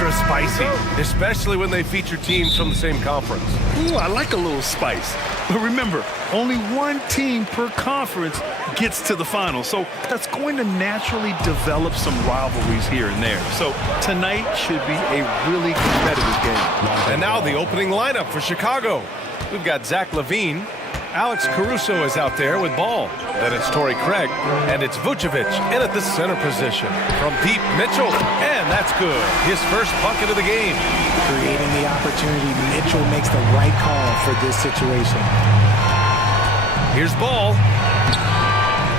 extra spicy, especially when they feature teams from the same conference. Ooh, I like a little spice. But remember, only one team per conference gets to the final, so that's going to naturally develop some rivalries here and there. So tonight should be a really competitive game. And now the opening lineup for Chicago. We've got Zach LaVine. Alex Caruso is out there with ball. Then it's Torrey Craig, and it's Vucevic in at the center position. From deep, Mitchell, and that's good. His first bucket of the game. Creating the opportunity, Mitchell makes the right call for this situation. Here's Ball.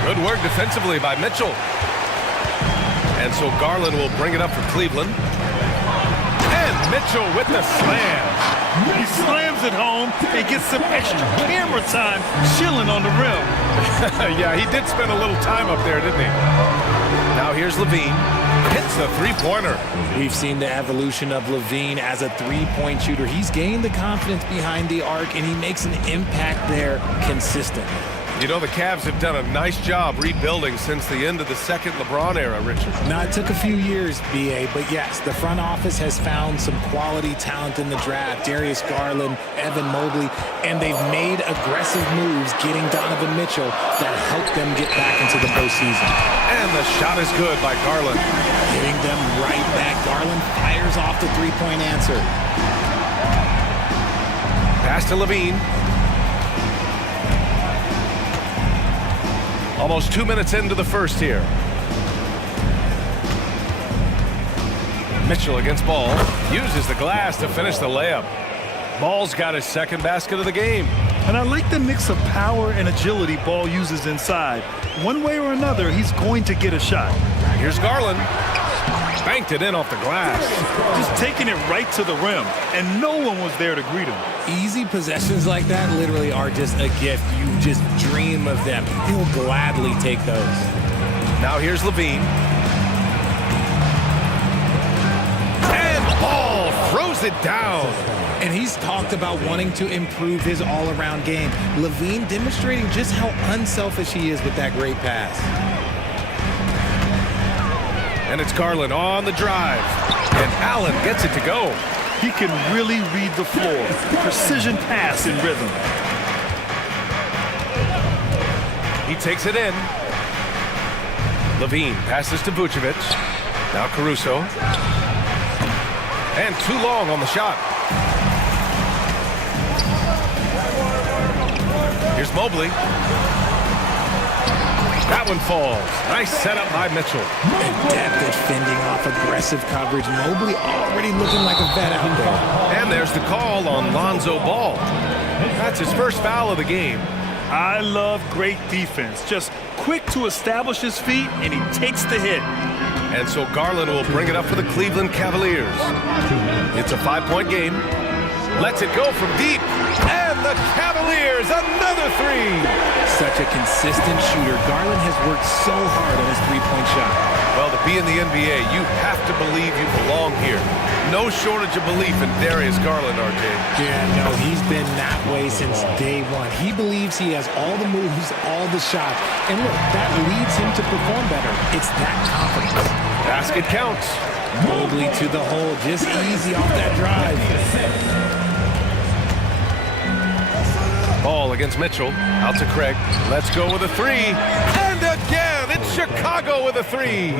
Good work defensively by Mitchell. And so Garland will bring it up for Cleveland. And Mitchell with the slam. He slams it home and gets some extra camera time chilling on the rim. Yeah, he did spend a little time up there, didn't he? Now here's LaVine. Hits the three-pointer. We've seen the evolution of LaVine as a three-point shooter. He's gained the confidence behind the arc, and he makes an impact there consistent. You know, the Cavs have done a nice job rebuilding since the end of the second LeBron era, Richard. Now, it took a few years, B.A., but yes, the front office has found some quality talent in the draft. Darius Garland, Evan Mobley, and they've made aggressive moves getting Donovan Mitchell that helped them get back into the postseason. And the shot is good by Garland. Hitting them right back. Garland fires off the three-point answer. Pass to LaVine. Almost 2 minutes into the first here. Mitchell against Ball. Uses the glass to finish the layup. Ball's got his second basket of the game. And I like the mix of power and agility Ball uses inside. One way or another, he's going to get a shot. Here's Garland. Banked it in off the glass. Just taking it right to the rim, and no one was there to greet him. Easy possessions like that literally are just a gift. You just dream of them. He'll gladly take those. Now here's LaVine. And Ball throws it down. And he's talked about wanting to improve his all-around game. LaVine demonstrating just how unselfish he is with that great pass. And it's Garland on the drive. And Allen gets it to go. He can really read the floor. Precision pass in rhythm. He takes it in. LaVine passes to Vucevic. Now Caruso. And too long on the shot. Here's Mobley. That one falls. Nice setup by Mitchell. And depth at fending off aggressive coverage. Mobley already looking like a vet out there. And there's the call on Lonzo Ball. That's his first foul of the game. I love great defense. Just quick to establish his feet, and he takes the hit. And so Garland will bring it up for the Cleveland Cavaliers. It's a 5-point game. Lets it go from deep. And the Cavaliers, another three. Such a consistent shooter. Garland has worked so hard on his three-point shot. Well, to be in the NBA, you have to believe you belong here. No shortage of belief in Darius Garland, RJ. Yeah, no, he's been that way since day one. He believes he has all the moves, all the shots. And look, that leads him to perform better. It's that confidence. Basket counts. Mobley to the hole, just easy off that drive. Ball against Mitchell. Out to Craig. Let's go with a three. And again, it's Chicago with a three.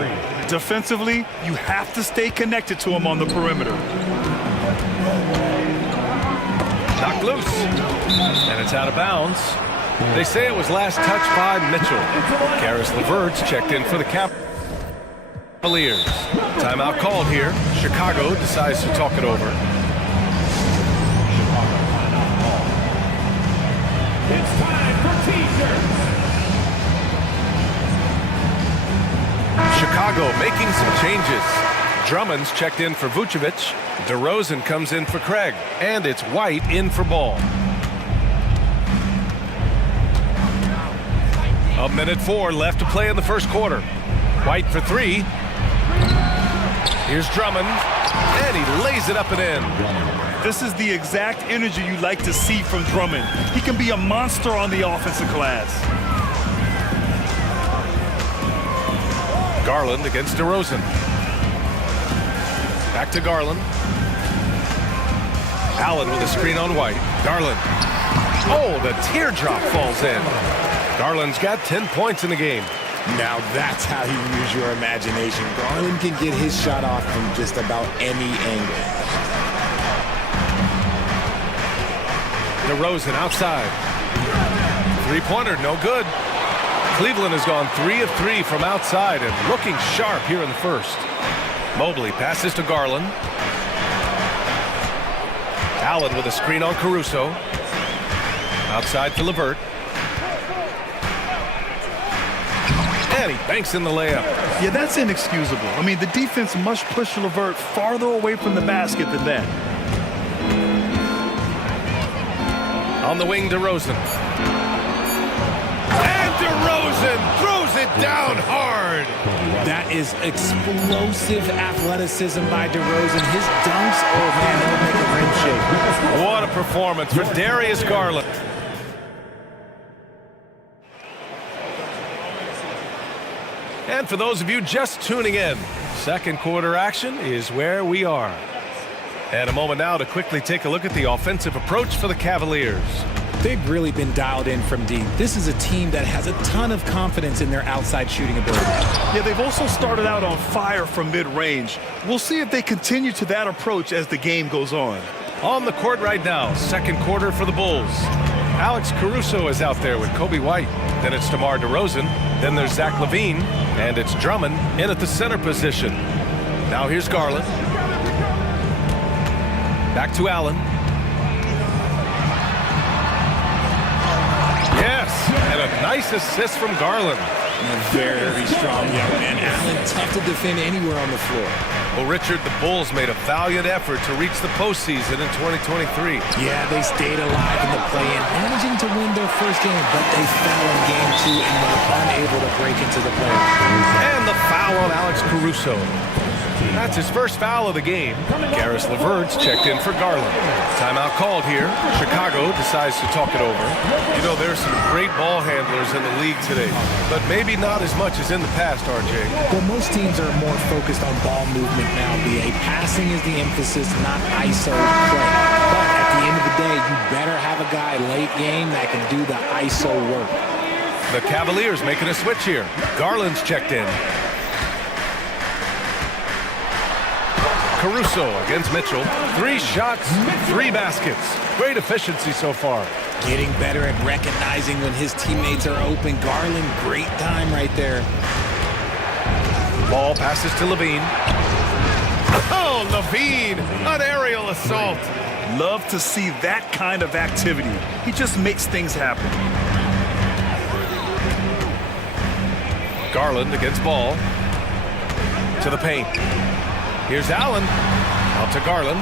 Defensively, you have to stay connected to him on the perimeter. Knocked loose. And it's out of bounds. They say it was last touched by Mitchell. Karis LeVert's checked in for the Cavaliers. Timeout called here. Chicago decides to talk it over. It's time for T-shirts. Chicago making some changes. Drummond's checked in for Vucevic. DeRozan comes in for Craig. And it's White in for Ball. 1:04 left to play in the first quarter. White for three. Here's Drummond. And he lays it up and in. This is the exact energy you like to see from Drummond. He can be a monster on the offensive glass. Garland against DeRozan. Back to Garland. Allen with a screen on White. Garland. Oh, the teardrop falls in. Garland's got 10 points in the game. Now that's how you use your imagination. Garland can get his shot off from just about any angle. DeRozan outside. Three-pointer, no good. Cleveland has gone 3 of 3 from outside and looking sharp here in the first. Mobley passes to Garland. Allen with a screen on Caruso. Outside to LeVert. And he banks in the layup. Yeah, that's inexcusable. I mean, the defense must push LeVert farther away from the basket than that. On the wing, DeRozan. And DeRozan throws it down hard. That is explosive athleticism by DeRozan. His dunks, oh man, they'll make a rim shake. What a performance for Darius Garland. And for those of you just tuning in, second quarter action is where we are. And a moment now to quickly take a look at the offensive approach for the Cavaliers. They've really been dialed in from deep. This is a team that has a ton of confidence in their outside shooting ability. Yeah, they've also started out on fire from mid-range. We'll see if they continue to that approach as the game goes on. On the court right now, second quarter for the Bulls. Alex Caruso is out there with Kobe White. Then it's DeMar DeRozan. Then there's Zach LaVine. And it's Drummond in at the center position. Now here's Garland. Back to Allen. Yes, and a nice assist from Garland. Very strong young man. Allen tough to defend anywhere on the floor. Well, Richard, the Bulls made a valiant effort to reach the postseason in 2023. Yeah, they stayed alive in the play-in, managing to win their first game, but they fell in game 2 and were unable to break into the play-in. And the foul on Alex Caruso. That's his first foul of the game. Garris LeVert's checked in for Garland. Timeout called here. Chicago decides to talk it over. You know, there's some great ball handlers in the league today, but maybe not as much as in the past, RJ. Well, most teams are more focused on ball movement now, BA. Passing is the emphasis, not ISO play. But at the end of the day, you better have a guy late game that can do the ISO work. The Cavaliers making a switch here. Garland's checked in. Caruso against Mitchell. 3 shots, 3 baskets. Great efficiency so far. Getting better at recognizing when his teammates are open. Garland, great time right there. Ball passes to LaVine. Oh, LaVine, an aerial assault. Love to see that kind of activity. He just makes things happen. Garland against Ball. To the paint. Here's Allen. Out to Garland.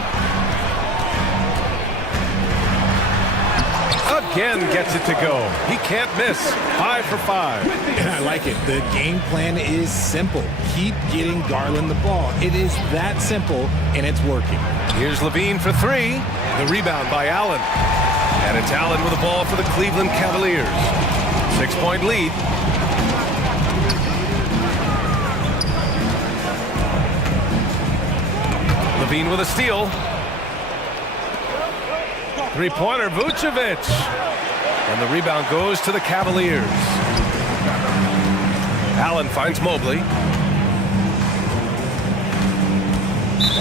Again gets it to go. He can't miss. 5 for 5. And I like it. The game plan is simple. Keep getting Garland the ball. It is that simple, and it's working. Here's LaVine for 3. The rebound by Allen. And it's Allen with the ball for the Cleveland Cavaliers. 6-point lead. LaVine with a steal. Three-pointer, Vucevic. And the rebound goes to the Cavaliers. Allen finds Mobley.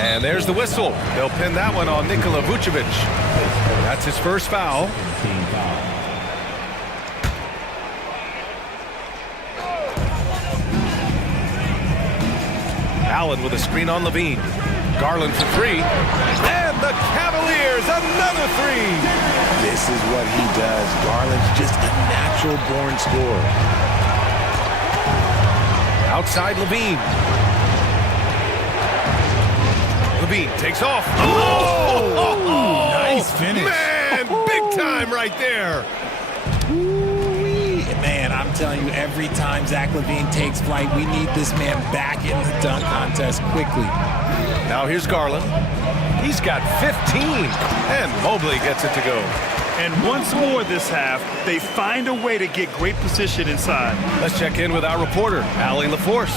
And there's the whistle. They'll pin that one on Nikola Vucevic. That's his first foul. Allen with a screen on LaVine. Garland for 3. And the Cavaliers, another 3. This is what he does. Garland's just a natural-born scorer. Outside LaVine. LaVine takes off. Oh! Nice finish. Man, big time right there. Ooh-wee. Man, I'm telling you, every time Zach LaVine takes flight, we need this man back in the dunk contest quickly. Now here's Garland. He's got 15. And Mobley gets it to go. And once more this half, they find a way to get great position inside. Let's check in with our reporter, Allie LaForce.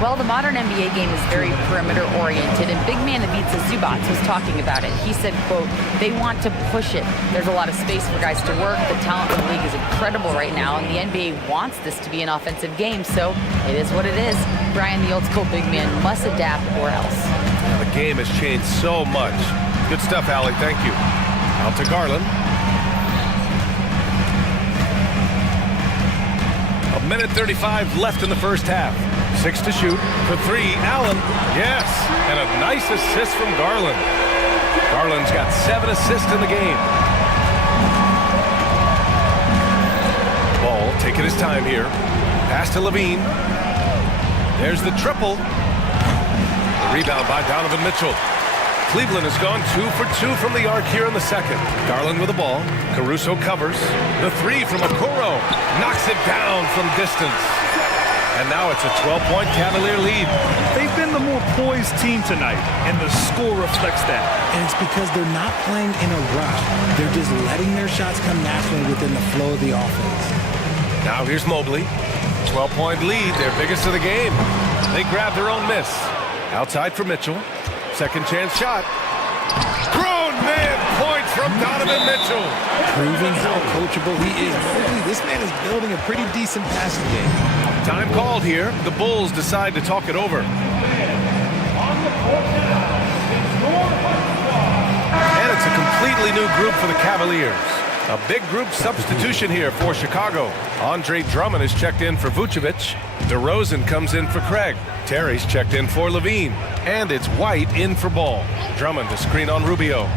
Well, the modern NBA game is very perimeter-oriented, and big man Ivica Zubac was talking about it. He said, quote, they want to push it. There's a lot of space for guys to work. The talent in the league is incredible right now, and the NBA wants this to be an offensive game, so it is what it is. Brian, the old-school big man, must adapt or else. The game has changed so much. Good stuff, Allie. Thank you. Out to Garland. A minute 35 left in the first half. 6 to shoot. For 3, Allen. Yes, and a nice assist from Garland. Garland's got 7 assists in the game. Ball taking his time here. Pass to Levine. There's the triple. Rebound by Donovan Mitchell. Cleveland has gone 2 for 2 from the arc here in the second. Garland with the ball. Caruso covers. The 3 from Okoro. Knocks it down from distance. And now it's a 12-point Cavalier lead. They've been the more poised team tonight, and the score reflects that. And it's because they're not playing in a rush. They're just letting their shots come naturally within the flow of the offense. Now here's Mobley. 12-point lead, their biggest of the game. They grab their own miss. Outside for Mitchell. Second chance shot. Grown man points from Donovan Mitchell. Proving how coachable he is. Mobley, this man is building a pretty decent passing game. Time called here. The Bulls decide to talk it over. And it's a completely new group for the Cavaliers. A big group substitution here for Chicago. Andre Drummond is checked in for Vucevic. DeRozan comes in for Craig. Terry's checked in for Levine. And it's White in for Ball. Drummond to screen on Rubio.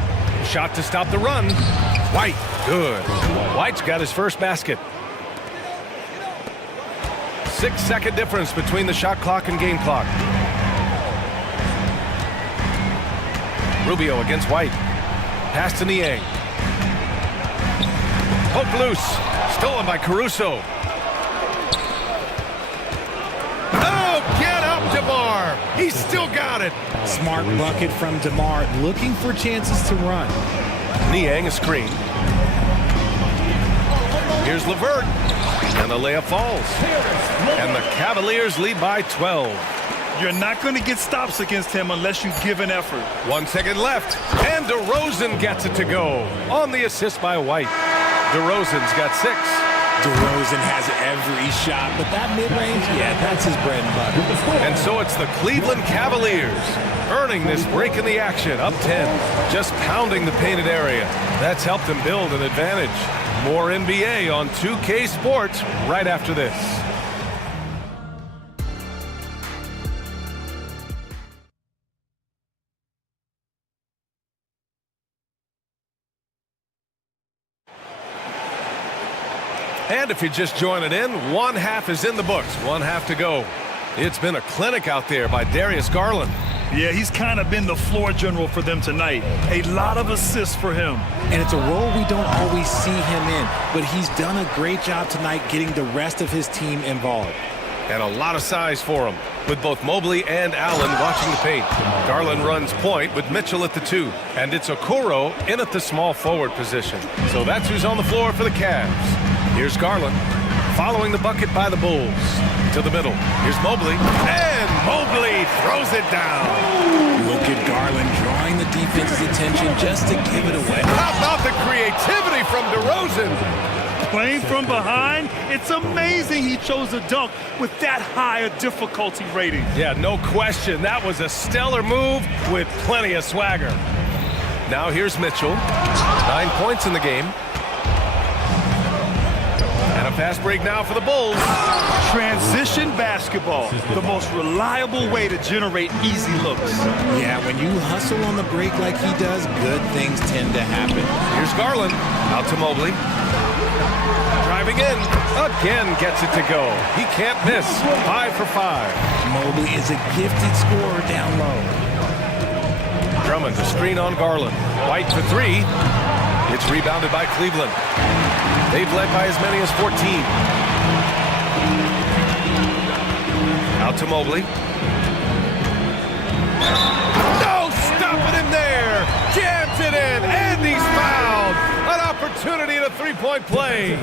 Shot to stop the run. White, good. White's got his first basket. 6-second difference between the shot clock and game clock. Rubio against White. Pass to Niang. Poke loose. Stolen by Caruso. Oh, get up, DeMar. He's still got it. Smart bucket from DeMar, looking for chances to run. Niang a screen. Here's LeVert. And the layup falls. And the Cavaliers lead by 12. You're not going to get stops against him unless you give an effort. 1 second left. And DeRozan gets it to go. On the assist by White. DeRozan's got 6. DeRozan has every shot, but that mid-range, yeah, that's his bread and butter. And so it's the Cleveland Cavaliers earning this break in the action, up 10, just pounding the painted area. That's helped them build an advantage. More NBA on 2K Sports right after this. And if you're just joining in, one half is in the books, one half to go. It's been a clinic out there by Darius Garland. Yeah, he's kind of been the floor general for them tonight. A lot of assists for him. And it's a role we don't always see him in, but he's done a great job tonight getting the rest of his team involved. And a lot of size for him, with both Mobley and Allen watching the paint. Garland runs point with Mitchell at the 2, and it's Okoro in at the small forward position. So that's who's on the floor for the Cavs. Here's Garland, following the bucket by the Bulls. To the middle, here's Mobley, and Mobley throws it down. Look at Garland drawing the defense's attention just to give it away. How about the creativity from DeRozan? Playing from behind, it's amazing he chose a dunk with that high a difficulty rating. Yeah, no question. That was a stellar move with plenty of swagger. Now here's Mitchell. 9 points in the game. And a fast break now for the Bulls. Transition basketball, the most reliable way to generate easy looks. Yeah, when you hustle on the break like he does, good things tend to happen. Here's Garland, out to Mobley. Driving in, again gets it to go. He can't miss, 5 for 5. Mobley is a gifted scorer down low. Drummond to screen on Garland. White for 3. It's rebounded by Cleveland. They've led by as many as 14. Out to Mobley. No, stopping him there. Jams it in, and he's fouled. An opportunity three-point play.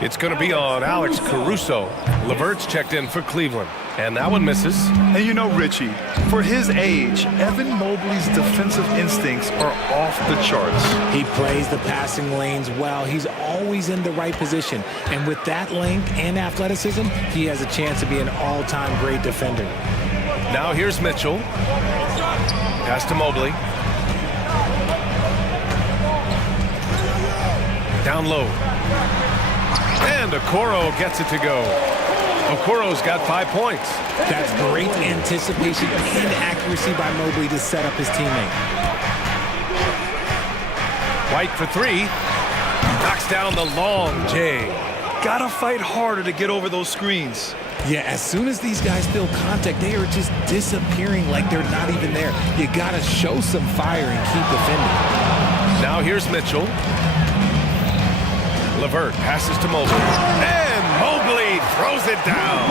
It's going to be on Alex Caruso. Levert's checked in for Cleveland. And that one misses. And you know, Richie, for his age, Evan Mobley's defensive instincts are off the charts. He plays the passing lanes well. He's always in the right position. And with that length and athleticism, he has a chance to be an all-time great defender. Now here's Mitchell. Pass to Mobley. Down low. And Okoro gets it to go. Okoro's got 5 points. That's great anticipation and accuracy by Mobley to set up his teammate. White for three. Knocks down the long J. Gotta fight harder to get over those screens. Yeah, as soon as these guys feel contact, they are just disappearing like they're not even there. You gotta show some fire and keep defending. Now here's Mitchell. Levert passes to Mobley. And Mobley throws it down.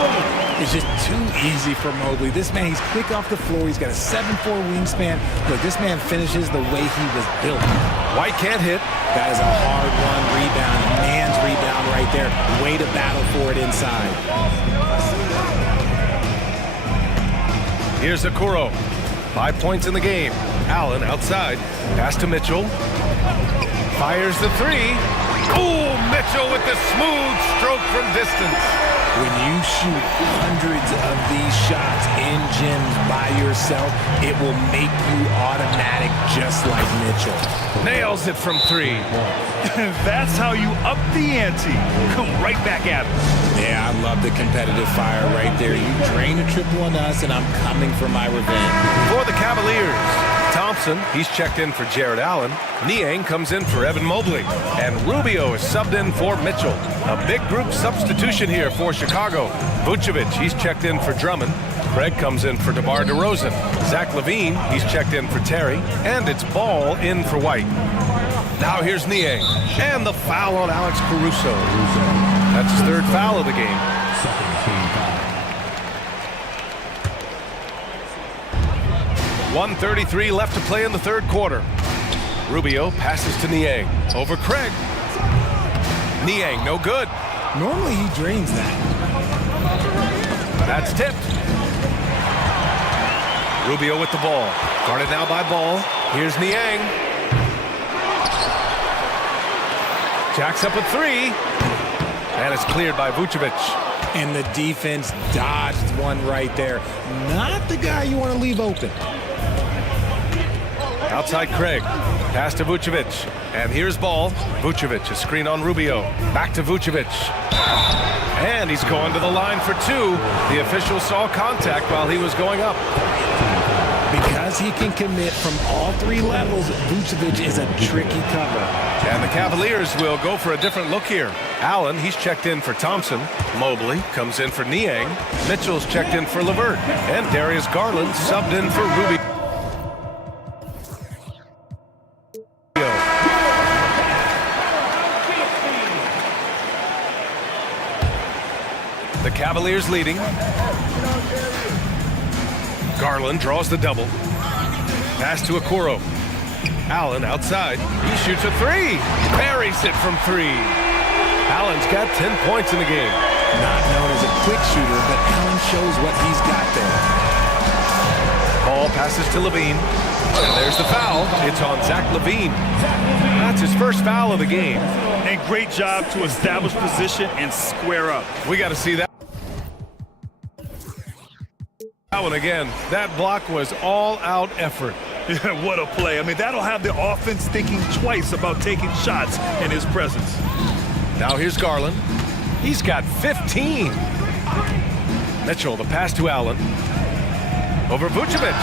It's just too easy for Mobley. This man, he's quick off the floor. He's got a 7'4" wingspan. Look, this man finishes the way he was built. White can't hit. That is a hard-won rebound. Man's rebound right there. Way to battle for it inside. Here's Okoro. 5 points in the game. Allen outside. Pass to Mitchell. Fires the three. Oh, Mitchell with the smooth stroke from distance. When you shoot hundreds of these shots in gyms by yourself, it will make you automatic just like Mitchell. Nails it from three. That's how you up the ante. Come right back at him. Yeah, I love the competitive fire right there. You drain a triple on us, and I'm coming for my revenge. For the Cavaliers, Thompson, he's checked in for Jared Allen. Niang comes in for Evan Mobley. And Rubio is subbed in for Mitchell. A big group substitution here for Chicago. Vucevic, he's checked in for Drummond. Craig comes in for DeMar DeRozan. Zach LaVine, he's checked in for Terry. And it's Ball in for White. Now here's Niang. And the foul on Alex Caruso. That's his third foul of the game. 1:33 left to play in the third quarter. Rubio passes to Niang. Over Craig. Niang, no good. Normally he drains that. That's tipped. Rubio with the ball. Guarded now by Ball. Here's Niang. Jacks up a three. And it's cleared by Vucevic. And the defense dodged one right there. Not the guy you want to leave open. Outside Craig. Pass to Vucevic. And here's Ball. Vucevic, a screen on Rubio. Back to Vucevic. And he's going to the line for two. The official saw contact while he was going up. Because he can commit from all three levels, Vucevic is a tricky cover. And the Cavaliers will go for a different look here. Allen, he's checked in for Thompson. Mobley comes in for Niang. Mitchell's checked in for Levert. And Darius Garland subbed in for Rubio. The Cavaliers leading. Garland draws the double. Pass to Okoro. Allen outside. He shoots a three. Buries it from three. Allen's got 10 points in the game. Not known as a quick shooter, but Allen shows what he's got there. Ball passes to LaVine. And there's the foul. It's on Zach LaVine. That's his first foul of the game. And great job to establish position and square up. We got to see that one again. That block was all-out effort. What a play. I mean, that'll have the offense thinking twice about taking shots in his presence. Now here's Garland. He's got 15. Mitchell, the pass to Allen. Over Vucevic.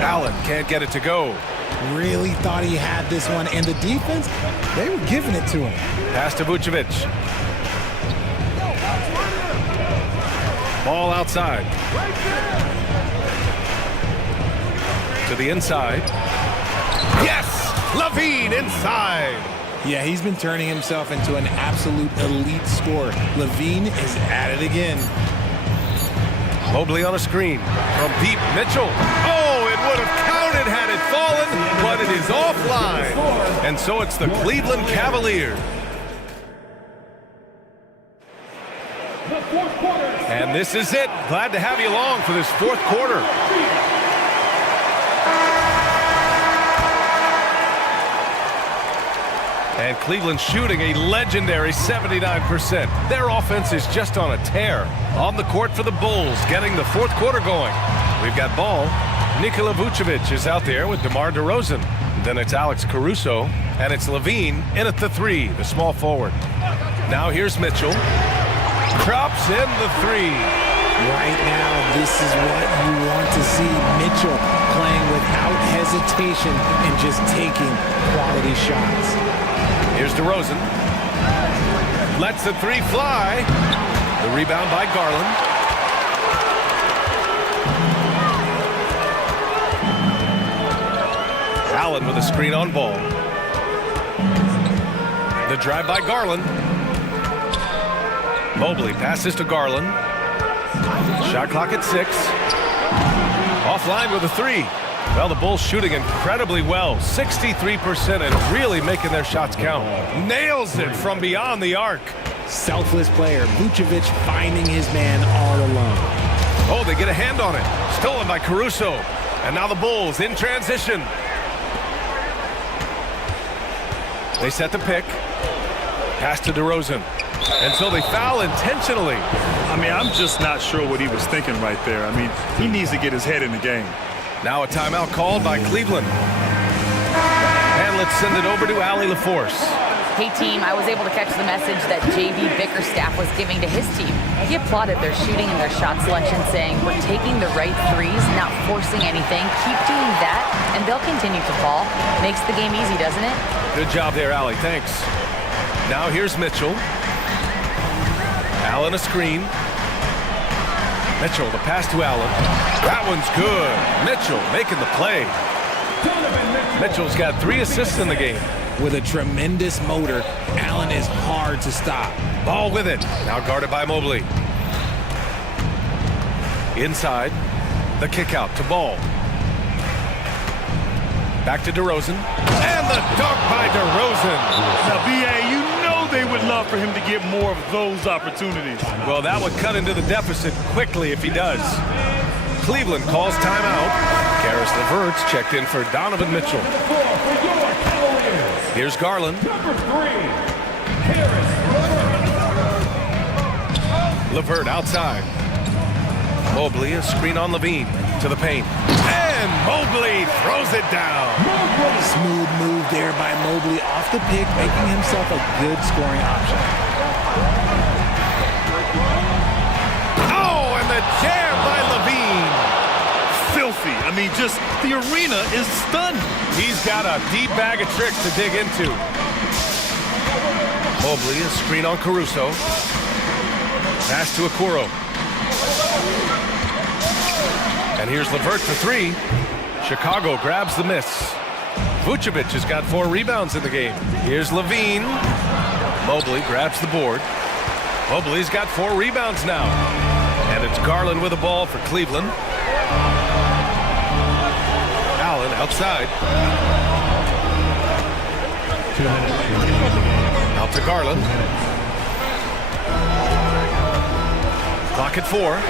Allen can't get it to go. Really thought he had this one, and the defense, they were giving it to him. Pass to Vucevic. Ball outside. To the inside. Yes! LaVine inside! Yeah, he's been turning himself into an absolute elite scorer. LaVine is at it again. Mobley on a screen. From deep, Mitchell. Oh, it would have counted had it fallen, but it is offline. And so it's the Cleveland Cavaliers. The fourth quarter. And this is it. Glad to have you along for this fourth quarter. And Cleveland shooting a legendary 79%. Their offense is just on a tear. On the court for the Bulls, getting the fourth quarter going. We've got ball. Nikola Vucevic is out there with DeMar DeRozan. Then it's Alex Caruso, and it's Levine in at the three, the small forward. Now here's Mitchell. Drops in the three. Right now, this is what you want to see. Mitchell playing without hesitation and just taking quality shots. Here's DeRozan. Lets the three fly. The rebound by Garland. Allen with a screen on ball. The drive by Garland. Mobley passes to Garland. Shot clock at 6. Offline with a three. Well, the Bulls shooting incredibly well, 63%, and really making their shots count. Nails it from beyond the arc. Selfless player, Vucevic finding his man all alone. Oh, they get a hand on it. Stolen by Caruso. And now the Bulls in transition. They set the pick. Pass to DeRozan. And so they foul intentionally. I mean, I'm just not sure what he was thinking right there. I mean, he needs to get his head in the game. Now a timeout called by Cleveland. And let's send it over to Allie LaForce. Hey team, I was able to catch the message that JV Bickerstaff was giving to his team. He applauded their shooting and their shot selection, saying, "We're taking the right threes, not forcing anything. Keep doing that, and they'll continue to fall." Makes the game easy, doesn't it? Good job there, Allie. Thanks. Now here's Mitchell. Allen a screen. Mitchell, the pass to Allen. That one's good. Mitchell making the play. Mitchell's got 3 assists in the game. With a tremendous motor, Allen is hard to stop. Ball with it. Now guarded by Mobley. Inside. The kick out to Ball. Back to DeRozan. And the dunk by DeRozan. Now, B.A., you know they would love for him to get more of those opportunities. Well, that would cut into the deficit quickly if he does. Cleveland calls timeout. Karis LeVert's checked in for Donovan Mitchell. Here's Garland. LeVert outside. Mobley, a screen on Levine to the paint. And Mobley throws it down. Smooth move there by Mobley off the pick, making himself a good scoring option. Oh, and the jam by Levine. Filthy. I mean, just the arena is stunned. He's got a deep bag of tricks to dig into. Mobley, a screen on Caruso. Pass to Okoro. And here's LeVert for 3. Chicago grabs the miss. Vucevic has got 4 rebounds in the game. Here's Levine. Mobley grabs the board. Mobley's got 4 rebounds now. And it's Garland with the ball for Cleveland. Allen outside. 2 minutes. Out to Garland. Clock at 4.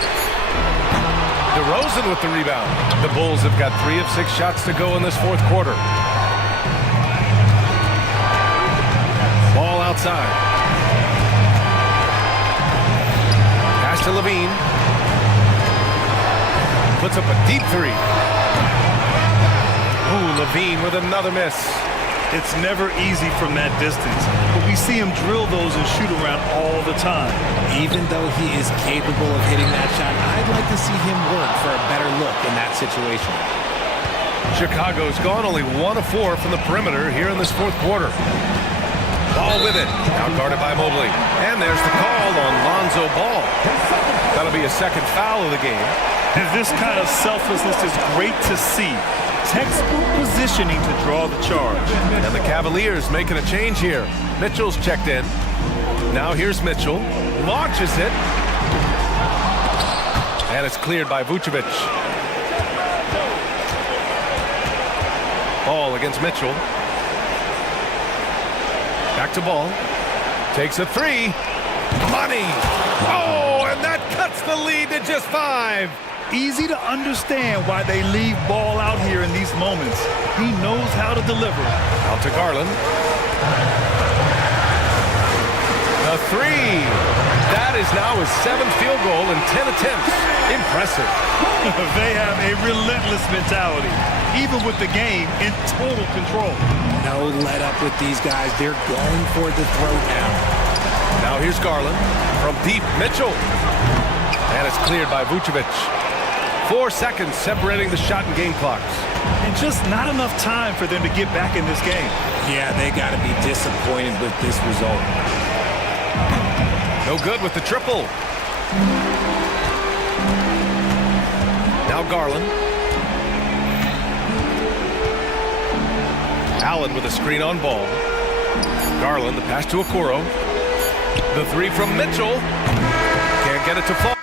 DeRozan with the rebound. The Bulls have got 3 of 6 shots to go in this fourth quarter. Ball outside. Pass to Levine. Puts up a deep 3. Ooh, Levine with another miss. It's never easy from that distance, but we see him drill those and shoot around all the time. Even though he is capable of hitting that shot, I'd like to see him work for a better look in that situation. Chicago's gone only 1 of 4 from the perimeter here in this fourth quarter. Ball with it. Now guarded by Mobley. And there's the call on Lonzo Ball. That'll be a second foul of the game. And this kind of selflessness is great to see. Textbook positioning to draw the charge. And the Cavaliers making a change here. Mitchell's checked in. Now here's Mitchell. Launches it. And it's cleared by Vucevic. Ball against Mitchell. Back to ball. Takes a three. Money. Oh, and that cuts the lead to just 5. Easy to understand why they leave ball out here in these moments. He knows how to deliver. Out to Garland. A three. That is now his 7th field goal in 10 attempts. Impressive. They have a relentless mentality, even with the game in total control. No let up with these guys. They're going for the throat now. Now here's Garland. From deep, Mitchell. And it's cleared by Vucevic. 4 seconds separating the shot and game clocks. And just not enough time for them to get back in this game. Yeah, they got to be disappointed with this result. No good with the triple. Now Garland. Allen with a screen on ball. Garland, the pass to Okoro. The three from Mitchell. Can't get it to fall.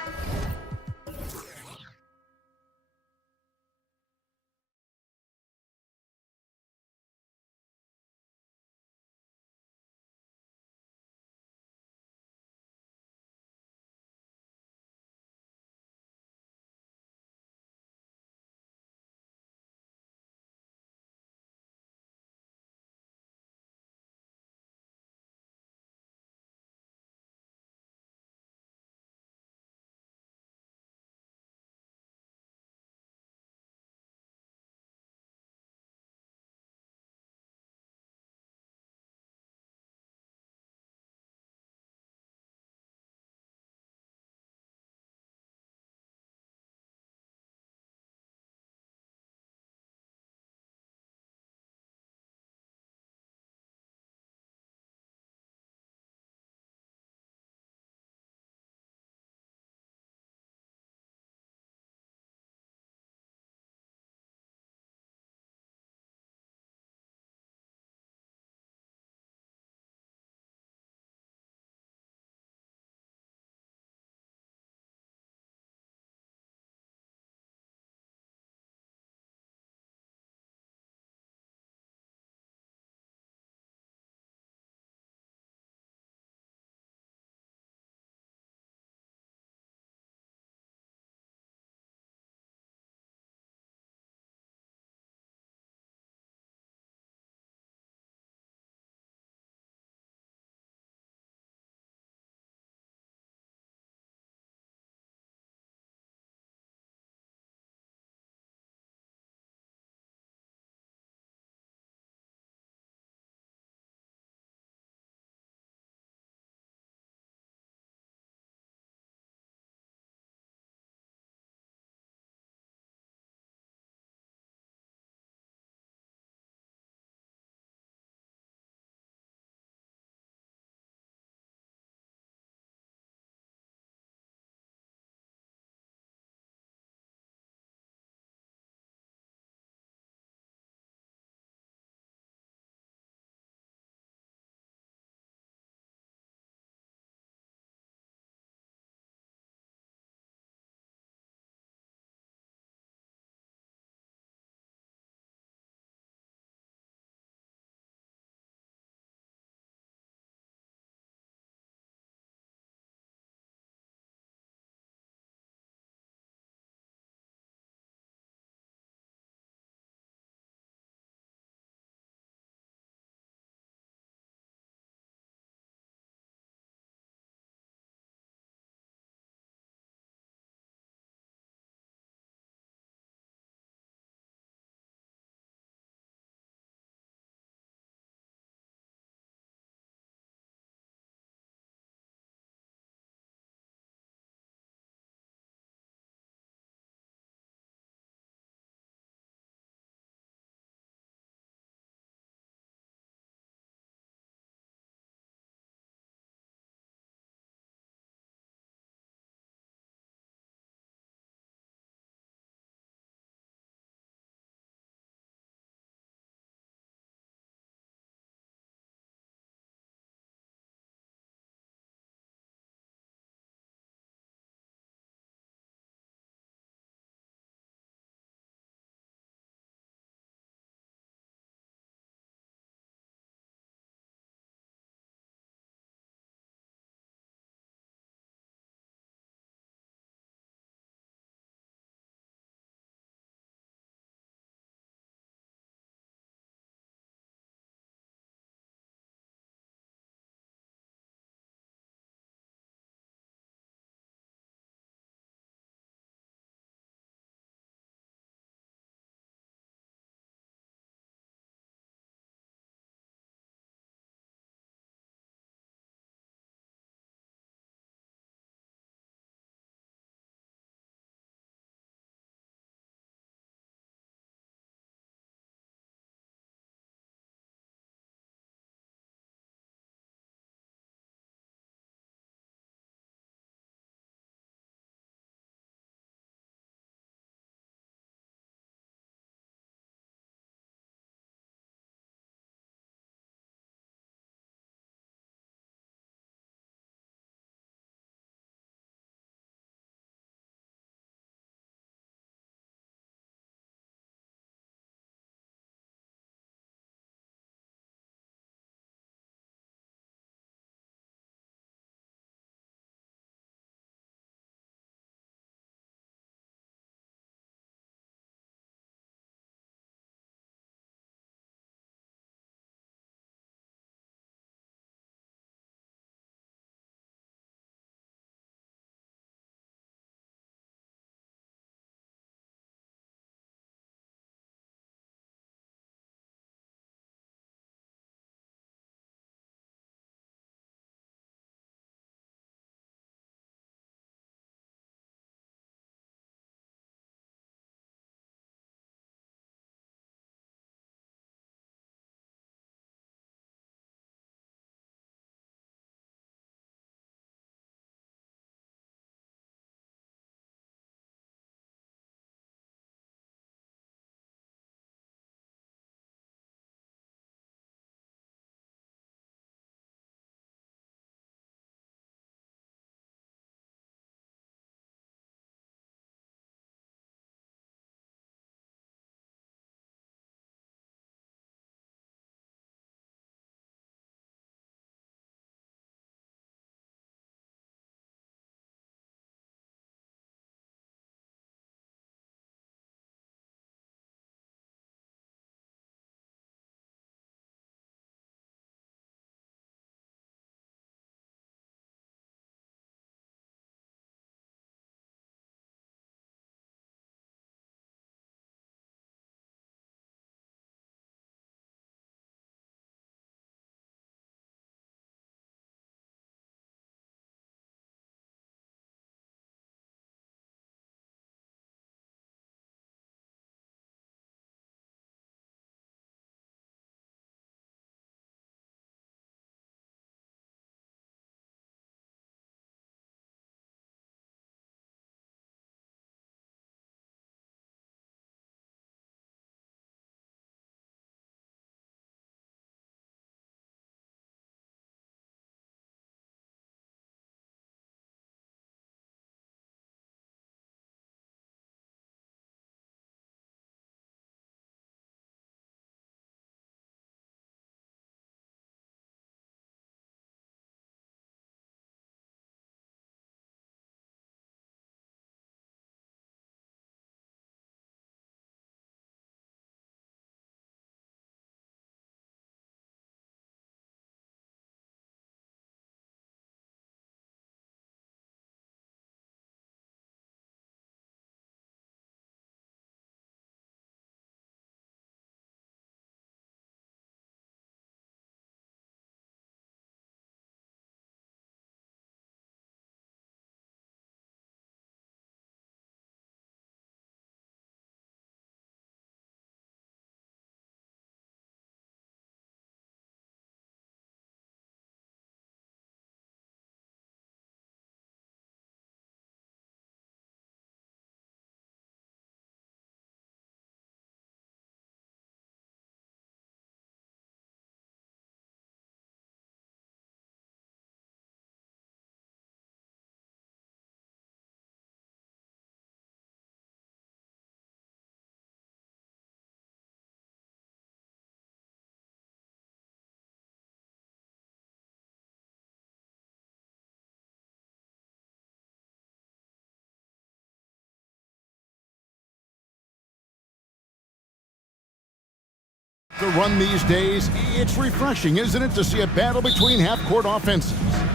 The run these days, it's refreshing, isn't it, to see a battle between half-court offenses?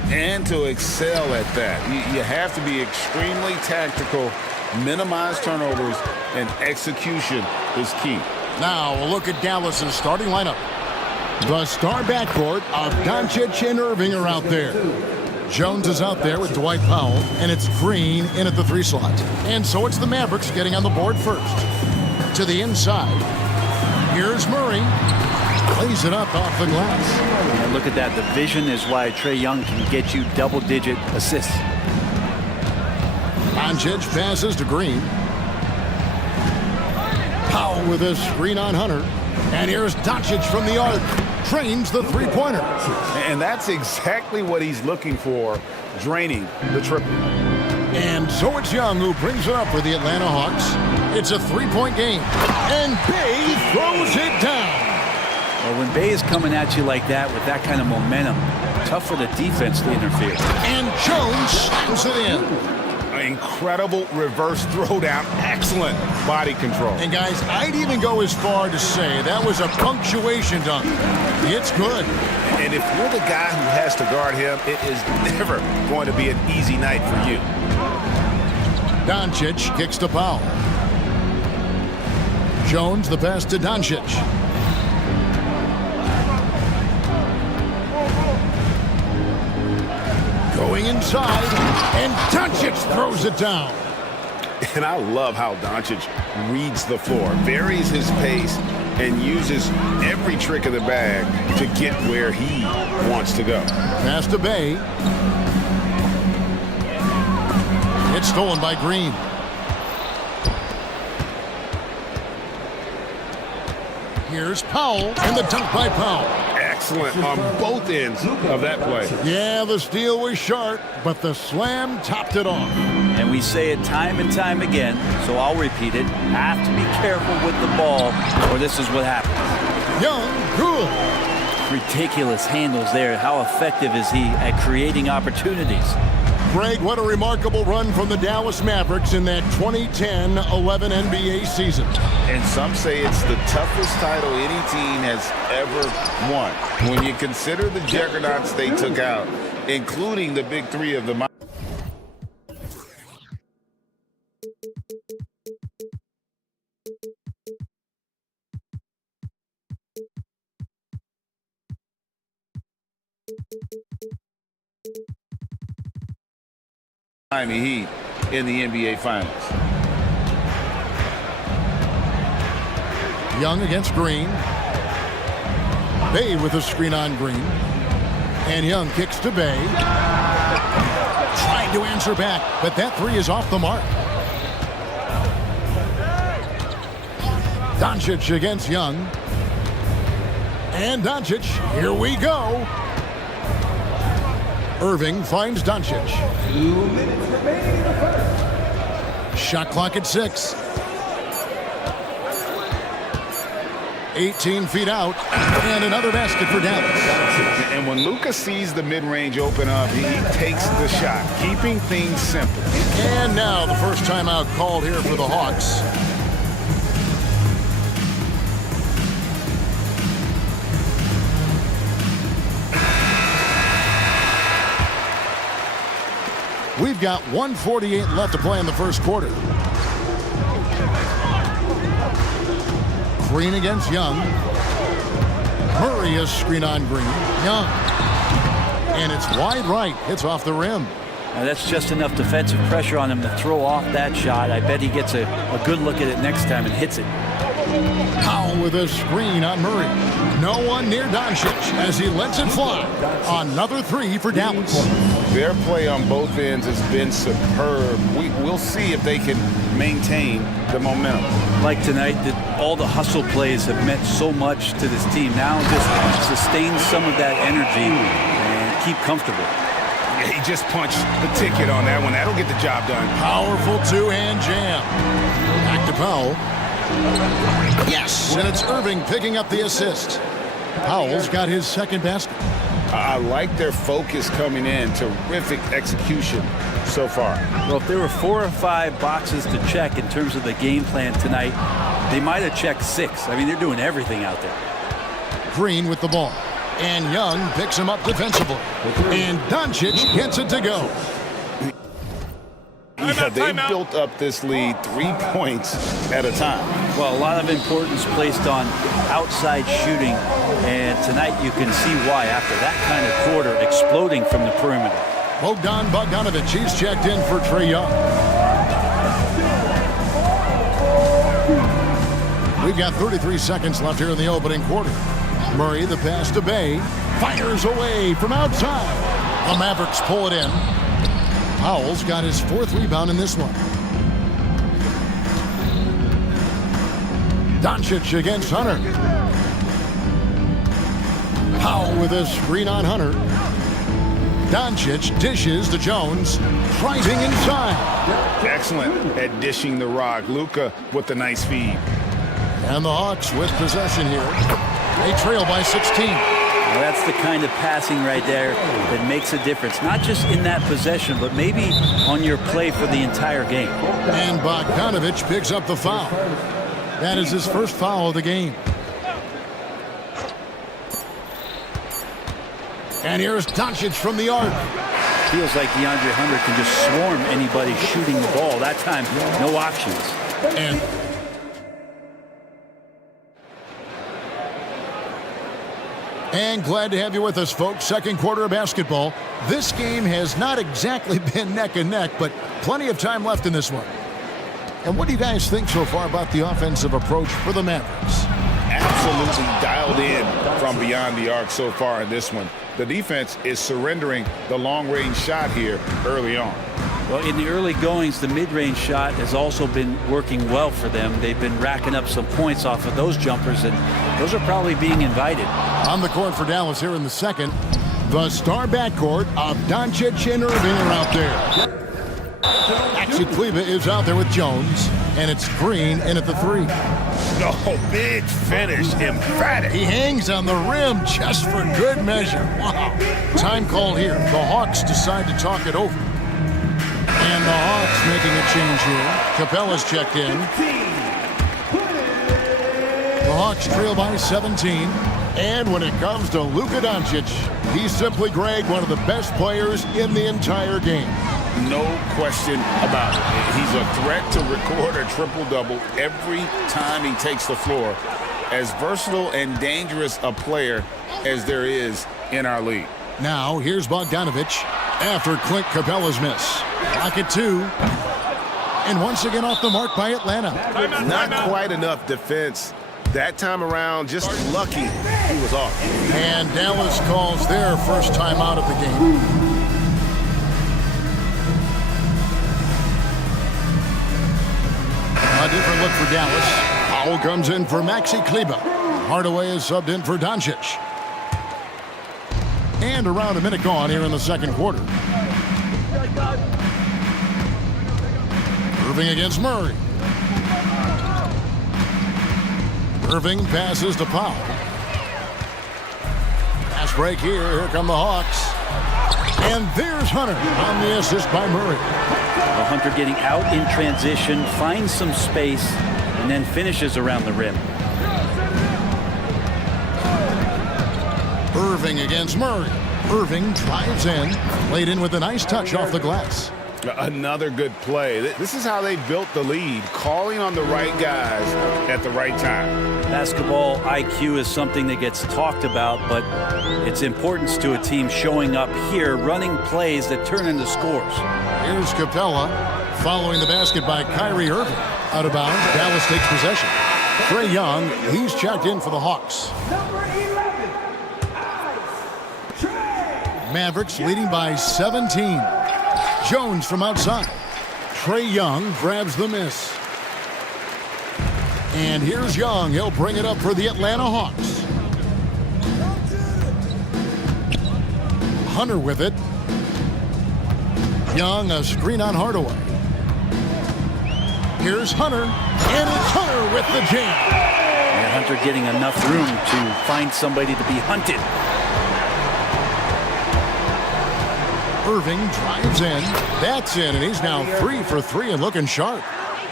And to excel at that. You have to be extremely tactical, minimize turnovers, and execution is key. Now, a look at Dallas's starting lineup. The star backcourt of Doncic and Irving are out there. Jones is out there with Dwight Powell, and it's Green in at the 3 slot. And so it's the Mavericks getting on the board first. To the inside. Here's Murray. Plays it up off the glass. And look at that. The vision is why Trae Young can get you double-digit assists. Doncic passes to Green. Powell with a screen on Hunter. And here's Doncic from the arc. Trains the three-pointer. And that's exactly what he's looking for, draining the triple. And so it's Young who brings it up for the Atlanta Hawks. It's a 3-point game. And Bay throws it down. Well, when Bay is coming at you like that with that kind of momentum, tough for the defense to interfere. And Jones slams it in. Incredible reverse throwdown. Excellent body control. And guys, I'd even go as far to say that was a punctuation dunk. It's good. And if you're the guy who has to guard him, it is never going to be an easy night for you. Doncic kicks to Powell. Jones the pass to Doncic. Going inside, and Doncic throws it down. And I love how Doncic reads the floor, varies his pace, and uses every trick of the bag to get where he wants to go. Pass to Bay. It's stolen by Green. Here's Powell, and the dunk by Powell. Excellent on both ends of that play. Yeah, the steal was sharp, but the slam topped it off. And we say it time and time again, so I'll repeat it. Have to be careful with the ball, or this is what happens. Young, cool. Ridiculous handles there. How effective is he at creating opportunities? Greg, what a remarkable run from the Dallas Mavericks in that 2010-11 NBA season. And some say it's the toughest title any team has ever won. When you consider the juggernauts they took out, including the big three of the Miami Heat in the NBA Finals. Young against Green. Bay with a screen on Green. And Young kicks to Bay. Trying to answer back, but that three is off the mark. Doncic against Young. And Doncic, here we go. Irving finds Doncic. 2 minutes remaining in the first. Shot clock at 6. 18 feet out, and another basket for Dallas. And when Luka sees the mid-range open up, he takes the shot, keeping things simple. And now the first timeout called here for the Hawks. We've got 1:48 left to play in the first quarter. Green against Young. Murray is screen on Green. Young. And it's wide right. Hits off the rim. Now that's just enough defensive pressure on him to throw off that shot. I bet he gets a good look at it next time and hits it. Powell with a screen on Murray. No one near Doncic as he lets it fly. Another three for Dallas. Their play on both ends has been superb. We'll see if they can maintain the momentum. Like tonight, all the hustle plays have meant so much to this team. Now just sustain some of that energy and keep comfortable. He just punched the ticket on that one. That'll get the job done. Powerful two-hand jam. Back to Powell. Yes, and it's Irving picking up the assist. Powell's got his second basket. I like their focus coming in. Terrific execution so far. Well, if there were 4 or 5 boxes to check in terms of the game plan tonight, they might have checked 6. I mean, they're doing everything out there. Green with the ball. And Young picks him up defensively. And Doncic gets it to go. Yeah, they built up this lead 3 points at a time. Well, a lot of importance placed on outside shooting, and tonight you can see why after that kind of quarter exploding from the perimeter. Bogdanovic, he's checked in for Trae Young. We've got 33 seconds left here in the opening quarter. Murray, the pass to Bay, fires away from outside. The Mavericks pull it in. Powell's got his 4th rebound in this one. Doncic against Hunter. Powell with a screen on Hunter. Doncic dishes to Jones, driving inside. Excellent at dishing the rock. Luka with the nice feed. And the Hawks with possession here. They trail by 16. Well, that's the kind of passing right there that makes a difference. Not just in that possession, but maybe on your play for the entire game. And Bogdanovic picks up the foul. That is his first foul of the game. And here's Doncic from the arc. Feels like DeAndre Hunter can just swarm anybody shooting the ball. That time, no options. And glad to have you with us, folks. Second quarter of basketball. This game has not exactly been neck and neck, but plenty of time left in this one. And what do you guys think so far about the offensive approach for the Mavericks? Absolutely dialed in from beyond the arc so far in this one. The defense is surrendering the long-range shot here early on. Well, in the early goings, the mid-range shot has also been working well for them. They've been racking up some points off of those jumpers, and those are probably being invited. On the court for Dallas here in the second, the star backcourt of Doncic and Irving are out there. Actually, Kleba is out there with Jones, and it's Green in at the 3. Oh, big finish, emphatic. He hangs on the rim just for good measure. Wow. Time call here. The Hawks decide to talk it over. And the Hawks making a change here. Capella's checked in. The Hawks trail by 17. And when it comes to Luka Doncic, he's simply, Greg, one of the best players in the entire game. No question about it. He's a threat to record a triple-double every time he takes the floor. As versatile and dangerous a player as there is in our league. Now, here's Bogdanovic after Clint Capella's miss. Pocket 2. And once again off the mark by Atlanta. Not quite enough defense. That time around, just lucky he was off. And Dallas calls their first time out of the game. A different look for Dallas. Powell comes in for Maxi Kleba. Hardaway is subbed in for Doncic. And around a minute gone here in the second quarter. Irving against Murray. Irving passes to Powell. Pass break here. Here come the Hawks. And there's Hunter on the assist by Murray. Well, Hunter getting out in transition, finds some space, and then finishes around the rim. Irving against Murray. Irving drives in, laid in with a nice touch off the glass. Another good play. This is how they built the lead, calling on the right guys at the right time. Basketball IQ is something that gets talked about, but its importance to a team showing up here, running plays that turn into scores. Here's Capella following the basket by Kyrie Irving. Out of bounds, Dallas takes possession. Trae Young, he's checked in for the Hawks. Mavericks leading by 17. Jones from outside. Trae Young grabs the miss. And here's Young. He'll bring it up for the Atlanta Hawks. Hunter with it. Young, a screen on Hardaway. Here's Hunter. And it's Hunter with the jam. And Hunter getting enough room to find somebody to be hunted. Irving drives in. That's in, and he's now 3 for 3 and looking sharp.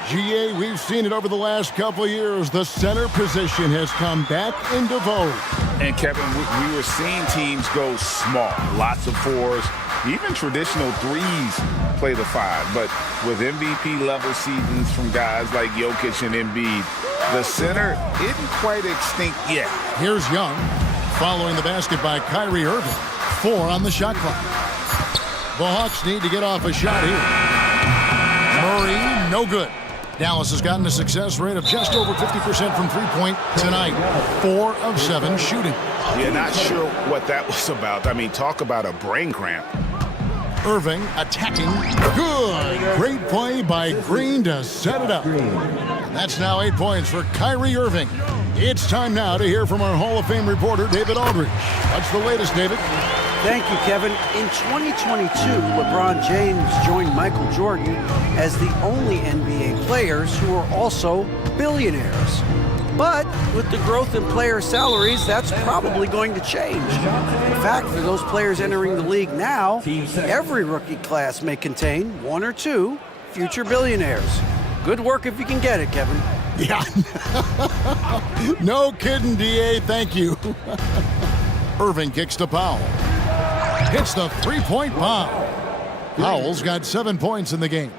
GA, we've seen it over the last couple of years. The center position has come back into vogue. And Kevin, we were seeing teams go small, lots of fours, even traditional threes play the five. But with MVP level seasons from guys like Jokic and Embiid, the center isn't quite extinct yet. Here's Young, following the basket by Kyrie Irving. 4 on the shot clock. The Hawks need to get off a shot here. Murray, no good. Dallas has gotten a success rate of just over 50% from three-point tonight. 4 of 7 shooting. Yeah, not sure what that was about. I mean, talk about a brain cramp. Irving attacking. Good. Great play by Green to set it up. And that's now 8 points for Kyrie Irving. It's time now to hear from our Hall of Fame reporter, David Aldridge. What's the latest, David? Thank you, Kevin. In 2022, LeBron James joined Michael Jordan as the only NBA players who are also billionaires. But with the growth in player salaries, that's probably going to change. In fact, for those players entering the league now, every rookie class may contain 1 or 2 future billionaires. Good work if you can get it, Kevin. Yeah. No kidding, D.A. Thank you. Irving kicks to Powell. Hits the three-point bomb. Powell's got 7 points in the game.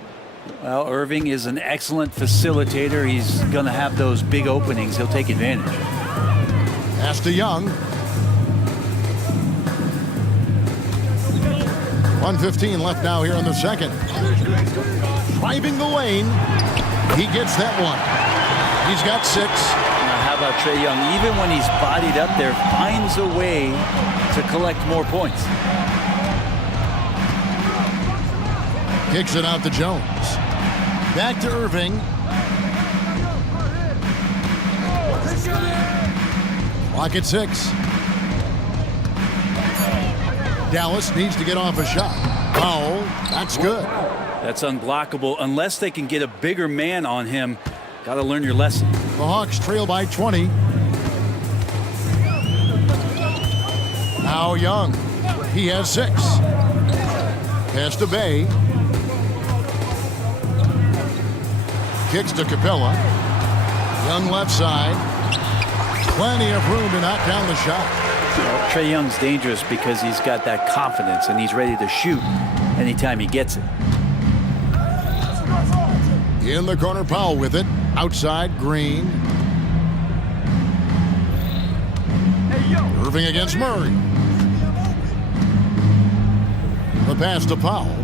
Well, Irving is an excellent facilitator. He's going to have those big openings. He'll take advantage. Pass to Young. 1:15 left now here in the second. Driving the lane. He gets that one. He's got 6. Now, how about Trae Young? Even when he's bodied up there, finds a way to collect more points. Kicks it out to Jones. Back to Irving. Clock at 6. Dallas needs to get off a shot. Foul. That's good. That's unblockable unless they can get a bigger man on him. Got to learn your lesson. The Hawks trail by 20. Now Young. He has 6. Pass to Bay. Kicks to Capella. Young left side. Plenty of room to knock down the shot. Trae Young's dangerous because he's got that confidence and he's ready to shoot anytime he gets it. In the corner, Powell with it. Outside, Green. Irving against Murray. The pass to Powell.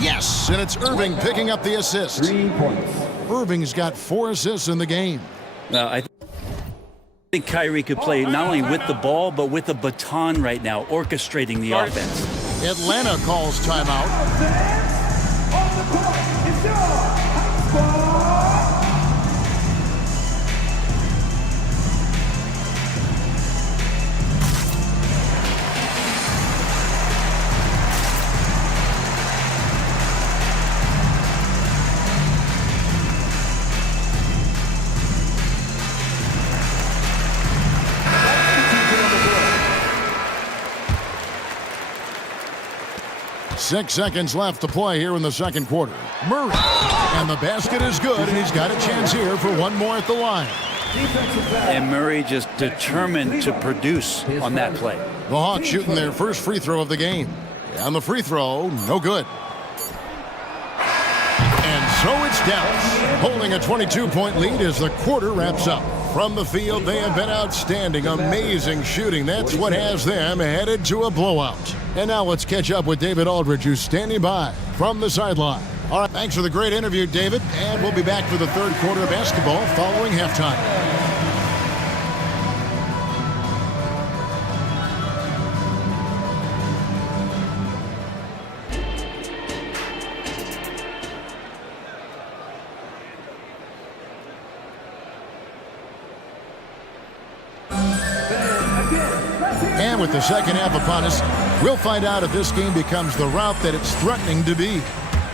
Yes, and it's Irving picking up the assist. 3 points. Irving's got 4 assists in the game. Now, I think Kyrie could play not only with the ball, but with a baton right now, orchestrating the offense. Atlanta calls timeout. On the court, it's your Six seconds left to play here in the second quarter. Murray. And the basket is good, and he's got a chance here for one more at the line. And Murray just determined to produce on that play. The Hawks shooting their first free throw of the game. And the free throw, no good. And so it's Dallas, holding a 22-point lead as the quarter wraps up. From the field, they have been outstanding, amazing shooting. That's what has them headed to a blowout. And now let's catch up with David Aldridge, who's standing by from the sideline. All right, thanks for the great interview, David. And we'll be back for the third quarter of basketball following halftime. And with the second half upon us, we'll find out if this game becomes the route that it's threatening to be.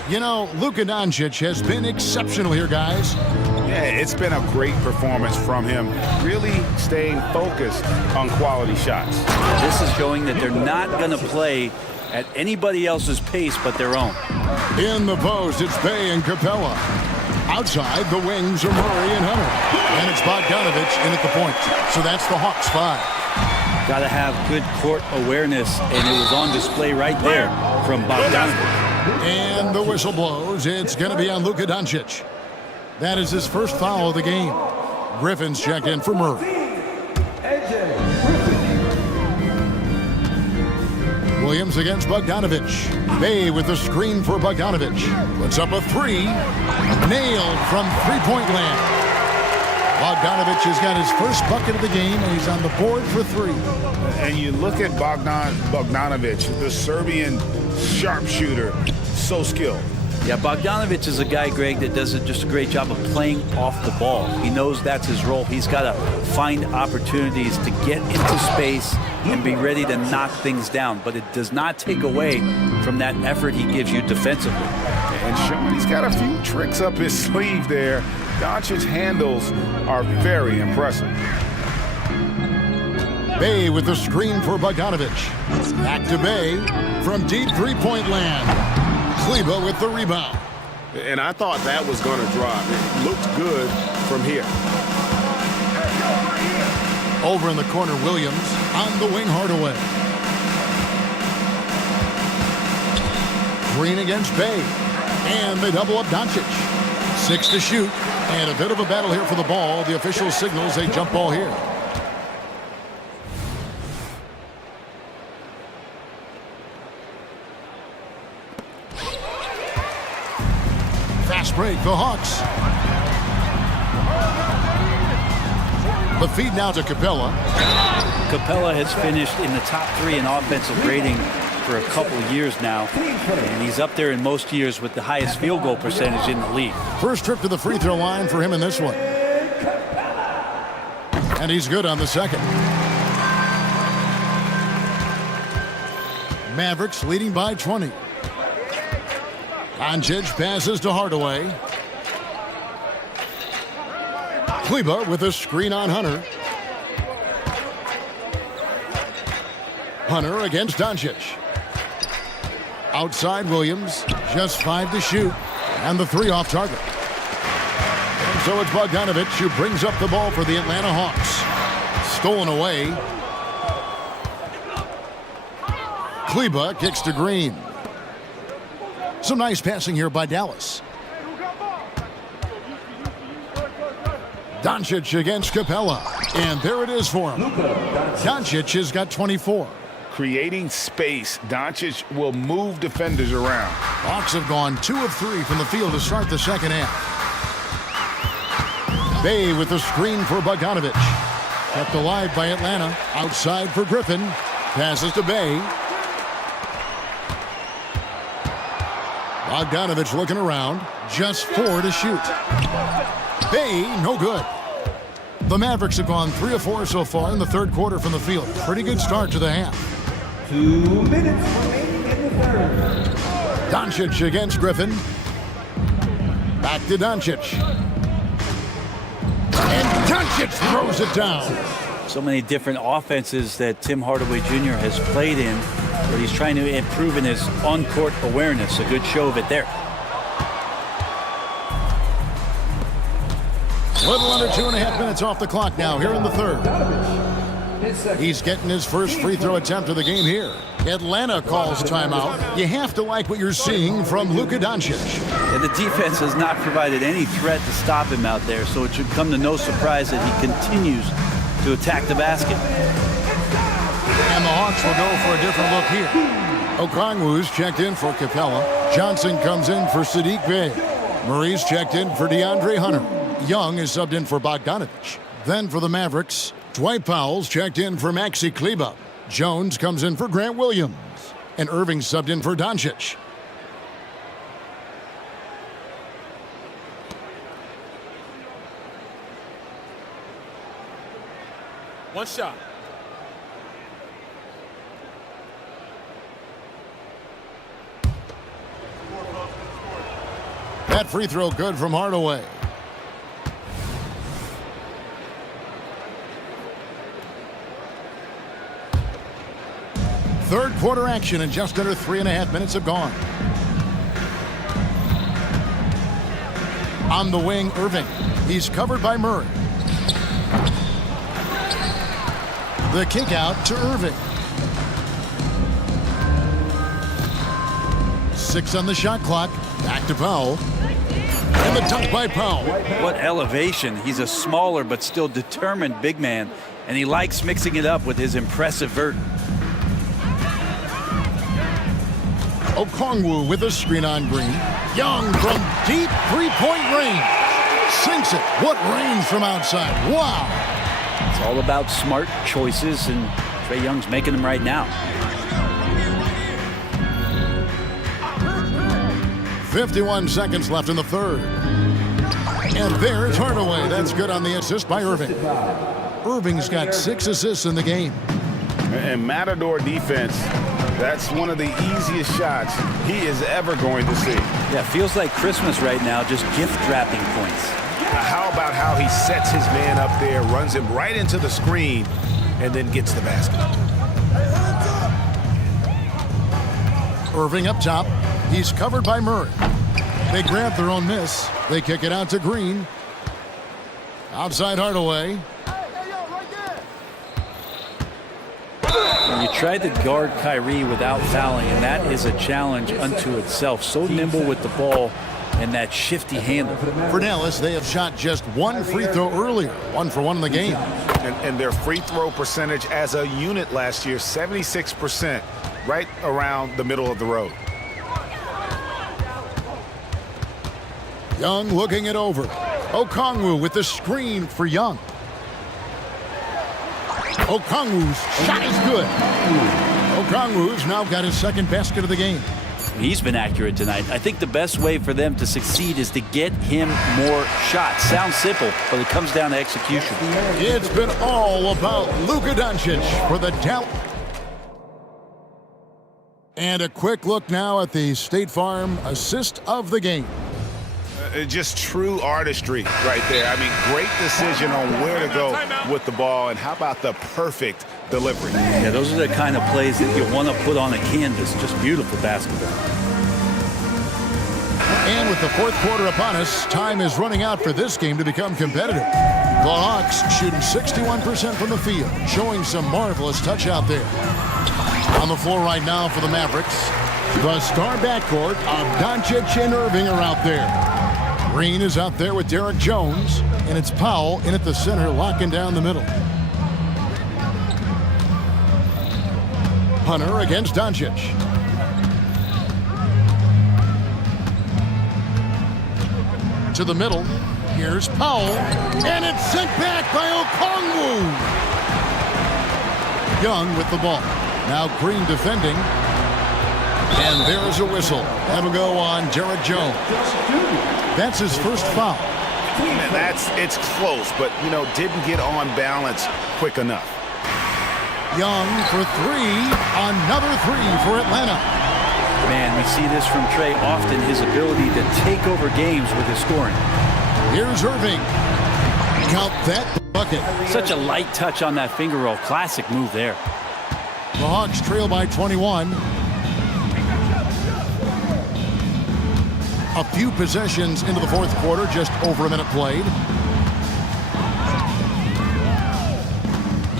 You know, Luka Doncic has been exceptional here, guys. Yeah, it's been a great performance from him, really staying focused on quality shots. This is showing that they're not going to play at anybody else's pace but their own. In the post, it's Bay and Capella. Outside, the wings are Murray and Hunter. And it's Bogdanovich in at the point. So that's the Hawks 5. Got to have good court awareness, and it was on display right there from Bogdanovich. And the whistle blows. It's going to be on Luka Doncic. That is his first foul of the game. Griffin's checked in for Murray. Williams against Bogdanovich. Bay with the screen for Bogdanovich. Puts up a three. Nailed from three-point land. Bogdanovich has got his first bucket of the game, and he's on the board for three. And you look at Bogdanovich, the Serbian sharpshooter, so skilled. Yeah, Bogdanovich is a guy, Greg, that does just a great job of playing off the ball. He knows that's his role. He's got to find opportunities to get into space and be ready to knock things down. But it does not take away from that effort he gives you defensively. And showing he's got a few tricks up his sleeve there. Doncic's handles are very impressive. Bay with the screen for Bogdanovich. Back to Bay from deep three-point land. Kleba with the rebound. And I thought that was going to drop. It looked good from here. Over in the corner, Williams on the wing, Hardaway. Green against Bay. And they double up Doncic. 6 to shoot. And a bit of a battle here for the ball. The official signals a jump ball here. Fast break, the Hawks. The feed now to Capella. Capella has finished in the top 3 in offensive rating for a couple of years now, and he's up there in most years with the highest field goal percentage in the league. First trip to the free throw line for him in this one. And he's good on the second. Mavericks leading by 20. Doncic passes to Hardaway. Kleba with a screen on Hunter. Hunter against Doncic. Outside Williams, just 5 to shoot, and the 3 off target. And so it's Bogdanovich who brings up the ball for the Atlanta Hawks. Stolen away. Kleba kicks to Green. Some nice passing here by Dallas. Doncic against Capella, and there it is for him. Doncic has got 24. Creating space, Doncic will move defenders around. Hawks have gone 2 of 3 from the field to start the second half. Bay with the screen for Bogdanovich. Kept alive by Atlanta. Outside for Griffin. Passes to Bay. Bogdanovich looking around. Just 4 to shoot. Bay, no good. The Mavericks have gone 3 of 4 so far in the third quarter from the field. Pretty good start to the half. 2 minutes remaining in the third. Doncic against Griffin. Back to Doncic. And Doncic throws it down. So many different offenses that Tim Hardaway Jr. has played in, but he's trying to improve in his on-court awareness. A good show of it there. Little under 2.5 minutes off the clock now here in the third. He's getting his first free throw attempt of the game here. Atlanta calls timeout. You have to like what you're seeing from Luka Doncic. And the defense has not provided any threat to stop him out there, so it should come to no surprise that he continues to attack the basket. And the Hawks will go for a different look here. Okongwu's checked in for Capella. Johnson comes in for Sadiq Bey. Murray's checked in for DeAndre Hunter. Young is subbed in for Bogdanovich. Then for the Mavericks, Dwight Powell's checked in for Maxi Kleba. Jones comes in for Grant Williams. And Irving subbed in for Doncic. One shot. That free throw good from Hardaway. Third quarter action and just under 3.5 minutes have gone. On the wing, Irving. He's covered by Murray. The kick out to Irving. 6 on the shot clock. Back to Powell. And the dunk by Powell. What elevation. He's a smaller but still determined big man, and he likes mixing it up with his impressive vert. Okongwu with a screen on Green. Young from deep three-point range. Sinks it. What range from outside. Wow. It's all about smart choices, and Trae Young's making them right now. 51 seconds left in the third. And there's Hardaway. That's good on the assist by Irving. Irving's got 6 assists in the game. And Matador defense, that's one of the easiest shots he is ever going to see. Yeah, feels like Christmas right now, just gift wrapping points. How about how he sets his man up there, runs him right into the screen, and then gets the basket. Irving up top. He's covered by Murray. They grab their own miss. They kick it out to Green. Outside Hardaway. You tried to guard Kyrie without fouling, and that is a challenge unto itself. So nimble with the ball and that shifty handle. For Dallas, they have shot just 1 free throw earlier. 1 for 1 in the game. And their free throw percentage as a unit last year, 76%, right around the middle of the road. Young looking it over. Okongwu with the screen for Young. Okongwu's shot is good. Okongwu's now got his second basket of the game. He's been accurate tonight. I think the best way for them to succeed is to get him more shots. Sounds simple, but it comes down to execution. It's been all about Luka Doncic for the Dallas. And a quick look now at the State Farm assist of the game. Just true artistry right there. I mean, great decision on where to go with the ball, and how about the perfect delivery? Yeah, those are the kind of plays that you want to put on a canvas. Just beautiful basketball. And with the fourth quarter upon us, time is running out for this game to become competitive. The Hawks shooting 61% from the field, showing some marvelous touch out there. On the floor right now for the Mavericks, the star backcourt of Doncic and Irving are out there. Green is out there with Derek Jones, and it's Powell in at the center, locking down the middle. Hunter against Doncic. To the middle. Here's Powell, and it's sent back by Okongwu. Young with the ball. Now Green defending. And there's a whistle. Have a go on Derek Jones. That's his first foul. It's close, but, didn't get on balance quick enough. Young for 3. Another 3 for Atlanta. Man, we see this from Trae often, his ability to take over games with his scoring. Here's Irving. Count that bucket. Such a light touch on that finger roll. Classic move there. The Hawks trail by 21. A few possessions into the fourth quarter, just over a minute played.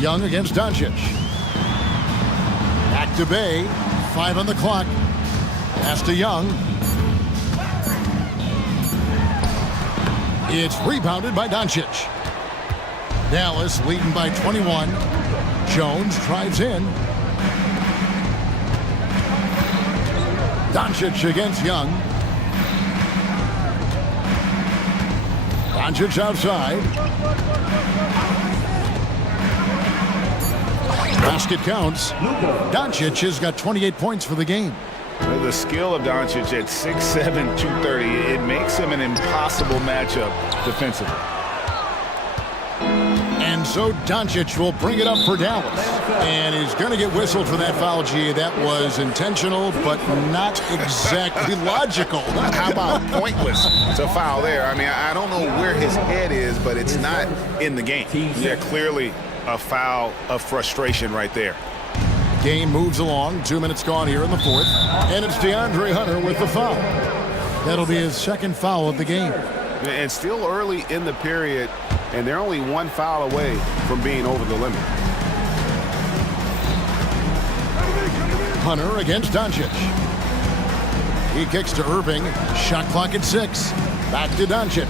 Young against Doncic. Back to Bay. 5 on the clock. Pass to Young. It's rebounded by Doncic. Dallas leading by 21. Jones drives in. Doncic against Young. Doncic outside. Basket counts. Doncic has got 28 points for the game. The skill of Doncic at 6'7", 230, it makes him an impossible matchup defensively. And so Doncic will bring it up for Dallas. And he's going to get whistled for that foul, G. That was intentional, but not exactly logical. How about pointless to foul there? I mean, I don't know where his head is, but it's not in the game. Yeah, clearly a foul of frustration right there. Game moves along. 2 minutes gone here in the fourth. And it's DeAndre Hunter with the foul. That'll be his second foul of the game. And still early in the period, and they're only one foul away from being over the limit. Hunter against Doncic. He kicks to Irving. Shot clock at 6. Back to Doncic.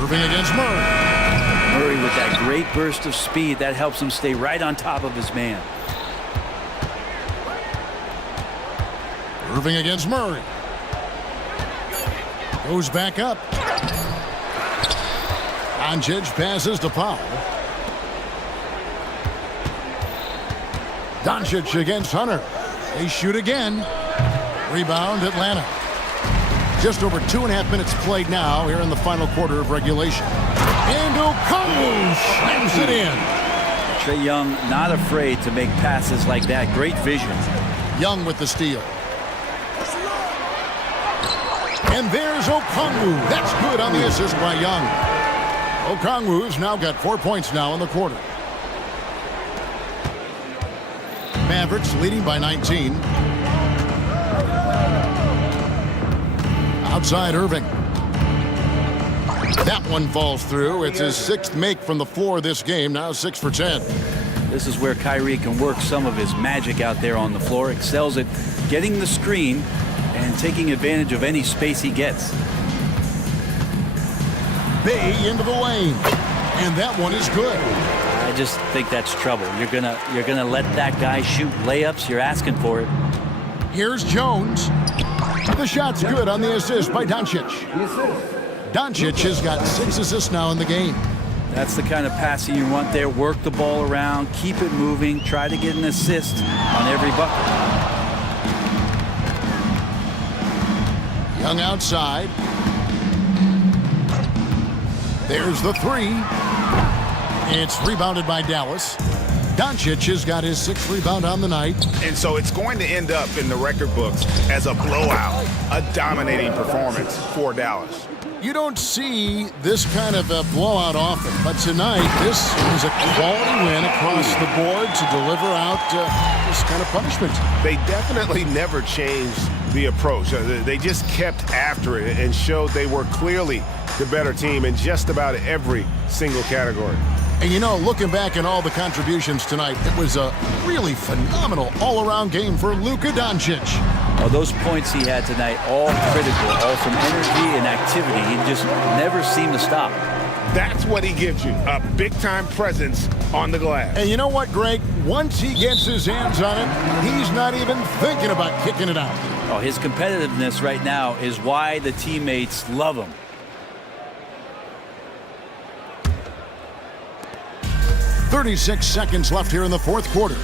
Irving against Murray. Murray with that great burst of speed. That helps him stay right on top of his man. Irving against Murray. Goes back up. Doncic passes to Powell. Doncic against Hunter. They shoot again. Rebound Atlanta. Just over 2.5 minutes played now here in the final quarter of regulation. And Okongwu slams it in. Trae Young not afraid to make passes like that. Great vision. Young with the steal. And there's Okongwu. That's good on the assist by Young. Okongwu's now got 4 points now in the quarter. Mavericks leading by 19. Outside Irving. That one falls through. It's his 6th make from the floor this game. Now 6 for 10. This is where Kyrie can work some of his magic out there on the floor. Excels at getting the screen and taking advantage of any space he gets. Bay into the lane. And that one is good. I just think that's trouble. You're gonna let that guy shoot layups. You're asking for it. Here's Jones. The shot's good on the assist by Doncic. Doncic has got 6 assists now in the game. That's the kind of passing you want there. Work the ball around, keep it moving, try to get an assist on every bucket. Young outside. There's the 3. It's rebounded by Dallas. Doncic has got his 6th rebound on the night. And so it's going to end up in the record books as a blowout, a dominating performance for Dallas. You don't see this kind of a blowout often, but tonight this was a quality win across the board to deliver out this kind of punishment. They definitely never changed the approach. They just kept after it and showed they were clearly the better team in just about every single category. And you know, looking back at all the contributions tonight, it was a really phenomenal all-around game for Luka Doncic. Oh, those points he had tonight, all critical, all from energy and activity. He just never seemed to stop. That's what he gives you, a big-time presence on the glass. And you know what, Greg? Once he gets his hands on it, he's not even thinking about kicking it out. Oh, his competitiveness right now is why the teammates love him. .36 seconds left here in the 4th quarter.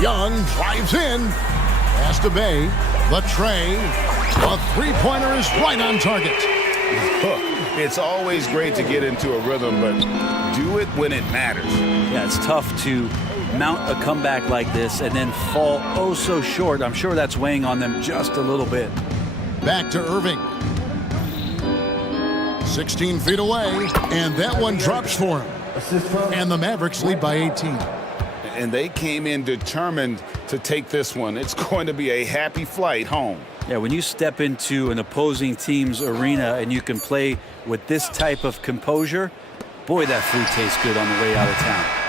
Young drives in. Pass to Bay. The tray. A 3-pointer is right on target. It's always great to get into a rhythm, but do it when it matters. Yeah, it's tough to mount a comeback like this and then fall oh so short. I'm sure that's weighing on them just a little bit. Back to Irving. 16 feet away, and that one drops for him. And the Mavericks lead by 18. And they came in determined to take this one. It's going to be a happy flight home. Yeah, when you step into an opposing team's arena and you can play with this type of composure, boy, that food tastes good on the way out of town.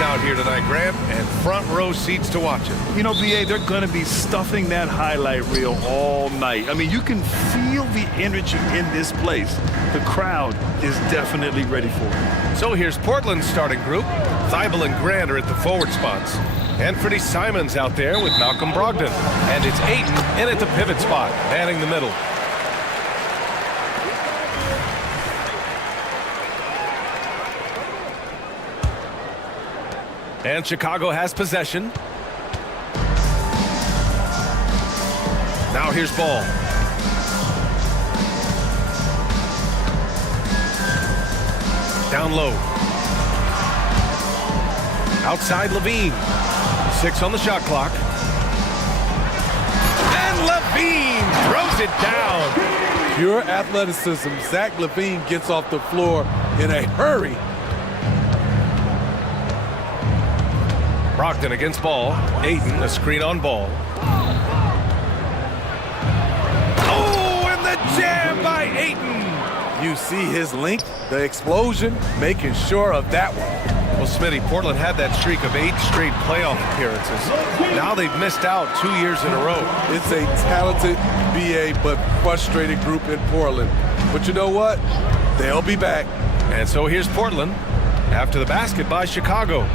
tennis out here tonight, Grant, and front row seats to watch it. You know, BA, they're going to be stuffing that highlight reel all night. I mean, you can feel the energy in this place. The crowd is definitely ready for it. So here's Portland's starting group. Thibault and Grant are at the forward spots. Anthony Simon's out there with Malcolm Brogdon. And it's Ayton in at the pivot spot, manning the middle. And Chicago has possession. Now here's Ball. Down low. Outside Levine. 6 on the shot clock. And Levine throws it down. Pure athleticism. Zach Levine gets off the floor in a hurry. Brogdon against Ball. Ayton, a screen on Ball. Oh, and the jam by Ayton. You see his length, the explosion, making sure of that one. Well, Smitty, Portland had that streak of 8 straight playoff appearances. Now they've missed out 2 years in a row. It's a talented BA but frustrated group in Portland. But you know what? They'll be back. And so here's Portland after the basket by Chicago.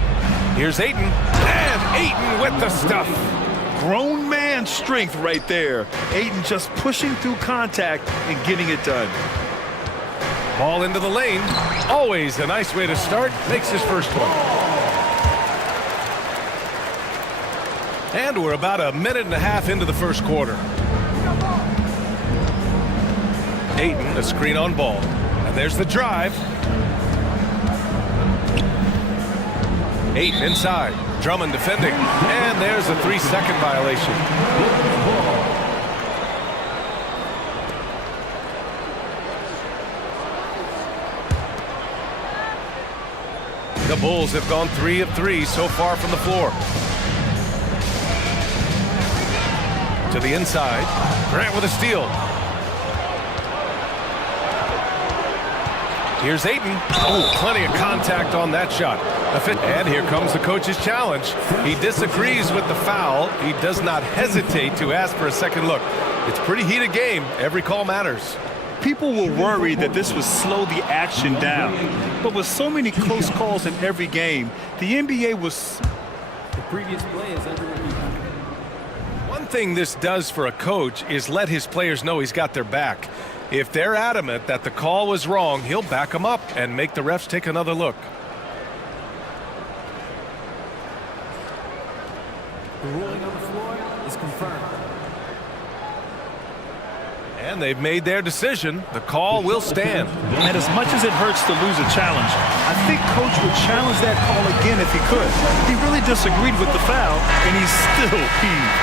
Here's Ayton, and Ayton with the stuff. Grown man strength right there. Ayton just pushing through contact and getting it done. Ball into the lane. Always a nice way to start. Makes his first one. And we're about a minute and a half into the first quarter. Ayton, a screen on Ball. And there's the drive. Ayton inside. Drummond defending. And there's a 3-second violation. The Bulls have gone 3 of 3 so far from the floor. To the inside. Grant with a steal. Here's Ayton. Oh, plenty of contact on that shot. And here comes the coach's challenge. He disagrees with the foul. He does not hesitate to ask for a second look. It's a pretty heated game. Every call matters. People were worried that this would slow the action down. But with so many close calls in every game, the NBA was... The previous play is under review. One thing this does for a coach is let his players know he's got their back. If they're adamant that the call was wrong, he'll back them up and make the refs take another look. The ruling on the floor is confirmed. And they've made their decision. The call will stand. And as much as it hurts to lose a challenge, I think Coach would challenge that call again if he could. He really disagreed with the foul, and he's still peeved.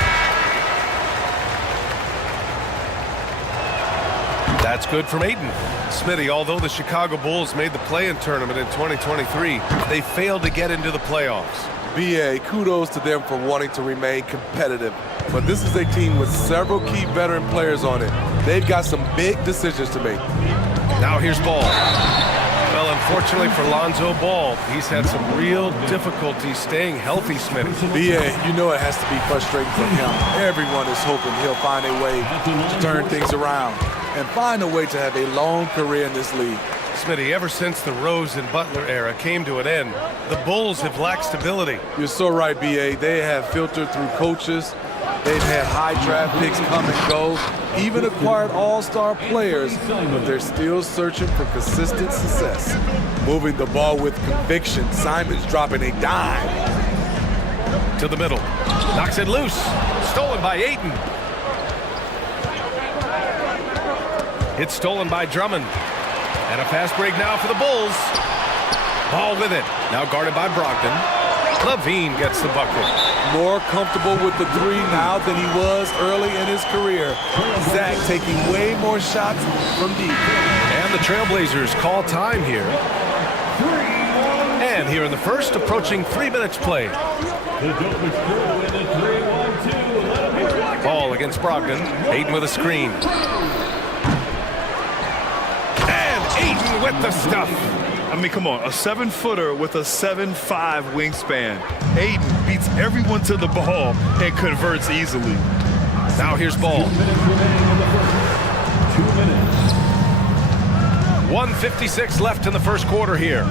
That's good from Ayton. Smitty, although the Chicago Bulls made the play-in tournament in 2023, they failed to get into the playoffs. BA, kudos to them for wanting to remain competitive. But this is a team with several key veteran players on it. They've got some big decisions to make. Now here's Ball. Well, unfortunately for Lonzo Ball, he's had some real difficulty staying healthy, Smitty. BA, you know it has to be frustrating for him. Everyone is hoping he'll find a way to turn things around and find a way to have a long career in this league. Smitty, ever since the Rose and Butler era came to an end, the Bulls have lacked stability. You're so right, BA. They have filtered through coaches. They've had high draft picks come and go, even acquired all-star players, but they're still searching for consistent success. Moving the ball with conviction, Simon's dropping a dime. To the middle, knocks it loose, stolen by Ayton. It's stolen by Drummond. And a fast break now for the Bulls. Ball with it, now guarded by Brogdon. Levine gets the bucket. More comfortable with the three now than he was early in his career. Zach taking way more shots from deep. And the Trailblazers call time here. And here in the first, approaching 3 minutes played. Ball against Brogdon. Ayton with a screen. And Ayton with the stuff. I mean, come on, a 7-footer with a 7'5" wingspan. Aiden beats everyone to the ball and converts easily. Now here's ball. 2 minutes. 1:56 left in the first quarter here.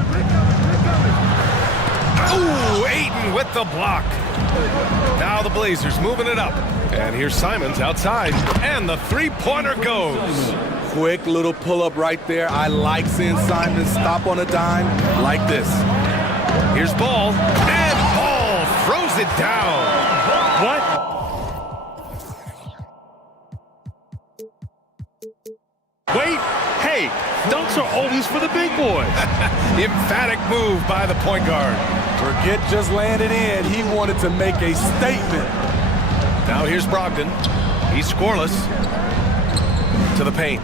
Ooh, Aiden with the block. Now the Blazers moving it up. And here's Simons outside. And the three-pointer goes. Quick little pull-up right there. I like seeing Simon stop on a dime like this. Here's Ball. And Ball throws it down. What? Wait, hey, dunks are always for the big boys. Emphatic move by the point guard. Forget just laying it in. He wanted to make a statement. Now here's Brogdon. He's scoreless. To the paint.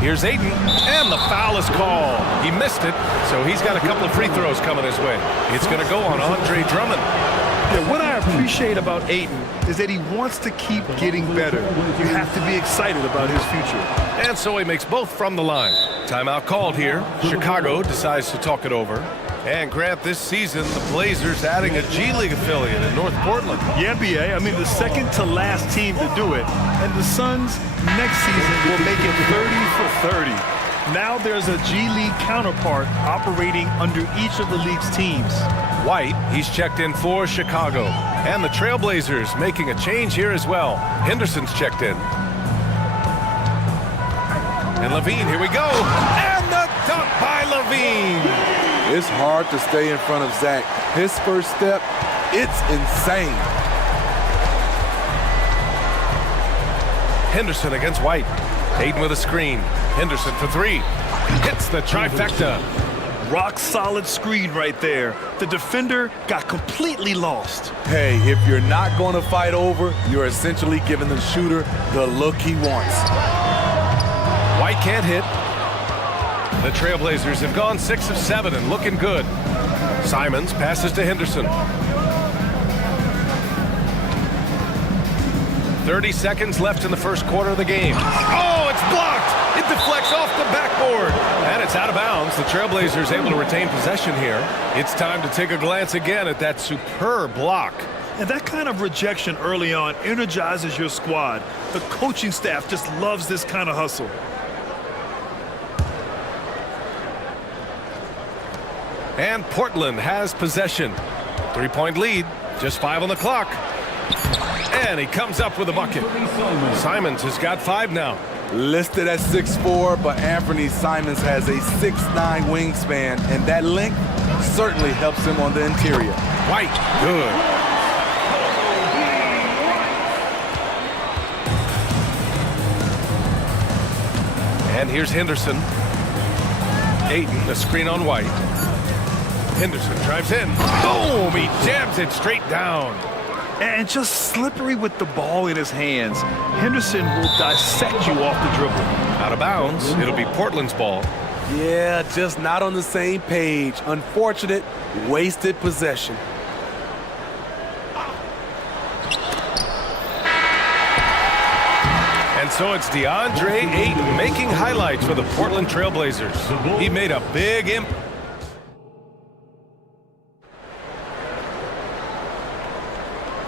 Here's Aiden, and the foul is called. He missed it, so he's got a couple of free throws coming his way. It's going to go on Andre Drummond. Yeah, what I appreciate about Aiden is that he wants to keep getting better. You have to be excited about his future. And so he makes both from the line. Timeout called here. Chicago decides to talk it over. And Grant, this season, the Blazers adding a G League affiliate in North Portland. Yeah, BA. I mean, the second to last team to do it. And the Suns next season will make it 30 for 30. Now there's a G League counterpart operating under each of the league's teams. White, he's checked in for Chicago. And the Trailblazers making a change here as well. Henderson's checked in. And Levine, here we go. And the dunk by Levine. It's hard to stay in front of Zach. His first step, it's insane. Henderson against White. Aiden with a screen. Henderson for three. Hits the trifecta. Rock solid screen right there. The defender got completely lost. Hey, if you're not going to fight over, you're essentially giving the shooter the look he wants. White can't hit. The Trailblazers have gone 6 of 7 and looking good. Simons passes to Henderson. 30 seconds left in the first quarter of the game. Oh, it's blocked! It deflects off the backboard. And it's out of bounds. The Trailblazers able to retain possession here. It's time to take a glance again at that superb block. And that kind of rejection early on energizes your squad. The coaching staff just loves this kind of hustle. And Portland has possession. 3-point lead, just 5 on the clock. And he comes up with a bucket. Simons has got 5 now. Listed at 6'4", but Anthony Simons has a 6'9" wingspan, and that length certainly helps him on the interior. White, good. And here's Henderson. Aiden, a screen on White. Henderson drives in. Boom! He jams it straight down. And just slippery with the ball in his hands. Henderson will dissect you off the dribble. Out of bounds. It'll be Portland's ball. Yeah, just not on the same page. Unfortunate, wasted possession. And so it's DeAndre Ayton making highlights for the Portland Trailblazers. He made a big impact.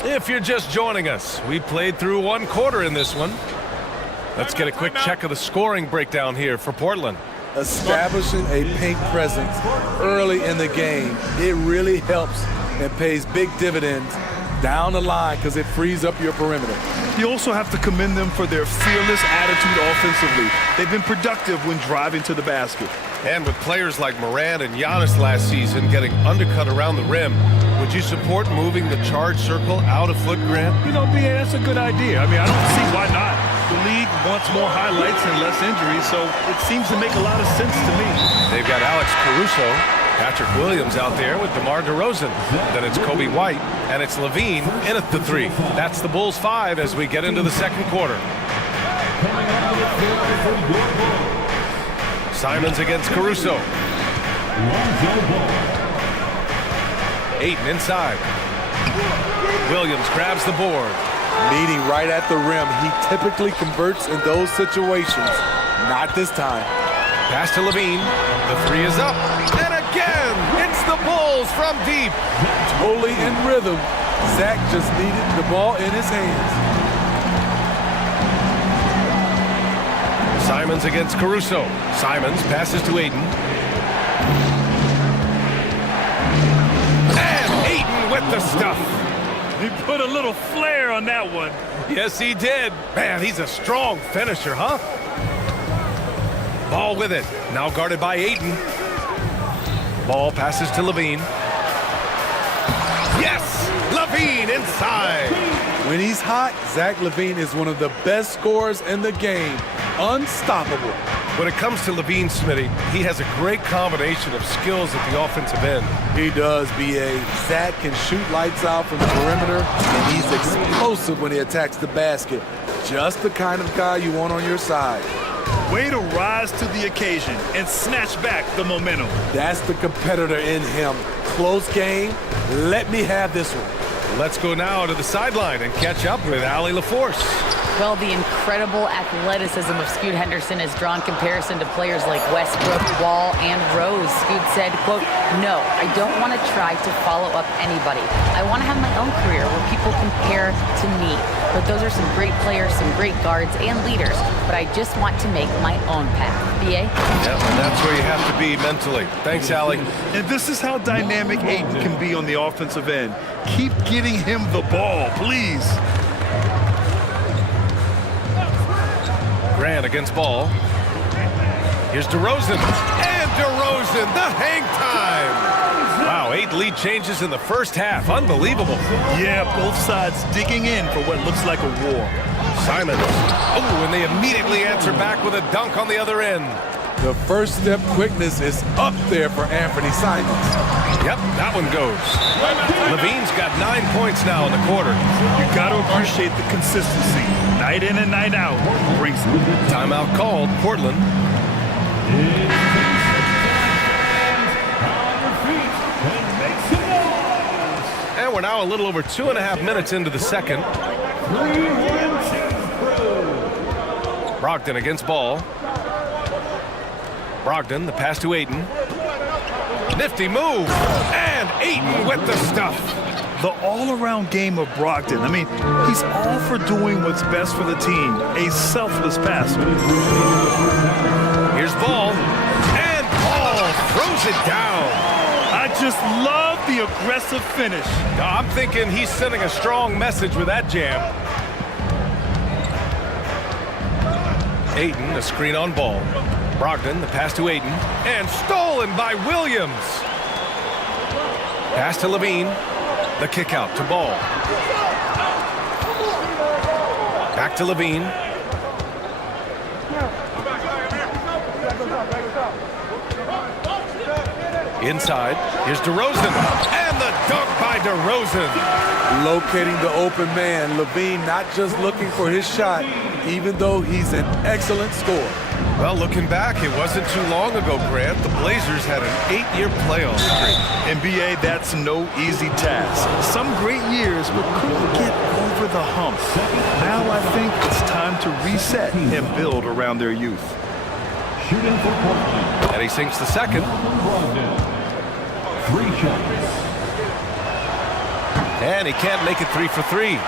If you're just joining us, we played through 1 quarter in this one. Let's get a quick check of the scoring breakdown here for Portland. Establishing a paint presence early in the game, it really helps and pays big dividends down the line because it frees up your perimeter. You also have to commend them for their fearless attitude offensively. They've been productive when driving to the basket. And with players like Morant and Giannis last season getting undercut around the rim, would you support moving the charge circle out a foot, Grant? You know, BA, that's a good idea. I mean, I don't see why not. The league wants more highlights and less injuries, so it seems to make a lot of sense to me. They've got Alex Caruso, Patrick Williams out there with DeMar DeRozan. Then it's Kobe White, and it's Levine in at the 3. That's the Bulls 5 as we get into the second quarter. Simons against Caruso. Ayton inside. Williams grabs the board. Meeting right at the rim. He typically converts in those situations. Not this time. Pass to Levine. The three is up. And again, it's the Bulls from deep. Totally in rhythm. Zach just needed the ball in his hands. Simons against Caruso. Simons passes to Aiden. And Aiden with the stuff. He put a little flair on that one. Yes, he did. Man, he's a strong finisher, huh? Ball with it. Now guarded by Aiden. Ball passes to Levine. Yes! Levine inside. When he's hot, Zach LaVine is one of the best scorers in the game. Unstoppable. When it comes to Levine, Smitty, he has a great combination of skills at the offensive end. He does, B.A. Zach can shoot lights out from the perimeter, and he's explosive when he attacks the basket. Just the kind of guy you want on your side. Way to rise to the occasion and snatch back the momentum. That's the competitor in him. Close game. Let me have this one. Let's go now to the sideline and catch up with Allie LaForce. Well, the incredible athleticism of Scoot Henderson has drawn comparison to players like Westbrook, Wall, and Rose. Scoot said, quote, "No, I don't want to try to follow up anybody. I want to have my own career where people compare to me. But those are some great players, some great guards, and leaders. But I just want to make my own path." BA? Yeah, and that's where you have to be mentally. Thanks, Allie. And this is how dynamic Aiden can be on the offensive end. Keep getting him the ball, please. Grant against Ball. Here's DeRozan. And DeRozan, the hang time. Wow, 8 lead changes in the first half. Unbelievable. Yeah, both sides digging in for what looks like a war. Simons. Oh, and they immediately answer back with a dunk on the other end. The first step quickness is up there for Anthony Simons. Yep, that one goes. Levine's got 9 points now in the quarter. You got to appreciate the consistency. Night in and night out brings it. Timeout called, Portland. And we're now a little over 2.5 minutes into the second. Brogdon against Ball. Brogdon, the pass to Aiden. Nifty move. And Aiden with the stuff. The all-around game of Brogdon. I mean, he's all for doing what's best for the team. A selfless passer. Here's Ball. And Ball throws it down. I just love the aggressive finish. I'm thinking he's sending a strong message with that jam. Aiden, the screen on Ball. Brogdon, the pass to Aiden. And stolen by Williams. Pass to Levine. The kick out to Ball. Back to Levine. Inside. Here's DeRozan. And the dunk by DeRozan. Locating the open man. Levine not just looking for his shot, even though he's an excellent scorer. Well, looking back, it wasn't too long ago, Grant. The Blazers had an 8-year playoff streak. NBA, that's no easy task. Some great years, but couldn't get over the hump. Now I think it's time to reset and build around their youth. And he sinks the second. 3 shots. And he can't make it 3 for 3.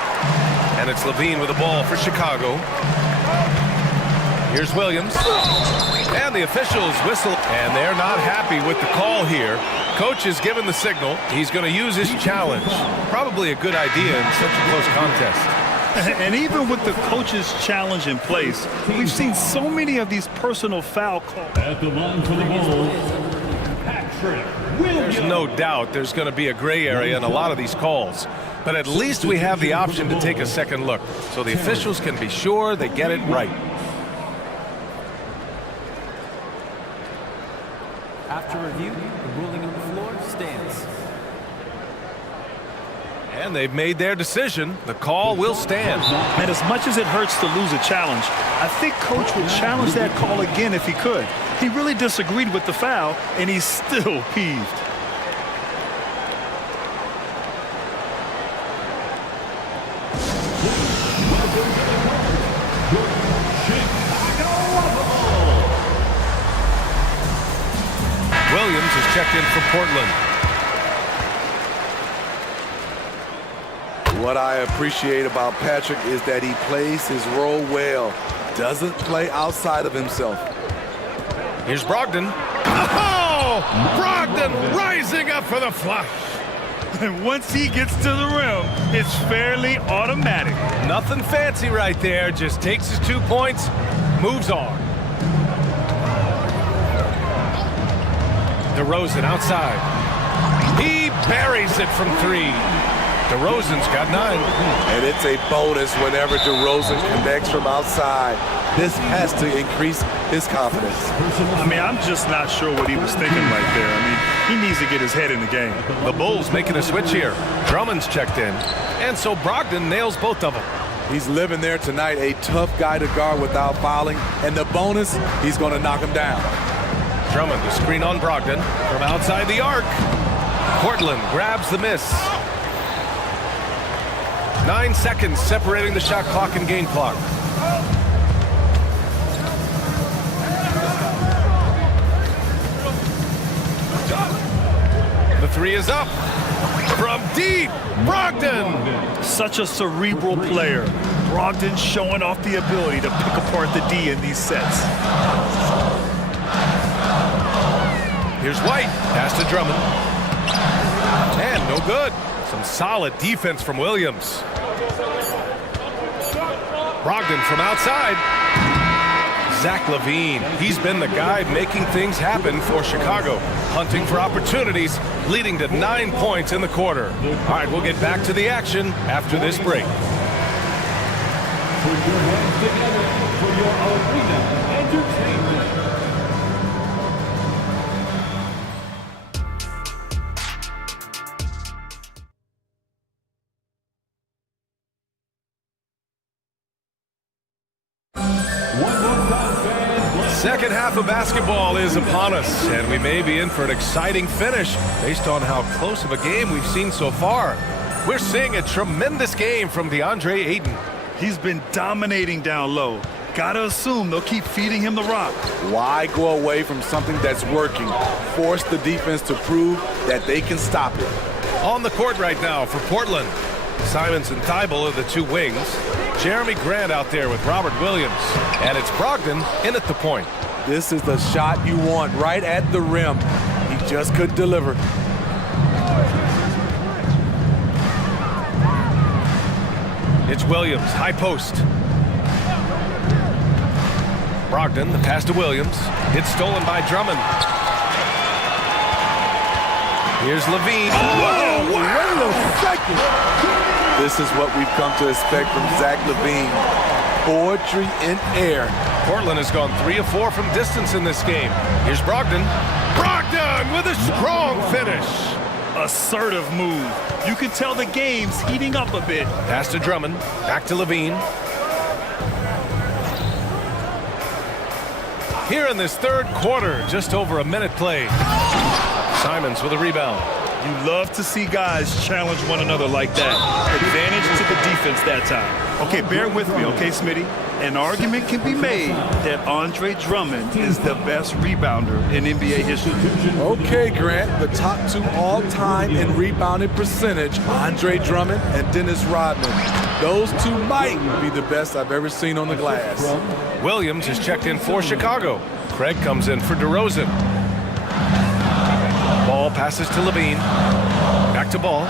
And it's Levine with the ball for Chicago. Here's Williams. And the officials whistle. And they're not happy with the call here. Coach is given the signal. He's going to use his challenge. Probably a good idea in such a close contest. And even with the coach's challenge in place, we've seen so many of these personal foul calls. At the line for the Bulls, Patrick Williams. There's no doubt there's going to be a gray area in a lot of these calls. But at least we have the option to take a second look, so the officials can be sure they get it right. After review, the ruling on the floor stands. And they've made their decision. The call will stand. And as much as it hurts to lose a challenge, I think Coach would challenge that call again if he could. He really disagreed with the foul, and he's still peeved. checked in for Portland. What I appreciate about Patrick is that he plays his role well. Doesn't play outside of himself. Here's Brogdon. Oh! Brogdon rising up for the flush. And once he gets to the rim, it's fairly automatic. Nothing fancy right there. Just takes his 2 points, moves on. DeRozan outside. He buries it from 3. DeRozan's got 9. And it's a bonus whenever DeRozan connects from outside. This has to increase his confidence. I mean, I'm just not sure what he was thinking right there. I mean, he needs to get his head in the game. The Bulls making a switch here. Drummond's checked in. And so Brogdon nails both of them. He's living there tonight, a tough guy to guard without fouling. And the bonus, he's going to knock him down. Drummond, the screen on Brogdon from outside the arc. Portland grabs the miss. 9 seconds separating the shot clock and game clock. The 3 is up. From deep, Brogdon. Such a cerebral player. Brogdon showing off the ability to pick apart the D in these sets. Here's White. Pass to Drummond. And no good. Some solid defense from Williams. Brogdon from outside. Zach LaVine. He's been the guy making things happen for Chicago. Hunting for opportunities, leading to 9 points in the quarter. All right, we'll get back to the action after this break. Put your hands together for your arena entertainment. Second half of basketball is upon us, and we may be in for an exciting finish based on how close of a game we've seen so far. We're seeing a tremendous game from DeAndre Ayton. He's been dominating down low. Gotta assume they'll keep feeding him the rock. Why go away from something that's working? Force the defense to prove that they can stop it. On the court right now for Portland. Simons and Thibault are the 2 wings. Jeremy Grant out there with Robert Williams. And it's Brogdon in at the point. This is the shot you want right at the rim. He just couldn't deliver. It's Williams, high post. Brogdon, the pass to Williams. It's stolen by Drummond. Here's LaVine. Whoa, wait a second. This is what we've come to expect from Zach LaVine. Poetry in air. Portland has gone 3 of 4 from distance in this game. Here's Brogdon. Brogdon with a strong finish. Assertive move. You can tell the game's heating up a bit. Pass to Drummond. Back to LaVine. Here in this third quarter, just over a minute played. Simons with a rebound. You love to see guys challenge one another like that. Advantage to the defense that time. Okay, bear with me, okay, Smitty? An argument can be made that Andre Drummond is the best rebounder in NBA history. Okay, Grant, the top 2 all-time in rebounding percentage, Andre Drummond and Dennis Rodman. Those 2 might be the best I've ever seen on the glass. Williams is checked in for Chicago. Craig comes in for DeRozan. Ball passes to LaVine. Back to Ball.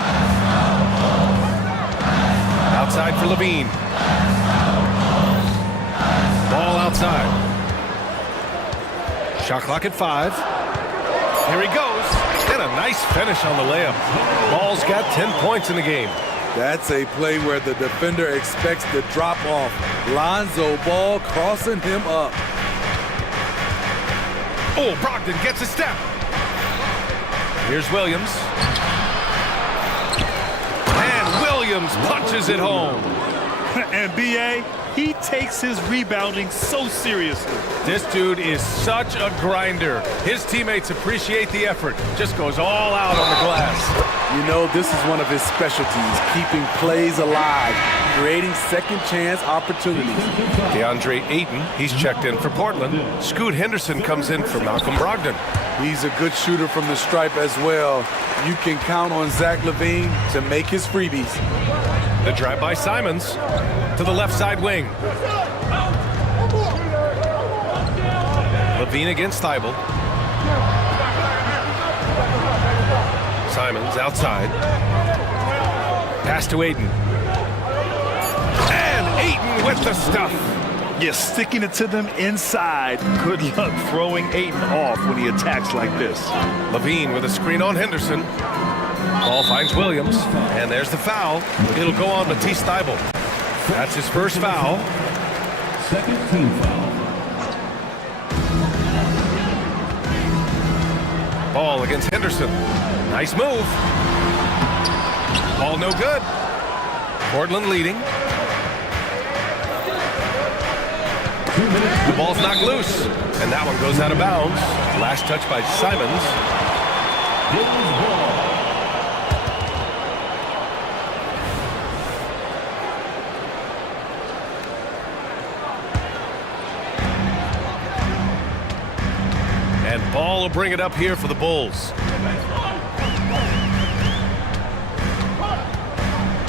Outside for LaVine. Ball outside. Shot clock at 5. Here he goes. And a nice finish on the layup. Ball's got 10 points in the game. That's a play where the defender expects the drop off. Lonzo Ball crossing him up. Oh, Brogdon gets a step. Here's Williams. And Williams punches it home. And B.A., He takes his rebounding so seriously. This dude is such a grinder. His teammates appreciate the effort. Just goes all out on the glass. You know, this is one of his specialties, keeping plays alive, creating second chance opportunities. DeAndre Ayton, he's checked in for Portland. Scoot Henderson comes in for Malcolm Brogdon. He's a good shooter from the stripe as well. You can count on Zach LaVine to make his freebies. The drive by Simons to the left side wing. LaVine against Thibault. Simons outside. Pass to Ayton. And Ayton with the stuff. Yeah, sticking it to them inside. Good luck throwing Ayton off when he attacks like this. LaVine with a screen on Henderson. Ball finds Williams, and there's the foul. It'll go on Matisse Thybulle. That's his first foul. Second team foul. Ball against Henderson. Nice move. Ball no good. Portland leading. The ball's knocked loose, and that one goes out of bounds. Last touch by Simons. And Ball will bring it up here for the Bulls.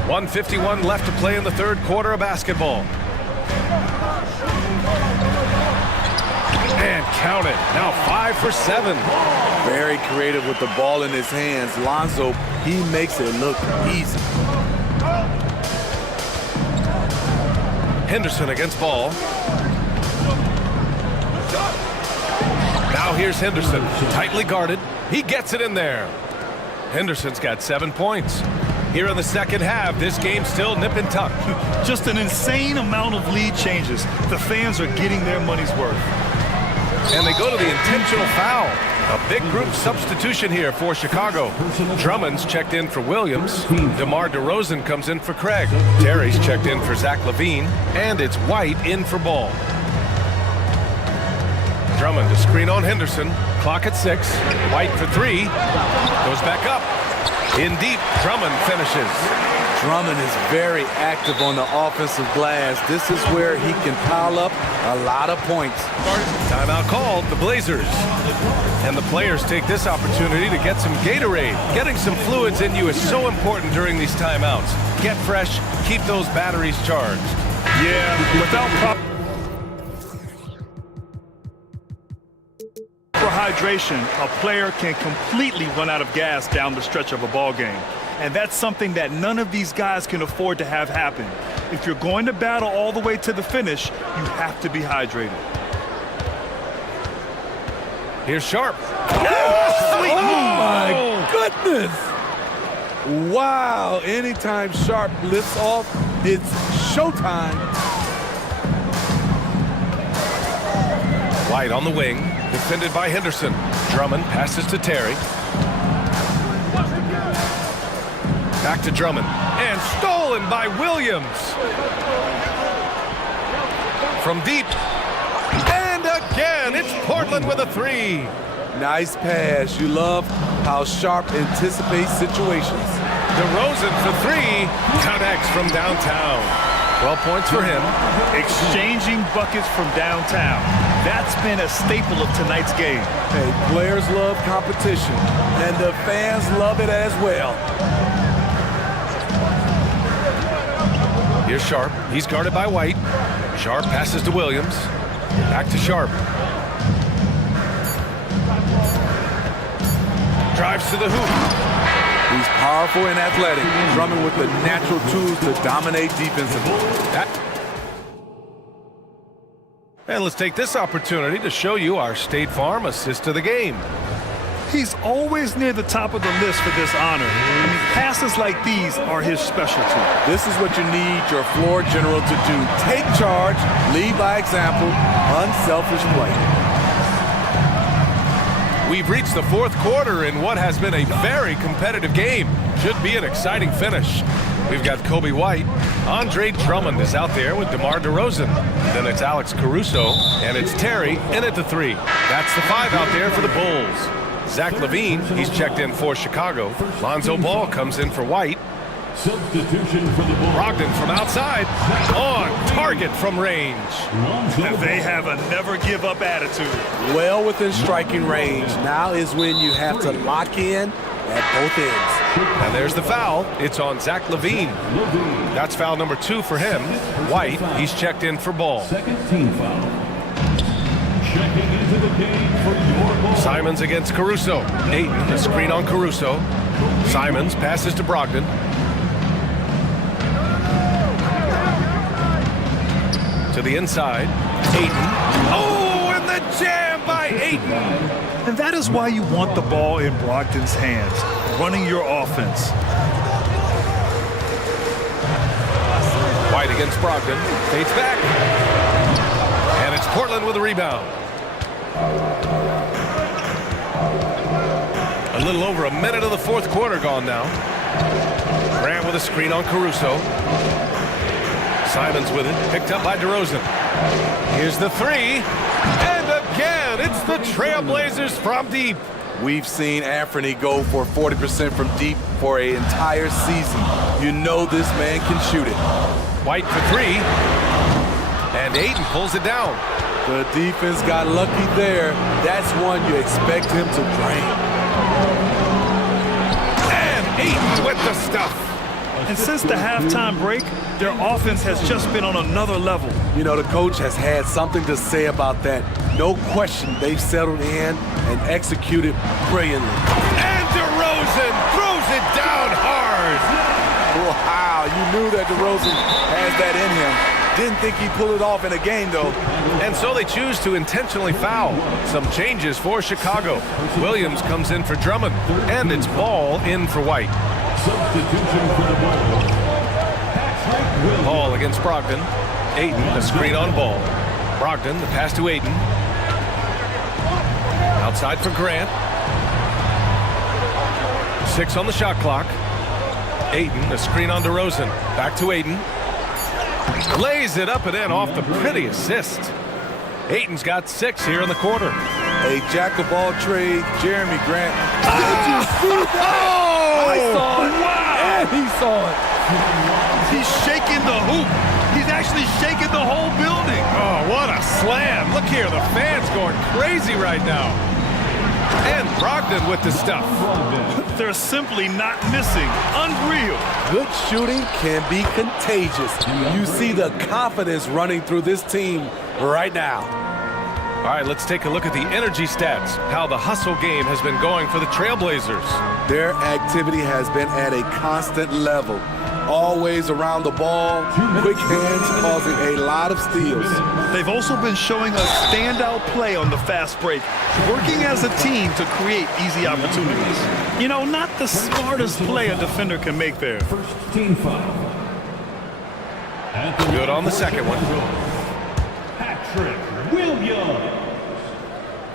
1:51 left to play in the third quarter of basketball. And count it. Now 5 for 7. Very creative with the ball in his hands. Lonzo, he makes it look easy. Henderson against Ball. Now here's Henderson, tightly guarded. He gets it in there. Henderson's got 7 points. Here in the second half, this game's still nip and tuck. Just an insane amount of lead changes. The fans are getting their money's worth. And they go to the intentional foul. A big group substitution here for Chicago. Drummond's checked in for Williams. DeMar DeRozan comes in for Craig. Terry's checked in for Zach LaVine. And it's White in for Ball. Drummond to screen on Henderson. Clock at 6. White for 3. Goes back up. In deep, Drummond finishes. Drummond is very active on the offensive glass. This is where he can pile up a lot of points. Timeout called, the Blazers. And the players take this opportunity to get some Gatorade. Getting some fluids in you is so important during these timeouts. Get fresh, keep those batteries charged. Yeah, without proper hydration, a player can completely run out of gas down the stretch of a ball game. And that's something that none of these guys can afford to have happen. If you're going to battle all the way to the finish, you have to be hydrated. Here's Sharp. Oh my goodness! Wow, anytime Sharp lifts off, it's showtime. White on the wing, defended by Henderson. Drummond passes to Terry. Back to Drummond. And stolen by Williams. From deep. And again, it's Portland with a 3. Nice pass. You love how Sharp anticipates situations. DeRozan for 3. Connects from downtown. 12 points for him. Exchanging buckets from downtown. That's been a staple of tonight's game. Hey, players love competition, and the fans love it as well. Here's Sharp. He's guarded by White. Sharp passes to Williams. Back to Sharp. Drives to the hoop. He's powerful and athletic, Drummond with the natural tools to dominate defensively. And let's take this opportunity to show you our State Farm assist to the game. He's always near the top of the list for this honor. I mean, passes like these are his specialty. This is what you need your floor general to do. Take charge, lead by example, unselfish play. We've reached the fourth quarter in what has been a very competitive game. Should be an exciting finish. We've got Kobe White. Andre Drummond is out there with DeMar DeRozan. Then it's Alex Caruso, and it's Terry in at the 3. That's the 5 out there for the Bulls. Zach LaVine, he's checked in for Chicago. Lonzo Ball comes in for White. Substitution for the Bulls. Brogdon from outside, on target from range. They have a never-give-up attitude. Well within striking range. Now is when you have to lock in at both ends. And there's the foul. It's on Zach LaVine. That's foul number 2 for him. White, he's checked in for Ball. Second team foul. Checking into the game for your Bulls. Simons against Caruso. Ayton, a screen on Caruso. Simons passes to Brogdon. To the inside, Ayton. Oh, and the jam by Ayton. And that is why you want the ball in Brogdon's hands, running your offense. White against Brogdon, fades back. And it's Portland with a rebound. A little over a minute of the fourth quarter gone now. Grant with a screen on Caruso. Simons with it, picked up by DeRozan. Here's the 3, and again, it's the Trailblazers from deep. We've seen Anthony go for 40% from deep for an entire season. You know this man can shoot it. White for 3, and Ayton pulls it down. The defense got lucky there. That's one you expect him to drain. And Ayton with the stuff. And since the halftime break, their offense has just been on another level. You know, the coach has had something to say about that. No question, they've settled in and executed brilliantly. And DeRozan throws it down hard. Wow, you knew that DeRozan has that in him. Didn't think he'd pull it off in a game, though. And so they choose to intentionally foul. Some changes for Chicago. Williams comes in for Drummond, and it's Ball in for White. Substitution for the Bulls. Ball against Brogdon. Ayton, a screen on Ball. Brogdon, the pass to Ayton. Outside for Grant. 6 on the shot clock. Ayton, a screen on DeRozan. Back to Ayton. Lays it up and in off the pretty assist. Ayton's got 6 here in the quarter. A jack-of-all trade, Jeremy Grant. Did you see that? I saw it. Wow. And he saw it. He's shaking the hoop. He's actually shaking the whole building. Oh, what a slam. Look here, the fans going crazy right now. And Brogdon with the stuff. They're simply not missing. Unreal. Good shooting can be contagious. You see the confidence running through this team right now. All right, let's take a look at the energy stats, how the hustle game has been going for the Trailblazers. Their activity has been at a constant level. Always around the ball, quick hands causing a lot of steals. They've also been showing us standout play on the fast break, working as a team to create easy opportunities. You know, not the smartest play a defender can make there. First team foul. Good on the second one. Patrick Williams.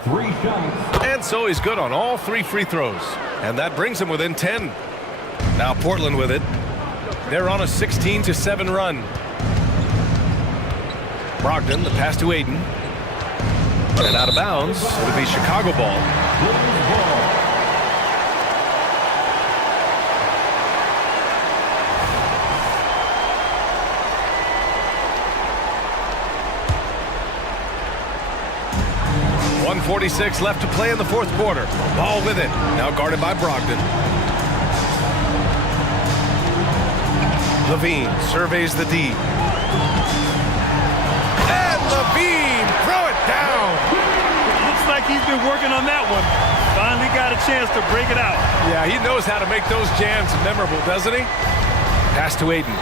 3 shots. And so he's good on all 3 free throws. And that brings him within 10. Now Portland with it. They're on a 16-7 run. Brogdon, the pass to Ayton. And out of bounds, it'll be Chicago ball. .146 left to play in the fourth quarter. Ball with it. Now guarded by Brogdon. LaVine surveys the D. And LaVine, throw it down. Looks like he's been working on that one. Finally got a chance to break it out. Yeah, he knows how to make those jams memorable, doesn't he? Pass to Ayton.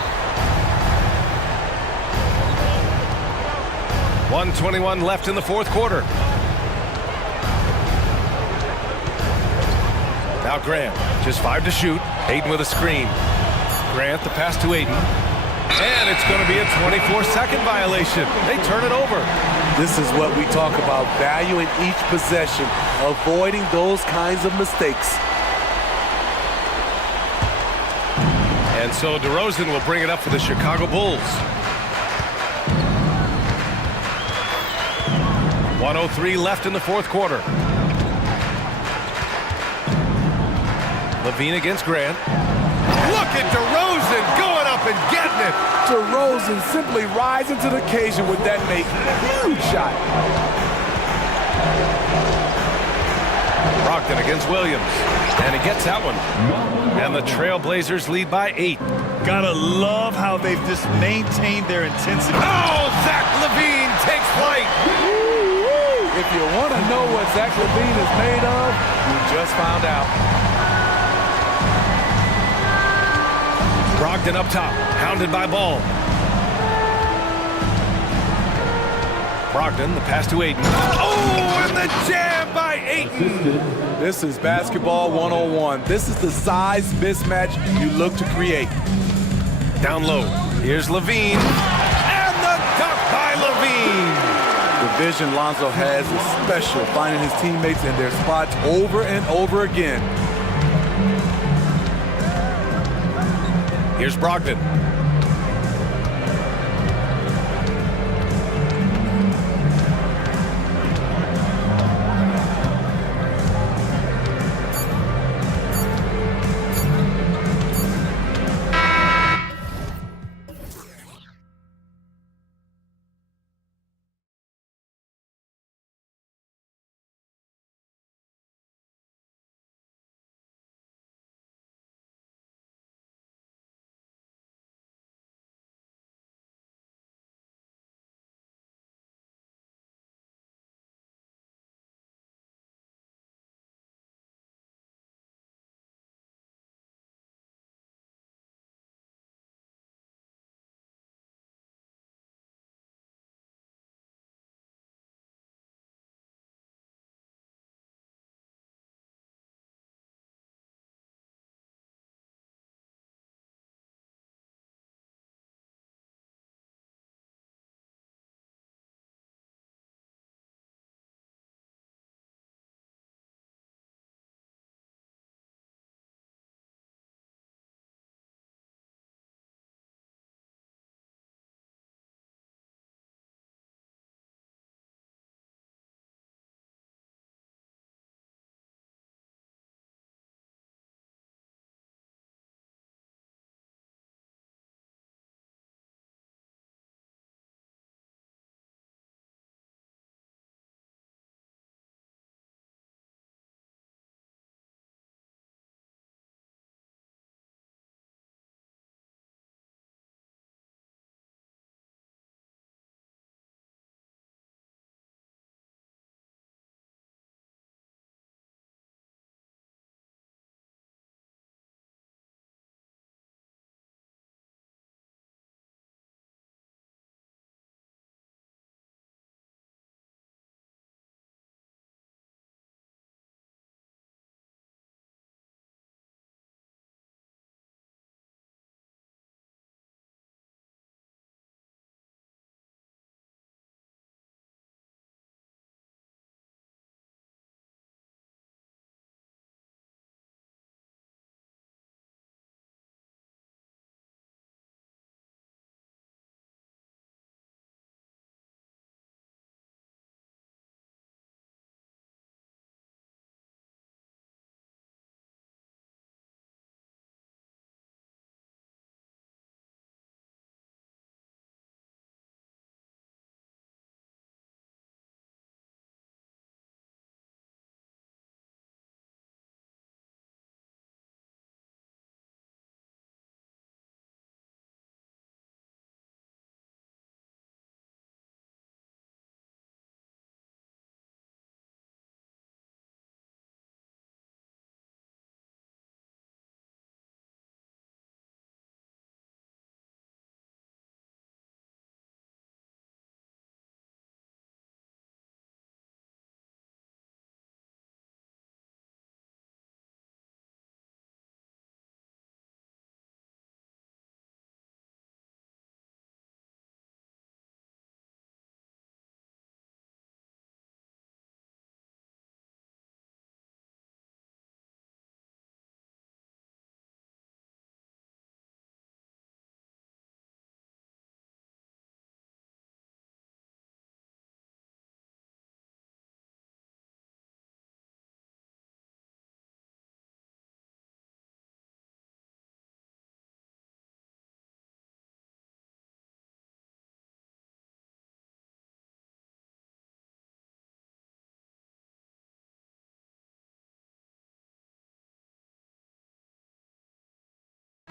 1:21 left in the fourth quarter. Now Grant, just 5 to shoot. Ayton with a screen. Grant, the pass to Ayton. And it's going to be a 24-second violation. They turn it over. This is what we talk about, valuing each possession, avoiding those kinds of mistakes. And And so DeRozan will bring it up for the Chicago Bulls. 1:03 left in the fourth quarter. Levine against Grant. Look at DeRozan going up and getting it. DeRozan simply rising to the occasion with that make. Huge shot. Brogdon against Williams. And he gets that one. And the Trailblazers lead by 8. Gotta love how they've just maintained their intensity. Oh, Zach LaVine takes flight. If you want to know what Zach LaVine is made of, you just found out. Brogdon up top, hounded by Ball. Brogdon, the pass to Ayton. Oh, and the jam by Ayton. This is basketball 101. This is the size mismatch you look to create. Down low, here's Levine. And the dunk by Levine. The vision Lonzo has is special, finding his teammates in their spots over and over again. Here's Brogdon.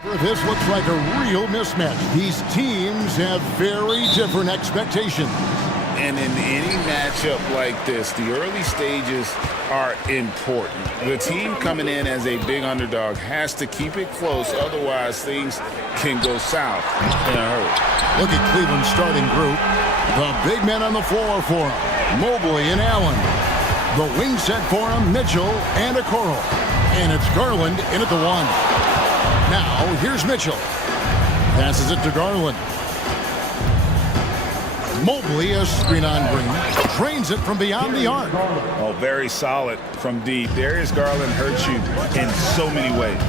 This looks like a real mismatch. These teams have very different expectations. And in any matchup like this, the early stages are important. The team coming in as a big underdog has to keep it close, otherwise things can go south in a hurry. Look at Cleveland's starting group. The big men on the floor for him, Mobley and Allen. The wing set for him, Mitchell and Okoro. And it's Garland in at the one. Now, here's Mitchell. Passes it to Garland. Mobley, a screen on Green, drains it from beyond the arc. Oh, very solid from deep. Darius Garland hurts you in so many ways.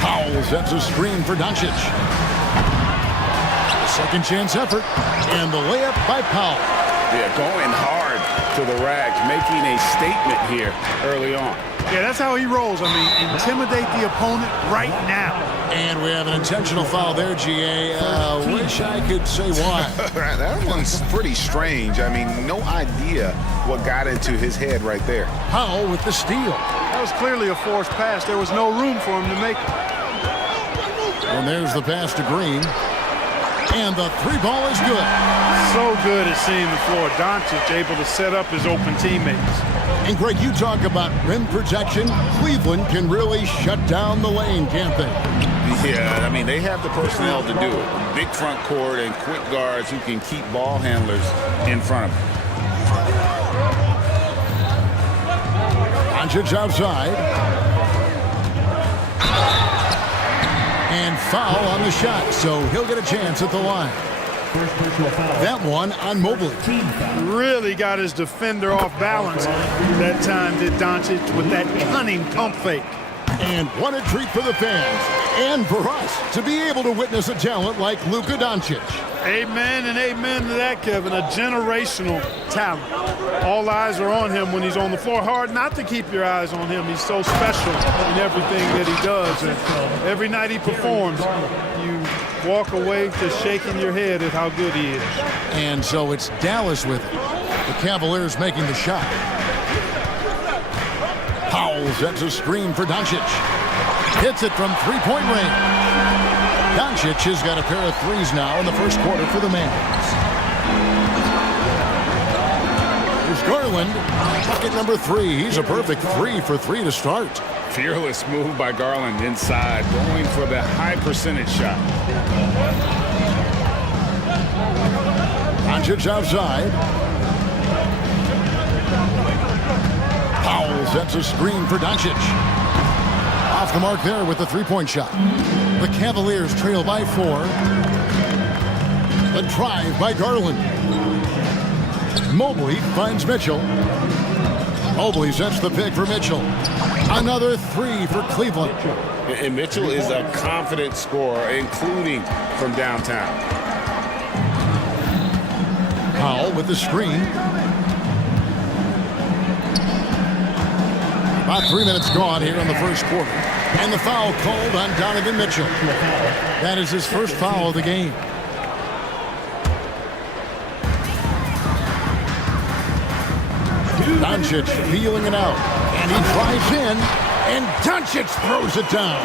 Powell sets a screen for Doncic. Second chance effort, and the layup by Powell. Yeah, going hard to the rack, making a statement here early on. Yeah, that's how he rolls. I mean, intimidate the opponent right now. And we have an intentional foul there, GA. Wish I could say why. That one's pretty strange. I mean, no idea what got into his head right there. Powell with the steal. That was clearly a forced pass. There was no room for him to make it. And there's the pass to Green. And the three ball is good. So good at seeing the floor. Doncic able to set up his open teammates. And Greg, you talk about rim protection. Cleveland can really shut down the lane, can't they? Yeah, I mean, they have the personnel to do it. Big front court and quick guards who can keep ball handlers in front of them. Doncic outside. And foul on the shot, so he'll get a chance at the line. That one on Mobley. Really got his defender off balance that time, did Doncic, with that cunning pump fake. And what a treat for the fans and for us to be able to witness a talent like Luka Doncic. Amen and amen to that, Kevin. A generational talent. All eyes are on him when he's on the floor. Hard not to keep your eyes on him. He's so special in everything that he does. And every night he performs, you walk away just shaking your head at how good he is. And so it's Dallas with it. The Cavaliers making the shot. Powell sets a screen for Doncic. Hits it from three-point range. Doncic has got a pair of threes now in the first quarter for the Mavs. Here's Garland. Bucket number 3. He's a perfect 3 for 3 to start. Fearless move by Garland inside, going for the high percentage shot. Doncic outside. Powell sets a screen for Doncic. Off the mark there with the three-point shot. The Cavaliers trail by 4. The drive by Garland. Mobley finds Mitchell. Mobley sets the pick for Mitchell. Another 3 for Cleveland. And Mitchell is a confident scorer, including from downtown. Powell with the screen. About 3 minutes gone here in the first quarter. And the foul called on Donovan Mitchell. That is his first foul of the game. Doncic feeling it out. And he drives in. And Doncic throws it down.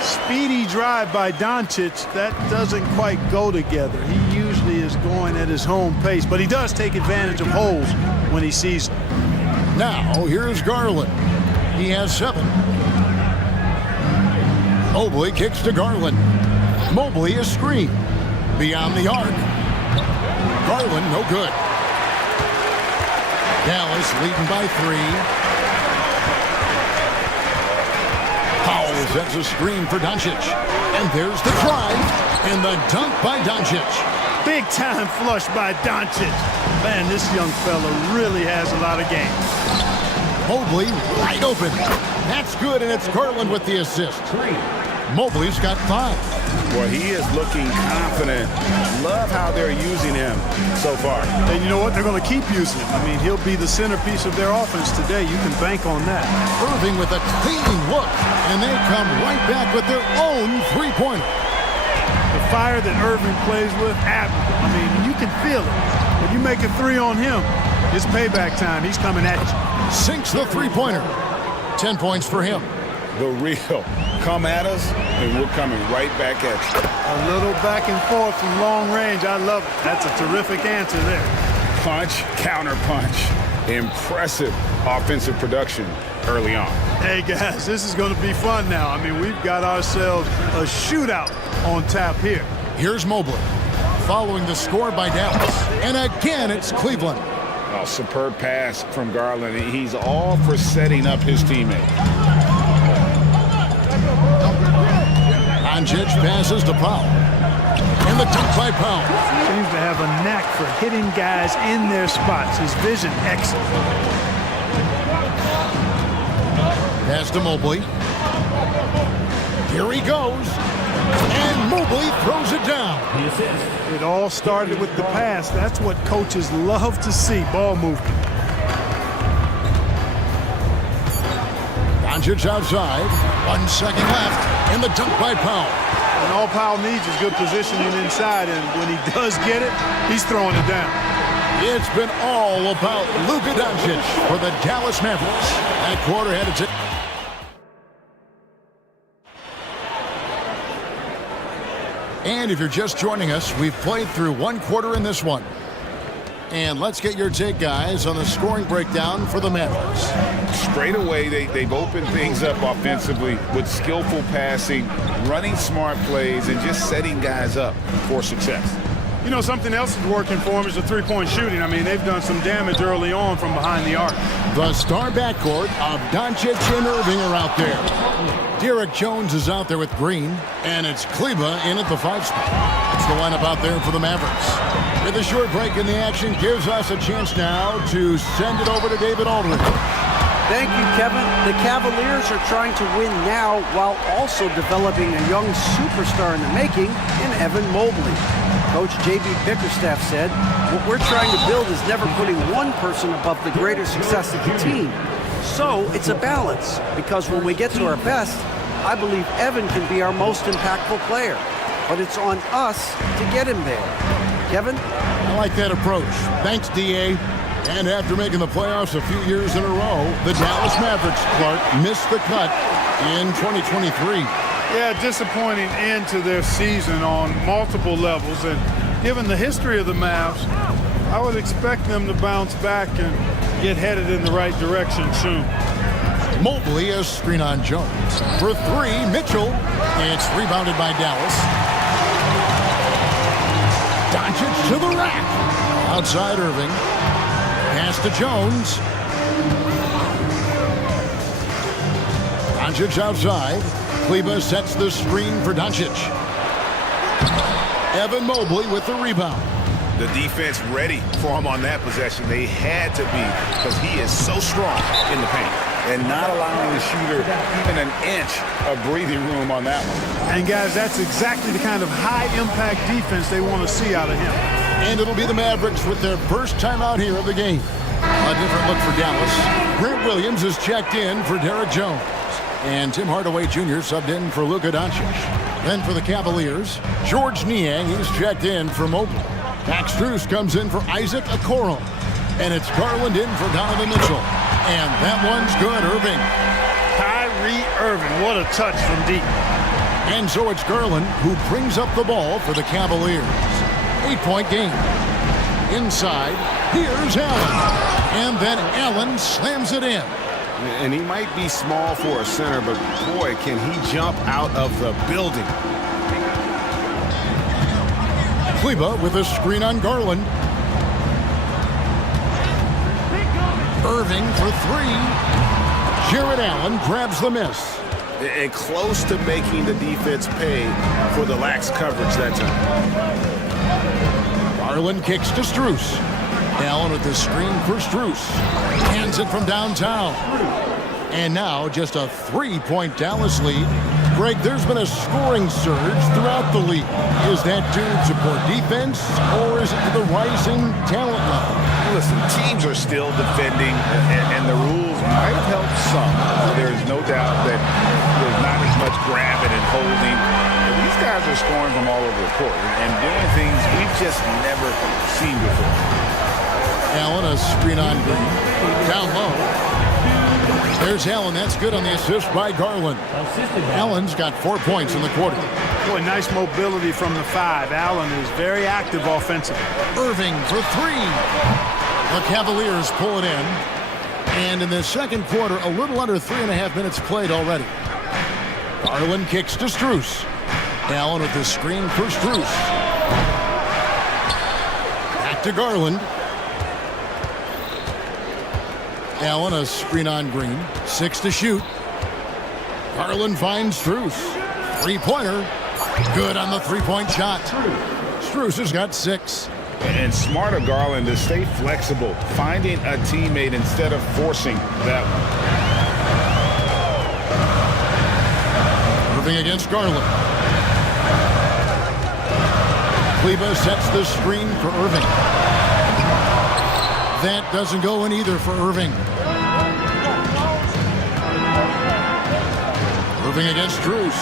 Speedy drive by Doncic. That doesn't quite go together. He usually is going at his home pace, but he does take advantage of holes when he sees them. Now, here's Garland. He has 7. Mobley kicks to Garland. Mobley is screened. Beyond the arc. Garland, no good. Dallas leading by 3. Powell sets a screen for Doncic. And there's the drive. And the dunk by Doncic. Big time flush by Doncic. Man, this young fella really has a lot of game. Mobley wide open. That's good, and it's Garland with the assist. Mobley's got 5. Well, he is looking confident. Love how they're using him so far. And you know what? They're going to keep using him. I mean, he'll be the centerpiece of their offense today. You can bank on that. Irving with a clean look, and they come right back with their own three-pointer. The fire that Irving plays with, admirable. I mean, you can feel it. When you make a 3 on him, it's payback time. He's coming at you. Sinks the three-pointer. 10 points for him. the real. Come at us, and we're coming right back at you. A little back and forth from long range. I love it. That's a terrific answer there. Punch, counter punch. Impressive offensive production early on. Hey, guys, this is going to be fun now. I mean, we've got ourselves a shootout on tap here. Here's Mobley, following the score by Dallas. And again, it's Cleveland. Oh, superb pass from Garland. He's all for setting up his teammate. Doncic passes to Powell. And the dunk by Powell. Seems to have a knack for hitting guys in their spots. His vision excellent. Pass to Mobley. Here he goes. And Mobley throws it down. It all started with the pass. That's what coaches love to see, ball movement. Doncic outside. 1 second left. And the dunk by Powell. And all Powell needs is good positioning inside, and when he does get it, he's throwing it down. It's been all about Luka Doncic for the Dallas Mavericks. That quarter headed to... And if you're just joining us, we've played through 1 quarter in this one. And let's get your take, guys, on the scoring breakdown for the Mavericks. Straight away, they've opened things up offensively with skillful passing, running smart plays, and just setting guys up for success. You know, something else is working for them is the three-point shooting. I mean, they've done some damage early on from behind the arc. The star backcourt of Doncic and Irving are out there. Derek Jones is out there with Green, and it's Kleba in at the 5 spot. It's the lineup out there for the Mavericks. With a short break in the action, gives us a chance now to send it over to David Aldridge. Thank you, Kevin. The Cavaliers are trying to win now while also developing a young superstar in the making in Evan Mobley. Coach J.B. Bickerstaff said, what we're trying to build is never putting one person above the greater success of the team. So it's a balance, because when we get to our best, I believe Evan can be our most impactful player. But it's on us to get him there. Kevin? I like that approach. Thanks, D.A. And after making the playoffs a few years in a row, the Dallas Mavericks, Clark, missed the cut in 2023. Yeah, disappointing end to their season on multiple levels. And given the history of the Mavs, I would expect them to bounce back and get headed in the right direction soon. Mobley, a screen on Jones. For 3, Mitchell. It's rebounded by Dallas. Doncic to the rack. Outside Irving. Pass to Jones. Doncic outside. Kleba sets the screen for Doncic. Evan Mobley with the rebound. The defense ready for him on that possession. They had to be, because he is so strong in the paint. And not allowing the shooter even an inch of breathing room on that one. And guys, that's exactly the kind of high-impact defense they want to see out of him. And it'll be the Mavericks with their first time out here of the game. A different look for Dallas. Grant Williams is checked in for Derek Jones. And Tim Hardaway Jr. subbed in for Luka Doncic. Then for the Cavaliers, George Niang, he's checked in for Mobley. Max Strus comes in for Isaac Okoro. And it's Garland in for Donovan Mitchell. And that one's good, Irving. Kyrie Irving, what a touch from deep. And so it's Garland who brings up the ball for the Cavaliers. 8-point game. Inside, here's Allen. And then Allen slams it in. And he might be small for a center, but boy, can he jump out of the building. Kleba with a screen on Garland. Irving for 3. Jared Allen grabs the miss. And close to making the defense pay for the lax coverage that time. Garland kicks to Strus. Allen with the screen for Strus. Hands it from downtown. And now just a 3-point Dallas lead. Greg, there's been a scoring surge throughout the league. Is that due to poor defense, or is it to the rising talent level? Listen, teams are still defending, and the rules might have helped some. There is no doubt that there's not as much grabbing and holding. But these guys are scoring from all over the court and doing things we've just never seen before. Allen, a screen on Green. Down low. There's Allen. That's good on the assist by Garland. Allen's got 4 points in the quarter. Boy, nice mobility from the 5. Allen is very active offensively. Irving for 3. The Cavaliers pull it in. And in the second quarter, a little under 3.5 minutes played already. Garland kicks to Strus. Allen with the screen for Strus. Back to Garland. Allen, a screen on Green. 6 to shoot. Garland finds Strus. 3-pointer. Good on the 3-point shot. Strus has got 6. And smart of Garland to stay flexible, finding a teammate instead of forcing that one. Irving against Garland. Kleba sets the screen for Irving. That doesn't go in either for Irving. Irving against Strus.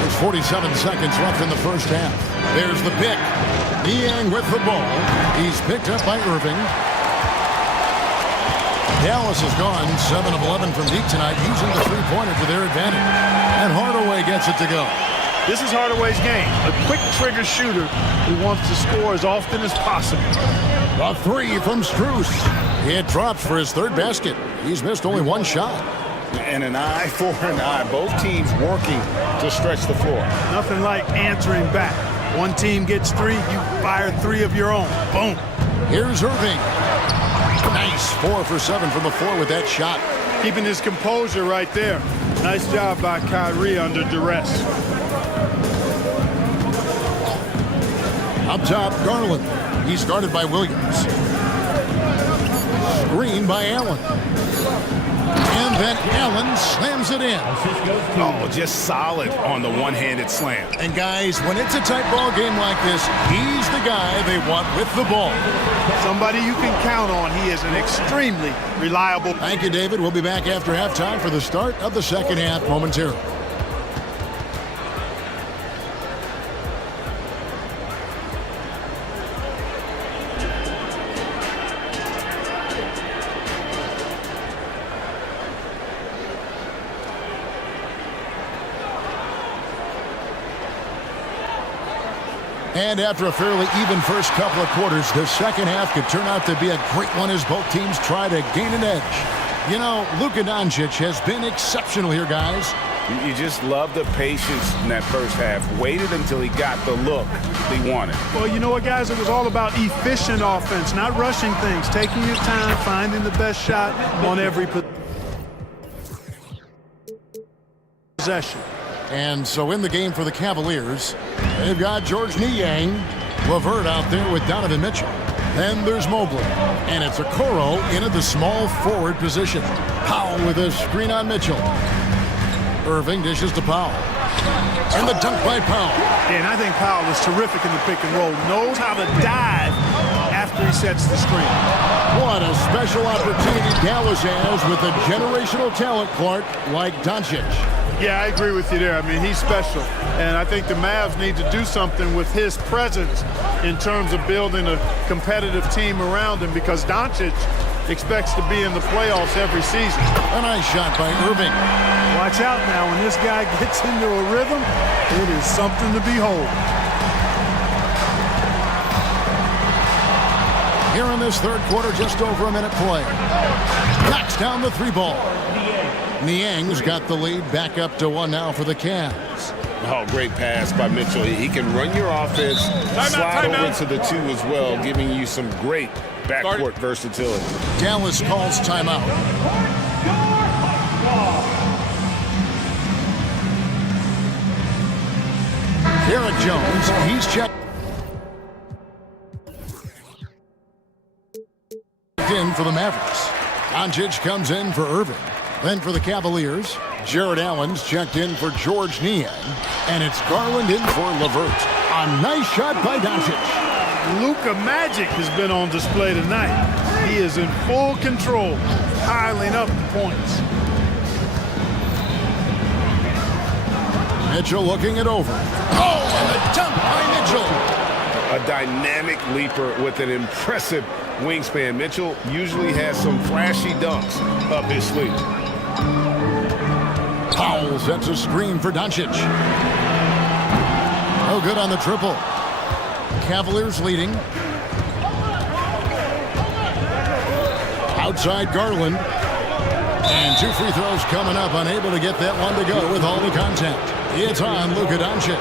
There's 47 seconds left in the first half. There's the pick. Niang with the ball. He's picked up by Irving. Dallas has gone 7 of 11 from deep tonight, using the 3-pointer to their advantage. And Hardaway gets it to go. This is Hardaway's game. A quick trigger shooter who wants to score as often as possible. A 3 from Strus. It drops for his 3rd basket. He's missed only 1 shot. And an eye for an eye. Both teams working to stretch the floor. Nothing like answering back. One team gets 3, you fire 3 of your own. Boom. Here's Irving. Nice 4 for 7 from the floor with that shot. Keeping his composure right there. Nice job by Kyrie under duress. Up top, Garland. He's guarded by Williams. Screen by Allen. And then Allen slams it in. Oh, just solid on the one-handed slam. And guys, when it's a tight ball game like this, he's the guy they want with the ball. Somebody you can count on. He is an extremely reliable. Thank you, David. We'll be back after halftime for the start of the second half momentarily. And after a fairly even first couple of quarters, the second half could turn out to be a great one as both teams try to gain an edge. You know, Luka Doncic has been exceptional here, guys. You just love the patience in that first half. Waited until he got the look he wanted. Well, you know what, guys? It was all about efficient offense, not rushing things, taking your time, finding the best shot on every possession. And so in the game for the Cavaliers, they've got George Niang, LeVert out there with Donovan Mitchell. Then there's Mobley, and it's Okoro in at the small forward position. Powell with a screen on Mitchell. Irving dishes to Powell. And the dunk by Powell. And I think Powell is terrific in the pick and roll. Knows how to dive after he sets the screen. What a special opportunity Dallas has with a generational talent, Clark, like Doncic. Yeah, I agree with you there. I mean, he's special. And I think the Mavs need to do something with his presence in terms of building a competitive team around him, because Doncic expects to be in the playoffs every season. A nice shot by Irving. Watch out now. When this guy gets into a rhythm, it is something to behold. Here in this third quarter, just over a minute play. Knocks down the 3 ball. Niang's got the lead, back up to 1 now for the Cavs. Oh, great pass by Mitchell. He can run your offense, slide over to the 2 as well, giving you some great backcourt versatility. Dallas calls timeout. Derek Jones, he's checked in for the Mavericks. Doncic comes in for Irving. Then for the Cavaliers, Jared Allen's checked in for George Niang. And it's Garland in for LeVert. A nice shot by Doncic. Luka Magic has been on display tonight. He is in full control, piling up the points. Mitchell looking it over. Oh, and the dunk by Mitchell. a dynamic leaper with an impressive wingspan. Mitchell usually has some flashy dunks up his sleeve. Powell sets a screen for Doncic. No good on the triple. Cavaliers leading. Outside Garland. And 2 free throws coming up. Unable to get that one to go with all the contact. It's on Luka Doncic.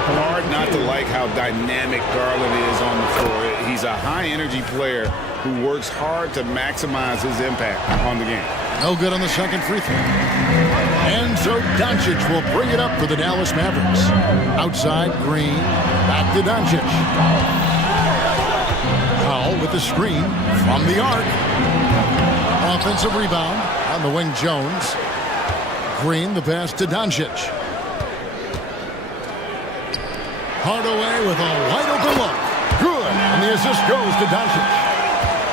Hard not to like how dynamic Garland is on the floor. He's a high-energy player who works hard to maximize his impact on the game. No good on the second free throw. And so Doncic will bring it up for the Dallas Mavericks. Outside, Green. Back to Doncic. Powell with the screen from the arc. Offensive rebound on the wing, Jones. Green, the pass to Doncic. Hardaway with a wide open look. Good. And the assist goes to Doncic.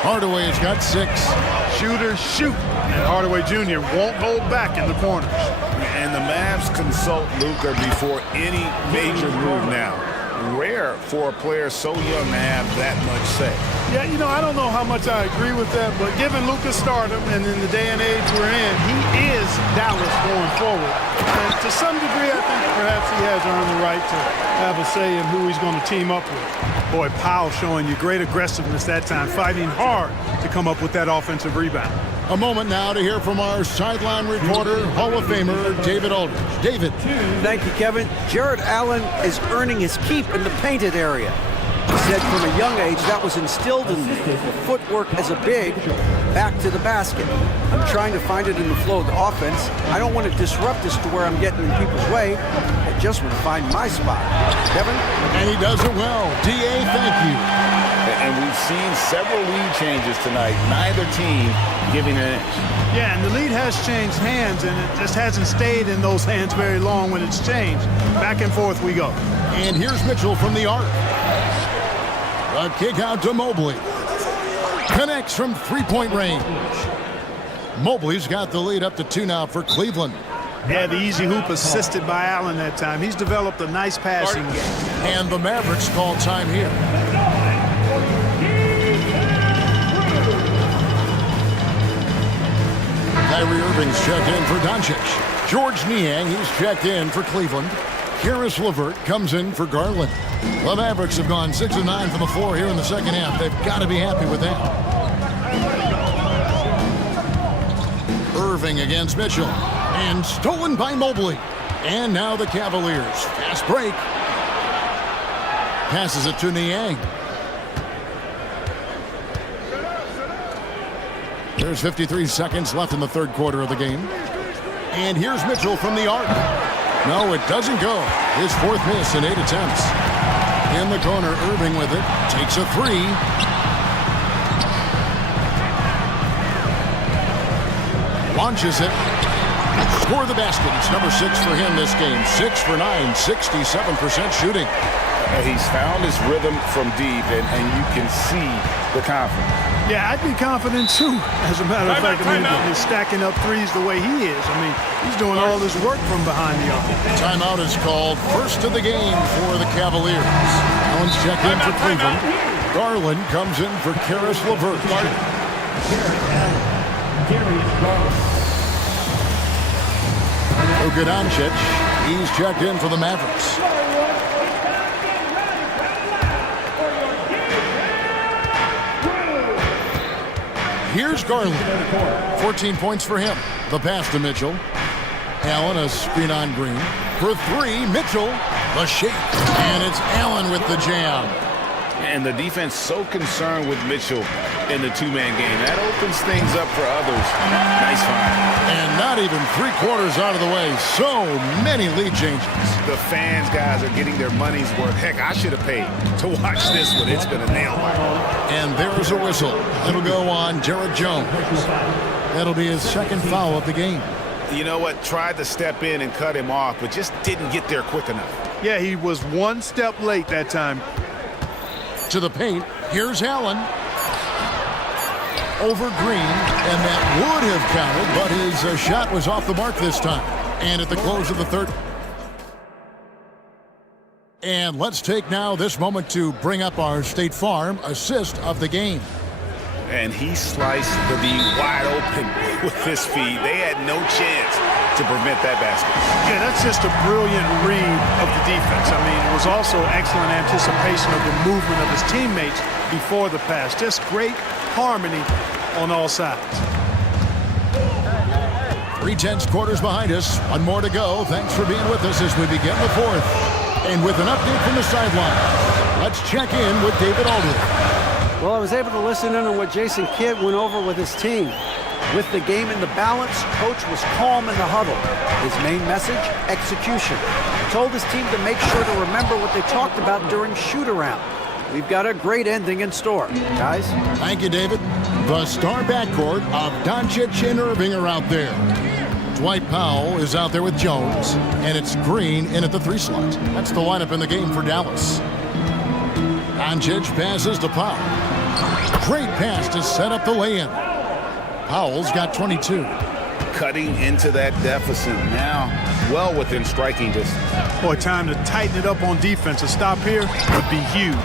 Hardaway has got 6. Shooters shoot. And Hardaway Jr. won't hold back in the corners. And the Mavs consult Luka before any major move now. Rare for a player so young to have that much say. Yeah, you know, I don't know how much I agree with that, but given Luka's stardom and in the day and age we're in, he is Dallas going forward. And to some degree, I think perhaps he has earned the right to have a say in who he's going to team up with. Boy, Powell showing you great aggressiveness that time, fighting hard to come up with that offensive rebound. A moment now to hear from our sideline reporter, Hall of Famer David Aldridge. David. Thank you, Kevin. Jared Allen is earning his keep in the painted area. He said from a young age that was instilled in me. The footwork as a big, back to the basket. I'm trying to find it in the flow of the offense. I don't want to disrupt this to where I'm getting in people's way. I just want to find my spot. Kevin? And he does it well. D.A., thank you. And we've seen several lead changes tonight. Neither team giving an inch. Yeah, and the lead has changed hands, and it just hasn't stayed in those hands very long when it's changed. Back and forth we go. And here's Mitchell from the arc. A kick out to Mobley. Connects from three-point range. Mobley's got the lead up to 2 now for Cleveland. Yeah, the easy hoop assisted by Allen that time. He's developed a nice passing game. And the Mavericks call time here. Kyrie Irving's checked in for Doncic. George Niang, he's checked in for Cleveland. Karis LeVert comes in for Garland. The Mavericks have gone 6 of 9 from the floor here in the second half. They've got to be happy with that. Irving against Mitchell. And stolen by Mobley. And now the Cavaliers. Fast break. Passes it to Niang. There's 53 seconds left in the third quarter of the game. And here's Mitchell from the arc. No, it doesn't go. His 4th miss in 8 attempts. In the corner, Irving with it. Takes a 3. Launches it. Score the basket. It's number 6 for him this game. 6 for 9, 67% shooting. He's found his rhythm from deep, and you can see the confidence. Yeah, I'd be confident too. As a matter of fact, he's stacking up threes the way he is. I mean, he's doing all this work from behind the arc. Timeout is called. First of the game for the Cavaliers. Allen's checked in for Cleveland. Garland comes in for Karis LeVert. Luka Doncic, he's checked in for the Mavericks. Here's Garland. 14 points for him. The pass to Mitchell. Allen, a screen on Green. For 3, Mitchell, the shake. And it's Allen with the jam. And the defense so concerned with Mitchell in the 2-man game. That opens things up for others. Nice find. And not even 3/4 out of the way. So many lead changes. The fans, guys, are getting their money's worth. Heck, I should have paid to watch this one. It's been a nail biter. And there's a whistle. It'll go on Jared Jones. That'll be his 2nd foul of the game. You know what? Tried to step in and cut him off, but just didn't get there quick enough. Yeah, he was 1 step late that time. To the paint. Here's Allen. Over Green, and that would have counted, but his shot was off the mark this time. And at the close of the third. And let's take now this moment to bring up our State Farm assist of the game. And he sliced the D wide open with his feed. They had no chance to prevent that basket. Yeah, that's just a brilliant read of the defense. I mean, it was also excellent anticipation of the movement of his teammates before the pass. Just great harmony on all sides. 3/10 quarters behind us. One more to go. Thanks for being with us as we begin the fourth. And with an update from the sideline, let's check in with David Aldridge. Well, I was able to listen in on what Jason Kidd went over with his team. With the game in the balance, coach was calm in the huddle. His main message, execution. Told his team to make sure to remember what they talked about during shoot-around. We've got a great ending in store, guys. Thank you, David. The star backcourt of Doncic and Irving are out there. Dwight Powell is out there with Jones, and it's Green in at the 3 slot. That's the lineup in the game for Dallas. Doncic passes to Powell. Great pass to set up the lay-in. Powell's got 22. Cutting into that deficit now, well within striking distance. Boy, time to tighten it up on defense. A stop here would be huge.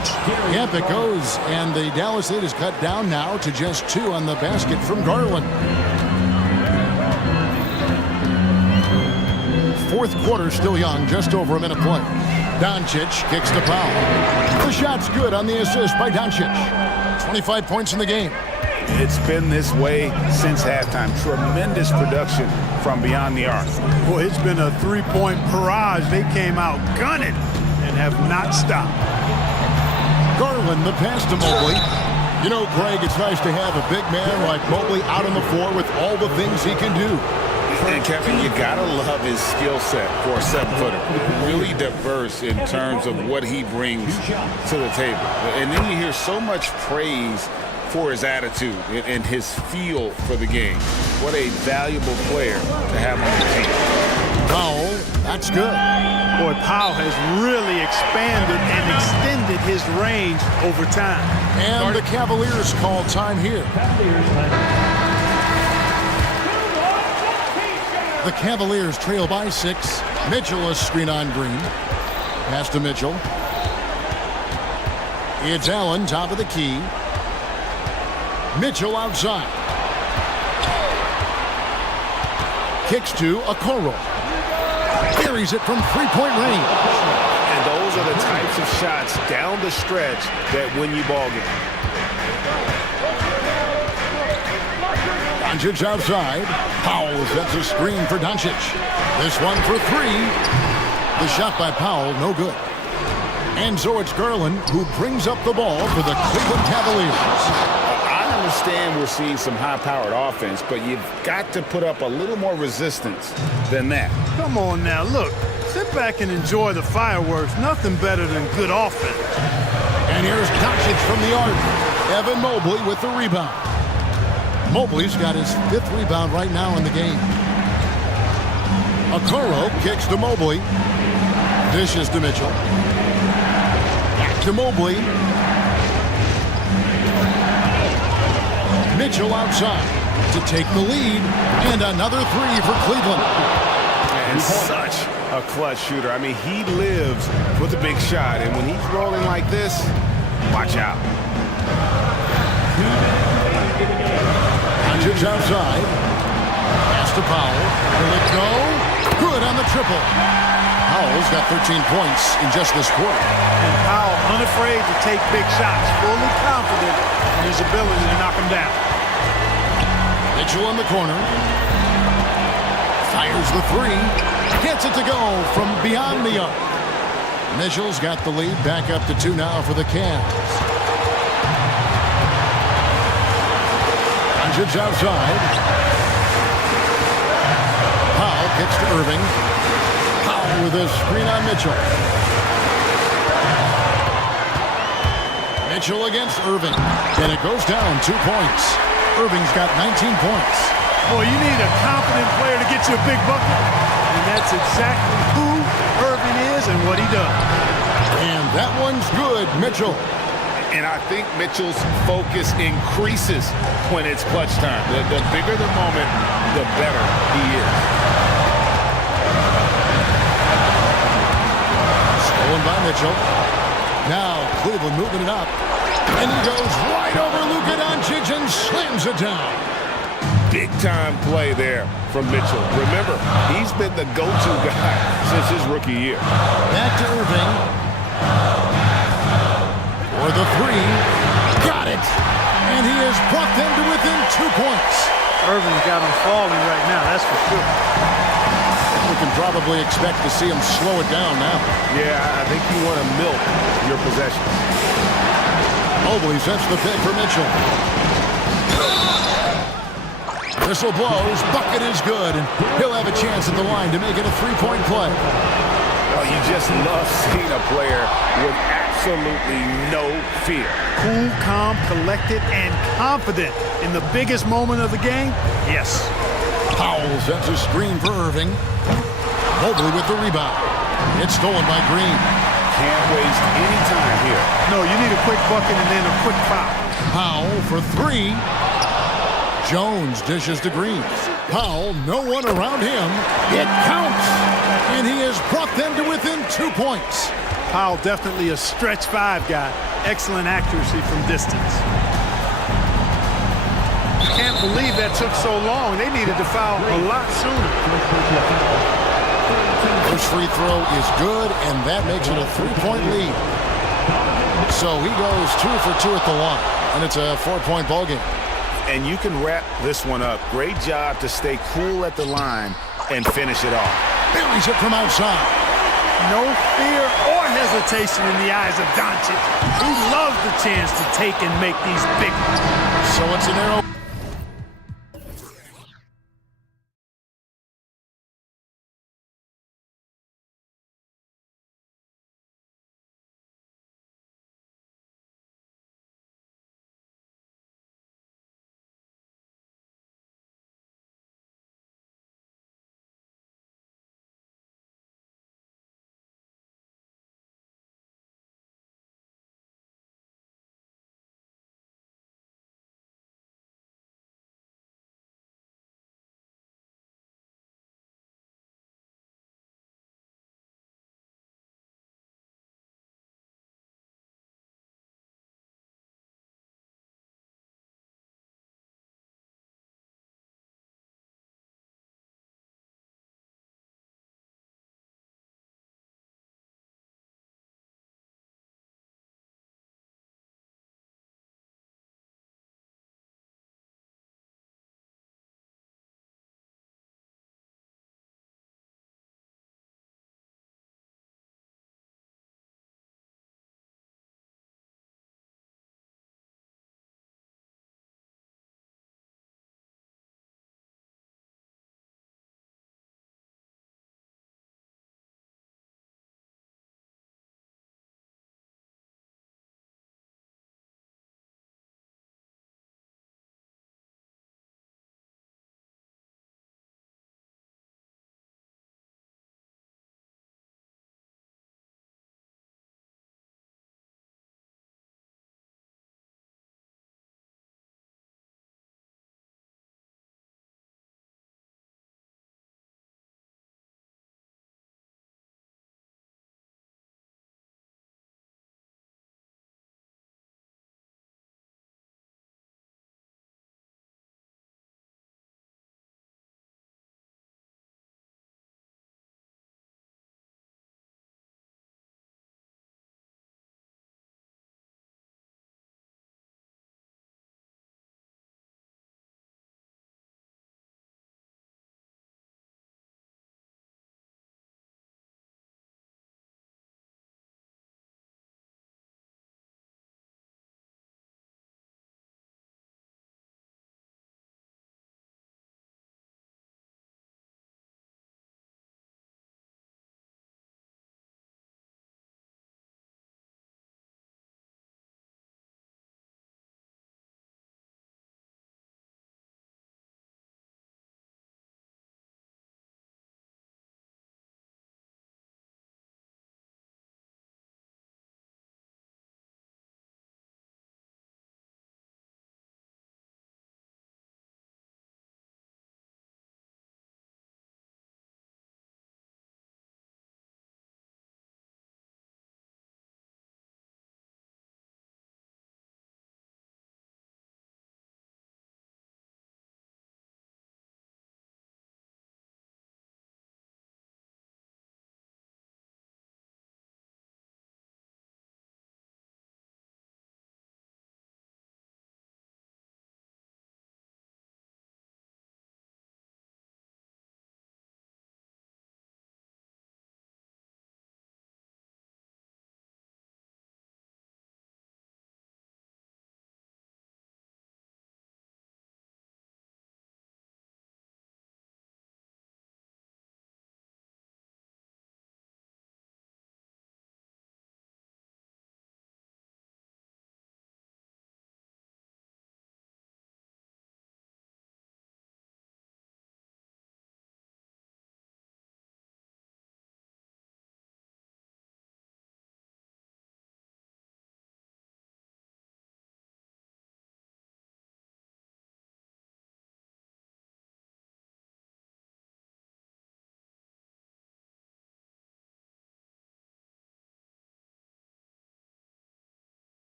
Yep, it goes, and the Dallas lead is cut down now to just 2 on the basket from Garland. Fourth quarter still young, just over a minute play. Doncic kicks to Powell. The shot's good on the assist by Doncic. 25 points in the game. It's been this way since halftime. Tremendous production from beyond the arc. Boy, it's been a three-point barrage. They came out gunning and have not stopped. Garland, the pass to Mobley. You know, Greg, it's nice to have a big man like Mobley out on the floor with all the things he can do. And Kevin, you gotta love his skill set for a 7-footer. Really diverse in terms of what he brings to the table. And then you hear so much praise for his attitude and his feel for the game. What a valuable player to have on the team. Powell, that's good. Boy, Powell has really expanded and extended his range over time. And the Cavaliers call time here. The Cavaliers trail by 6. Mitchell a screen on Green. Pass to Mitchell. It's Allen, top of the key. Mitchell outside. Kicks to Okoro. Carries it from 3-point range. And those are the types of shots down the stretch that win you ball games. Doncic outside. Powell sets a screen for Doncic. This one for 3. The shot by Powell, no good. And so it's Garland who brings up the ball for the Cleveland Cavaliers. I understand we're seeing some high-powered offense, but you've got to put up a little more resistance than that. Come on now, look. Sit back and enjoy the fireworks. Nothing better than good offense. And here's Doncic from the arc. Evan Mobley with the rebound. Mobley's got his 5th rebound right now in the game. Okoro kicks to Mobley. Dishes to Mitchell. Back to Mobley. Mitchell outside to take the lead. And another 3 for Cleveland. And such a clutch shooter. I mean, he lives with a big shot. And when he's rolling like this, watch out. Doncic outside. Pass to Powell. Will it go? Good on the triple. Powell's got 13 points in just this quarter. And Powell unafraid to take big shots, fully confident in his ability to knock them down. Mitchell in the corner. Fires the 3. Gets it to go from beyond the arc. Mitchell's got the lead. Back up to 2 now for the Cavs. Doncic outside. Powell kicks to Irving. Powell with a screen on Mitchell. Mitchell against Irving. And it goes down 2 points. Irving's got 19 points. Boy, you need a confident player to get you a big bucket. And that's exactly who Irving is and what he does. And that one's good, Mitchell. And I think Mitchell's focus increases when it's clutch time. The bigger the moment, the better he is. Stolen by Mitchell. Now Cleveland moving it up. And he goes right over Luka Doncic and slams it down. Big-time play there from Mitchell. Remember, he's been the go-to guy since his rookie year. Back to Irving. For the three. Got it. And he has brought them to within 2 points. Irving's got him falling right now, that's for sure. We can probably expect to see him slow it down now. Yeah, I think you want to milk your possessions. Mobley sets the pick for Mitchell. Whistle blows, bucket is good, and he'll have a chance at the line to make it a three-point play. Oh, you just love seeing a player with absolutely no fear. Cool, calm, collected, and confident in the biggest moment of the game? Yes. Powell sets a screen for Irving. Mobley with the rebound. It's stolen by Green. Can't waste any time here. No, you need a quick bucket and then a quick foul. Powell for three. Jones dishes to Green. Powell, no one around him. It counts. And he has brought them to within 2 points. Powell definitely a stretch five guy. Excellent accuracy from distance. Can't believe that took so long. They needed to foul a lot sooner. First free throw is good, and that makes it a three-point lead. So he goes 2 for 2 at the line, and it's a 4-point ball game. And you can wrap this one up. Great job to stay cool at the line and finish it off. Buries it from outside. No fear or hesitation in the eyes of Doncic. He loves the chance to take and make these big ones. So it's an arrow.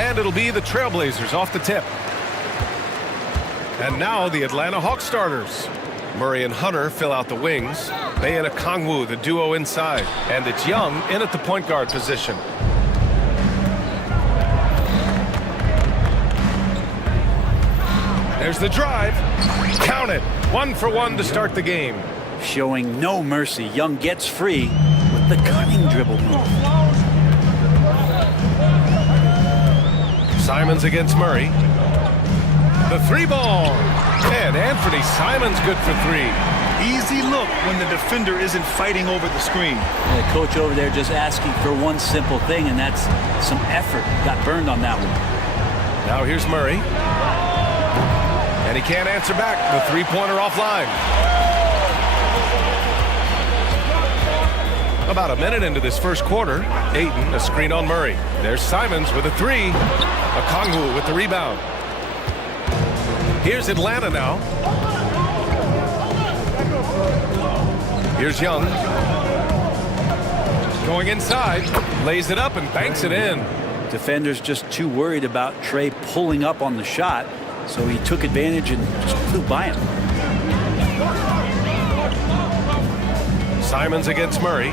And it'll be the Trailblazers off the tip. And now the Atlanta Hawks starters. Murray and Hunter fill out the wings. Bay and Okongwu, the duo inside. And it's Young in at the point guard position. There's the drive. Count it. 1 for 1 to start the game. Showing no mercy. Young gets free with the cunning dribble move. Simons against Murray. The 3-ball. And Anthony Simons good for 3. Easy look when the defender isn't fighting over the screen. The coach over there just asking for one simple thing, and that's some effort. Got burned on that one. Now here's Murray. And he can't answer back. The 3-pointer offline. About a minute into this first quarter, Ayton, a screen on Murray. There's Simons with a 3. Okongwu with the rebound. Here's Atlanta now. Here's Young. Going inside, lays it up and banks it in. Defender's just too worried about Trey pulling up on the shot, so he took advantage and just flew by him. Simons against Murray.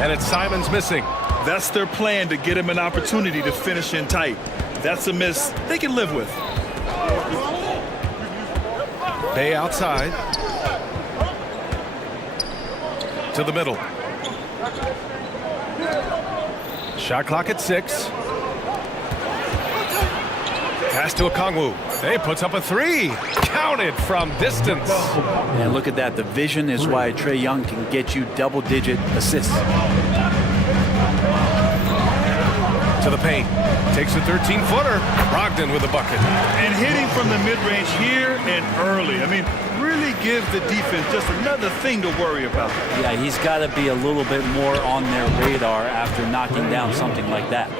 And it's Simons missing. That's their plan, to get him an opportunity to finish in tight. That's a miss they can live with. Bay outside. To the middle. Shot clock at 6. Pass to Okongwu. Hey, puts up a 3. Counted from distance. And look at that. The vision is why Trey Young can get you double-digit assists. To the paint. Takes a 13-footer. Brogdon with a bucket. And hitting from the mid-range here and early. I mean, really gives the defense just another thing to worry about. Yeah, he's got to be a little bit more on their radar after knocking down something like that.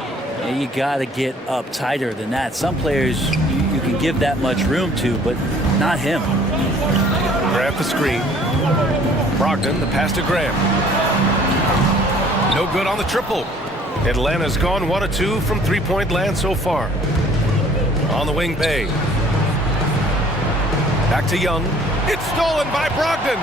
And you got to get up tighter than that. Some players you can give that much room to, but not him. Grab the screen. Brogdon, the pass to Graham. No good on the triple. Atlanta's gone 1 of 2 from 3-point land so far. On the wing, Bay. Back to Young. It's stolen by Brogdon.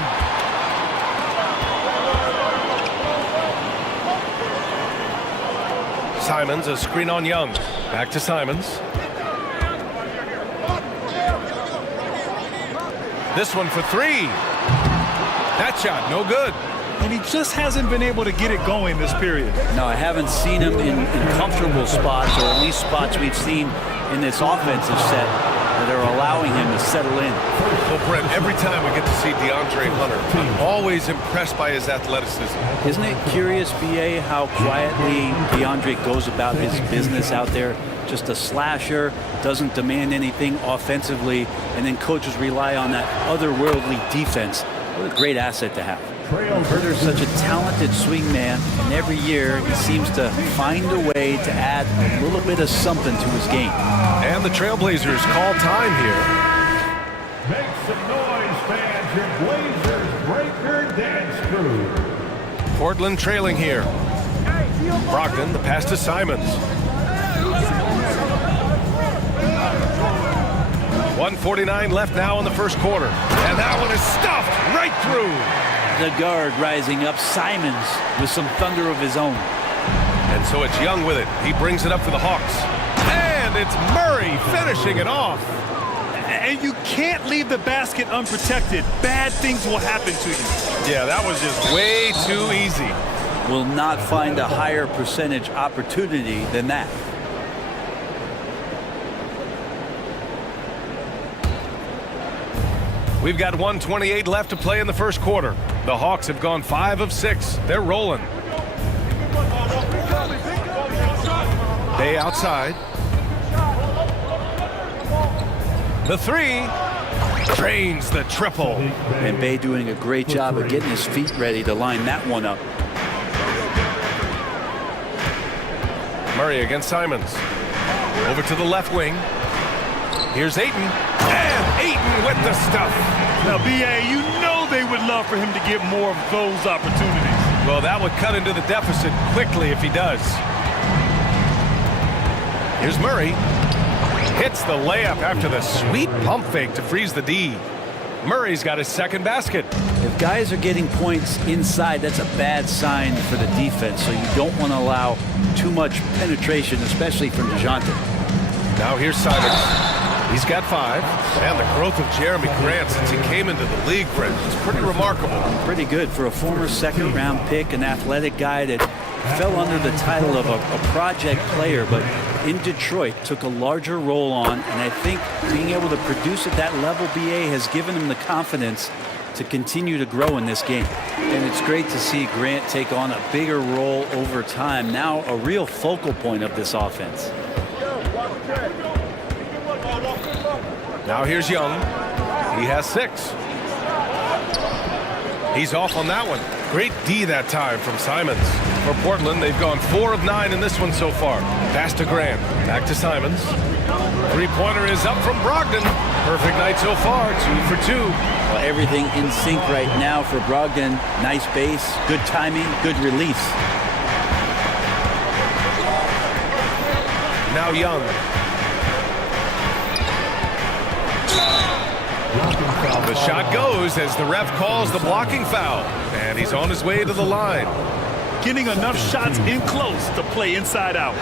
Simons, a screen on Young. Back to Simons. This one for 3. That shot, no good. And he just hasn't been able to get it going this period. No, I haven't seen him in comfortable spots, or at least spots we've seen in this offensive set that are allowing him to settle in. Well, Brent, every time we get to see DeAndre Hunter, I'm always impressed by his athleticism. Isn't it curious, BA, how quietly DeAndre goes about his business out there? Just a slasher, doesn't demand anything offensively, and then coaches rely on that otherworldly defense. What a great asset to have. Herter's such a talented swing man, and every year he seems to find a way to add a little bit of something to his game. And the Trailblazers call time here. Make some noise, fans. Your Blazers Breaker Dance Crew. Portland trailing here. Brogdon, the pass to Simons. 1:49 left now in the first quarter. And that one is stuffed right through. The guard rising up, Simons, with some thunder of his own. And so it's Young with it. He brings it up for the Hawks. And it's Murray finishing it off. And you can't leave the basket unprotected. Bad things will happen to you. Yeah, that was just way too easy. Will not find a higher percentage opportunity than that. We've got 1:28 left to play in the first quarter. The Hawks have gone 5 of 6. They're rolling. Bay outside. The 3. Drains the triple. And Bay doing a great job of getting his feet ready to line that one up. Murray against Simons. Over to the left wing. Here's Ayton. And Ayton with the stuff. Now, BA, you know they would love for him to get more of those opportunities. Well, that would cut into the deficit quickly if he does. Here's Murray. Hits the layup after the sweet pump fake to freeze the D. Murray's got his second basket. If guys are getting points inside, that's a bad sign for the defense, so you don't want to allow too much penetration, especially from DeJounte. Now here's Simons. He's got 5. And the growth of Jeremy Grant since he came into the league, Brent, is pretty remarkable. Pretty good for a former second-round pick, an athletic guy that fell under the title of a project player, but in Detroit took a larger role on, and I think being able to produce at that level, BA, has given him the confidence to continue to grow in this game. And it's great to see Grant take on a bigger role over time, now a real focal point of this offense. Now here's Young. He has 6. He's off on that one. Great D that time from Simons. For Portland, they've gone 4 of 9 in this one so far. Pass to Grant. Back to Simons. Three-pointer is up from Brogdon. Perfect night so far, 2 for 2. Well, everything in sync right now for Brogdon. Nice base, good timing, good release. Now Young. The shot goes as the ref calls the blocking foul. And he's on his way to the line. Getting enough shots in close to play inside out.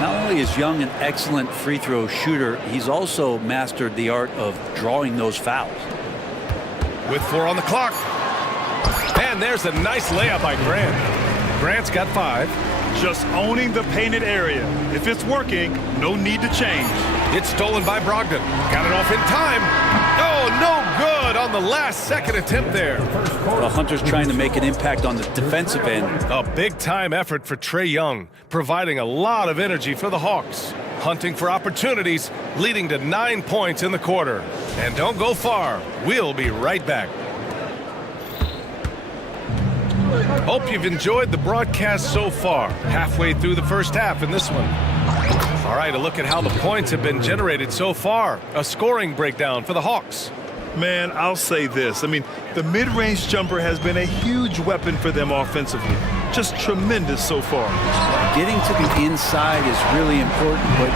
Not only is Young an excellent free throw shooter, he's also mastered the art of drawing those fouls. With 4 on the clock. And there's a nice layup by Grant. Grant's got 5. Just owning the painted area. If it's working, no need to change. It's stolen by Brogdon. Got it off in time. Oh, no good on the last second attempt there. Well, Hunter's trying to make an impact on the defensive end. A big-time effort for Trae Young, providing a lot of energy for the Hawks. Hunting for opportunities, leading to 9 points in the quarter. And don't go far. We'll be right back. Hope you've enjoyed the broadcast so far. Halfway through the first half in this one. All right, a look at how the points have been generated so far. A scoring breakdown for the Hawks. Man, I'll say this. I mean, the mid-range jumper has been a huge weapon for them offensively. Just tremendous so far. Getting to the inside is really important, but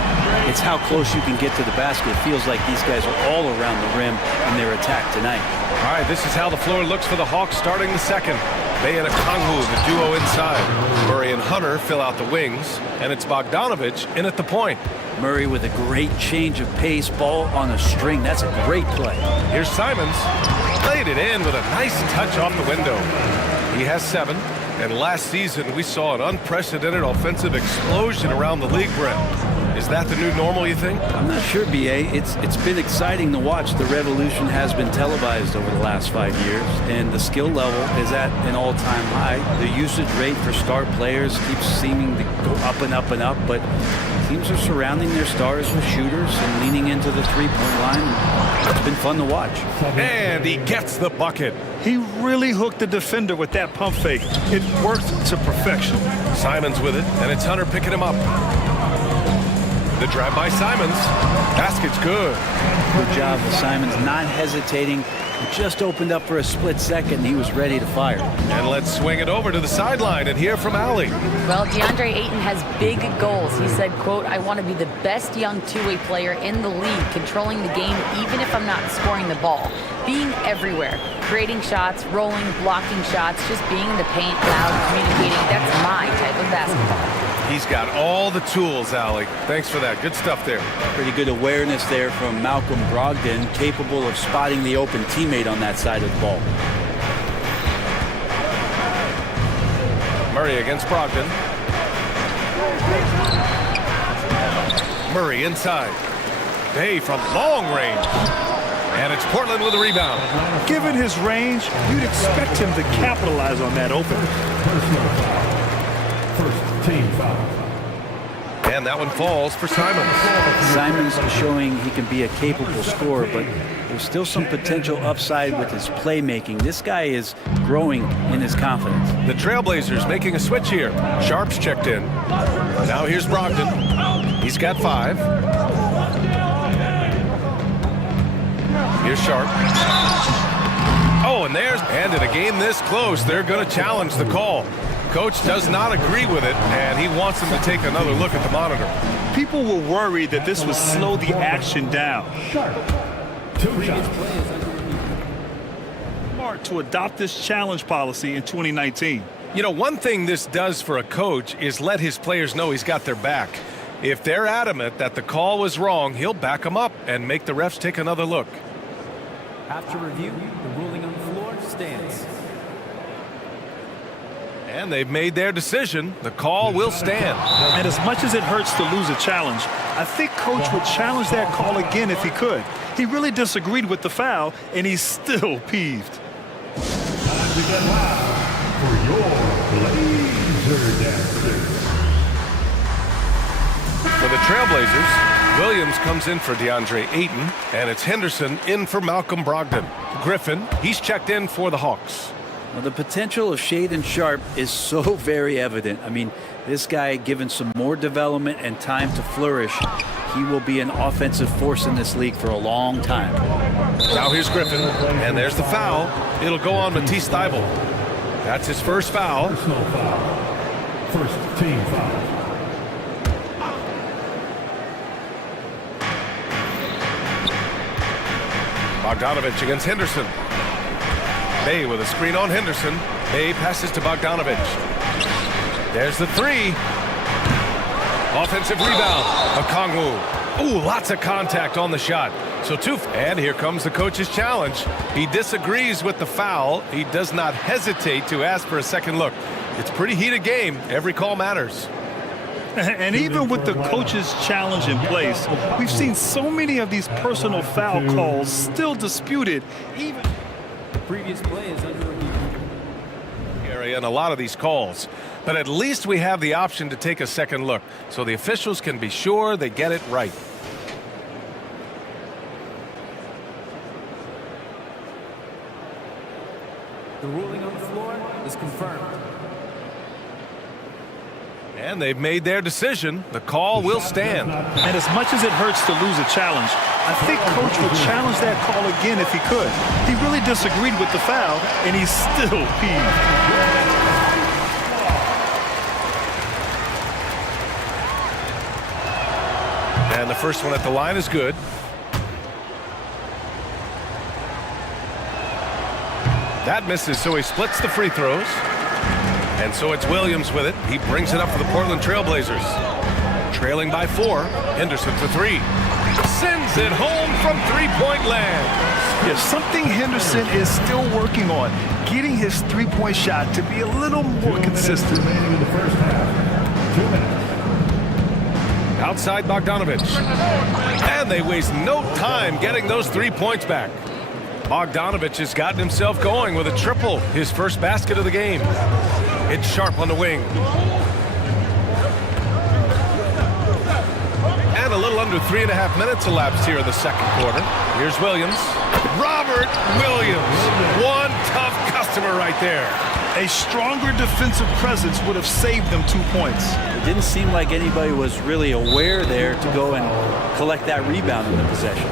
it's how close you can get to the basket. It feels like these guys are all around the rim in their attack tonight. All right, this is how the floor looks for the Hawks starting the second. Bay and Okongwu, the duo inside. Murray and Hunter fill out the wings, and it's Bogdanovich in at the point. Murray with a great change of pace, ball on a string. That's a great play. Here's Simons. Laid it in with a nice touch off the window. He has 7, and last season we saw an unprecedented offensive explosion around the league, Brent. Is that the new normal, you think? I'm not sure, BA. It's been exciting to watch. The revolution has been televised over the last 5 years, and the skill level is at an all-time high. The usage rate for star players keeps seeming to go up and up and up, but teams are surrounding their stars with shooters and leaning into the three-point line. It's been fun to watch. And he gets the bucket. He really hooked the defender with that pump fake. It worked to perfection. Simons with it, and it's Hunter picking him up. The drive by Simons. Basket's good. Good job with Simons not hesitating. He just opened up for a split second, and he was ready to fire. And let's swing it over to the sideline and hear from Allie. Well, DeAndre Ayton has big goals. He said, quote, "I want to be the best young two-way player in the league, controlling the game even if I'm not scoring the ball. Being everywhere, creating shots, rolling, blocking shots, just being in the paint, loud, communicating. That's my type of basketball." He's got all the tools, Allie. Thanks for that. Good stuff there. Pretty good awareness there from Malcolm Brogdon, capable of spotting the open teammate on that side of the ball. Murray against Brogdon. Murray inside. Bay from long range. And it's Portland with a rebound. Given his range, you'd expect him to capitalize on that opening. And that one falls for Simons. Simons showing he can be a capable scorer, but there's still some potential upside with his playmaking. This guy is growing in his confidence. The Trailblazers making a switch here. Sharp's checked in. Now here's Brogdon. He's got 5. Here's Sharp. Oh, and in a game this close, they're going to challenge the call. Coach does not agree with it, and he wants him to take another look at the monitor. People were worried that this would slow the action down. Smart to adopt this challenge policy in 2019. You know, one thing this does for a coach is let his players know he's got their back. If they're adamant that the call was wrong, he'll back them up and make the refs take another look. After review, the ruling on the floor stands. And they've made their decision. The call will stand. And as much as it hurts to lose a challenge, I think Coach would challenge that call again if he could. He really disagreed with the foul, and he's still peeved. Time to get loud for your Blazer Dancers. For the Trailblazers, Williams comes in for DeAndre Ayton, and it's Henderson in for Malcolm Brogdon. Griffin, he's checked in for the Hawks. Well, the potential of Shaedon Sharpe is so very evident. I mean, this guy, given some more development and time to flourish, he will be an offensive force in this league for a long time. Now here's Griffin, and there's the foul. It'll go on Matisse Thybulle. That's his first foul. Personal foul. First team foul. Bogdanovich against Henderson. Bay with a screen on Henderson. Bay passes to Bogdanovich. There's the three. Offensive rebound. Okongwu. Ooh, lots of contact on the shot. So and here comes the coach's challenge. He disagrees with the foul. He does not hesitate to ask for a second look. It's a pretty heated game. Every call matters. And even with the coach's challenge in place, we've seen so many of these personal foul calls still disputed. Even the previous play is under review. Area and a lot of these calls. But at least we have the option to take a second look, so the officials can be sure they get it right. The ruling on the floor is confirmed. And they've made their decision. The call will stand. And as much as it hurts to lose a challenge, I think Coach would challenge that call again if he could. He really disagreed with the foul, and he's still peeved. And the first one at the line is good. That misses, so he splits the free throws. And so it's Williams with it. He brings it up for the Portland Trailblazers. Trailing by 4. Henderson for 3. Sends it home from three-point land. Yeah, something Henderson is still working on, getting his three-point shot to be a little more consistent. Remaining in the first half. 2 minutes. Outside Bogdanovich. And they waste no time getting those 3 points back. Bogdanovich has gotten himself going with a triple, his first basket of the game. It's Sharpe on the wing. And a little under 3.5 minutes elapsed here in the second quarter. Here's Williams. Robert Williams. One tough customer right there. A stronger defensive presence would have saved them 2 points. It didn't seem like anybody was really aware there to go and collect that rebound in the possession.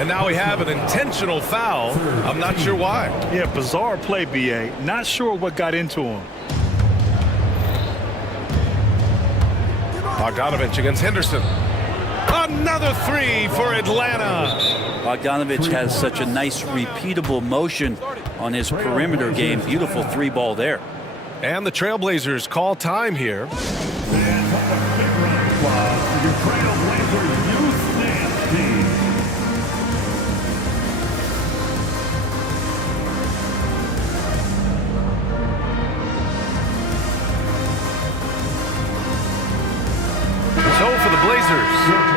And now we have an intentional foul. I'm not sure why. Yeah, bizarre play, BA. Not sure what got into him. Bogdanovich against Henderson. Another three for Atlanta. Bogdanovich has such a nice repeatable motion on his perimeter game. Beautiful three ball there. And the Trailblazers call time here. And from the mid-range squad, your Trailblazers youth dance team. So for the Blazers,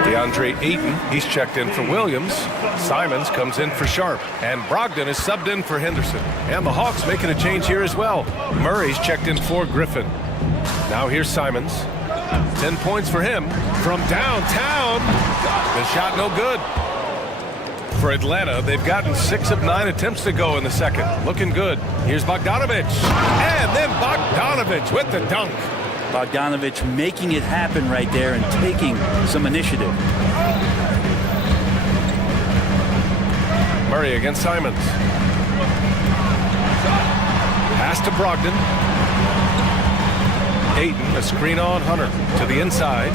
DeAndre Ayton, he's checked in for Williams. Simons comes in for Sharpe. And Brogdon is subbed in for Henderson. And the Hawks making a change here as well. Murray's checked in for Griffin. Now here's Simons. 10 points for him from downtown. The shot no good. For Atlanta, they've gotten 6 of 9 attempts to go in the second. Looking good. Here's Bogdanovich. And then Bogdanovich with the dunk. Bogdanovich making it happen right there and taking some initiative. Murray against Simons. Pass to Brogdon. Ayton, a screen on Hunter to the inside.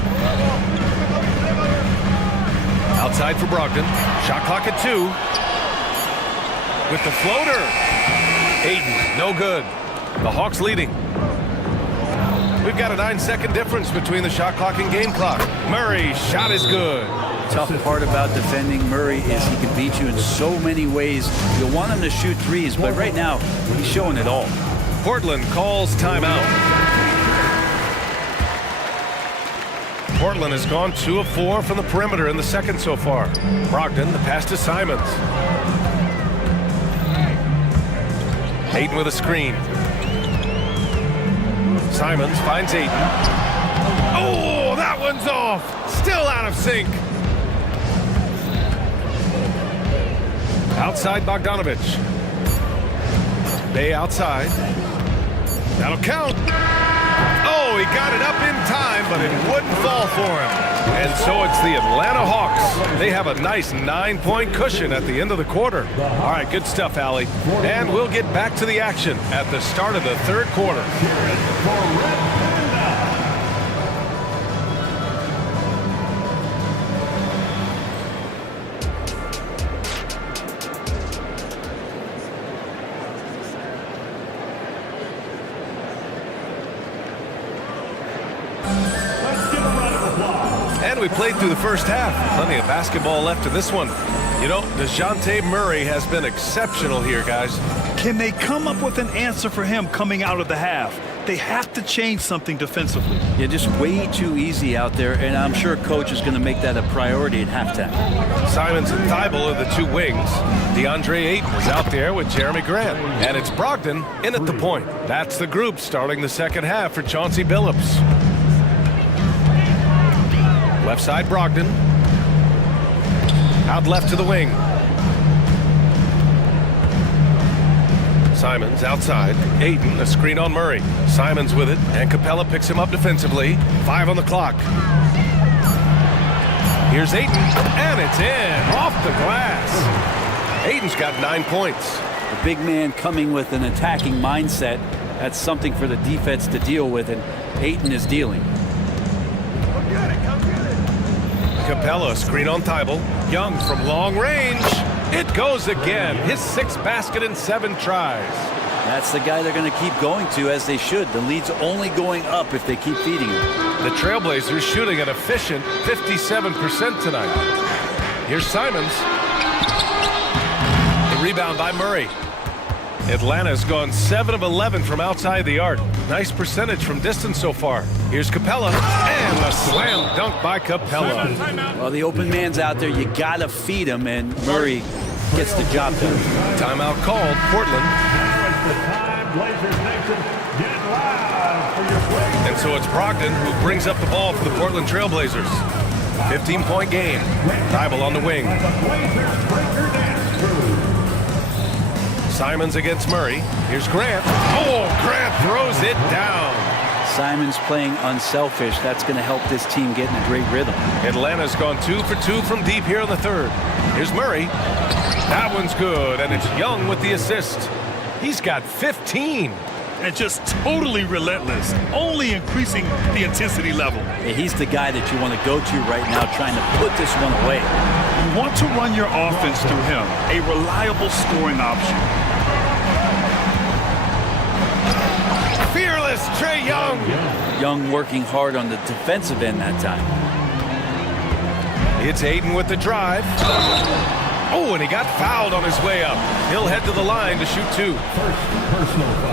Outside for Brogdon. Shot clock at 2. With the floater. Ayton, no good. The Hawks leading. We've got a 9-second difference between the shot clock and game clock. Murray, shot is good. Tough part about defending Murray is he can beat you in so many ways. You'll want him to shoot threes, but right now, he's showing it all. Portland calls timeout. Portland has gone 2 of 4 from the perimeter in the second so far. Brogdon, the pass to Simons. Ayton with a screen. Simons finds Ayton. Oh, that one's off. Still out of sync. Outside Bogdanovich. Bay outside. That'll count. Oh, he got it up in time, but it wouldn't fall for him. And so it's the Atlanta Hawks. They have a nice 9-point cushion at the end of the quarter. All right, good stuff, Allie. And we'll get back to the action at the start of the third quarter. And we played through the first half. Plenty of basketball left in this one. You know, DeJounte Murray has been exceptional here, guys. Can they come up with an answer for him coming out of the half? They have to change something defensively. Yeah, just way too easy out there, and I'm sure coach is going to make that a priority at halftime. Simons and Thibault are the 2 wings. DeAndre Ayton is out there with Jeremy Grant. And it's Brogdon in at the point. That's the group starting the second half for Chauncey Billups. Left side, Brogdon. Out left to the wing. Simons outside. Ayton, a screen on Murray. Simons with it, and Capella picks him up defensively. 5 on the clock. Here's Ayton, and it's in. Off the glass. Ayton's got 9 points. The big man coming with an attacking mindset. That's something for the defense to deal with, and Ayton is dealing. Capella, screen on Thibault. Young from long range. It goes again. His 6th basket in 7 tries. That's the guy they're going to keep going to, as they should. The lead's only going up if they keep feeding him. The Trailblazers shooting an efficient 57% tonight. Here's Simons. The rebound by Murray. Atlanta's gone 7 of 11 from outside the arc. Nice percentage from distance so far. Here's Capella, and a slam dunk by Capella. Well, the open man's out there. You got to feed him, and Murray gets the job done. Timeout called, Portland. And so it's Brogdon who brings up the ball for the Portland Trailblazers. 15-point game. Thibault on the wing. Simons against Murray. Here's Grant. Oh, Grant throws it down. Simons playing unselfish. That's going to help this team get in a great rhythm. Atlanta's gone 2 for 2 from deep here in the third. Here's Murray. That one's good, and it's Young with the assist. He's got 15. And just totally relentless, only increasing the intensity level. Yeah, he's the guy that you want to go to right now, trying to put this one away. You want to run your offense through him, a reliable scoring option. Fearless Trae Young. Young working hard on the defensive end that time. It's Ayton with the drive. Oh, and he got fouled on his way up. He'll head to the line to shoot 2.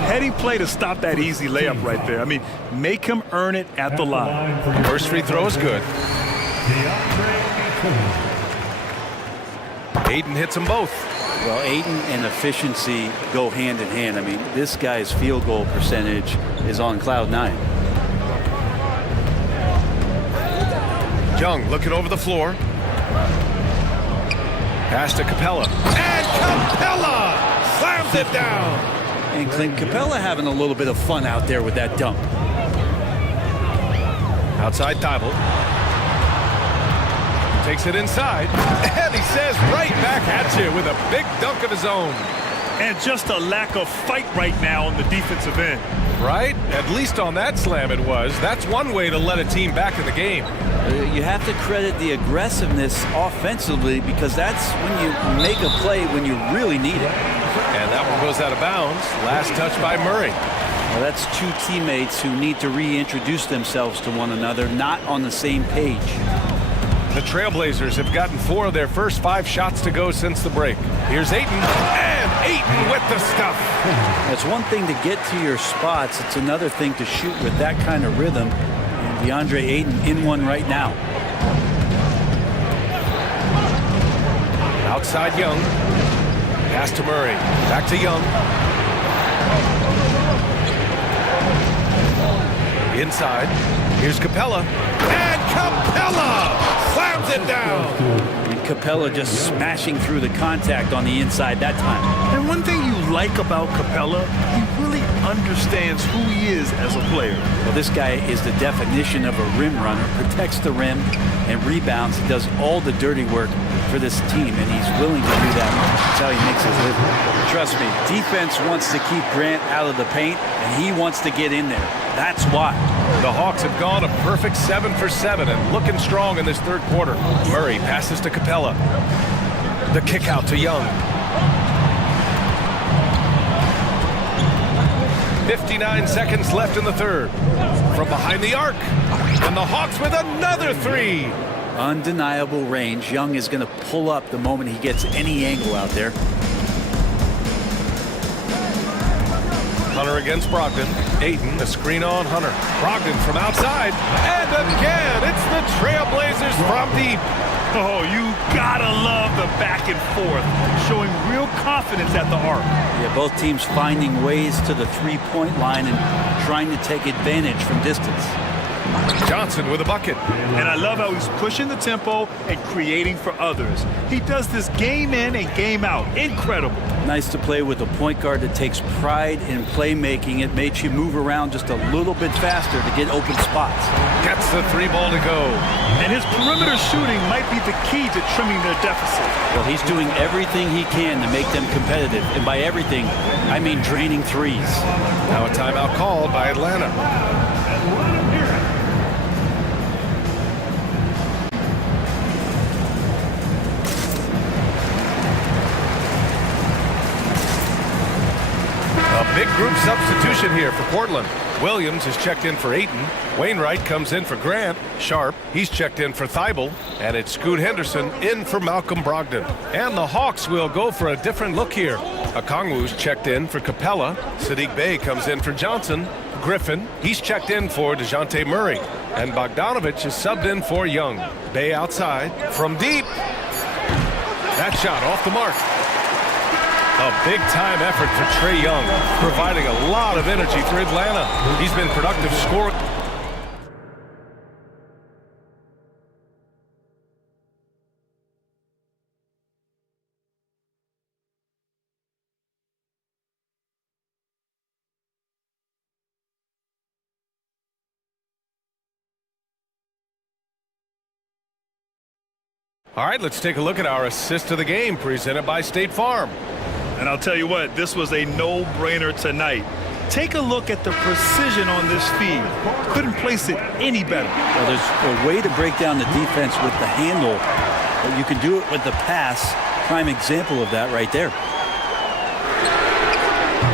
Heady play to stop that easy layup right there. I mean, make him earn it at the line. First free throw is good. Ayton hits them both. Well, Ayton and efficiency go hand in hand. I mean, this guy's field goal percentage is on cloud 9. Young looking over the floor. Pass to Capella. And Capella slams it down. And Clint Capella having a little bit of fun out there with that dunk. Outside Thibault. Takes it inside. And he says right back at you with a big dunk of his own. And just a lack of fight right now on the defensive end. Right? At least on that slam it was. That's one way to let a team back in the game. You have to credit the aggressiveness offensively because that's when you make a play when you really need it. And that one goes out of bounds. Last touch by Murray. Well, that's two teammates who need to reintroduce themselves to one another, not on the same page. The Trailblazers have gotten 4 of their first 5 shots to go since the break. Here's Ayton, and Ayton with the stuff. It's one thing to get to your spots. It's another thing to shoot with that kind of rhythm. And DeAndre Ayton in one right now. Outside Young. Pass to Murray. Back to Young. Inside. Here's Capella. And Capella slams it down. And Capella just smashing through the contact on the inside that time. And one thing you like about Capella, he really understands who he is as a player. Well, this guy is the definition of a rim runner. Protects the rim and rebounds. He does all the dirty work for this team, and he's willing to do that. That's how he makes his living. Trust me, defense wants to keep Grant out of the paint, and he wants to get in there. That's why. The Hawks have gone a perfect 7 for 7 and looking strong in this third quarter. Murray passes to Capella. The kick out to Young. 59 seconds left in the third. From behind the arc. And the Hawks with another 3. Undeniable range. Young is going to pull up the moment he gets any angle out there. Hunter against Brogdon. Ayton, the screen on Hunter. Brogdon from outside. And again, it's the Trailblazers from deep. Oh, you gotta love the back and forth, showing real confidence at the arc. Yeah, both teams finding ways to the three-point line and trying to take advantage from distance. Johnson with a bucket. And I love how he's pushing the tempo and creating for others. He does this game in and game out. Incredible. Nice to play with a point guard that takes pride in playmaking. It makes you move around just a little bit faster to get open spots. Gets the 3 ball to go. And his perimeter shooting might be the key to trimming their deficit. Well, he's doing everything he can to make them competitive. And by everything, I mean draining threes. Now a timeout called by Atlanta. Big group substitution here for Portland. Williams is checked in for Ayton. Wainwright comes in for Grant. Sharp, he's checked in for Thibault. And it's Scoot Henderson in for Malcolm Brogdon. And the Hawks will go for a different look here. Okongwu's checked in for Capella. Sadiq Bey comes in for Johnson. Griffin, he's checked in for DeJounte Murray. And Bogdanovich is subbed in for Young. Bey outside from deep. That shot off the mark. A big-time effort for Trae Young, providing a lot of energy for Atlanta. He's been productive scorer. All right, let's take a look at our assist of the game presented by State Farm. And I'll tell you what, this was a no-brainer tonight. Take a look at the precision on this feed. Couldn't place it any better. Well, there's a way to break down the defense with the handle, but you can do it with the pass. Prime example of that right there.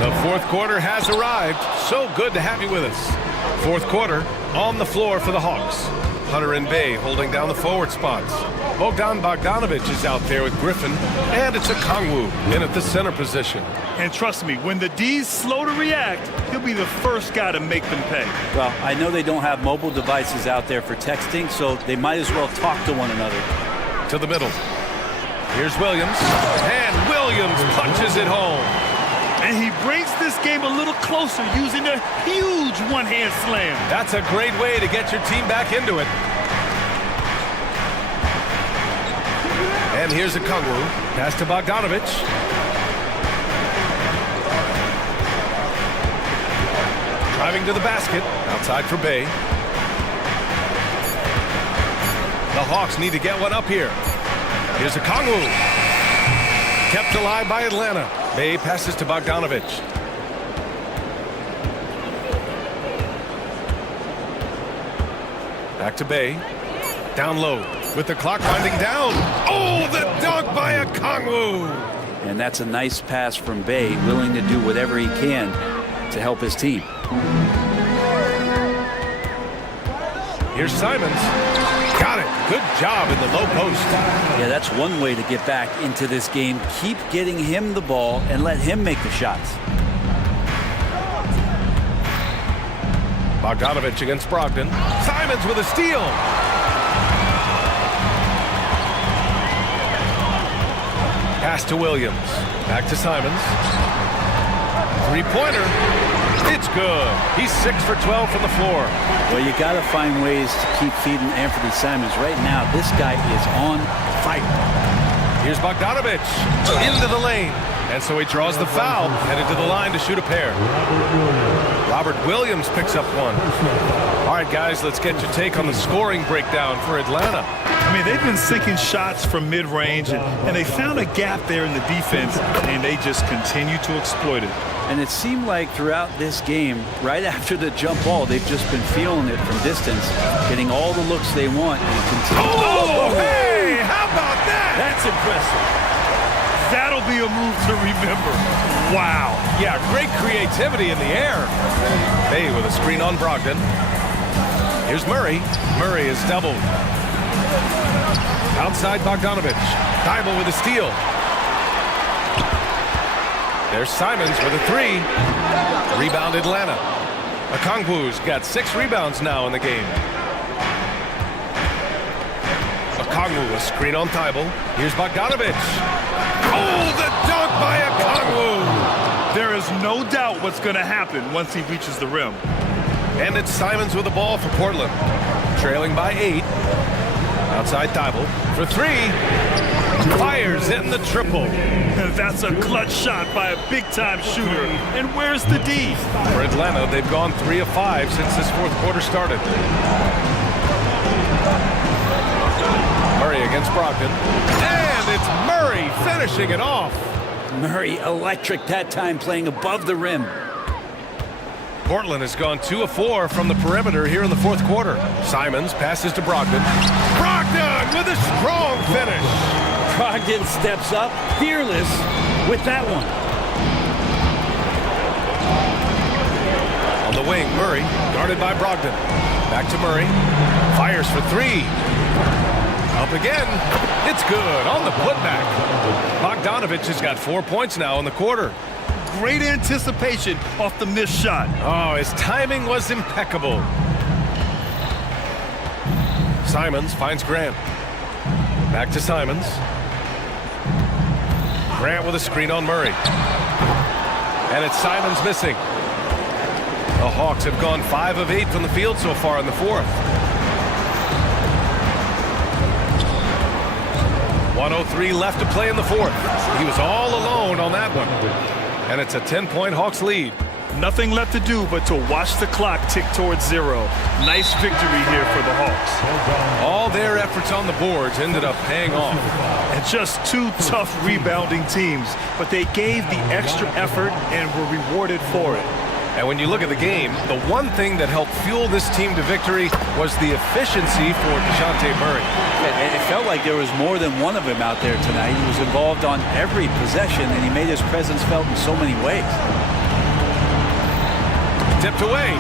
The fourth quarter has arrived. So good to have you with us. Fourth quarter on the floor for the Hawks. Hunter and Bey holding down the forward spots. Bogdanovich is out there with Griffin, and it's Okongwu in at the center position. And trust me, when the D's slow to react, he'll be the first guy to make them pay. Well, I know they don't have mobile devices out there for texting, so they might as well talk to one another. To the middle. Here's Williams, and Williams punches it home. And he brings this game a little closer using a huge one-hand slam. That's a great way to get your team back into it. And here's Okongwu. Pass to Bogdanovich. Driving to the basket. Outside for Bey. The Hawks need to get one up here. Here's Okongwu. Kept alive by Atlanta. Bay passes to Bogdanovich. Back to Bay. Down low with the clock winding down. Oh, the dunk by Okongwu. And that's a nice pass from Bay, willing to do whatever he can to help his team. Here's Simons. Got it. Good job in the low post. Yeah, that's one way to get back into this game. Keep getting him the ball and let him make the shots. Bogdanovich against Brogdon. Simons with a steal. Pass to Williams. Back to Simons. Three-pointer. It's good. He's 6 for 12 from the floor. Well, you got to find ways to keep feeding Anthony Simons. Right now, this guy is on fire. Here's Bogdanovich into the lane. And so he draws the foul, headed to the line to shoot a pair. Robert Williams picks up one. All right, guys, let's get your take on the scoring breakdown for Atlanta. I mean, they've been sinking shots from mid-range, and they found a gap there in the defense, and they just continue to exploit it. And it seemed like throughout this game, right after the jump ball, they've just been feeling it from distance, getting all the looks they want, and continue. Oh, hey, how about that? That's impressive. That'll be a move to remember. Wow. Yeah, great creativity in the air. Bay with a screen on Brogdon. Here's Murray. Murray is doubled. Outside Bogdanovich. Thibault with a steal. There's Simons with a three. Rebound Atlanta. Okongwu's got 6 rebounds now in the game. Okongwu, a screen on Thibault. Here's Bogdanovich. Oh, the dunk by Okongwu! There is no doubt what's going to happen once he reaches the rim. And it's Simons with the ball for Portland. Trailing by 8. Outside Thibault for 3. Fires in the triple. That's a clutch shot by a big-time shooter. And where's the D? For Atlanta, they've gone 3 of 5 since this fourth quarter started. Murray against Brogdon. And it's Murray finishing it off. Murray electric that time, playing above the rim. Portland has gone 2 of 4 from the perimeter here in the fourth quarter. Simons passes to Brogdon. Brogdon with a strong finish. Brogdon steps up, fearless with that one. On the wing, Murray, guarded by Brogdon. Back to Murray. Fires for 3. Up again. It's good on the putback. Bogdanovich has got 4 points now in the quarter. Great anticipation off the missed shot. Oh, his timing was impeccable. Simons finds Grant. Back to Simons. Grant with a screen on Murray. And it's Simons missing. The Hawks have gone 5 of 8 from the field so far in the fourth. 1:03 left to play in the fourth. He was all alone on that one. And it's a 10-point Hawks lead. Nothing left to do but to watch the clock tick towards 0. Nice victory here for the Hawks. All their efforts on the boards ended up paying off. And just 2 tough rebounding teams, but they gave the extra effort and were rewarded for it. And when you look at the game, the one thing that helped fuel this team to victory was the efficiency for DeJounte Murray. It felt like there was more than one of him out there tonight. He was involved on every possession, and he made his presence felt in so many ways. Tipped away.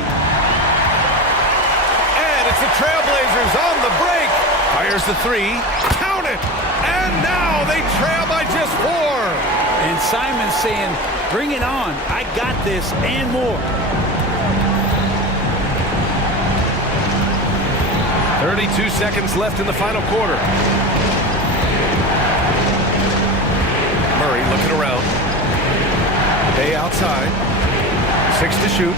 And it's the Trailblazers on the break. Fires the 3. Count it. And now they trail by just 4. And Simon saying, bring it on. I got this and more. 32 seconds left in the final quarter. Murray looking around. Bay outside. 6 to shoot.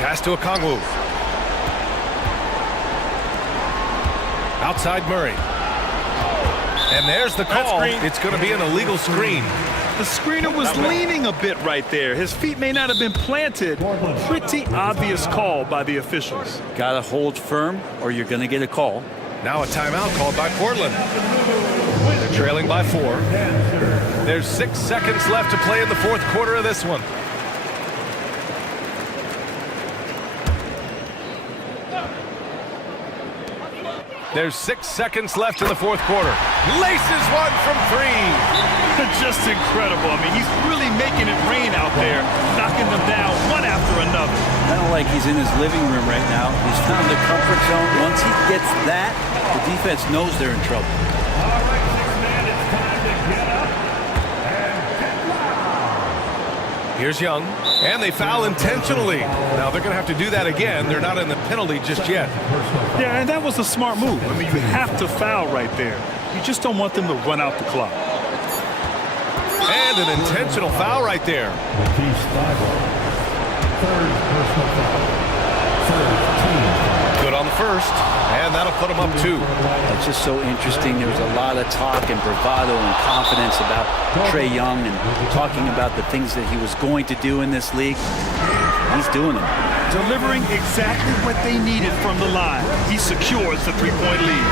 Pass to Okongwu. Outside Murray. And there's the call. It's going to be an illegal screen. The screener was leaning a bit right there. His feet may not have been planted. Pretty obvious call by the officials. Got to hold firm or you're going to get a call. Now a timeout called by Portland. They're trailing by 4. There's 6 seconds left to play in the fourth quarter of this one. There's 6 seconds left in the fourth quarter. Laces one from 3. Just incredible. I mean, he's really making it rain out there, knocking them down one after another. Kind of like he's in his living room right now. He's found the comfort zone. Once he gets that, the defense knows they're in trouble. All right, 6 man, it's time to get up and get loud. Here's Young, and they foul intentionally. Now they're going to have to do that again. They're not in the penalty just yet. Yeah, and that was a smart move. I mean, you have to foul right there. You just don't want them to run out the clock. And an intentional foul right there. Third personal foul. Third team. Good on the first, and that'll put them up 2. It's just so interesting. There was a lot of talk and bravado and confidence about Trae Young and talking about the things that he was going to do in this league. He's doing them. Delivering exactly what they needed from the line. He secures the three-point lead.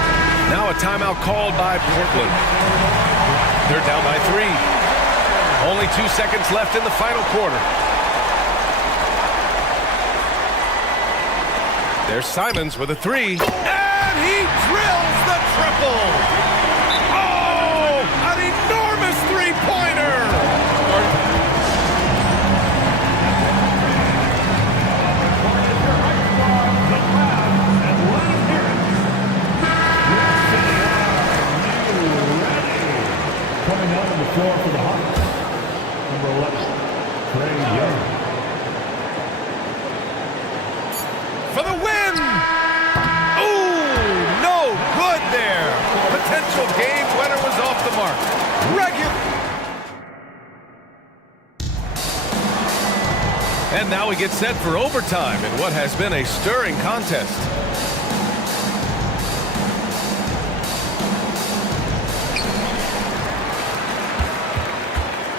Now a timeout called by Portland. They're down by 3. Only 2 seconds left in the final quarter. There's Simons with a 3. And he drills the triple! Oh! An enormous three-pointer! Coming out on the floor for the Hawks, number 11, Trae Young. For the win! Ooh, no good there. Potential game winner was off the mark. And now we get set for overtime in what has been a stirring contest.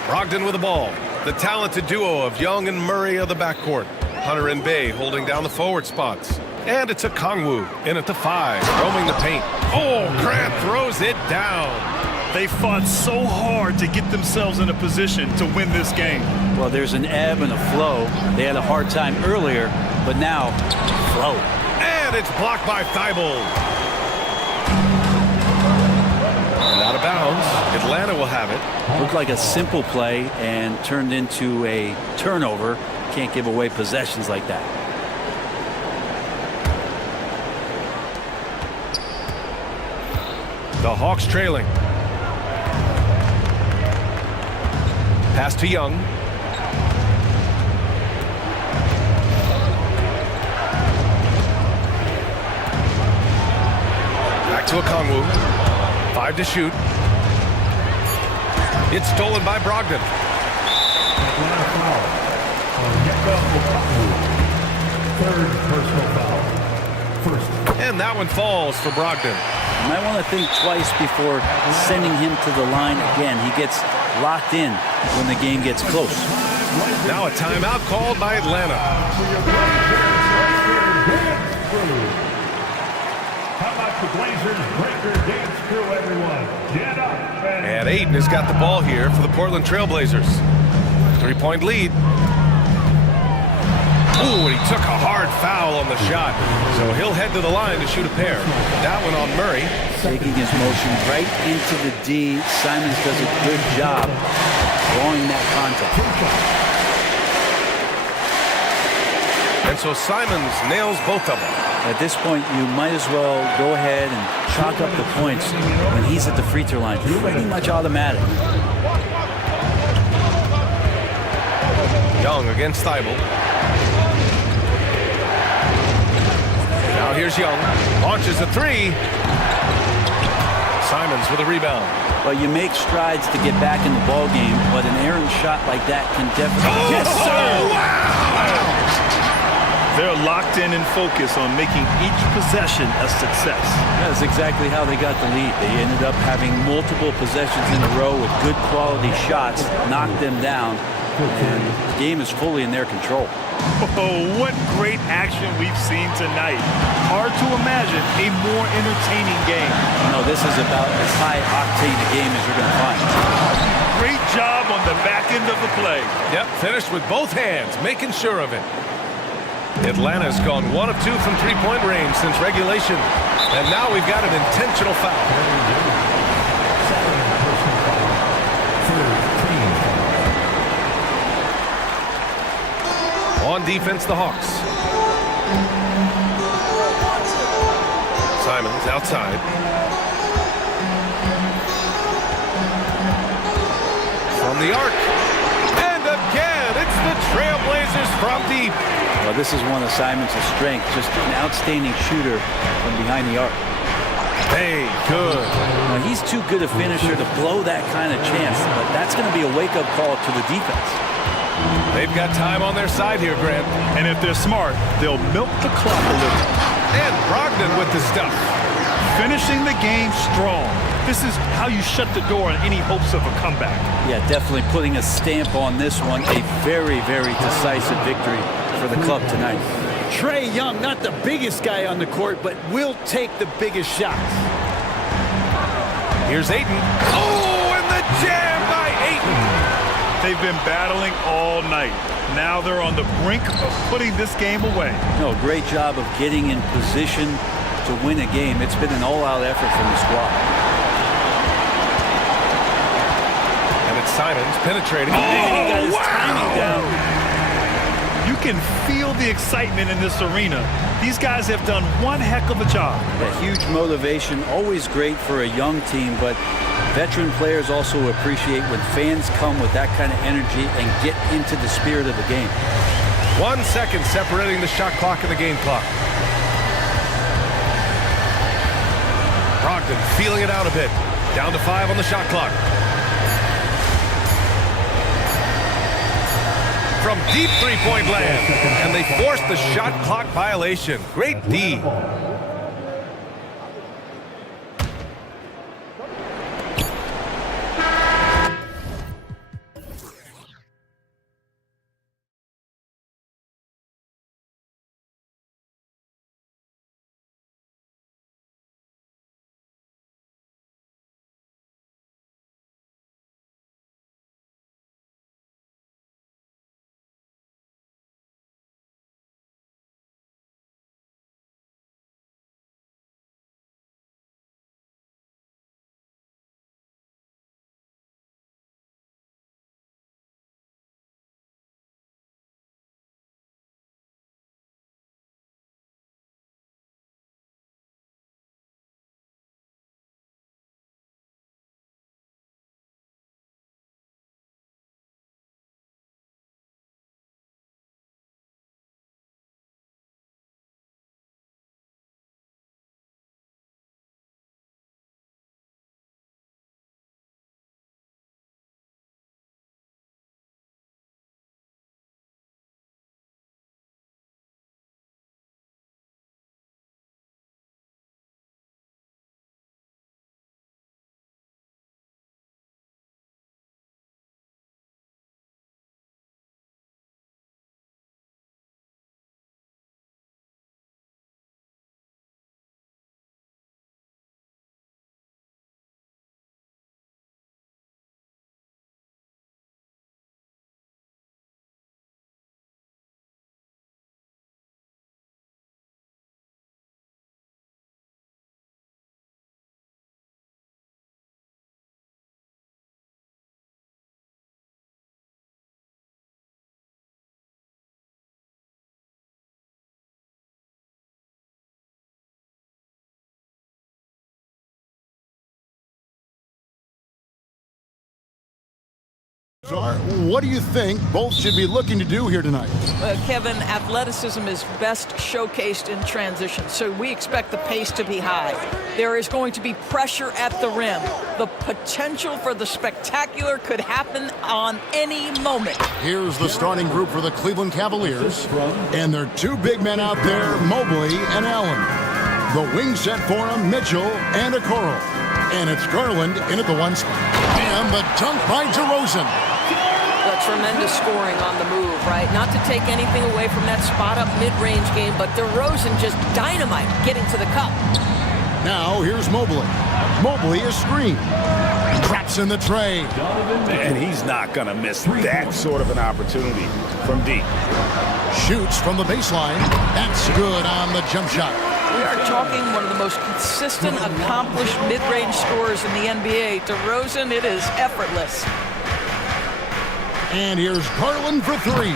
Brogdon with the ball. The talented duo of Young and Murray of the backcourt. Hunter and Bay holding down the forward spots. And it's a Kongwu in at the 5, roaming the paint. Oh, Grant throws it down. They fought so hard to get themselves in a position to win this game. Well, there's an ebb and a flow. They had a hard time earlier, but now, flow. And it's blocked by Thibault. And out of bounds. Atlanta will have it. Looked like a simple play and turned into a turnover. Can't give away possessions like that. The Hawks trailing. Pass to Young. Back to Okongwu. 5 to shoot. It's stolen by Brogdon. Third personal foul. First. And that one falls for Brogdon. You might want to think twice before sending him to the line again. He gets locked in when the game gets close. Now a timeout called by Atlanta. How about the Blazers breaker dance crew, everyone? Get up. And Aiden has got the ball here for the Portland Trailblazers. 3-point lead. Ooh, and he took a hard foul on the shot. So he'll head to the line to shoot a pair. That one on Murray. Taking his motion right into the D. Simons does a good job drawing that contact. And so Simons nails both of them. At this point, you might as well go ahead and chalk up the points when he's at the free throw line. Pretty much automatic. Young against Thibault. Now here's Young. Launches a 3. Simons with a rebound. Well, you make strides to get back in the ball game, but an errant shot like that can definitely... Oh, yes, sir! Wow! They're locked in and focused on making each possession a success. That's exactly how they got the lead. They ended up having multiple possessions in a row with good quality shots, knocked them down, and the game is fully in their control. Oh, what great action we've seen tonight. Hard to imagine a more entertaining game. No, this is about as high-octane a game as you're going to find. Great job on the back end of the play. Yep, finished with both hands, making sure of it. Atlanta's gone 1 of 2 from three-point range since regulation. And now we've got an intentional foul. On defense, the Hawks. Simons outside. From the arc. And again, it's the Trailblazers from deep. Well, this is one of Simons' strengths, just an outstanding shooter from behind the arc. Hey, good. Now, he's too good a finisher to blow that kind of chance, but that's going to be a wake-up call to the defense. They've got time on their side here, Grant. And if they're smart, they'll milk the clock a little. And Brogdon with the stuff. Finishing the game strong. This is how you shut the door on any hopes of a comeback. Yeah, definitely putting a stamp on this one. A very, very decisive victory for the club tonight. Trae Young, not the biggest guy on the court, but will take the biggest shots. Here's Ayton. Oh, and the jam by Ayton. They've been battling all night. Now they're on the brink of putting this game away. No, great job of getting in position to win a game. It's been an all-out effort from the squad. And it's Simons penetrating. Oh, he got his timing down. You can feel the excitement in this arena. These guys have done one heck of a job. A huge motivation, always great for a young team, but veteran players also appreciate when fans come with that kind of energy and get into the spirit of the game. 1 second separating the shot clock and the game clock. Brogdon feeling it out a bit. Down to 5 on the shot clock. From deep three-point land. And they forced the shot clock violation. Great D. What do you think both should be looking to do here tonight? Kevin, athleticism is best showcased in transition, so we expect the pace to be high. There is going to be pressure at the rim. The potential for the spectacular could happen on any moment. Here's the starting group for the Cleveland Cavaliers, and their two big men out there, Mobley and Allen. The wing set for them, Mitchell and Okoro. And it's Garland in at the 1 spot. And the dunk by DeRozan. The tremendous scoring on the move, right? Not to take anything away from that spot-up mid-range game, but DeRozan just dynamite getting to the cup. Now here's Mobley. Mobley is screened. Traps in the tray. And he's not going to miss that sort of an opportunity from deep. Shoots from the baseline. That's good on the jump shot. We are talking one of the most consistent, accomplished mid-range scorers in the NBA. DeRozan, it is effortless. And here's Garland for three.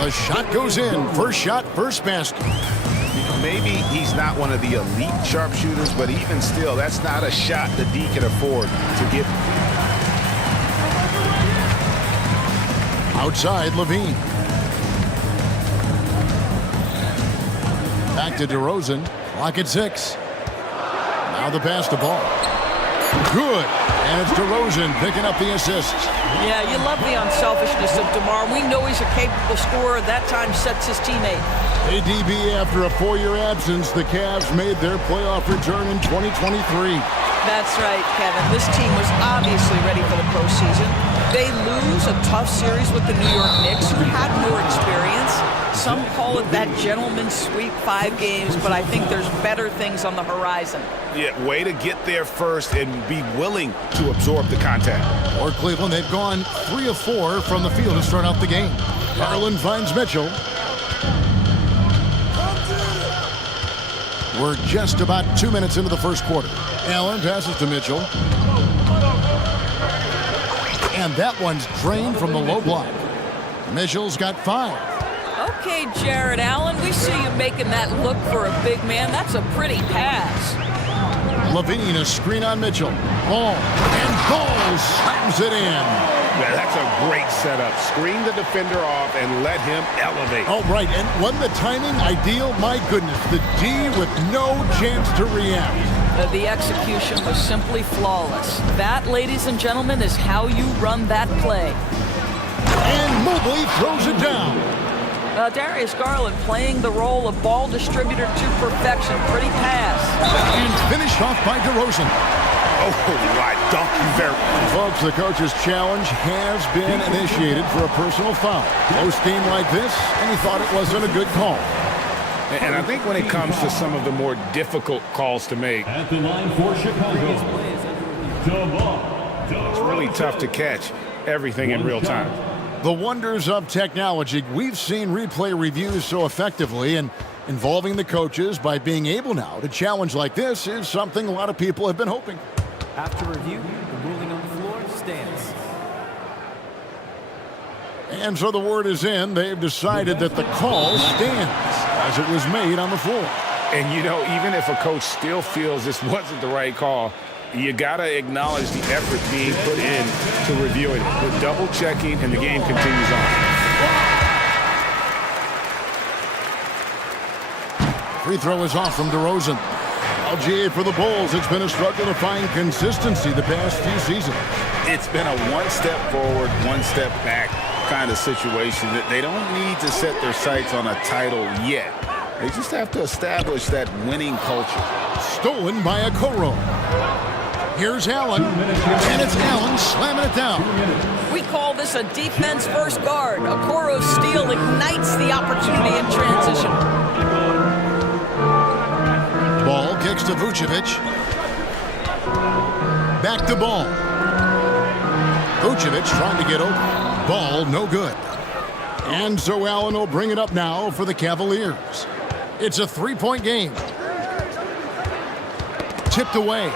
The shot goes in. First shot, first basket. Maybe he's not one of the elite sharpshooters, but even still, that's not a shot that D can afford to give. Outside, Levine. Back to DeRozan. Clock at 6. Now the pass to Ball. Good. And it's DeRozan picking up the assist. Yeah, you love the unselfishness of DeMar. We know he's a capable scorer. That time sets his teammate. ADB, after a 4-year absence, the Cavs made their playoff return in 2023. That's right, Kevin. This team was obviously ready for the postseason. They lose a tough series with the New York Knicks, who had more experience. Some call it that gentleman's sweep, 5 games, but I think there's better things on the horizon. Yeah, way to get there first and be willing to absorb the contact. For Cleveland, they've gone 3 of 4 from the field to start out the game. Garland finds Mitchell. We're just about 2 minutes into the first quarter. Allen passes to Mitchell. And that one's drained from the low block. Mitchell's got 5. Okay, Jared Allen, we see you making that look for a big man. That's a pretty pass. Levine, a screen on Mitchell. Ball. And Ball slams it in. Yeah, that's a great setup. Screen the defender off and let him elevate. Oh, right. And wasn't the timing ideal? My goodness. The D with no chance to react. The execution was simply flawless. That, ladies and gentlemen, is how you run that play. And Mobley throws it down. Darius Garland playing the role of ball distributor to perfection. Pretty pass. And finished off by DeRozan. Oh, my donkey. Folks, the coach's challenge has been initiated for a personal foul. Close game like this, and he thought it wasn't a good call. And I think when it comes to some of the more difficult calls to make, At the line for Chicago, it's really tough to catch everything in real time. The wonders of technology. We've seen replay reviews so effectively, and involving the coaches by being able now to challenge like this is something a lot of people have been hoping. After review, the ruling on the floor stands. And so the word is in. They've decided that the call stands as it was made on the floor. And, you know, even if a coach still feels this wasn't the right call, you got to acknowledge the effort being put in to reviewing it. The double checking, and the game continues on. Free throw is off from DeRozan. LGA for the Bulls. It's been a struggle to find consistency the past few seasons. It's been a one step forward, one step back kind of situation that they don't need to set their sights on a title yet. They just have to establish that winning culture. Stolen by Okoro. Here's Allen, and it's Allen slamming it down. We call this a defense-first guard. Okoro's steal ignites the opportunity in transition. Ball kicks to Vucevic. Back to Ball. Vucevic trying to get open. Ball no good. And so Allen will bring it up now for the Cavaliers. It's a 3-point game. Tipped away.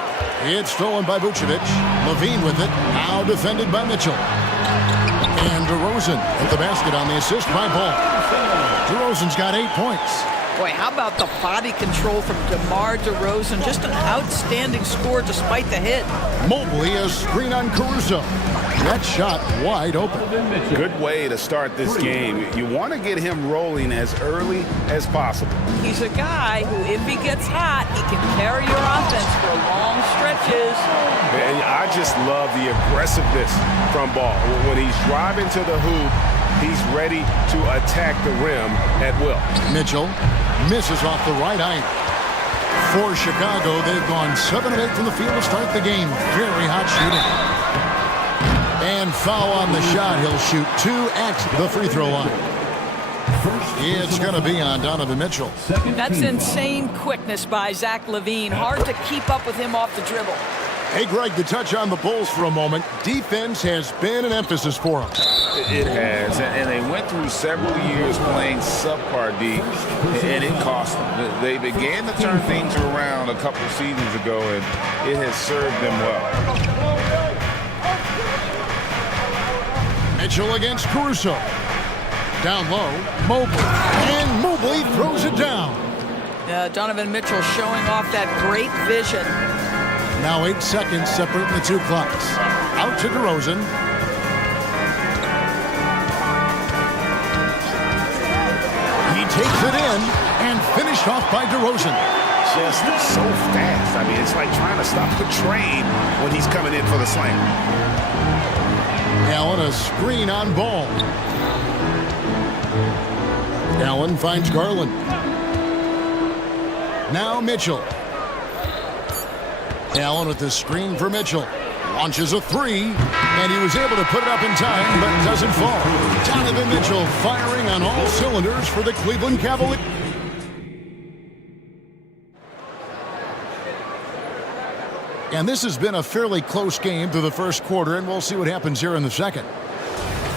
It's stolen by Vucevic. Levine with it. Now defended by Mitchell. And DeRozan with the basket on the assist by Ball. DeRozan's got 8 points. Boy, how about the body control from DeMar DeRozan? Just an outstanding score despite the hit. Mobley, a screen on Caruso. That shot wide open. Good way to start this game. You want to get him rolling as early as possible. He's a guy who, if he gets hot, he can carry your offense for long stretches. And I just love the aggressiveness from Ball. When he's driving to the hoop, he's ready to attack the rim at will. Mitchell misses off the right iron. For Chicago, they've gone 7 of 8 from the field to start the game. Very hot shooting. And foul on the shot. He'll shoot 2 at the free throw line. It's going to be on Donovan Mitchell. That's insane quickness by Zach LaVine. Hard to keep up with him off the dribble. Hey, Greg, to touch on the Bulls for a moment, defense has been an emphasis for them. It has, and they went through several years playing subpar D, and it cost them. They began to turn things around a couple seasons ago, and it has served them well. Mitchell against Caruso. Down low, Mobley, and Mobley throws it down. Donovan Mitchell showing off that great vision. Now 8 seconds separating the two clocks. Out to DeRozan. He takes it in and finished off by DeRozan. Just so fast. I mean, it's like trying to stop the train when he's coming in for the slam. Allen a screen on Ball. Allen finds Garland. Now Mitchell. Allen with the screen for Mitchell. Launches a 3, and he was able to put it up in time, but doesn't fall. Donovan Mitchell firing on all cylinders for the Cleveland Cavaliers. And this has been a fairly close game through the first quarter, and we'll see what happens here in the second.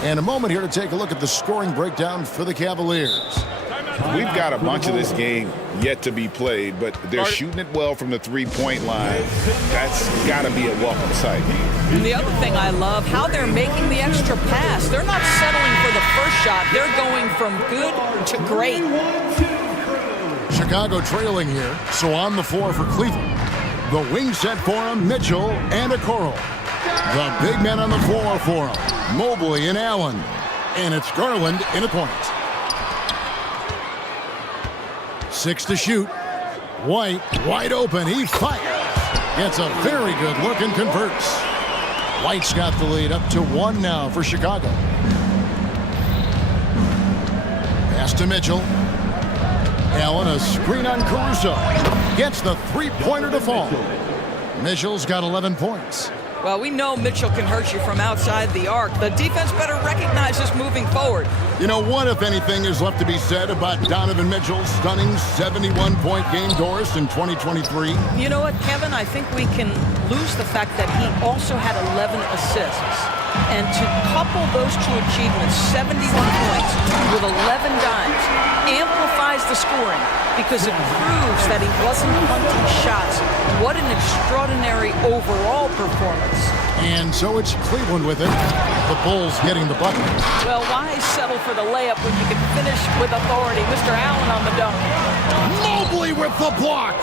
And a moment here to take a look at the scoring breakdown for the Cavaliers. We've got a bunch of this game yet to be played, but they're shooting it well from the three-point line. That's got to be a welcome sight. And the other thing I love, how they're making the extra pass. They're not settling for the first shot. They're going from good to great. Chicago trailing here, so on the floor for Cleveland. The wing set for him, Mitchell and Okoro. The big men on the floor for him, Mobley and Allen. And it's Garland in a point. 6 to shoot. White, wide open. He fires. Gets a very good look and converts. White's got the lead up to 1 now for Chicago. Pass to Mitchell. Allen a screen on Caruso. Gets the three-pointer to fall. Mitchell's got 11 points. Well, we know Mitchell can hurt you from outside the arc. The defense better recognize this moving forward. You know, what, if anything, is left to be said about Donovan Mitchell's stunning 71-point game, Doris, in 2023? You know what, Kevin? I think we can lose the fact that he also had 11 assists. And to couple those two achievements, 71 points with 11 dimes, amplifies the scoring because it proves that he wasn't punting shots. What an extraordinary overall performance. And so it's Cleveland with it. The Bulls getting the bucket. Well, why settle for the layup when you can finish with authority? Mr. Allen on the dunk. Mobley with the block.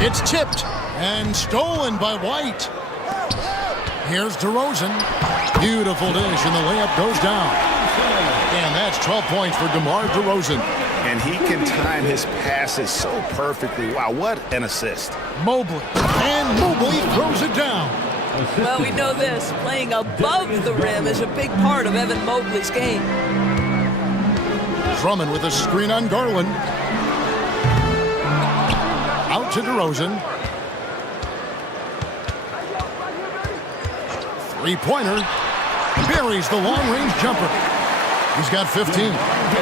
It's tipped and stolen by White. Here's DeRozan. Beautiful dish, and the layup goes down. And that's 12 points for DeMar DeRozan. And he can time his passes so perfectly. Wow, what an assist. Mobley. And Mobley throws it down. Well, we know this. Playing above the rim is a big part of Evan Mobley's game. Drummond with a screen on Garland. Out to DeRozan. Three-pointer. Buries the long-range jumper. He's got 15.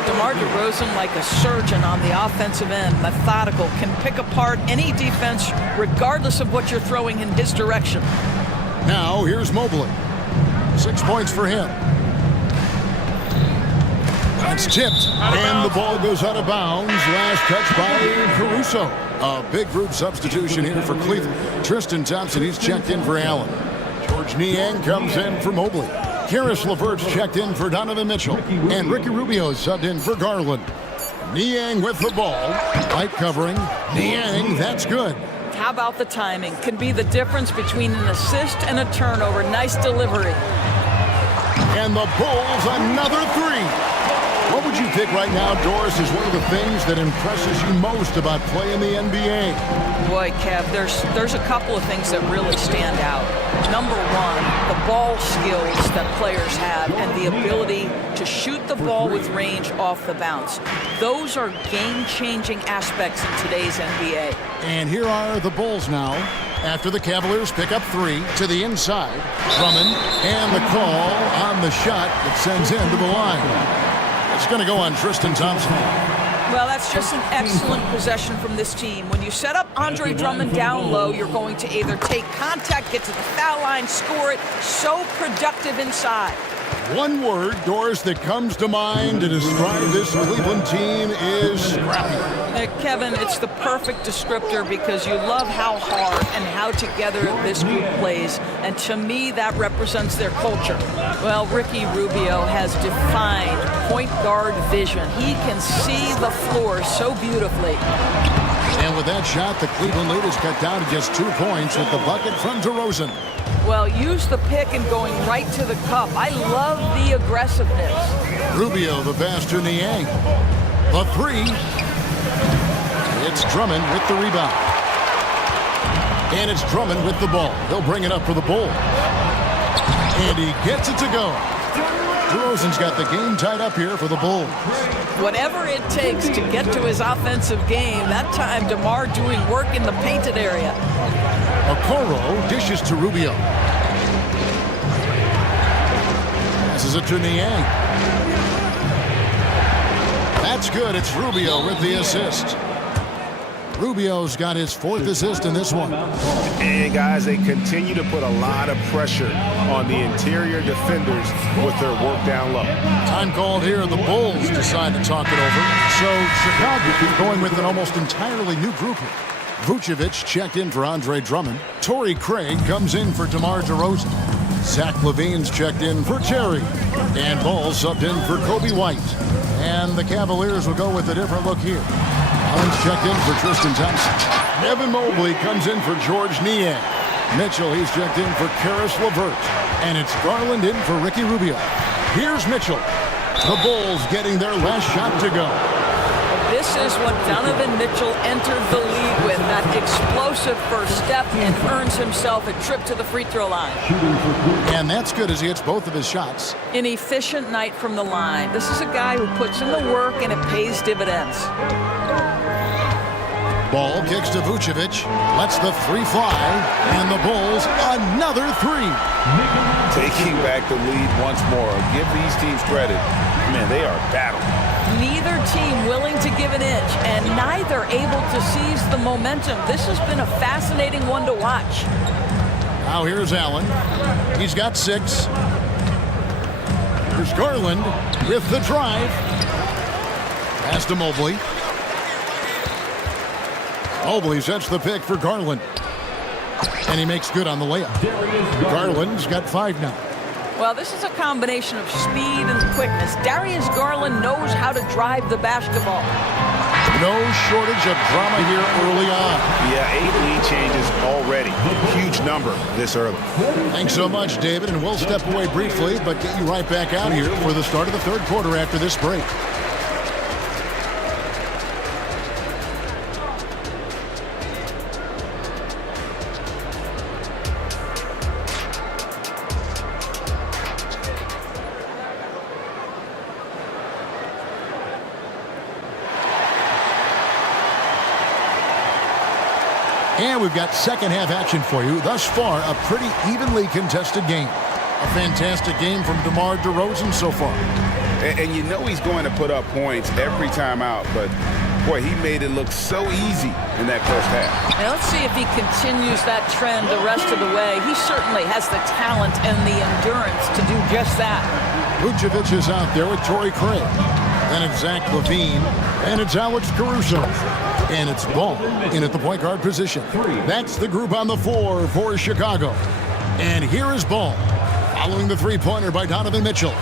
DeMar DeRozan, like a surgeon on the offensive end, methodical, can pick apart any defense regardless of what you're throwing in his direction. Now, here's Mobley. 6 points for him. That's tipped, and the ball goes out of bounds. Last touch by Caruso. A big group substitution here for Cleveland. Tristan Thompson, he's checked in for Allen. George Niang comes in for Mobley. Karis LeVert's checked in for Donovan Mitchell. And Ricky Rubio's subbed in for Garland. Niang with the ball. White covering. Niang, that's good. How about the timing? Can be the difference between an assist and a turnover. Nice delivery. And the Bulls another 3. What would you pick right now, Doris, is one of the things that impresses you most about playing the NBA? Boy, Kev, there's a couple of things that really stand out. Number one, the ball skills that players have and the ability to shoot the ball with range off the bounce. Those are game-changing aspects in today's NBA. And here are the Bulls now. After the Cavaliers pick up 3 to the inside. Drummond and the call on the shot that sends him to the line. It's going to go on Tristan Thompson. Well, that's just an excellent possession from this team. When you set up Andre Drummond down low, you're going to either take contact, get to the foul line, score it. So productive inside. One word, Doris, that comes to mind to describe this Cleveland team is scrappy. Kevin, it's the perfect descriptor because you love how hard and how together this group plays. And to me, that represents their culture. Well, Ricky Rubio has defined point guard vision. He can see the floor so beautifully. And with that shot, the Cleveland lead is cut down to just 2 points with the bucket from DeRozan. Well, use the pick and going right to the cup. I love the aggressiveness. Rubio, the pass to Niang. The 3. It's Drummond with the rebound. And it's Drummond with the ball. He'll bring it up for the Bulls. And he gets it to go. DeRozan's got the game tied up here for the Bulls. Whatever it takes to get to his offensive game, that time DeMar doing work in the painted area. Okoro dishes to Rubio. Passes it to Niang. That's good. It's Rubio with the assist. Rubio's got his 4th assist in this one. And guys, they continue to put a lot of pressure on the interior defenders with their work down low. Time called here. The Bulls decide to talk it over. So Chicago is going with an almost entirely new group here. Vucevic checked in for Andre Drummond. Torrey Craig comes in for DeMar DeRozan. Zach LaVine's checked in for Terry. And Ball subbed in for Kobe White. And the Cavaliers will go with a different look here. Allen's checked in for Tristan Thompson. Evan Mobley comes in for George Niang. Mitchell, he's checked in for Karis LeVert. And it's Garland in for Ricky Rubio. Here's Mitchell. The Bulls getting their last shot to go. This is what Donovan Mitchell entered the league with, that explosive first step, and earns himself a trip to the free throw line. And that's good as he hits both of his shots. An efficient night from the line. This is a guy who puts in the work and it pays dividends. Ball kicks to Vucevic, lets the 3 fly, and the Bulls another 3. Taking back the lead once more. Give these teams credit. Man, they are battling. Neither team willing to give an inch, and neither able to seize the momentum. This has been a fascinating one to watch. Now here's Allen. He's got 6. Here's Garland with the drive. Pass to Mobley. Mobley sets the pick for Garland. And he makes good on the layup. Garland's got 5 now. Well, this is a combination of speed and quickness. Darius Garland knows how to drive the basketball. No shortage of drama here early on. Yeah, 8 lead changes already. Huge number this early. Thanks so much, David, and we'll step away briefly, but get you right back out here for the start of the 3rd quarter after this break. And we've got second half action for you. Thus far, a pretty evenly contested game. A fantastic game from DeMar DeRozan so far. And you know he's going to put up points every time out, but boy, he made it look so easy in that first half. Now let's see if he continues that trend the rest of the way. He certainly has the talent and the endurance to do just that. Vucevic is out there with Torrey Craig. Then it's Zach LaVine. And it's Alex Caruso. And it's Ball in at the point guard position. That's the group on the floor for Chicago. And here is Ball, following the 3-pointer by Donovan Mitchell.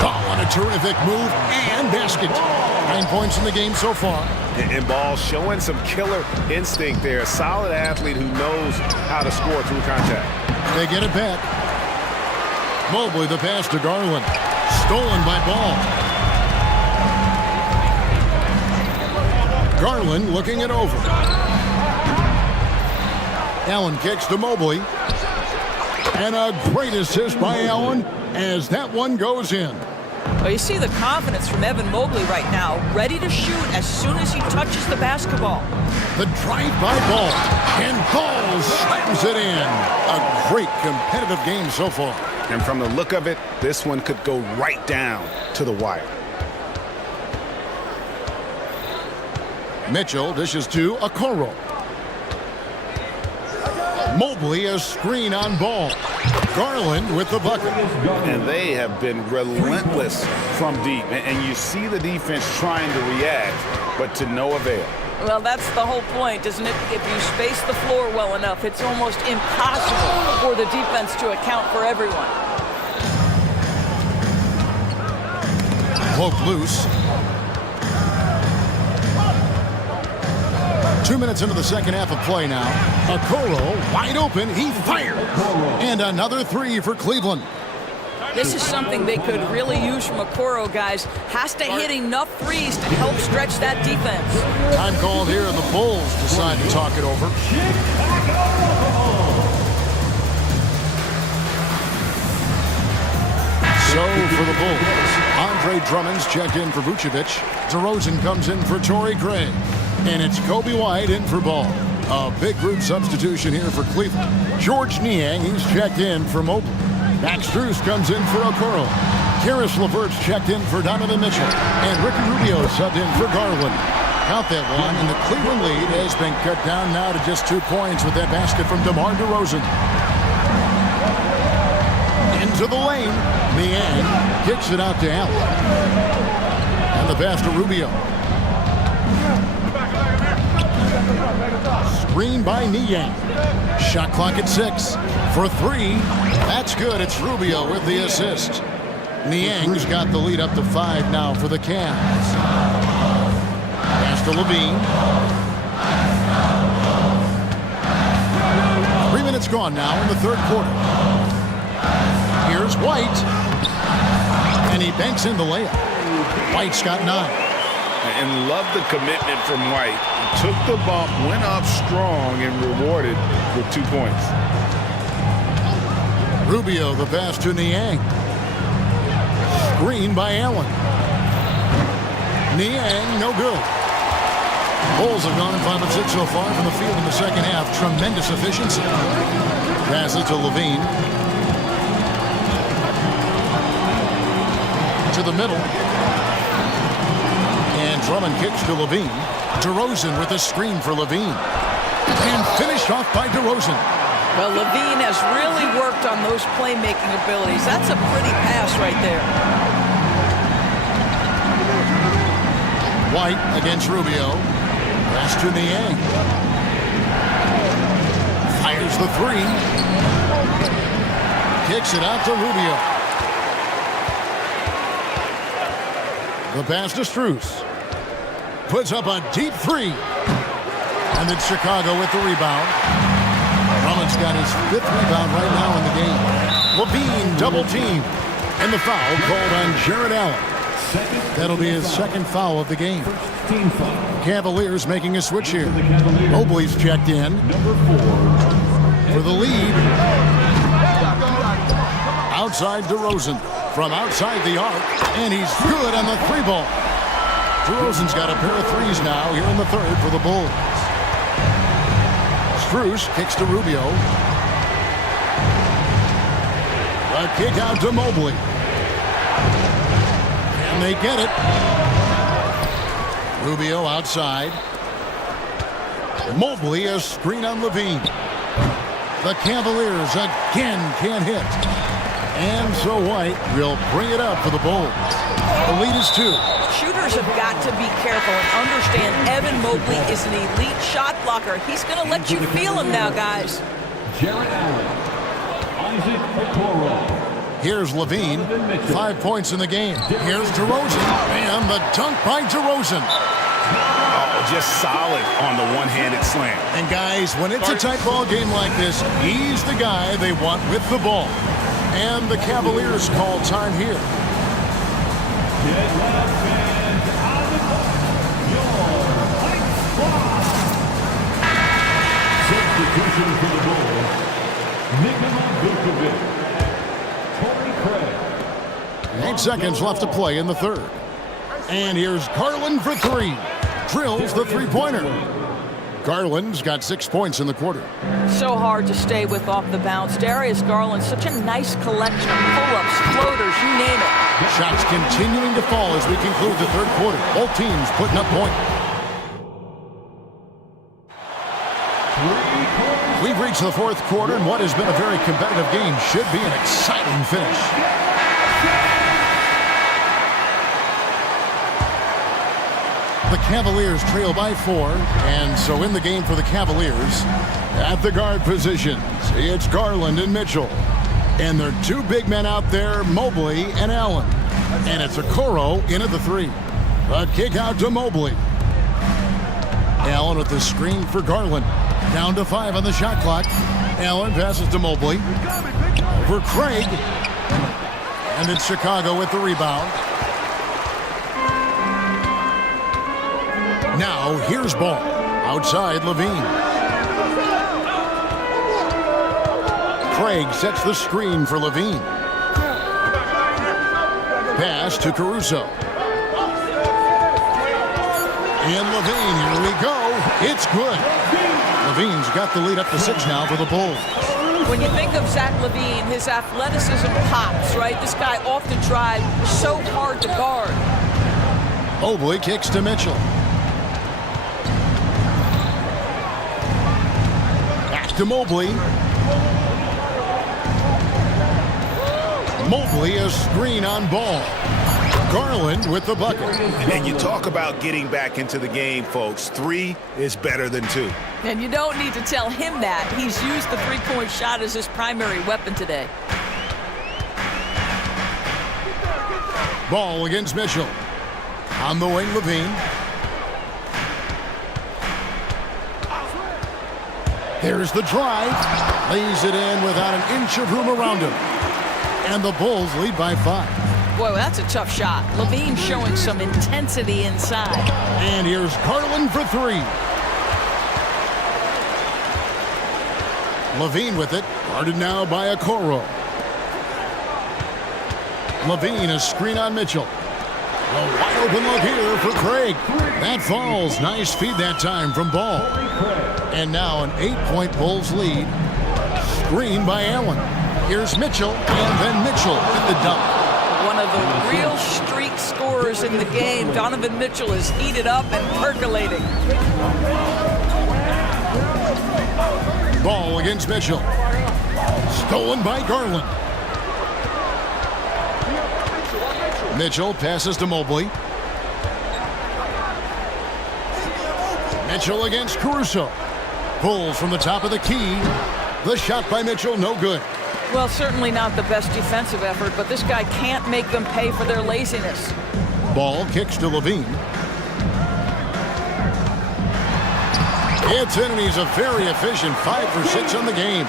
Ball on a terrific move and basket. 9 points in the game so far. And Ball showing some killer instinct there. A solid athlete who knows how to score through contact. They get it back. Mobley the pass to Garland. Stolen by Ball. Garland looking it over. Allen kicks to Mobley. And a great assist by Allen as that one goes in. Well, you see the confidence from Evan Mobley right now, ready to shoot as soon as he touches the basketball. The drive-by ball, and Ball slams it in. A great competitive game so far. And from the look of it, this one could go right down to the wire. Mitchell dishes to Okoro. Mobley a screen on Ball. Garland with the bucket. And they have been relentless from deep. And you see the defense trying to react, but to no avail. Well, that's the whole point, isn't it? If you space the floor well enough, it's almost impossible for the defense to account for everyone. Poke loose. 2 minutes into the second half of play now. Okoro wide open. He fired. And another three for Cleveland. This is something they could really use from Okoro, guys. Has to hit enough threes to help stretch that defense. Time called here, and the Bulls decide to talk it over. So for the Bulls, Andre Drummond's checked in for Vucevic. DeRozan comes in for Torrey Craig. And it's Kobe White in for Ball. A big group substitution here for Cleveland. George Niang, he's checked in for Mobley. Max Strus comes in for Okoro. Karis LeVert's checked in for Donovan Mitchell. And Ricky Rubio subbed in for Garland. Count that one, and the Cleveland lead has been cut down now to just 2 points with that basket from DeMar DeRozan. Into the lane. Niang kicks it out to Allen. And the pass to Rubio. Screen by Niang. Shot clock at 6. For 3. That's good. It's Rubio with the assist. Niang's got the lead up to 5 now for the Cavs. Pass to Levine. 3 minutes gone now in the third quarter. Here's White. And he banks in the layup. White's got 9. And love the commitment from White. He took the bump, went up strong, and rewarded with 2 points. Rubio, the pass to Niang. Screen by Allen. Niang, no good. Bulls have gone 5 of 6 so far from the field in the second half. Tremendous efficiency. Pass it to Levine. To the middle. And Drummond kicks to Levine. DeRozan with a screen for Levine. And finished off by DeRozan. Well, Levine has really worked on those playmaking abilities. That's a pretty pass right there. White against Rubio. Pass to Niang. Fires the 3. Kicks it out to Rubio. The pass to Strus. Puts up a deep 3. And then Chicago with the rebound. Drummond's got his 5th rebound right now in the game. Levine double team. And the foul called on Jared Allen. That'll be his 2nd foul of the game. Cavaliers making a switch here. Mobley's checked in for the lead. Outside DeRozan from outside the arc, and he's good on the 3-ball. DeRozan's got a pair of 3s now here in the 3rd for the Bulls. Strus kicks to Rubio. A kick out to Mobley. And they get it. Rubio outside. Mobley a screen on Levine. The Cavaliers again can't hit. And so White will bring it up for the Bulls. The lead is 2. Shooters have got to be careful and understand Evan Mobley is an elite shot blocker. He's going to let you feel him now, guys. Jared Allen. Isaac Okoro. Here's Levine. 5 points in the game. Here's DeRozan. And the dunk by DeRozan. Oh, just solid on the one-handed slam. And guys, when it's a tight ball game like this, he's the guy they want with the ball. And the Cavaliers call time here. Pushing for the Bulls, Nikola Vucevic. Torrey Craig. 8 seconds left to play in the third. And here's Garland for three. Drills the three-pointer. Garland's got 6 points in the quarter. So hard to stay with off the bounce. Darius Garland, such a nice collection of pull-ups, floaters, you name it. Shots continuing to fall as we conclude the third quarter. Both teams putting up points. We've reached the fourth quarter, and what has been a very competitive game should be an exciting finish. The Cavaliers trail by 4, and so in the game for the Cavaliers, at the guard positions, it's Garland and Mitchell. And there are 2 big men out there, Mobley and Allen. And it's Okoro in at the 3. A kick out to Mobley. Allen with the screen for Garland. Down to 5 on the shot clock. Allen passes to Mobley. For Craig. And it's Chicago with the rebound. Now, here's Ball. Outside, Levine. Craig sets the screen for Levine. Pass to Caruso. And Levine, here we go. It's good. Levine's got the lead up to 6 now for the Bulls. When you think of Zach LaVine, his athleticism pops, right? This guy off the drive, so hard to guard. Mobley kicks to Mitchell. Back to Mobley. Mobley a screen on Ball. Garland with the bucket. And you talk about getting back into the game, folks. 3 is better than 2. And you don't need to tell him that. He's used the three-point shot as his primary weapon today. Ball against Mitchell. On the wing, Levine. There's the drive. Lays it in without an inch of room around him. And the Bulls lead by 5. Boy, that's a tough shot. LaVine showing some intensity inside. And here's Garland for 3. Levine with it. Guarded now by Okoro. Levine a screen on Mitchell. A wide open look here for Craig. That falls. Nice feed that time from Ball. And now an 8-point Bulls lead. Screen by Allen. Here's Mitchell, and then Mitchell with the dunk. One of the real streak scorers in the game. Donovan Mitchell is heated up and percolating. Ball against Mitchell. Stolen by Garland. Mitchell passes to Mobley. Mitchell against Caruso. Pulls from the top of the key. The shot by Mitchell, no good. Well, certainly not the best defensive effort, but this guy can't make them pay for their laziness. Ball kicks to Levine. It's in, and he's a very efficient 5 for 6 on the game.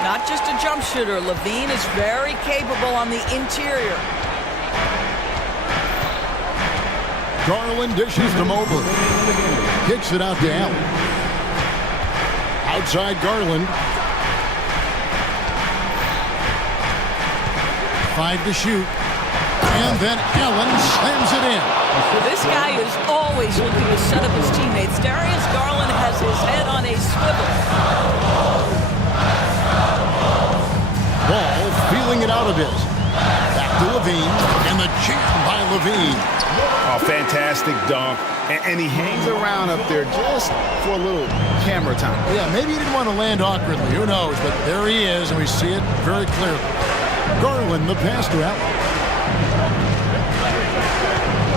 Not just a jump shooter. Levine is very capable on the interior. Garland dishes to Mobley. Kicks it out to Allen. Outside Garland. 5 to shoot. And then Allen slams it in. This guy is always looking to set up his teammates. Darius Garland has his head on a swivel. Ball feeling it out a bit. Back to Levine. And the jam by Levine. Oh, fantastic dunk. And he hangs around up there just for a little camera time. Yeah, maybe he didn't want to land awkwardly. Who knows? But there he is, and we see it very clearly. Garland, the pass to Allen.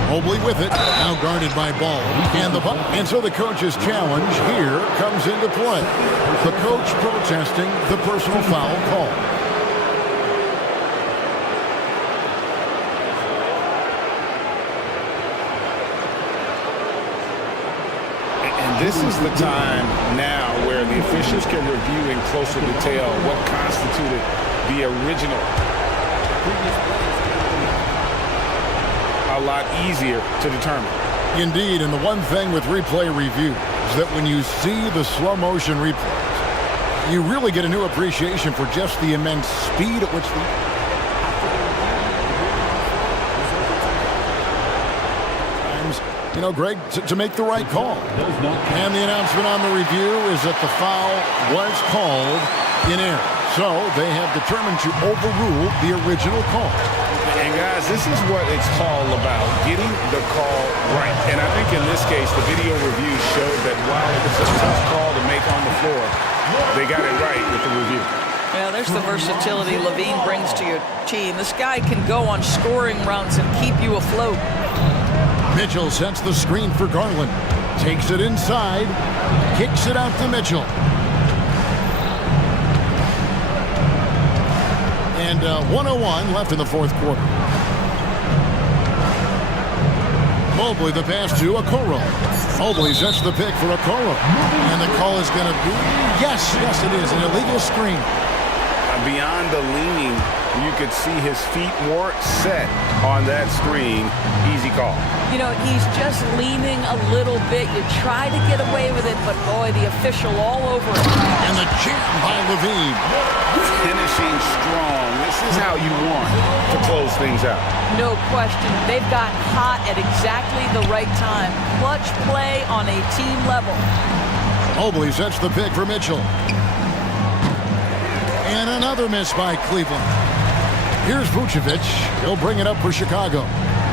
Mobley with it, now guarded by Ball. And so the coach's challenge here comes into play. The coach protesting the personal foul call. And this is the time now where the officials can review in closer detail what constituted the original. A lot easier to determine. Indeed, and the one thing with replay review is that when you see the slow motion replays, You really get a new appreciation for just the immense speed at which the... You know, Greg, to make the right call. And the announcement on the review is that the foul was called in error. So they have determined to overrule the original call. And guys, this is what it's all about, getting the call right. And I think in this case, the video review showed that while it was a tough call to make on the floor, they got it right with the review. Yeah, there's the versatility Levine brings to your team. This guy can go on scoring runs and keep you afloat. Mitchell sets the screen for Garland. Takes it inside. Kicks it out to Mitchell. And 1:01 left in the fourth quarter. Mobley the pass to Okoro. Mobley sets the pick for Okoro. And the call is going to be, yes, it is, an illegal screen. Beyond the leaning, you could see his feet more set on that screen. Easy call. You know, he's just leaning a little bit. You try to get away with it, but boy, the official all over it. And the jam by Levine. Finishing strong. This is how you want to close things out. No question. They've got hot at exactly the right time. Clutch play on a team level. Mobley sets the pick for Mitchell. And another miss by Cleveland. Here's Vucevic. He'll bring it up for Chicago.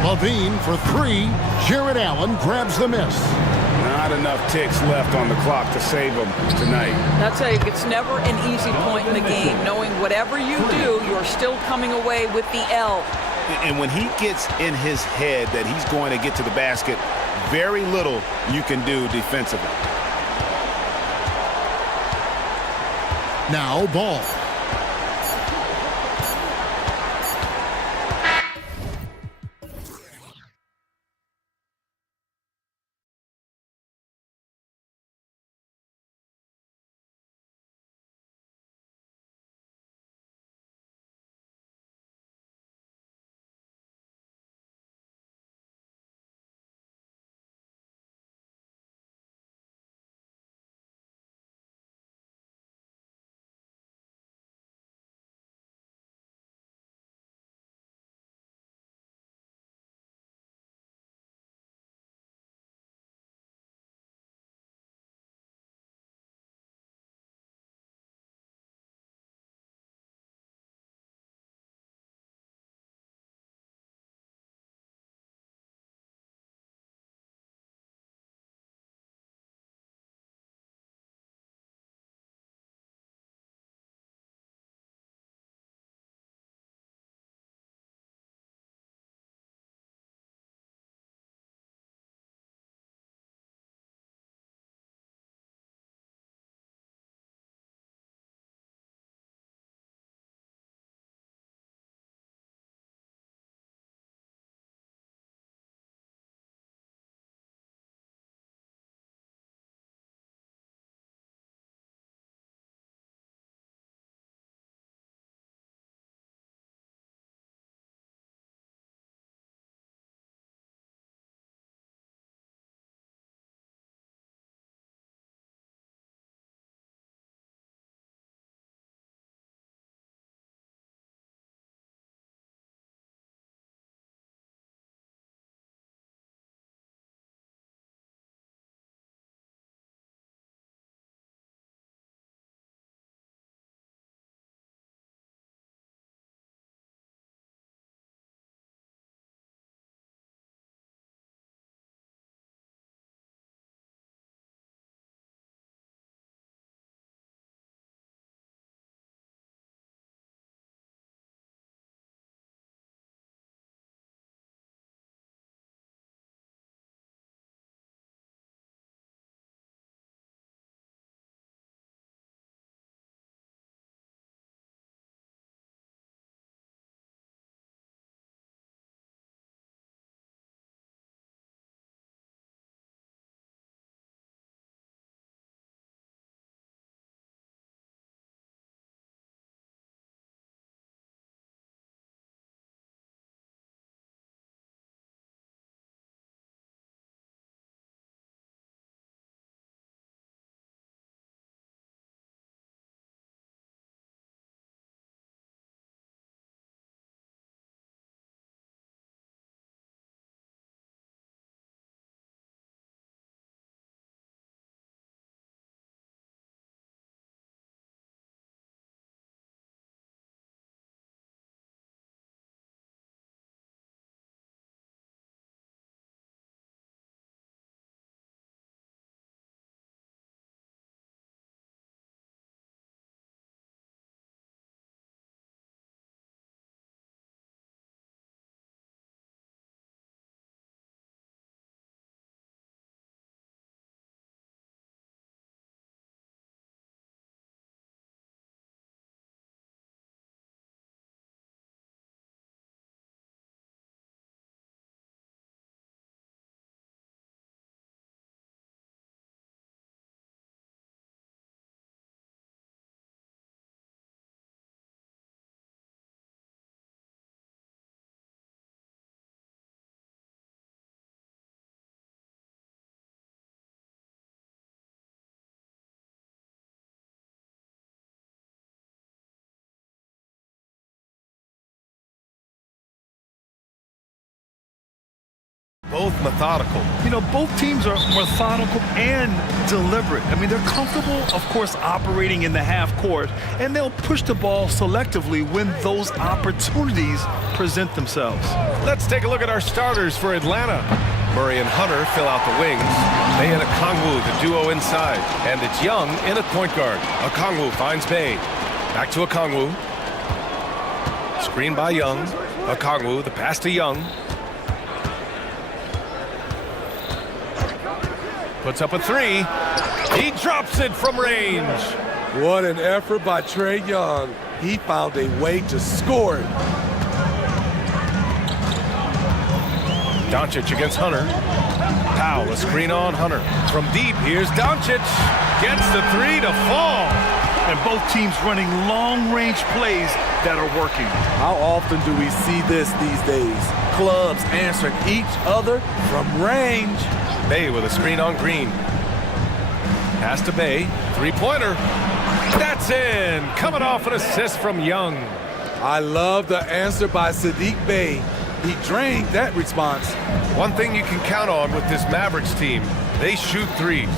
Levine for three. Jared Allen grabs the miss. Not enough ticks left on the clock to save them tonight. I'll tell you, it's never an easy point in the game. Knowing whatever you do, you're still coming away with the L. And when he gets in his head that he's going to get to the basket, very little you can do defensively. Now Ball. both methodical. You know, both teams are methodical and deliberate. I mean, they're comfortable, of course, operating in the half court, and they'll push the ball selectively when those opportunities present themselves. Let's take a look at our starters for Atlanta. Murray and Hunter fill out the wings. They hit Okongwu, the duo inside. And it's Young in at point guard. Okongwu finds Bay. Back to Okongwu. Screen by Young. Okongwu, the pass to Young. Puts up a three. He drops it from range. What an effort by Trae Young. He found a way to score it. Doncic against Hunter. Powell, a screen on Hunter. From deep, here's Doncic. Gets the three to fall. And both teams running long-range plays that are working. How often do we see this these days? Clubs answering each other from range. Bay with a screen on Green. Pass to Bay. Three-pointer. That's in. Coming off an assist from Young. I love the answer by Saddiq Bey. He drained that response. One thing you can count on with this Mavericks team, they shoot threes.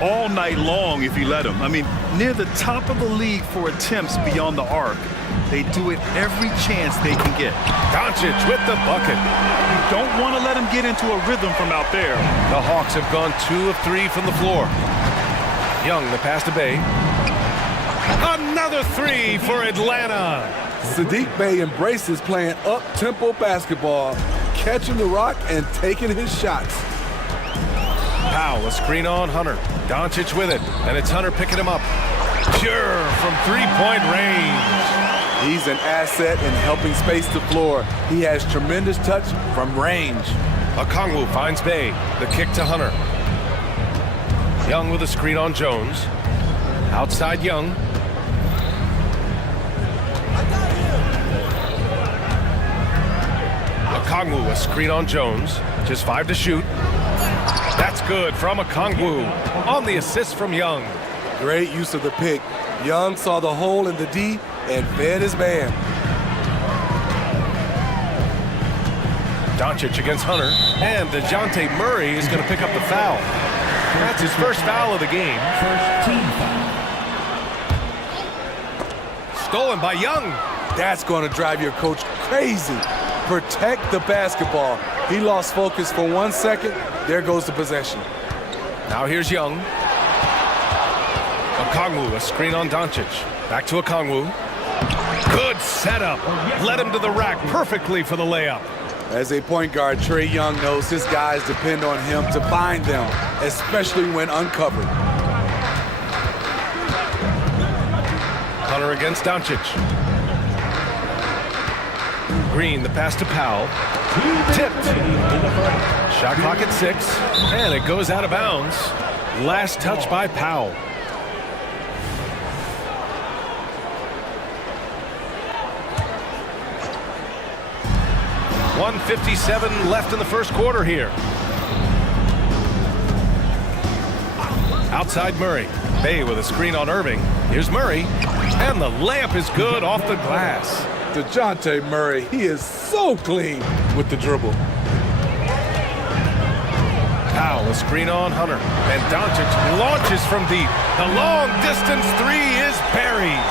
All night long if you let them. I mean, near the top of the league for attempts beyond the arc. They do it every chance they can get. Doncic with the bucket. You don't want to let him get into a rhythm from out there. The Hawks have gone 2 of 3 from the floor. Young, the pass to Bay. Another three for Atlanta. Saddiq Bey embraces playing up-tempo basketball, catching the rock and taking his shots. Powell, a screen on Hunter. Doncic with it, and it's Hunter picking him up. Pure from three-point range. He's an asset in helping space the floor. He has tremendous touch from range. Okongwu finds Bay. The kick to Hunter. Young with a screen on Jones. Outside Young. Okongwu, a screen on Jones. Just 5 to shoot. That's good from Okongwu on the assist from Young. Great use of the pick. Young saw the hole in the D and fed his man. Doncic against Hunter. And DeJounte Murray is going to pick up the foul. That's his first foul of the game. First team foul. Stolen by Young. That's going to drive your coach crazy. Protect the basketball. He lost focus for 1 second. There goes the possession. Now here's Young. Okongwu, a screen on Doncic. Back to Okongwu. Good setup. Led him to the rack perfectly for the layup. As a point guard, Trae Young knows his guys depend on him to find them, especially when uncovered. Hunter against Doncic. Green, the pass to Powell. Tipped. Shot clock at 6, and it goes out of bounds. Last touch by Powell. .157 left in the first quarter here. Outside Murray. Bay with a screen on Irving. Here's Murray, and the layup is good off the glass. DeJounte Murray, he is so clean with the dribble. Powell, a screen on Hunter, and Doncic launches from deep. The long distance three is buried.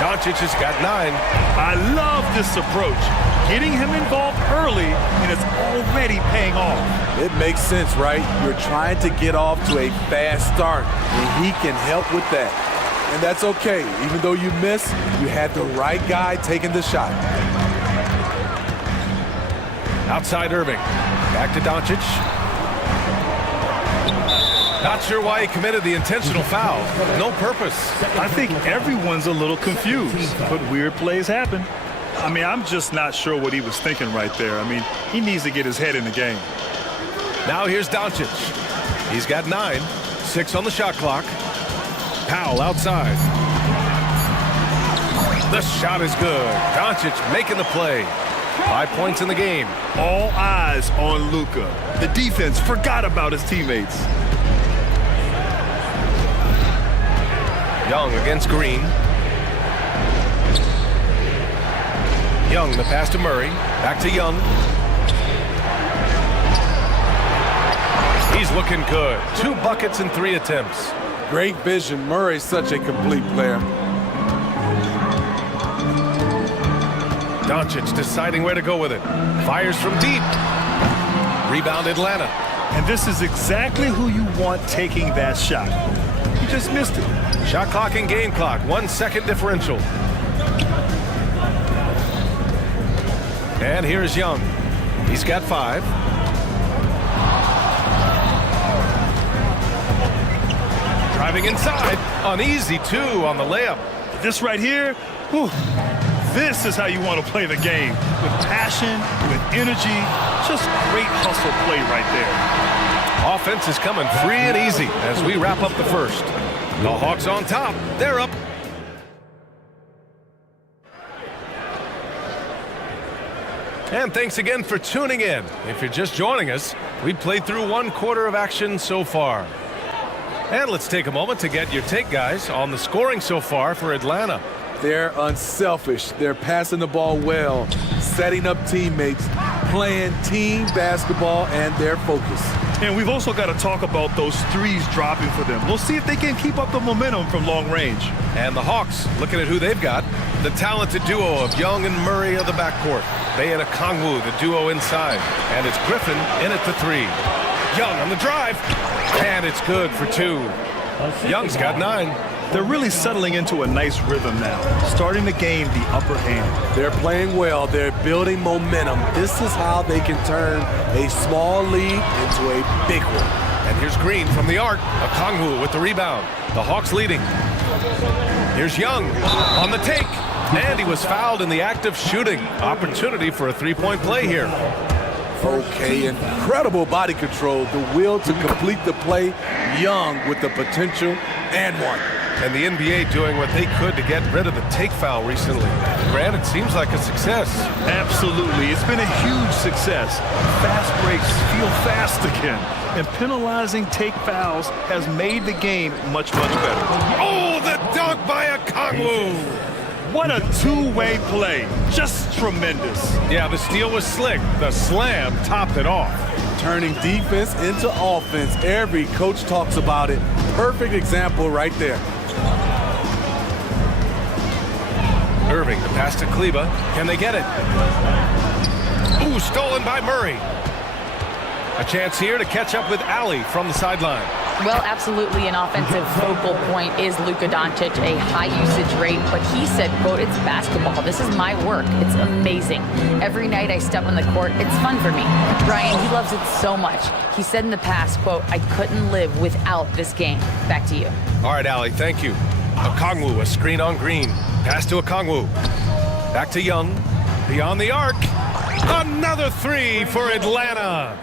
Doncic has got 9. I love this approach. Getting him involved early, and it's already paying off. It makes sense, right? You're trying to get off to a fast start, and he can help with that. And that's okay. Even though you miss, you had the right guy taking the shot. Outside Irving. Back to Doncic. Not sure why he committed the intentional foul. No purpose. I think everyone's a little confused, but weird plays happen. I mean, I'm just not sure what he was thinking right there. I mean, he needs to get his head in the game. Now here's Doncic. He's got 9. 6 on the shot clock. Powell outside. The shot is good. Doncic making the play. 5 points in the game. All eyes on Luka. The defense forgot about his teammates. Young against Green. Young, the pass to Murray. Back to Young. He's looking good. 2 buckets in 3 attempts. Great vision. Murray's such a complete player. Doncic deciding where to go with it. Fires from deep. Rebound Atlanta. And this is exactly who you want taking that shot. He just missed it. Shot clock and game clock. 1 second differential. And here's Young. He's got 5. Driving inside. An easy 2 on the layup. This right here, whew, this is how you want to play the game. With passion, with energy, just great hustle play right there. Offense is coming free and easy as we wrap up the first. The Hawks on top. They're up. And thanks again for tuning in. If you're just joining us, we've played through 1 quarter of action so far. And let's take a moment to get your take, guys, on the scoring so far for Atlanta. They're unselfish. They're passing the ball well, setting up teammates, playing team basketball, and their focus. And we've also got to talk about those threes dropping for them. We'll see if they can keep up the momentum from long range. And the Hawks, looking at who they've got, the talented duo of Young and Murray of the backcourt. Bay and Okongwu, the duo inside. And it's Griffin in at the 3. Young on the drive. And it's good for 2. Young's got 9. They're really settling into a nice rhythm now, starting to gain the upper hand. They're playing well. They're building momentum. This is how they can turn a small lead into a big one. And here's Green from the arc. Okongwu with the rebound. The Hawks leading. Here's Young on the take. And he was fouled in the act of shooting. Opportunity for a 3-point play here. Okay, incredible body control, the will to complete the play. Young with the potential and 1. And the NBA doing what they could to get rid of the take foul recently. Grant, it seems like a success. Absolutely. It's been a huge success. Fast breaks feel fast again. And penalizing take fouls has made the game much, much better. Oh, the dunk by Okongwu! What a two-way play. Just tremendous. Yeah, the steal was slick. The slam topped it off. Turning defense into offense. Every coach talks about it. Perfect example right there. Irving, the pass to Kleba. Can they get it? Ooh, stolen by Murray. A chance here to catch up with Allie from the sideline. Well, absolutely an offensive focal point is Luka Doncic, a high usage rate, but he said, quote, it's basketball. This is my work. It's amazing. Every night I step on the court, it's fun for me. Brian, he loves it so much. He said in the past, quote, I couldn't live without this game. Back to you. All right, Allie, thank you. Okongwu, a screen on Green. Pass to Okongwu. Back to Young. Beyond the arc. Another 3 for Atlanta.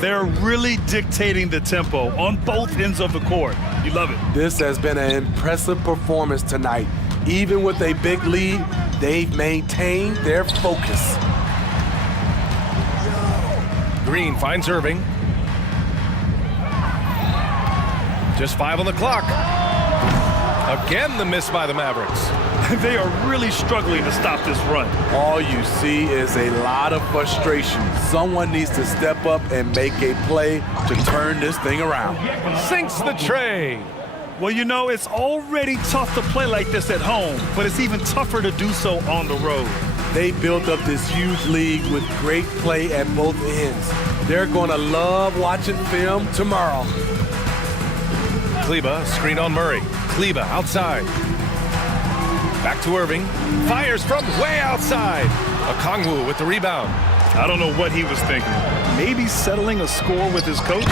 They're really dictating the tempo on both ends of the court. You love it. This has been an impressive performance tonight. Even with a big lead, they've maintained their focus. Green finds Irving. Just 5 on the clock. Again, the miss by the Mavericks. They are really struggling to stop this run. All you see is a lot of frustration. Someone needs to step up and make a play to turn this thing around. Sinks the tray. Well, you know, it's already tough to play like this at home, but it's even tougher to do so on the road. They built up this huge league with great play at both ends. They're going to love watching film tomorrow. Kleba, screen on Murray. Kleba outside. Back to Irving. Fires from way outside. Okongwu with the rebound. I don't know what he was thinking. Maybe settling a score with his coach?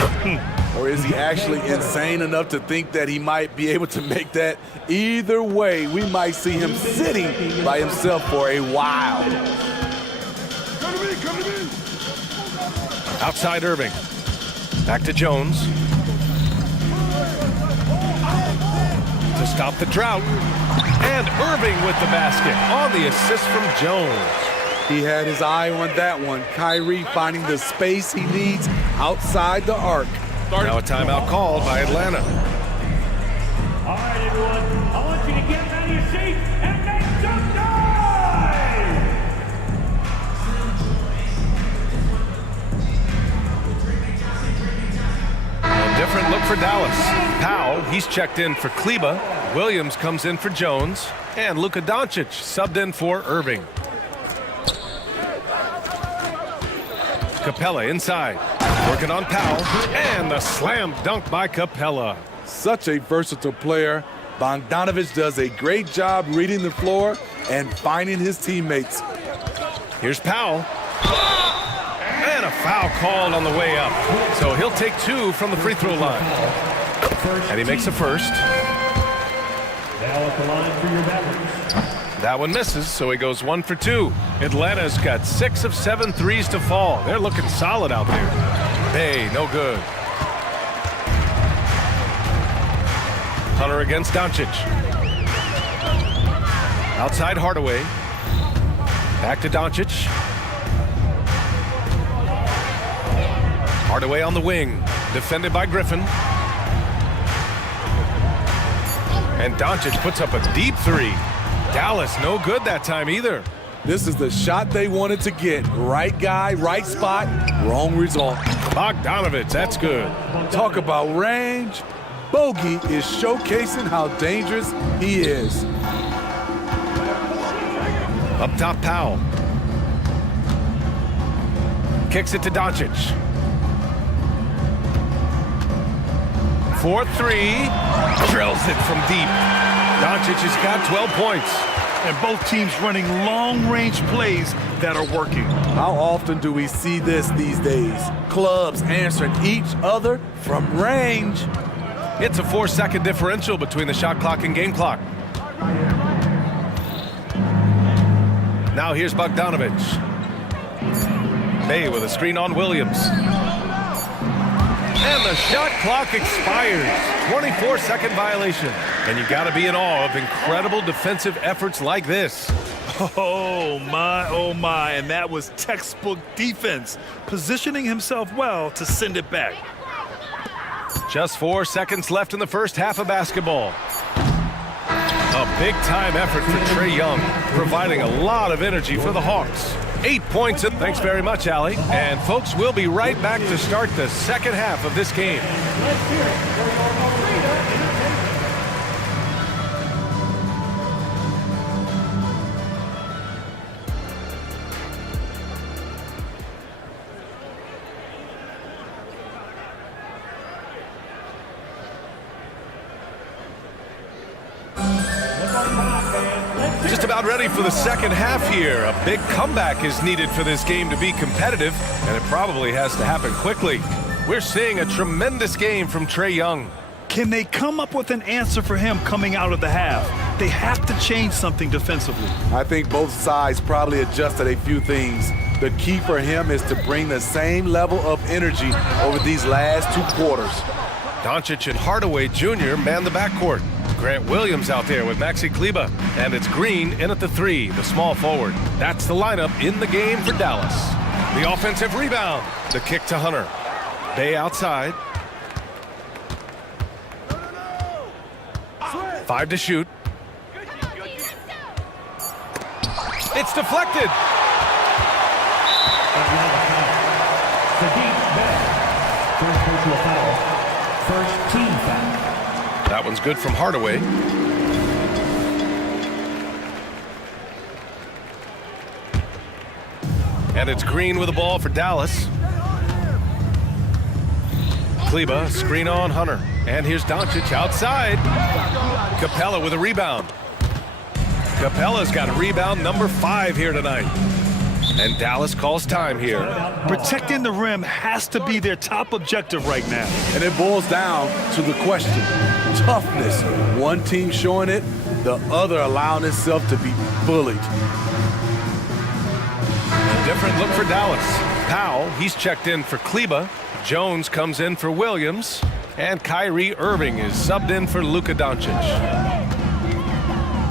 Or is he actually insane enough to think that he might be able to make that? Either way, we might see him sitting by himself for a while. Outside Irving. Back to Jones. To stop the drought. And Irving with the basket on the assist from Jones. He had his eye on that one. Kyrie finding the space he needs outside the arc. Now a timeout called by Atlanta. All right, everyone. I want you to get out of your seats and make some noise! look for Dallas. Powell, he's checked in for Kleba. Williams comes in for Jones. And Luka Doncic subbed in for Irving. Capella inside. Working on Powell. And the slam dunk by Capella. Such a versatile player. Bogdanovic does a great job reading the floor and finding his teammates. Here's Powell. And a foul called on the way up. So he'll take 2 from the free throw line. And he makes a first. Now at the line for your battlers. That one misses, so he goes 1 for 2. Atlanta's got 6 of 7 threes to fall. They're looking solid out there. Hey, no good. Hunter against Doncic. Outside Hardaway. Back to Doncic. Hardaway on the wing. Defended by Griffin. And Doncic puts up a deep 3. Dallas no good that time either. This is the shot they wanted to get. Right guy, right spot, wrong result. Bogdanovic, that's good. Talk about range. Bogey is showcasing how dangerous he is. Up top, Powell. Kicks it to Doncic. 4-3. Drills it from deep. Doncic has got 12 points. And both teams running long-range plays that are working. How often do we see this these days? Clubs answering each other from range. It's a 4-second differential between the shot clock and game clock. Now here's Bogdanovic. Bay with a screen on Williams. And the shot clock expires. 24-second violation. And you got to be in awe of incredible defensive efforts like this. Oh my, and that was textbook defense, positioning himself well to send it back. Just 4 seconds left in the first half of basketball. A big-time effort for Trae Young, providing a lot of energy for the Hawks. 8 points. Thanks very much, Allie. And folks, we'll be right back to start the second half of this game. Let's hear it for your arena entertainment. Just about ready for the second half here. A big comeback is needed for this game to be competitive, and it probably has to happen quickly. We're seeing a tremendous game from Trae Young. Can they come up with an answer for him coming out of the half? They have to change something defensively. I think both sides probably adjusted a few things. The key for him is to bring the same level of energy over these last 2 quarters. Doncic and Hardaway Jr. man the backcourt. Grant Williams out there with Maxi Kleba. And it's Green in at the 3, the small forward. That's the lineup in the game for Dallas. The offensive rebound. The kick to Hunter. Bay outside. 5 to shoot. It's deflected. First personal foul. First team foul. That one's good from Hardaway. And it's Green with the ball for Dallas. Kleba, screen on Hunter. And here's Doncic outside. Capella with a rebound. Capella's got a rebound number 5 here tonight. And Dallas calls time here. Protecting the rim has to be their top objective right now. And it boils down to the question. Toughness. One team showing it, the other allowing itself to be bullied. A different look for Dallas. Powell, he's checked in for Kleba. Jones comes in for Williams. And Kyrie Irving is subbed in for Luka Doncic.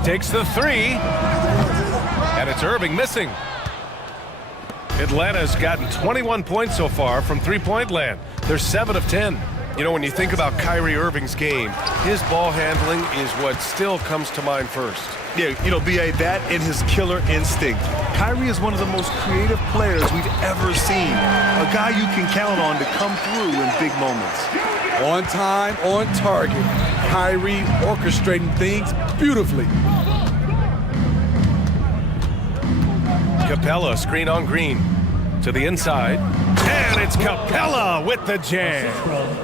Takes the 3. And it's Irving missing. Atlanta's gotten 21 points so far from three-point land. They're 7 of 10. You know, when you think about Kyrie Irving's game, his ball handling is what still comes to mind first. Yeah, you know, B.A., that and his killer instinct. Kyrie is one of the most creative players we've ever seen. A guy you can count on to come through in big moments. On time, on target. Kyrie orchestrating things beautifully. Capella, screen on Green. To the inside. And it's Capella with the jam.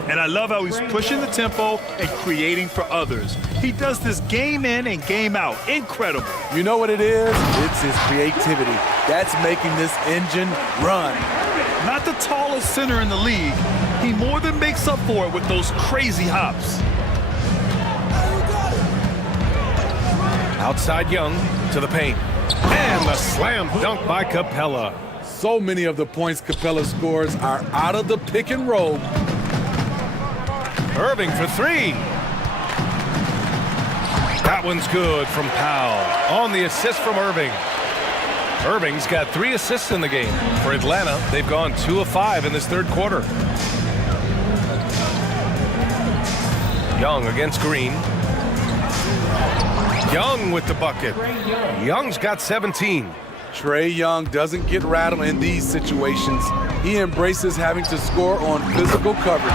And I love how he's pushing the tempo and creating for others. He does this game in and game out. Incredible. You know what it is? It's his creativity. That's making this engine run. Not the tallest center in the league. He more than makes up for it with those crazy hops. Outside Young to the paint. And the slam dunk by Capella. So many of the points Capella scores are out of the pick and roll. Irving for three. That one's good from Powell. On the assist from Irving. Irving's got 3 assists in the game. For Atlanta, they've gone 2 of 5 in this third quarter. Young against Green. Young with the bucket. Young's got 17. Trae Young doesn't get rattled in these situations. He embraces having to score on physical coverage.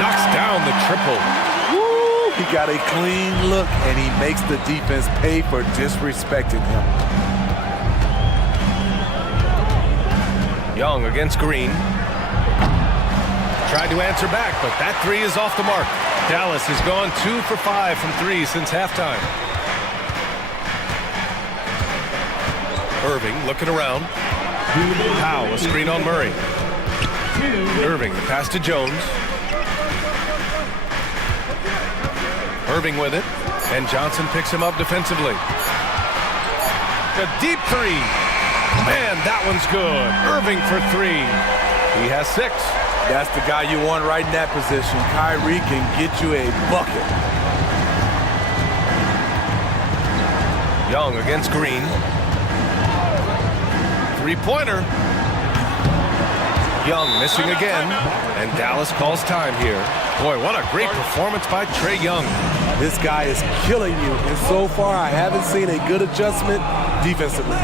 Knocks down the triple. Woo! He got a clean look, and he makes the defense pay for disrespecting him. Young against Green. Tried to answer back, but that 3 is off the mark. Dallas has gone 2 for 5 from 3 since halftime. Irving looking around. Powell, a screen on Murray. Irving, the pass to Jones. Irving with it, and Johnson picks him up defensively. The deep 3. Man, that one's good. Irving for 3. He has 6. That's the guy you want right in that position. Kyrie can get you a bucket. Young against Green. 3-pointer. Young missing again, and Dallas calls time here. Boy, what a great performance by Trae Young. This guy is killing you, and so far I haven't seen a good adjustment defensively.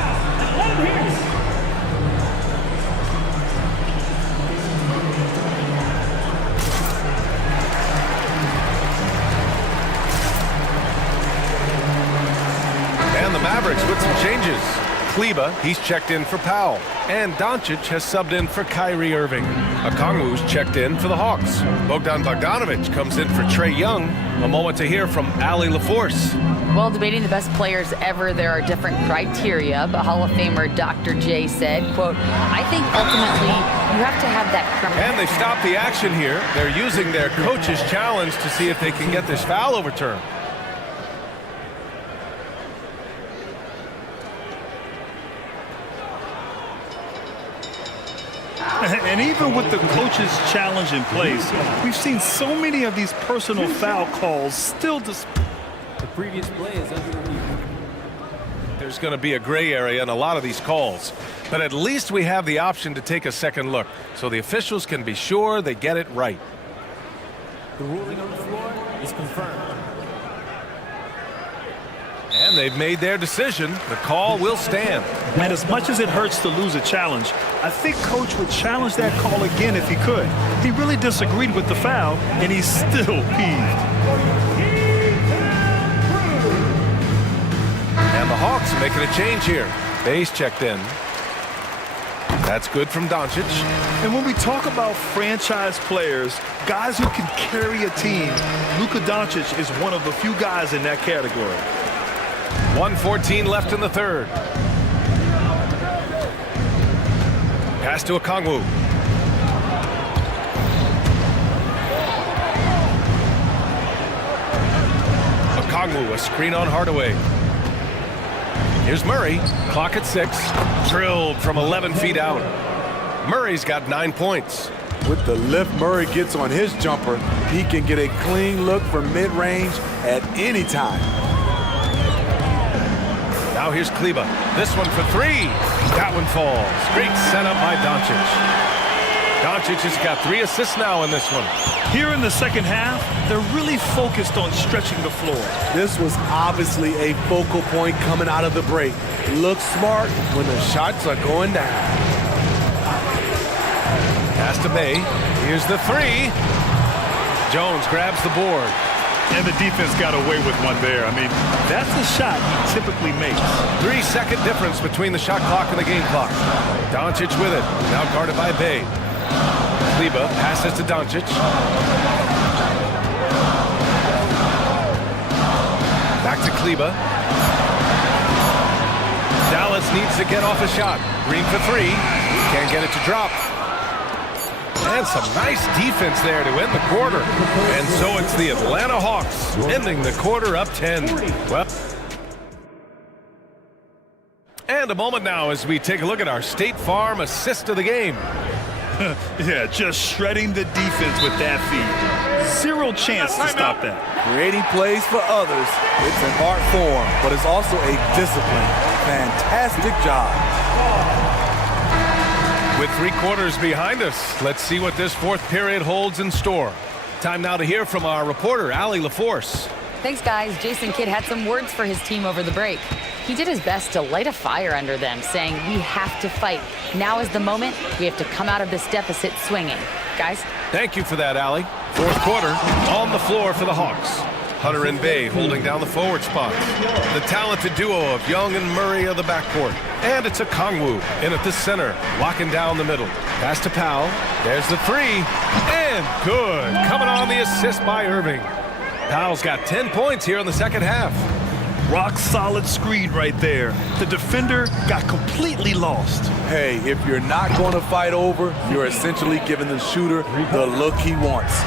And the Mavericks with some changes. Kleba, he's checked in for Powell. And Doncic has subbed in for Kyrie Irving. Okongwu's checked in for the Hawks. Bogdan Bogdanovic comes in for Trae Young. A moment to hear from Allie LaForce. While debating the best players ever, there are different criteria, but Hall of Famer Dr. J said, quote, I think ultimately you have to have that criminal. And they stopped the action here. They're using their coach's challenge to see if they can get this foul overturned. And even with the coach's challenge in place, we've seen so many of these personal foul calls still The previous play is under review. There's going to be a gray area in a lot of these calls, but at least we have the option to take a second look so the officials can be sure they get it right. The ruling on the floor is confirmed. And they've made their decision. The call will stand. And as much as it hurts to lose a challenge, I think Coach would challenge that call again if he could. He really disagreed with the foul, and he's still peeved. And the Hawks are making a change here. Bayes checked in. That's good from Doncic. And when we talk about franchise players, guys who can carry a team, Luka Doncic is one of the few guys in that category. 1:14 left in the third. Pass to Okongwu. Okongwu, a screen on Hardaway. Here's Murray, clock at 6. Drilled from 11 feet out. Murray's got 9 points. With the lift Murray gets on his jumper, he can get a clean look from mid-range at any time. Now here's Kleba. This one for 3. That one falls. Great setup by Doncic. Doncic has got 3 assists now in this one. Here in the second half, they're really focused on stretching the floor. This was obviously a focal point coming out of the break. Look smart when the shots are going down. Pass to Bay. Here's the 3. Jones grabs the board. And the defense got away with one there. I mean, that's the shot he typically makes. 3-second difference between the shot clock and the game clock. Doncic with it. Now guarded by Bay. Kleber passes to Doncic. Back to Kleber. Dallas needs to get off a shot. Green for three. Can't get it to drop. And some nice defense there to end the quarter. And so it's the Atlanta Hawks ending the quarter up 10. Well, and a moment now as we take a look at our State Farm assist of the game. Yeah, just shredding the defense with that feed. Zero chance to stop that. Creating plays for others, it's an art form, but it's also a discipline. Fantastic job. With 3 quarters behind us, let's see what this fourth period holds in store. Time now to hear from our reporter, Allie LaForce. Thanks, guys. Jason Kidd had some words for his team over the break. He did his best to light a fire under them, saying, we have to fight. Now is the moment. We have to come out of this deficit swinging. Guys? Thank you for that, Allie. Fourth quarter, on the floor for the Hawks. Hunter and Bay holding down the forward spot. The talented duo of Young and Murray of the backcourt. And it's a Kongwu in at the center, locking down the middle. Pass to Powell. There's the three. And good. Coming on the assist by Irving. Powell's got 10 points here in the second half. Rock solid screen right there. The defender got completely lost. Hey, if you're not going to fight over, you're essentially giving the shooter the look he wants.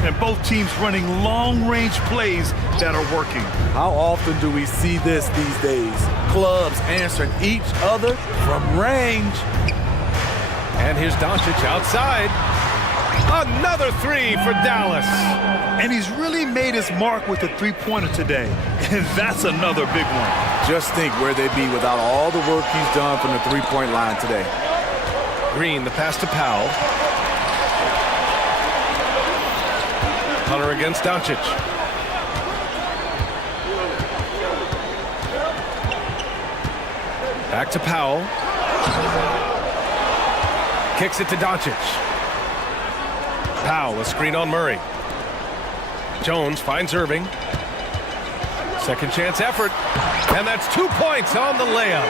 And both teams running long-range plays that are working. How often do we see this these days? Clubs answering each other from range. And here's Doncic outside. Another three for Dallas. And he's really made his mark with the three-pointer today. And that's another big one. Just think where they'd be without all the work he's done from the three-point line today. Green, the pass to Powell. Hunter against Doncic. Back to Powell. Kicks it to Doncic. Powell, a screen on Murray. Jones finds Irving. Second chance effort. And that's 2 points on the layup.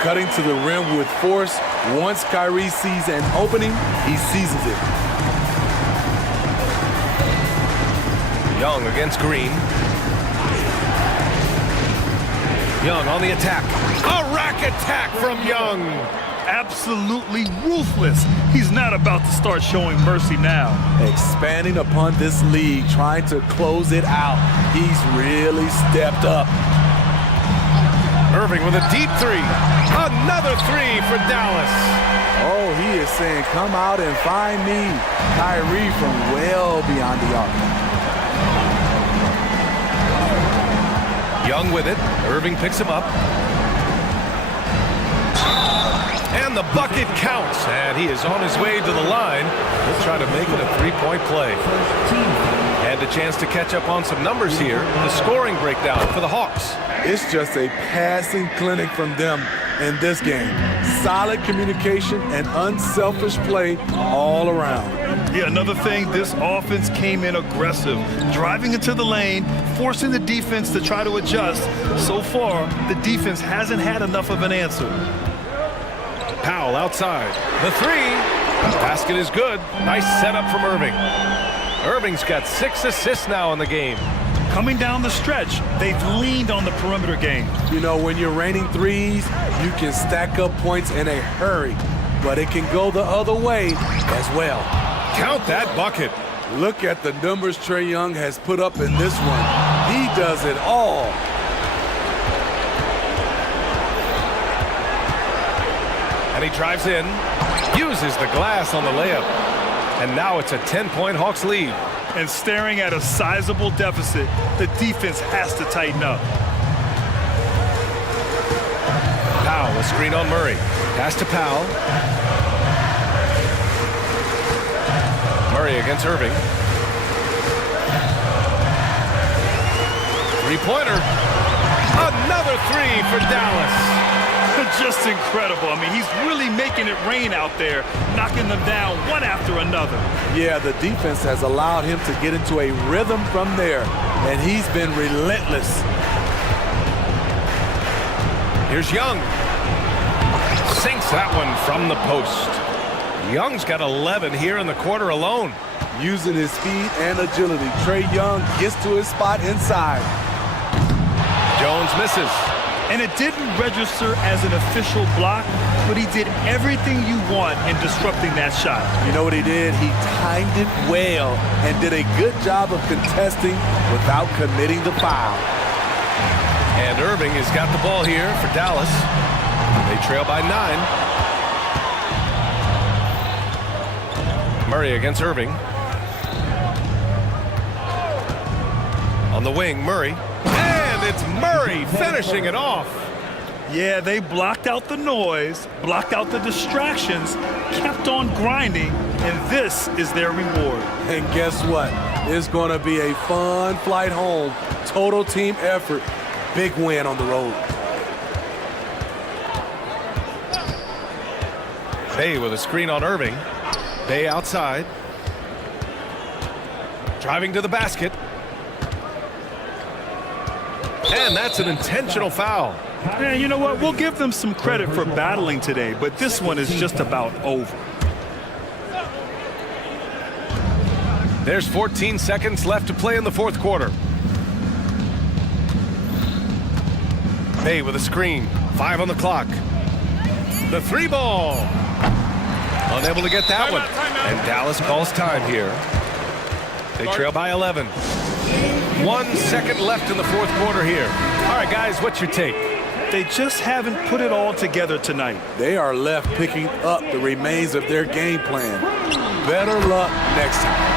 Cutting to the rim with force. Once Kyrie sees an opening, he seizes it. Young against Green. Young on the attack. A rack attack from Young. Absolutely ruthless. He's not about to start showing mercy now. Expanding upon this lead, trying to close it out. He's really stepped up. Irving with a deep three. Another three for Dallas. Oh, he is saying, come out and find me. Kyrie from well beyond the arc. Young with it. Irving picks him up. And the bucket counts. And he is on his way to the line. He'll try to make it a three-point play. And a chance to catch up on some numbers here. The scoring breakdown for the Hawks. It's just a passing clinic from them in this game. Solid communication and unselfish play all around. Yeah, another thing, this offense came in aggressive, driving into the lane, forcing the defense to try to adjust. So far, the defense hasn't had enough of an answer. Powell outside. The three. Basket is good. Nice setup from Irving. Irving's got 6 assists now in the game. Coming down the stretch, they've leaned on the perimeter game. You know, when you're raining threes, you can stack up points in a hurry, but it can go the other way as well. Count that bucket. Look at the numbers Trae Young has put up in this one. He does it all. And he drives in, uses the glass on the layup. And now it's a 10-point Hawks lead. And staring at a sizable deficit, the defense has to tighten up. Powell, a screen on Murray. Pass to Powell. Murray against Irving. Three-pointer. Another three for Dallas. Just incredible. I mean, he's really making it rain out there, knocking them down one after another. Yeah, the defense has allowed him to get into a rhythm from there, and he's been relentless. Here's Young. Sinks that one from the post. Young's got 11 here in the quarter alone. Using his speed and agility, Trae Young gets to his spot inside. Jones misses. And it didn't register as an official block, but he did everything you want in disrupting that shot. You know what he did? He timed it well and did a good job of contesting without committing the foul. And Irving has got the ball here for Dallas. They trail by 9. Murray against Irving. On the wing, Murray. And it's Murray finishing it off. Yeah, they blocked out the noise, blocked out the distractions, kept on grinding, and this is their reward. And guess what? It's going to be a fun flight home. Total team effort. Big win on the road. Bay with a screen on Irving. Bay outside. Driving to the basket. And that's an intentional foul. And you know what? We'll give them some credit for battling today, but this one is just about over. There's 14 seconds left to play in the fourth quarter. Bay with a screen. 5 on the clock. The 3 ball. Unable to get that one. And Dallas calls time here. They trail by 11. 1 second left in the fourth quarter here. All right, guys, what's your take? They just haven't put it all together tonight. They are left picking up the remains of their game plan. Better luck next time.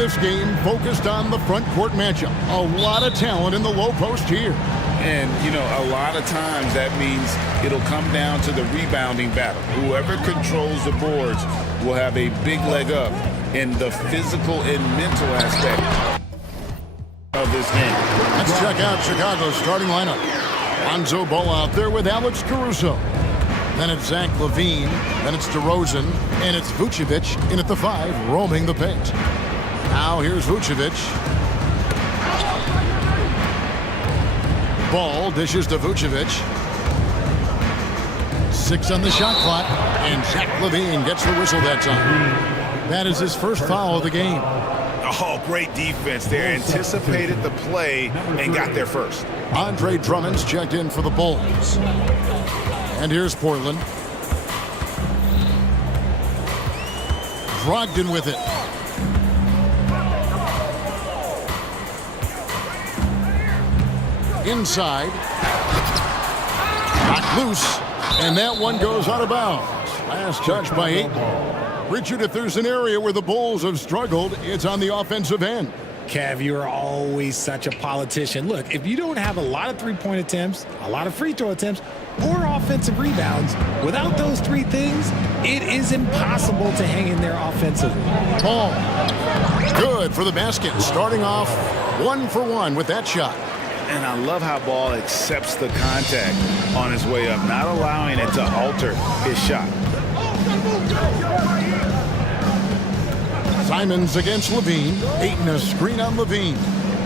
this game focused on the front court matchup. A lot of talent in the low post here. And, you know, a lot of times that means it'll come down to the rebounding battle. Whoever controls the boards will have a big leg up in the physical and mental aspect of this game. Let's check out Chicago's starting lineup. Lonzo Ball out there with Alex Caruso. Then it's Zach LaVine. Then it's DeRozan. And it's Vucevic in at the 5, roaming the paint. Now here's Vucevic. Ball dishes to Vucevic. 6 on the shot clock. And Zach LaVine gets the whistle that time. That is his first foul of the game. Oh, great defense there. Anticipated the play and got there first. Andre Drummond's checked in for the Bulls. And here's Portland. Brogdon with it. Inside. Knocked loose. And that one goes out of bounds. Last touch by Ayton. Richard, if there's an area where the Bulls have struggled, it's on the offensive end. Kev, you're always such a politician. Look, if you don't have a lot of three-point attempts, a lot of free throw attempts, or offensive rebounds, without those three things, it is impossible to hang in there offensively. Ball. Good for the basket. Starting off 1 for 1 with that shot. And I love how Ball accepts the contact on his way up, not allowing it to alter his shot. Simons against LaVine. Ayton a screen on LaVine.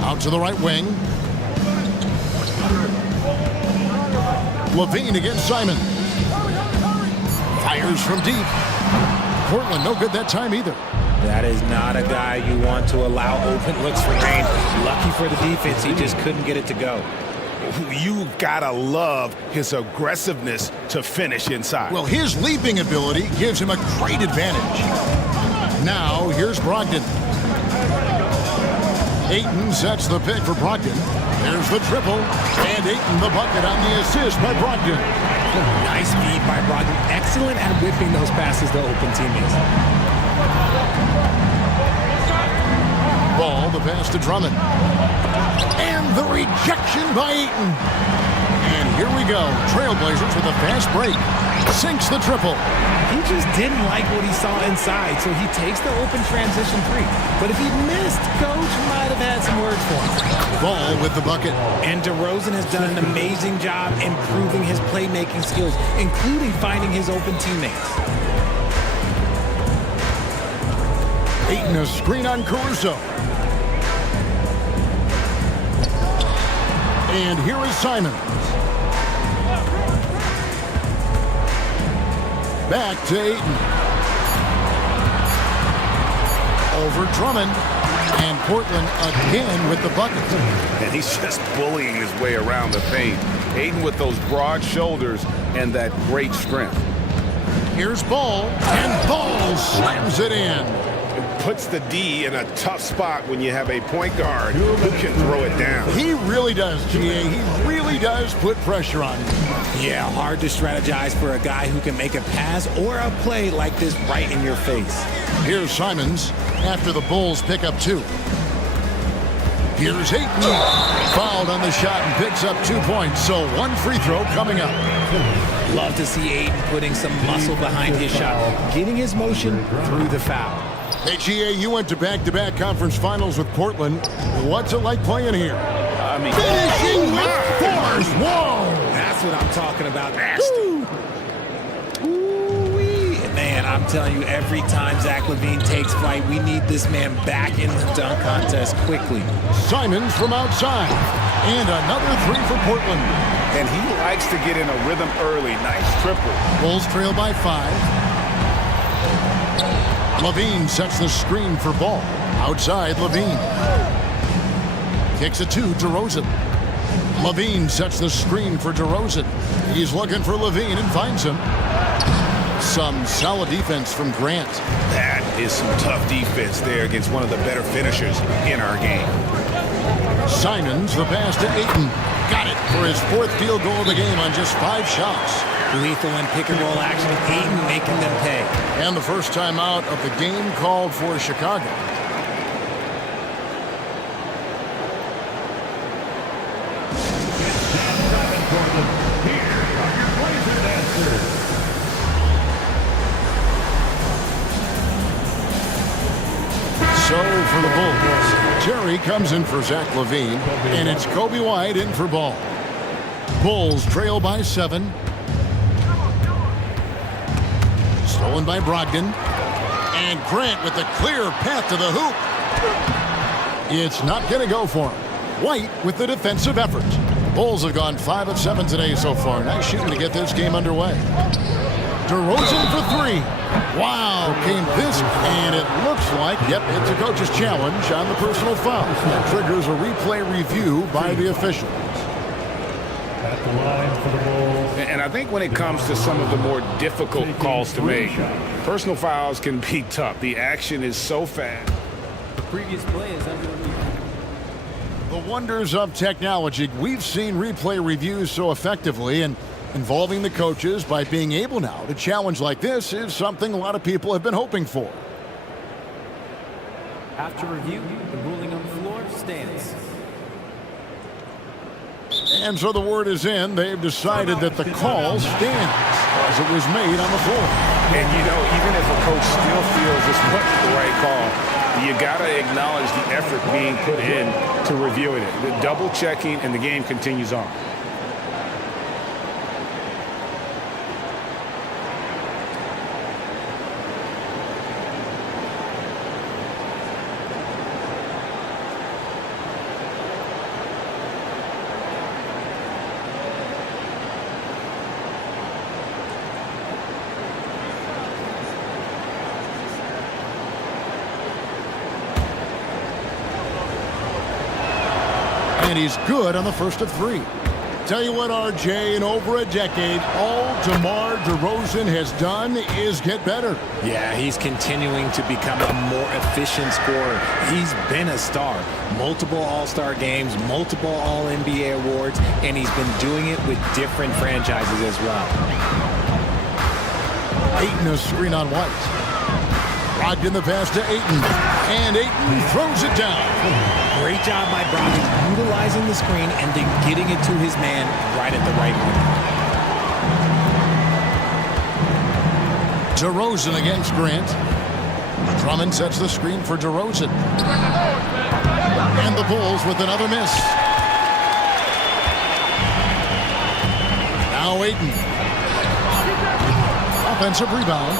Out to the right wing. LaVine against Simon. Fires from deep. Portland no good that time either. That is not a guy you want to allow open looks for range. Lucky for the defense, he just couldn't get it to go. You gotta love his aggressiveness to finish inside. Well, his leaping ability gives him a great advantage. Now, here's Brogdon. Ayton sets the pick for Brogdon. There's the triple. And Ayton the bucket on the assist by Brogdon. Nice feed by Brogdon. Excellent at whipping those passes to open teammates. Ball, the pass to Drummond. And the rejection by Ayton. And here we go. Trailblazers with a fast break. Sinks the triple. He just didn't like what he saw inside, so he takes the open transition three. But if he missed, Coach might have had some words for him. Ball with the bucket. And DeRozan has done an amazing job improving his playmaking skills, including finding his open teammates. Ayton a screen on Caruso. And here is Simons. Back to Ayton. Over Drummond. And Portland again with the bucket. And he's just bullying his way around the paint. Ayton with those broad shoulders and that great strength. Here's Ball. And Ball slams it in. Puts the D in a tough spot when you have a point guard who can throw it down. He really does, GA. He really does put pressure on him. Yeah, hard to strategize for a guy who can make a pass or a play like this right in your face. Here's Simons after the Bulls pick up 2. Here's Ayton. Fouled on the shot and picks up 2 points. So 1 free throw coming up. Love to see Ayton putting some muscle behind his shot, getting his motion through the foul. Hey, GA, you went to back-to-back conference finals with Portland. What's it like playing here? I mean, finishing with force. Whoa! That's what I'm talking about. Nasty. Ooh-wee. Man, I'm telling you, every time Zach LaVine takes flight, we need this man back in the dunk contest quickly. Simons from outside. And another 3 for Portland. And he likes to get in a rhythm early. Nice triple. Bulls trail by 5. LaVine sets the screen for Ball. Outside, LaVine. Kicks it to DeRozan. LaVine sets the screen for DeRozan. He's looking for LaVine and finds him. Some solid defense from Grant. That is some tough defense there against one of the better finishers in our game. Simons, the pass to Ayton. Got it for his 4th field goal of the game on just 5 shots. Lethal and pick-and-roll action, Ayton making them pay. And the first time out of the game called for Chicago. comes in for Zach LaVine, and it's Kobe White in for ball. Bulls trail by 7. Stolen by Brogdon. And Grant with the clear path to the hoop. It's not going to go for him. White with the defensive effort. Bulls have gone 5 of 7 today so far. Nice shooting to get this game underway. DeRozan for 3. Wow, came this, and it looks like, yep, it's a coach's challenge on the personal foul. That triggers a replay review by the officials. At the line for the Bulls. And I think when it comes to some of the more difficult calls to make, personal fouls can be tough. The action is so fast. The previous play is under review. The wonders of technology. We've seen replay reviews so effectively, and involving the coaches by being able now to challenge like this is something a lot of people have been hoping for. After review, the ruling on the floor stands. And so the word is in. They've decided that the call stands as it was made on the floor. And, you know, even if a coach still feels this wasn't the right call, you got to acknowledge the effort being put in to reviewing it. The double checking, and the game continues on. And he's good on the first of 3. Tell you what, RJ, in over a decade, all DeMar DeRozan has done is get better. Yeah, he's continuing to become a more efficient scorer. He's been a star. Multiple All-Star games, multiple All-NBA awards, and he's been doing it with different franchises as well. Ayton a screen on White. Brogdon the pass to Ayton. And Ayton throws it down. Great job by Brogdon utilizing the screen and then getting it to his man right at the right moment. DeRozan against Grant. Drummond sets the screen for DeRozan. And the Bulls with another miss. Now Ayton. Offensive rebound.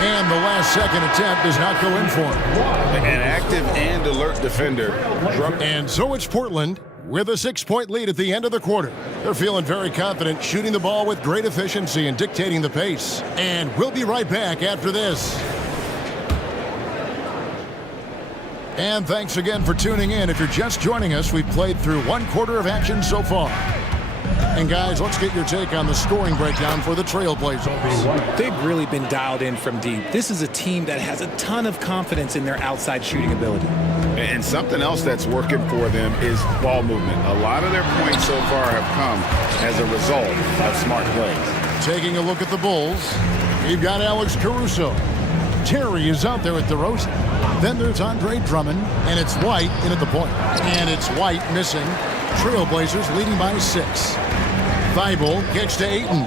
And the last second attempt does not go in for him. An active and alert defender. And so it's Portland with a 6-point lead at the end of the quarter. They're feeling very confident, shooting the ball with great efficiency and dictating the pace. And we'll be right back after this. And thanks again for tuning in. If you're just joining us, we've played through 1 quarter of action so far. And guys, let's get your take on the scoring breakdown for the Trailblazers. They've really been dialed in from deep. This is a team that has a ton of confidence in their outside shooting ability. And something else that's working for them is ball movement. A lot of their points so far have come as a result of smart plays. Taking a look at the Bulls, we've got Alex Caruso. Terry is out there at DeRozan. Then there's Andre Drummond, and it's White in at the point. And it's White missing. Trailblazers leading by 6. Thibault gets to Ayton.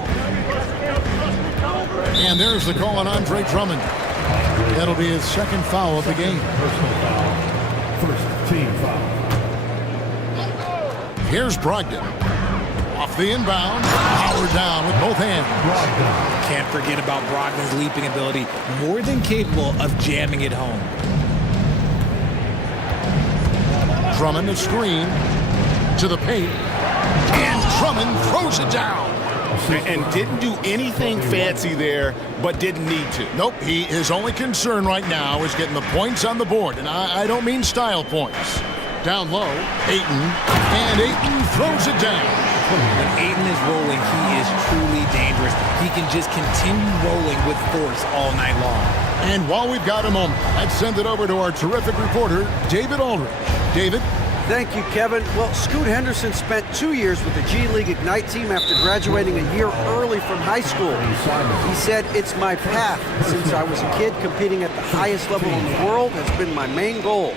And there's the call on Andre Drummond. That'll be his 2nd foul of the game. Personal foul. First team foul. Here's Brogdon. Off the inbound. Power down with both hands. Can't forget about Brogdon's leaping ability. More than capable of jamming it home. Drummond a screen. To the paint. And Drummond throws it down. And didn't do anything fancy there, but didn't need to. Nope, his only concern right now is getting the points on the board. And I don't mean style points. Down low, Ayton. And Ayton throws it down. When Ayton is rolling, he is truly dangerous. He can just continue rolling with force all night long. And while we've got a moment, let's send it over to our terrific reporter, David Aldridge. David? Thank you, Kevin. Well, Scoot Henderson spent 2 years with the G League Ignite team after graduating a year early from high school. He said, "It's my path. Since I was a kid, competing at the highest level in the world has been my main goal.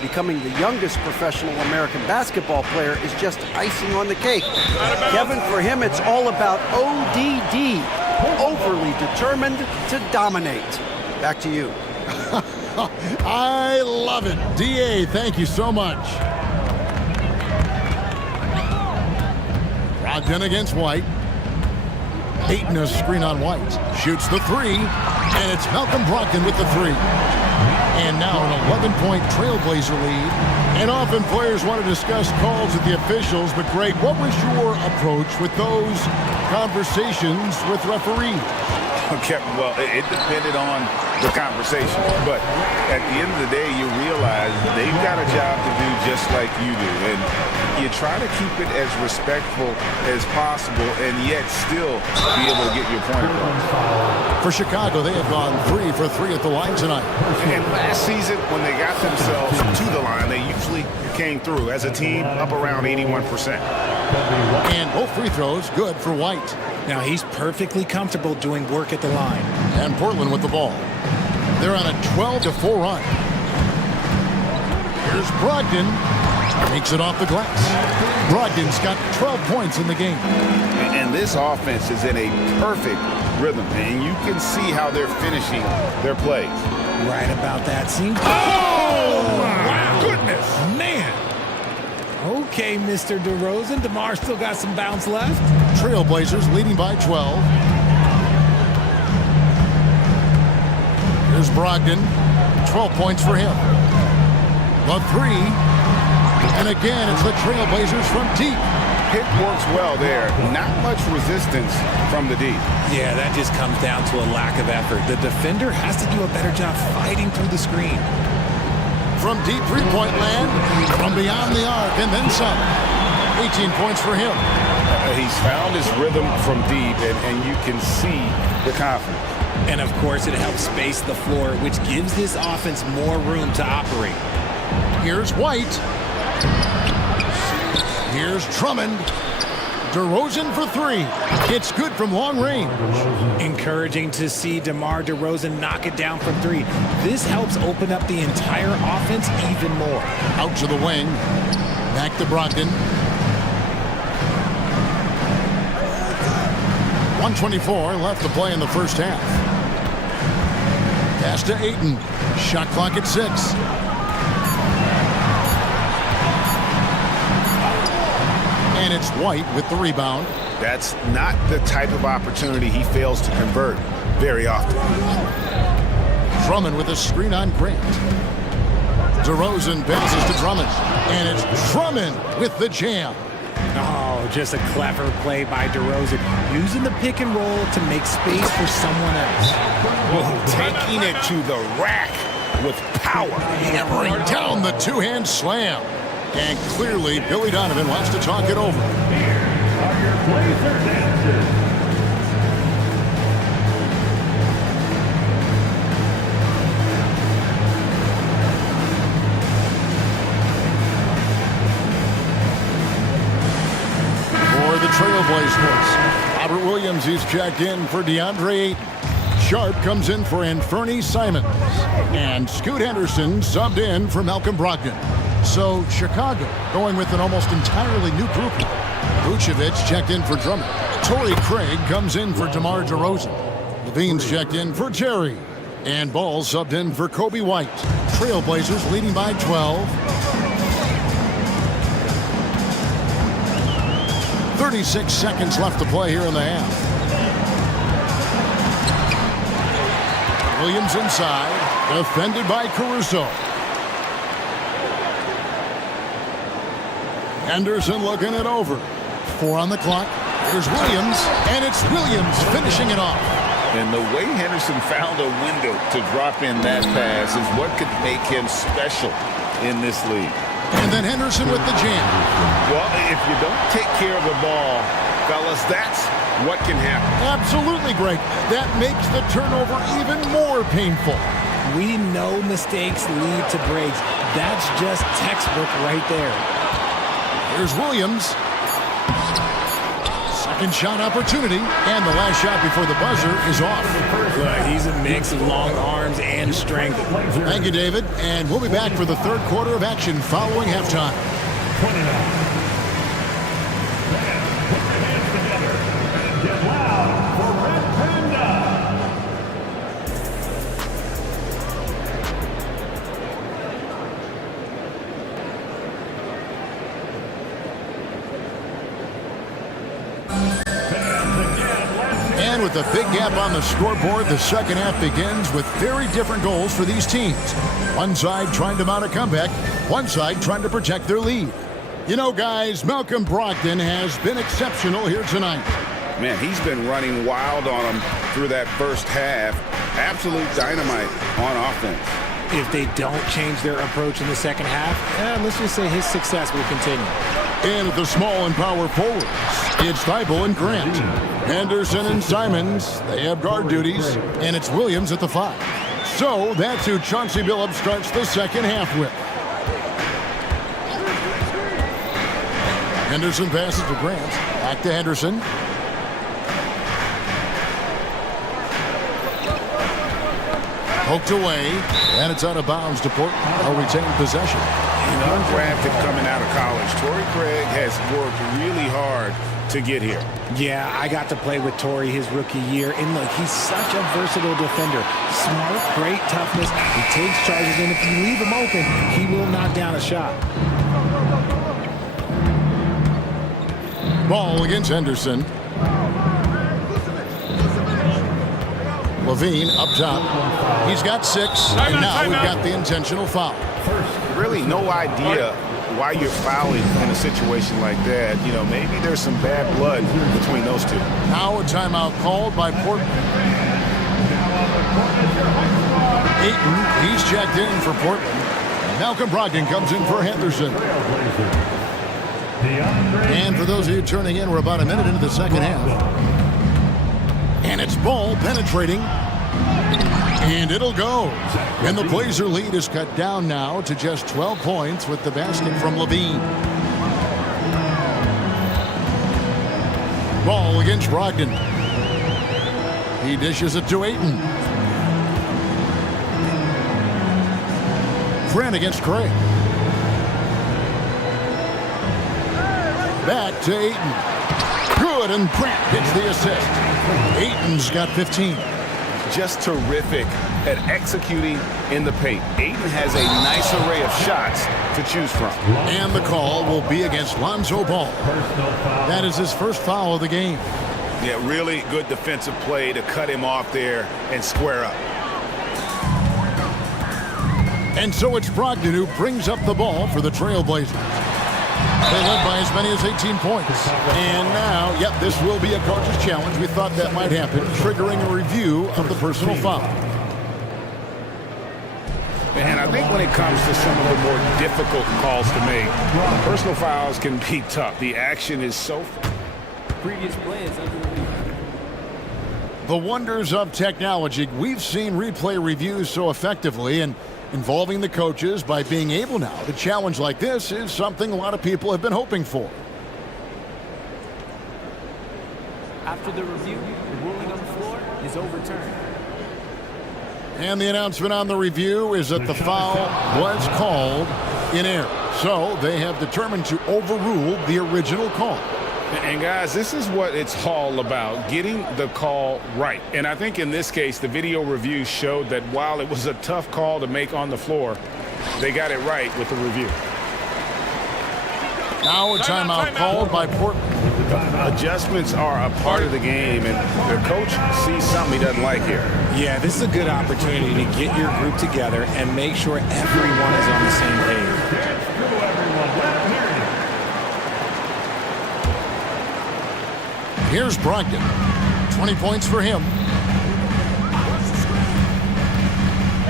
Becoming the youngest professional American basketball player is just icing on the cake." Kevin, for him, it's all about ODD, overly determined to dominate. Back to you. I love it. DA, thank you so much. Brogdon against White. Ayton a screen on White. Shoots the three, and it's Malcolm Brogdon with the three. And now an 11-point Trailblazer lead. And often players want to discuss calls with the officials, but Greg, what was your approach with those conversations with referees? Okay, well, it depended on the conversation. But at the end of the day, you realize they've got a job to do just like you do. And you try to keep it as respectful as possible and yet still be able to get your point across. For Chicago, they have gone 3 for 3 at the line tonight. And last season, when they got themselves to the line, they usually came through as a team up around 81%. And both free throws good for White. Now he's perfectly comfortable doing work at the line. And Portland with the ball. They're on a 12-4 run. Here's Brogdon. Makes it off the glass. Brogdon's got 12 points in the game. And this offense is in a perfect rhythm. And you can see how they're finishing their plays. Right about that seems. Oh, wow. Goodness. Man. Okay, Mr. DeRozan. DeMar still got some bounce left. Trailblazers leading by 12. Here's Brogdon. 12 points for him. The three. And again, it's the Trailblazers from deep. Pick works well there. Not much resistance from the deep. Yeah, that just comes down to a lack of effort. The defender has to do a better job fighting through the screen. From deep three-point land, from beyond the arc, and then some. 18 points for him. He's found his rhythm from deep, and you can see the confidence. And, of course, it helps space the floor, which gives this offense more room to operate. Here's White. Here's Drummond. DeRozan for three. It's good from long range. Encouraging to see DeMar DeRozan knock it down from three. This helps open up the entire offense even more. Out to the wing. Back to Brogdon. 1:24 left to play in the first half. Pass to Ayton. Shot clock at 6. And it's White with the rebound. That's not the type of opportunity he fails to convert very often. Drummond with a screen on Grant. DeRozan passes to Drummond. And it's Drummond with the jam. Oh, just a clever play by DeRozan, using the pick and roll to make space for someone else. Taking it to the rack with power. Hammering down the two-hand slam. And clearly, Billy Donovan wants to talk it over. Here are your Blazer dancers. For the Trailblazers, Robert Williams, he's checked in for DeAndre Ayton. Sharp comes in for Anferny Simons. And Scoot Henderson subbed in for Malcolm Brogdon. So Chicago going with an almost entirely new group. Vucevic checked in for Drummond. Torrey Craig comes in for DeMar DeRozan. Levine's checked in for Terry. And Ball subbed in for Kobe White. Trailblazers leading by 12. 36 seconds left to play here in the half. Williams inside. Defended by Caruso. Henderson looking it over. 4 on the clock. Here's Williams, and it's Williams finishing it off. And the way Henderson found a window to drop in that pass is what could make him special in this league. And then Henderson with the jam. Well, if you don't take care of the ball, fellas, that's what can happen. Absolutely, Greg. That makes the turnover even more painful. We know mistakes lead to breaks. That's just textbook right there. Here's Williams. Second shot opportunity. And the last shot before the buzzer is off. He's a mix of long arms and strength. Thank you, David. And we'll be back for the third quarter of action following halftime. 29. Put your hands together and get loud for Red Panda. And with a big gap on the scoreboard, the second half begins with very different goals for these teams. One side trying to mount a comeback, one side trying to protect their lead. You know, guys, Malcolm Brogdon has been exceptional here tonight. Man, he's been running wild on them through that first half. Absolute dynamite on offense. If they don't change their approach in the second half, let's just say his success will continue. And at the small and power forwards, it's Thibault and Grant. Henderson and Simons, they have guard duties, and it's Williams at the 5. So that's who Chauncey Billups starts the second half with. Henderson passes to Grant. Back to Henderson. Poked away, and it's out of bounds to Portland. They'll retain possession. Undrafted coming out of college, Torrey Craig has worked really hard to get here. Yeah, I got to play with Torrey his rookie year, and look, he's such a versatile defender. Smart, great toughness. He takes charges, and if you leave him open, he will knock down a shot. Ball against Henderson. Levine up top. He's got 6, and now we've got the intentional foul. Really no idea why you're fouling in a situation like that. You know, maybe there's some bad blood between those two. Now a timeout called by Portland. Ayton, he's checked in for Portland. Malcolm Brogdon comes in for Henderson. And for those of you turning in, we're about a minute into the second half. And it's ball penetrating. And it'll go. And the Blazer lead is cut down now to just 12 points with the basket from Levine. Ball against Brogdon. He dishes it to Ayton. Grant against Craig. Back to Ayton. Good, and Grant gets the assist. Ayton's got 15. Just terrific at executing in the paint. Ayton has a nice array of shots to choose from. And the call will be against Lonzo Ball. That is his first foul of the game. Yeah, really good defensive play to cut him off there and square up. And so it's Brogdon who brings up the ball for the Trailblazers. They led by as many as 18 points. And now, yep, this will be a coach's challenge. We thought that might happen, triggering a review of the personal foul. And I think when it comes to some of the more difficult calls to make, personal fouls can be tough. The action is so... Previous play is under review. The wonders of technology. We've seen replay reviews so effectively, and involving the coaches by being able now to challenge like this is something a lot of people have been hoping for. After the review, the ruling on the floor is overturned. And the announcement on the review is that the foul was called in error. So they have determined to overrule the original call. And guys, this is what it's all about, getting the call right. And I think in this case, the video review showed that while it was a tough call to make on the floor, they got it right with the review. Now a timeout called by Portland. Adjustments are a part of the game, and the coach sees something he doesn't like here. Yeah, this is a good opportunity to get your group together and make sure everyone is on the same page. Here's Brogdon. 20 points for him.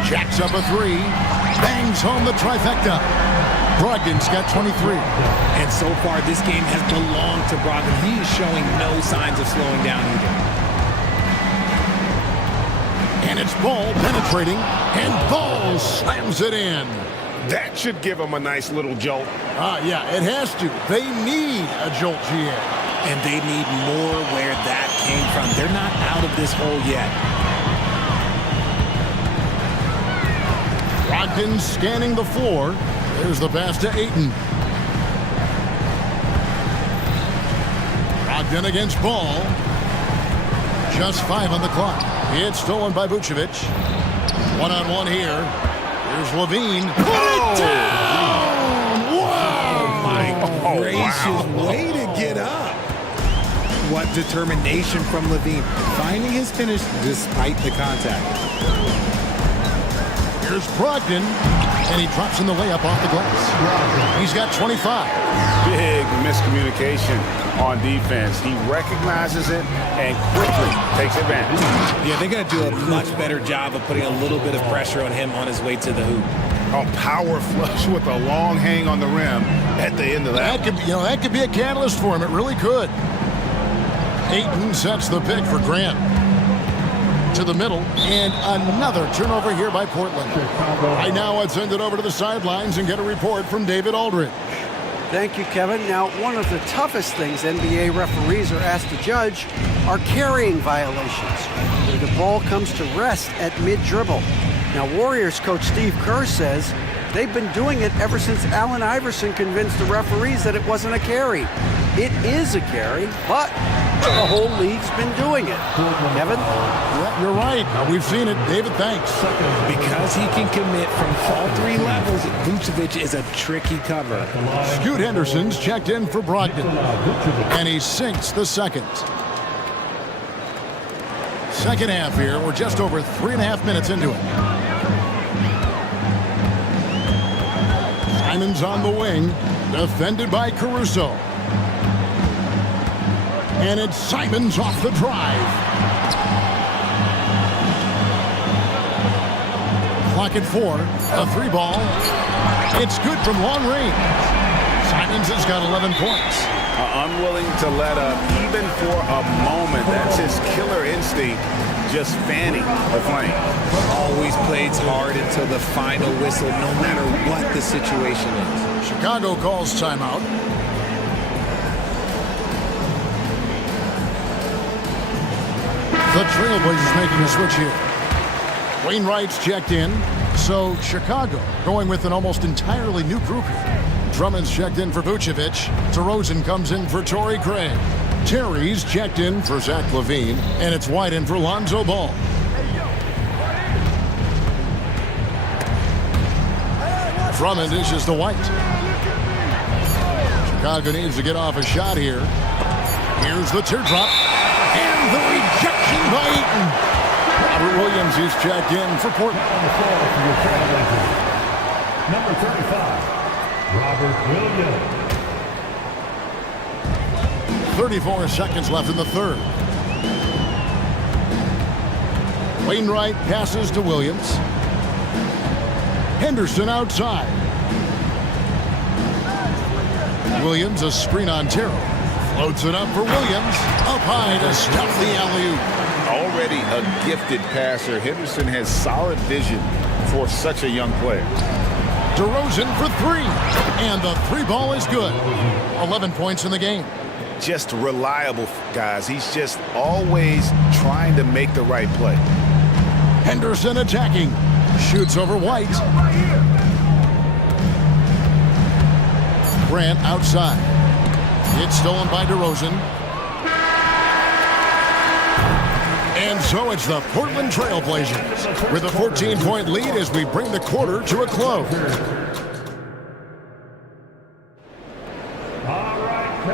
Jacks up a 3. Bangs home the trifecta. Brogdon's got 23. And so far, this game has belonged to Brogdon. He is showing no signs of slowing down either. And it's Ball penetrating, and Ball slams it in. That should give him a nice little jolt. Yeah, it has to. They need a jolt, GA. And they need more where that came from. They're not out of this hole yet. Brogdon scanning the floor. There's the pass to Ayton. Brogdon against Ball. Just 5 on the clock. It's stolen by Vucevic. One-on-one here. Here's Levine. Put it down! Wow! My gracious, way to get up. what determination from Levine, finding his finish despite the contact. Here's Brogdon, and he drops in the layup off the glass. He's got 25. Big miscommunication on defense. He recognizes it and quickly takes advantage. Yeah, they got to do a much better job of putting a little bit of pressure on him on his way to the hoop. A power flush with a long hang on the rim at the end of that. That could be a catalyst for him. It really could. Ayton sets the pick for Grant. To the middle, and another turnover here by Portland. Right now, let's send it over to the sidelines and get a report from David Aldridge. Thank you, Kevin. Now, one of the toughest things NBA referees are asked to judge are carrying violations, where the ball comes to rest at mid-dribble. Now, Warriors coach Steve Kerr says they've been doing it ever since Allen Iverson convinced the referees that it wasn't a carry. It is a carry, but the whole league's been doing it. Kevin? Yeah, you're right. We've seen it. David, thanks. Because he can commit from all three levels, Vucevic is a tricky cover. Scoot Henderson's checked in for Brogdon, and he sinks the second. Second half here. We're just over 3.5 minutes into it. Simon's on the wing, defended by Caruso. And it's Simons off the drive. Clock at 4. A 3 ball. It's good from long range. Simons has got 11 points. Unwilling to let up even for a moment. That's his killer instinct, just fanning the flame. Always plays hard until the final whistle, no matter what the situation is. Chicago calls timeout. The Trailblazers making a switch here. Wainwright's checked in, so Chicago going with an almost entirely new group here. Drummond's checked in for Vucevic. DeRozan comes in for Torrey Craig. Terry's checked in for Zach LaVine, and it's White in for Lonzo Ball. Drummond dishes to White. Chicago needs to get off a shot here. Here's the teardrop. And the rejection by Ayton. Robert Williams is checked in for Portland. Number 35, Robert Williams. 34 seconds left in the third. Wainwright passes to Williams. Henderson outside. Williams a screen on Terrell. Floats it up for Williams. Up high to stuff the alley-oop. Already a gifted passer, Henderson has solid vision for such a young player. DeRozan for 3. And the 3 ball is good. 11 points in the game. Just reliable, guys. He's just always trying to make the right play. Henderson attacking. Shoots over White. Grant outside. It's stolen by DeRozan. And so it's the Portland Trailblazers with a 14-point lead as we bring the quarter to a close.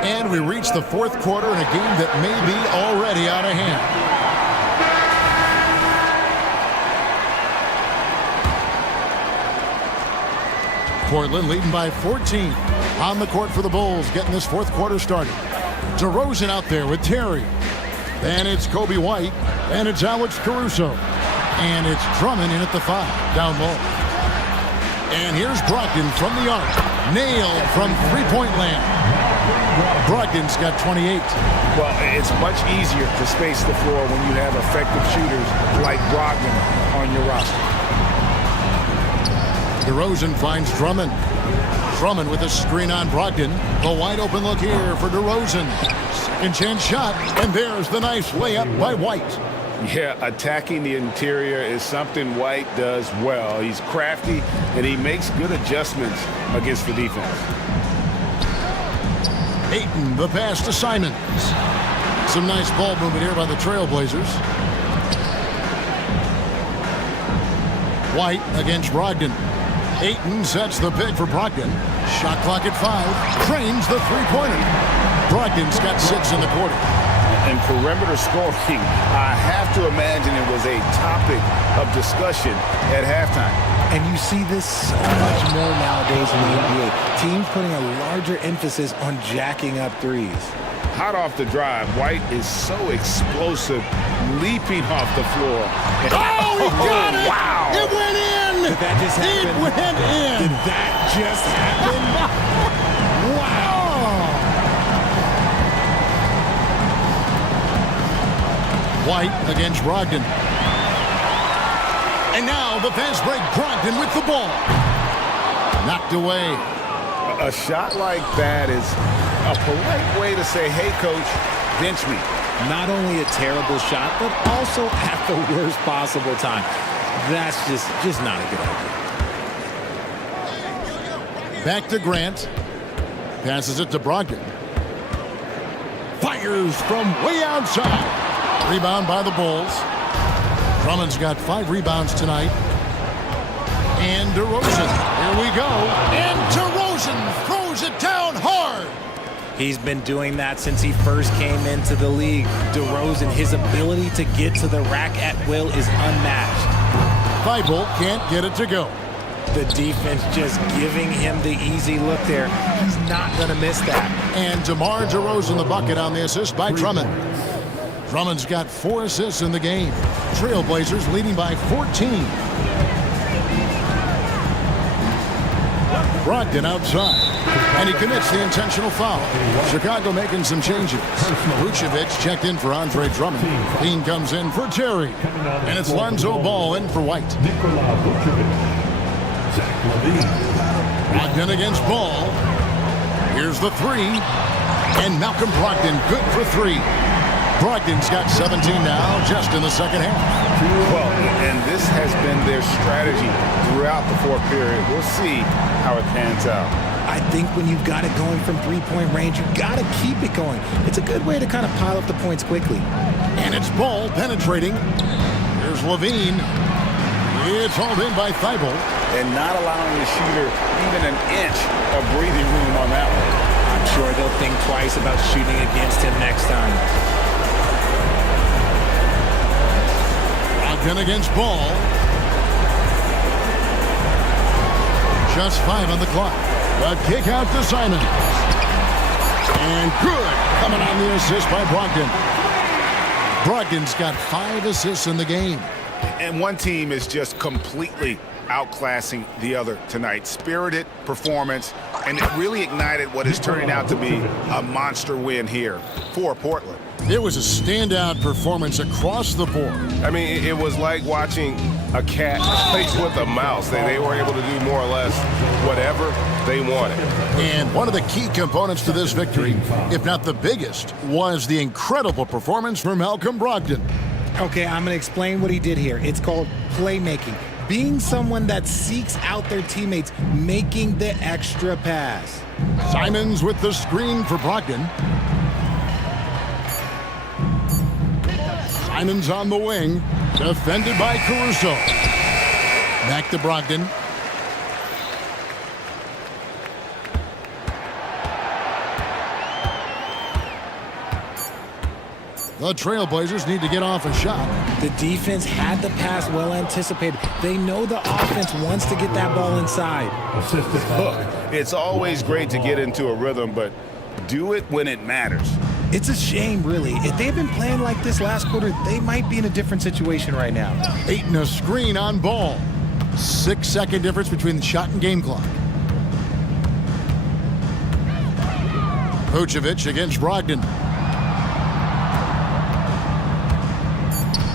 And we reach the fourth quarter in a game that may be already out of hand. Portland leading by 14. On the court for the Bulls, getting this fourth quarter started. DeRozan out there with Terry. And it's Kobe White. And it's Alex Caruso. And it's Drummond in at the 5, down low. And here's Brogdon from the arc. Nailed from three-point land. Brogdon's got 28. Well, it's much easier to space the floor when you have effective shooters like Brogdon on your roster. DeRozan finds Drummond. Drummond with a screen on Brogdon. The wide open look here for DeRozan. Second chance shot, and there's the nice layup by White. Yeah, attacking the interior is something White does well. He's crafty, and he makes good adjustments against the defense. Ayton, the pass to Simons. Some nice ball movement here by the Trailblazers. White against Brogdon. Ayton sets the pick for Brogdon. Shot clock at 5. Trains the three-pointer. Brogdon's got 6 in the quarter. And perimeter scoring, I have to imagine it was a topic of discussion at halftime. And you see this so much more nowadays in the NBA. Teams putting a larger emphasis on jacking up threes. Hot off the drive, White is so explosive, leaping off the floor. Oh, he got it! Wow! It went in! Did that just happen? It went in! Did that just happen? Wow! White against Brogdon. And now the fast break, Brogdon with the ball. Knocked away. A shot like that is a polite way to say, hey, coach, bench me. Not only a terrible shot, but also at the worst possible time. That's just not a good idea. Back to Grant. Passes it to Brogdon. Fires from way outside. Rebound by the Bulls. Drummond's got 5 rebounds tonight. And DeRozan. Here we go. And DeRozan throws it down hard. He's been doing that since he first came into the league. DeRozan, his ability to get to the rack at will is unmatched. Thibault can't get it to go. The defense just giving him the easy look there. He's not going to miss that. And DeMar DeRozan the bucket on the assist by Drummond. Drummond's got 4 assists in the game. Trailblazers leading by 14. Brogdon outside. And he commits the intentional foul. Chicago making some changes. Vucevic checked in for Andre Drummond. Dean comes in for Terry. And it's Lonzo Ball in for White. Brogdon against Ball. Here's the 3. And Malcolm Brogdon good for 3. Brogdon's got 17 now, just in the second half. Well, and this has been their strategy throughout the fourth period. We'll see how it pans out. I think when you've got it going from three-point range, you've got to keep it going. It's a good way to kind of pile up the points quickly. And it's Ball penetrating. Here's Levine. It's hauled in by Thibault. And not allowing the shooter even an inch of breathing room on that one. I'm sure they'll think twice about shooting against him next time. Brogdon against Ball. Just 5 on the clock. A kick out to Simon. And good. Coming on the assist by Brogdon. Brogdon's got 5 assists in the game. And one team is just completely outclassing the other tonight. Spirited performance, and it really ignited what is turning out to be a monster win here for Portland. It was a standout performance across the board. I mean, it was like watching a cat play with a mouse. They were able to do more or less whatever they wanted. And one of the key components to this victory, if not the biggest, was the incredible performance from Malcolm Brogdon. Okay, I'm going to explain what he did here. It's called playmaking. Being someone that seeks out their teammates, making the extra pass. Simons with the screen for Brogdon. Simons on the wing, defended by Caruso. Back to Brogdon. The Trailblazers need to get off a shot. The defense had the pass well anticipated. They know the offense wants to get that ball inside. Look, it's always great to get into a rhythm, but do it when it matters. It's a shame, really. If they had been playing like this last quarter, they might be in a different situation right now. Ayton a screen on Ball. 6-second difference between the shot and game clock. Vucevic against Brogdon.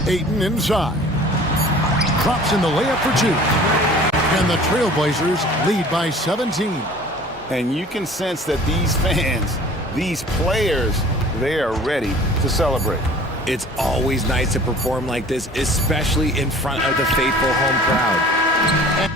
Ayton inside. Drops in the layup for 2. And the Trailblazers lead by 17. And you can sense that these fans, these players, they are ready to celebrate. It's always nice to perform like this, especially in front of the faithful home crowd.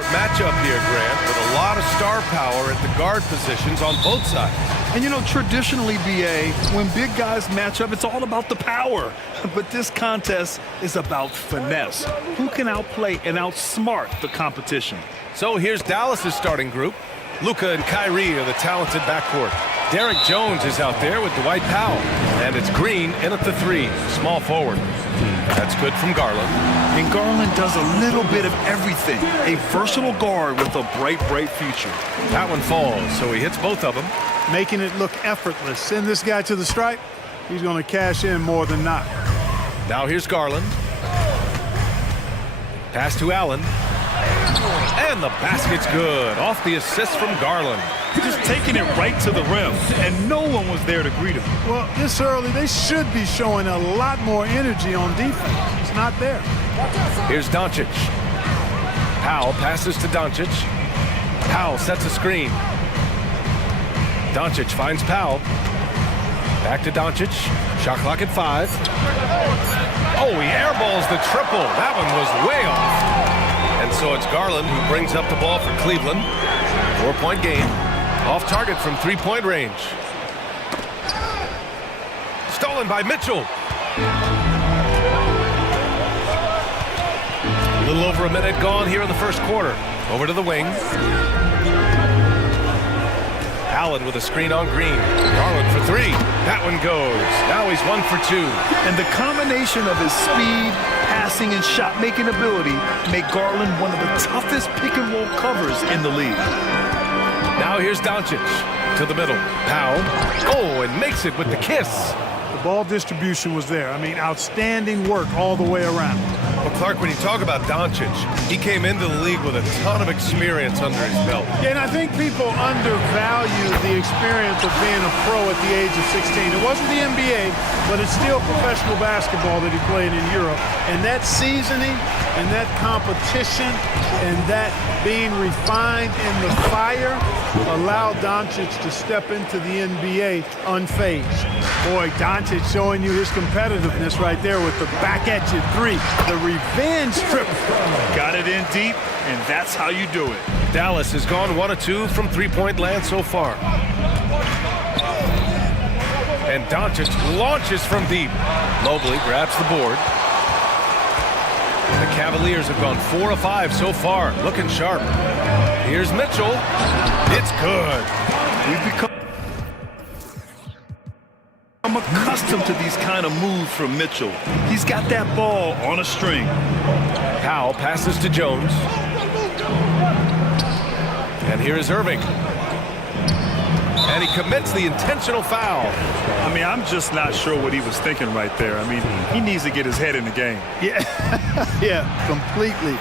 Matchup here, Grant, with a lot of star power at the guard positions on both sides. And you know, traditionally, BA, when big guys match up, it's all about the power. But this contest is about finesse. Who can outplay and outsmart the competition? So here's Dallas's starting group. Luka and Kyrie are the talented backcourt. Derek Jones is out there with Dwight Powell. And it's Green in at the 3, small forward. That's good from Garland. And Garland does a little bit of everything. A versatile guard with a bright, bright future. That one falls, so he hits both of them. Making it look effortless. Send this guy to the stripe. He's going to cash in more than not. Now here's Garland. Pass to Allen. And the basket's good. Off the assist from Garland. Just taking it right to the rim, and no one was there to greet him. Well, this early, they should be showing a lot more energy on defense. It's not there. Here's Doncic. Powell passes to Doncic. Powell sets a screen. Doncic finds Powell. Back to Doncic. Shot clock at 5. Oh, he airballs the triple. That one was way off. And so it's Garland who brings up the ball for Cleveland. 4-point game. Off target from 3-point range. Stolen by Mitchell. A little over a minute gone here in the first quarter. Over to the wing. Allen with a screen on Green. Garland for 3. That one goes. Now he's 1 for 2. And the combination of his speed, passing, and shot-making ability make Garland one of the toughest pick-and-roll covers in the league. Now here's Doncic to the middle. Powell. Oh, and makes it with the kiss. The ball distribution was there. I mean, outstanding work all the way around. Well, Clark, when you talk about Doncic, he came into the league with a ton of experience under his belt. Yeah, and I think people undervalue the experience of being a pro at the age of 16. It wasn't the NBA, but it's still professional basketball that he played in Europe. And that seasoning and that competition and that being refined in the fire allowed Doncic to step into the NBA unfazed. Boy, Doncic showing you his competitiveness right there with the back at you 3. The revenge triple. Got it in deep, and that's how you do it. Dallas has gone 1 of 2 from 3-point land so far. And Doncic launches from deep. Mobley grabs the board. The Cavaliers have gone 4 of 5 so far, looking sharp. Here's Mitchell. It's good. We've become accustomed to these kind of moves from Mitchell. He's got that ball on a string. Powell passes to Jones. And here is Irving. And he commits the intentional foul. I mean, I'm just not sure what he was thinking right there. I mean, he needs to get his head in the game. Yeah, yeah, completely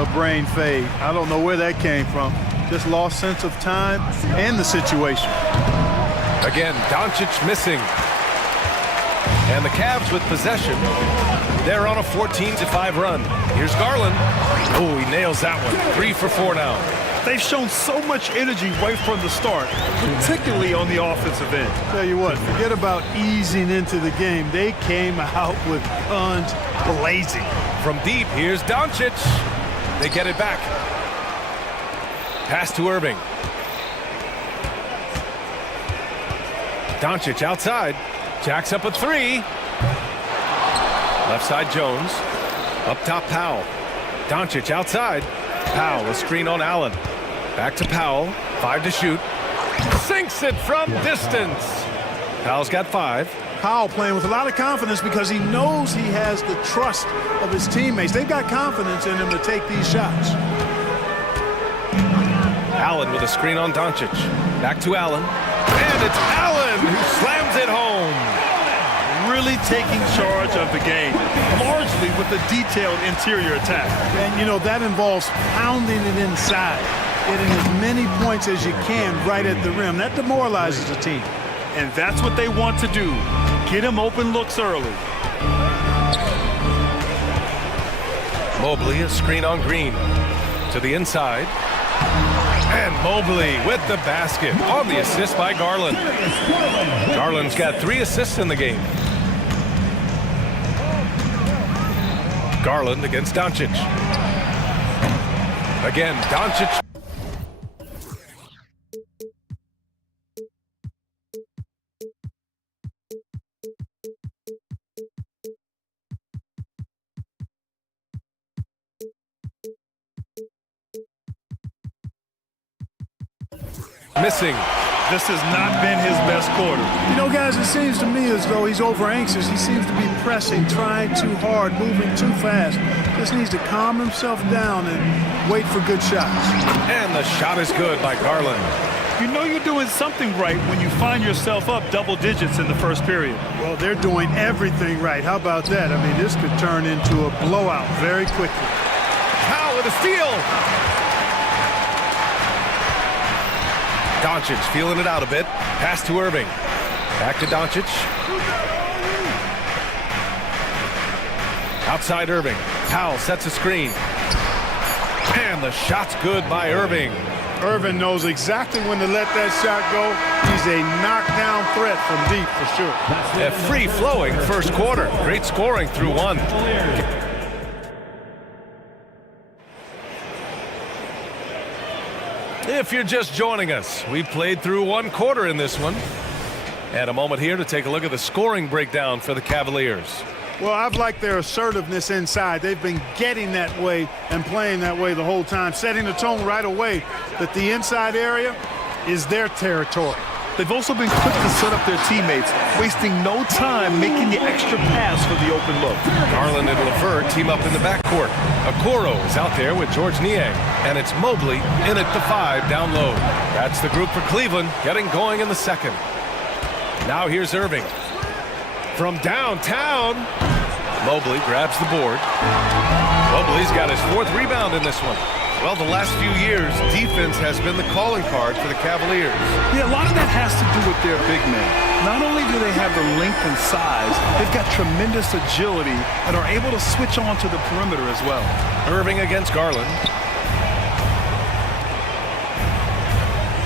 a brain fade. I don't know where that came from. Just lost sense of time and the situation. Again, Doncic missing. And the Cavs with possession. They're on a 14-5 run. Here's Garland. Oh, he nails that one. 3 for 4 now. They've shown so much energy right from the start, particularly on the offensive end. Tell you what, forget about easing into the game. They came out with guns blazing. From deep, here's Doncic. They get it back. Pass to Irving. Doncic outside. Jacks up a 3. Left side Jones. Up top Powell. Doncic outside. Powell, a screen on Allen. Back to Powell. 5 to shoot. Sinks it from distance. Powell's got 5. Powell playing with a lot of confidence because he knows he has the trust of his teammates. They've got confidence in him to take these shots. Allen with a screen on Doncic. Back to Allen. And it's Allen who slams it home. Really taking charge of the game, largely with a detailed interior attack. And, you know, that involves pounding it inside, getting as many points as you can right at the rim. That demoralizes a team. And that's what they want to do. Get him open looks early. Mobley, a screen on Green. To the inside. And Mobley with the basket on the assist by Garland. Garland's got 3 assists in the game. Garland against Doncic. Again, Doncic. Missing. This has not been his best quarter. You know, guys, it seems to me as though he's over anxious. He seems to be pressing, trying too hard, moving too fast. Just needs to calm himself down and wait for good shots. And the shot is good by Garland. You know you're doing something right when you find yourself up double digits in the first period. Well, they're doing everything right. How about that? I mean, this could turn into a blowout very quickly. Powell with a steal. Doncic feeling it out a bit. Pass to Irving. Back to Doncic. Outside Irving. Powell sets a screen. And the shot's good by Irving. Irving knows exactly when to let that shot go. He's a knockdown threat from deep for sure. A free-flowing first quarter. Great scoring through one. If you're just joining us, we played through one quarter in this one. And a moment here to take a look at the scoring breakdown for the Cavaliers. Well, I've liked their assertiveness inside. They've been getting that way and playing that way the whole time, setting the tone right away that the inside area is their territory. They've also been quick to set up their teammates, wasting no time making the extra pass for the open look. Garland and LeVert team up in the backcourt. Okoro is out there with George Niang, and it's Mobley in at the 5 down low. That's the group for Cleveland getting going in the second. Now here's Irving. From downtown, Mobley grabs the board. Mobley's got his 4th rebound in this one. Well, the last few years, defense has been the calling card for the Cavaliers. Yeah, a lot of that has to do with their big men. Not only do they have the length and size, they've got tremendous agility and are able to switch on to the perimeter as well. Irving against Garland.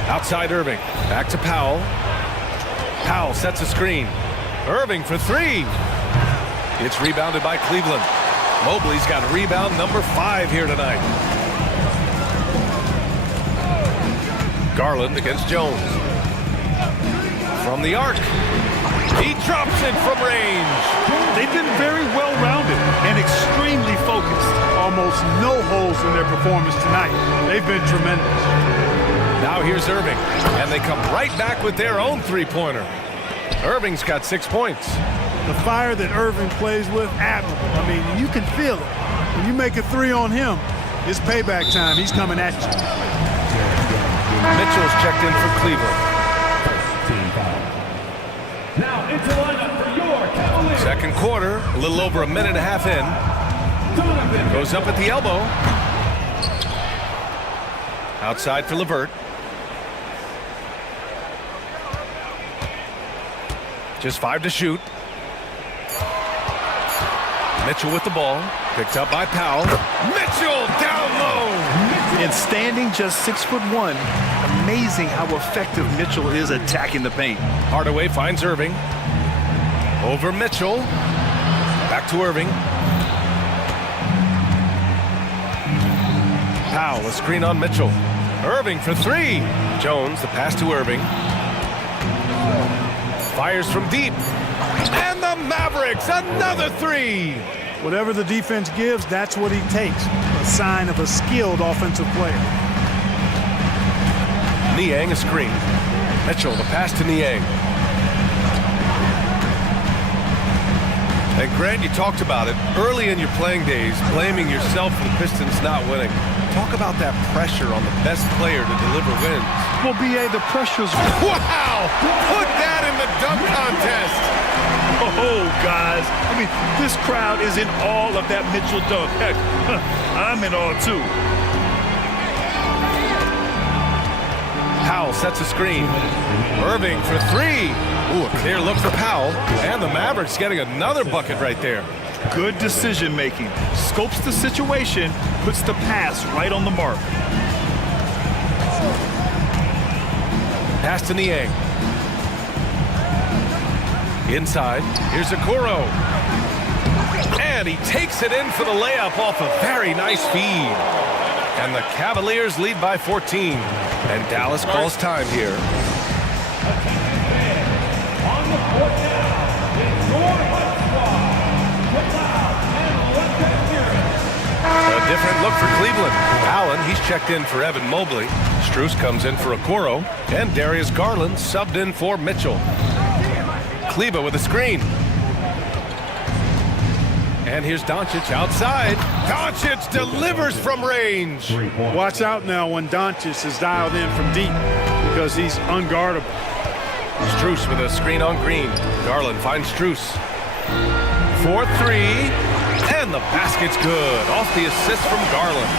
Outside Irving. Back to Powell. Powell sets a screen. Irving for 3. It's rebounded by Cleveland. Mobley's got rebound number 5 here tonight. Garland against Jones. From the arc. He drops it from range. They've been very well-rounded and extremely focused. Almost no holes in their performance tonight. They've been tremendous. Now here's Irving, and they come right back with their own three-pointer. Irving's got 6 points. The fire that Irving plays with, admirable. I mean, you can feel it. When you make a 3 on him, it's payback time. He's coming at you. Mitchell's checked in for Cleveland. Now into lineup for your Cavaliers. Second quarter, a little over a minute and a half in. Goes up at the elbow. Outside for LeVert. Just 5 to shoot. Mitchell with the ball. Picked up by Powell. Mitchell down low. And standing just 6'1", amazing how effective Mitchell is attacking the paint. Hardaway finds Irving. Over Mitchell. Back to Irving. Powell, a screen on Mitchell. Irving for 3. Jones, the pass to Irving. Fires from deep. And the Mavericks, another 3. Whatever the defense gives, that's what he takes. A sign of a skilled offensive player. Niang a screen. Mitchell, the pass to Niang. And Grant, you talked about it early in your playing days, blaming yourself for the Pistons not winning. Talk about that pressure on the best player to deliver wins. Well, B.A., the pressure's... Wow! Put that in the dunk contest! Oh, guys. I mean, this crowd is in awe of that Mitchell dunk. Heck, I'm in awe, too. Powell sets a screen. Irving for 3. Ooh, a clear look for Powell. And the Mavericks getting another bucket right there. Good decision-making. Scopes the situation, puts the pass right on the mark. Pass to Niang. Inside, here's Okoro. And he takes it in for the layup off a very nice feed. And the Cavaliers lead by 14. And Dallas calls time here. On the court now, it's your hot squad. Come out and let them hear it. A different look for Cleveland. Allen, he's checked in for Evan Mobley. Strus comes in for Okoro. And Darius Garland subbed in for Mitchell. Kleba with a screen. And here's Doncic outside. Doncic delivers from range. Watch out now when Doncic is dialed in from deep because he's unguardable. Strus with a screen on Green. Garland finds Strus. 4-3. And the basket's good. Off the assist from Garland.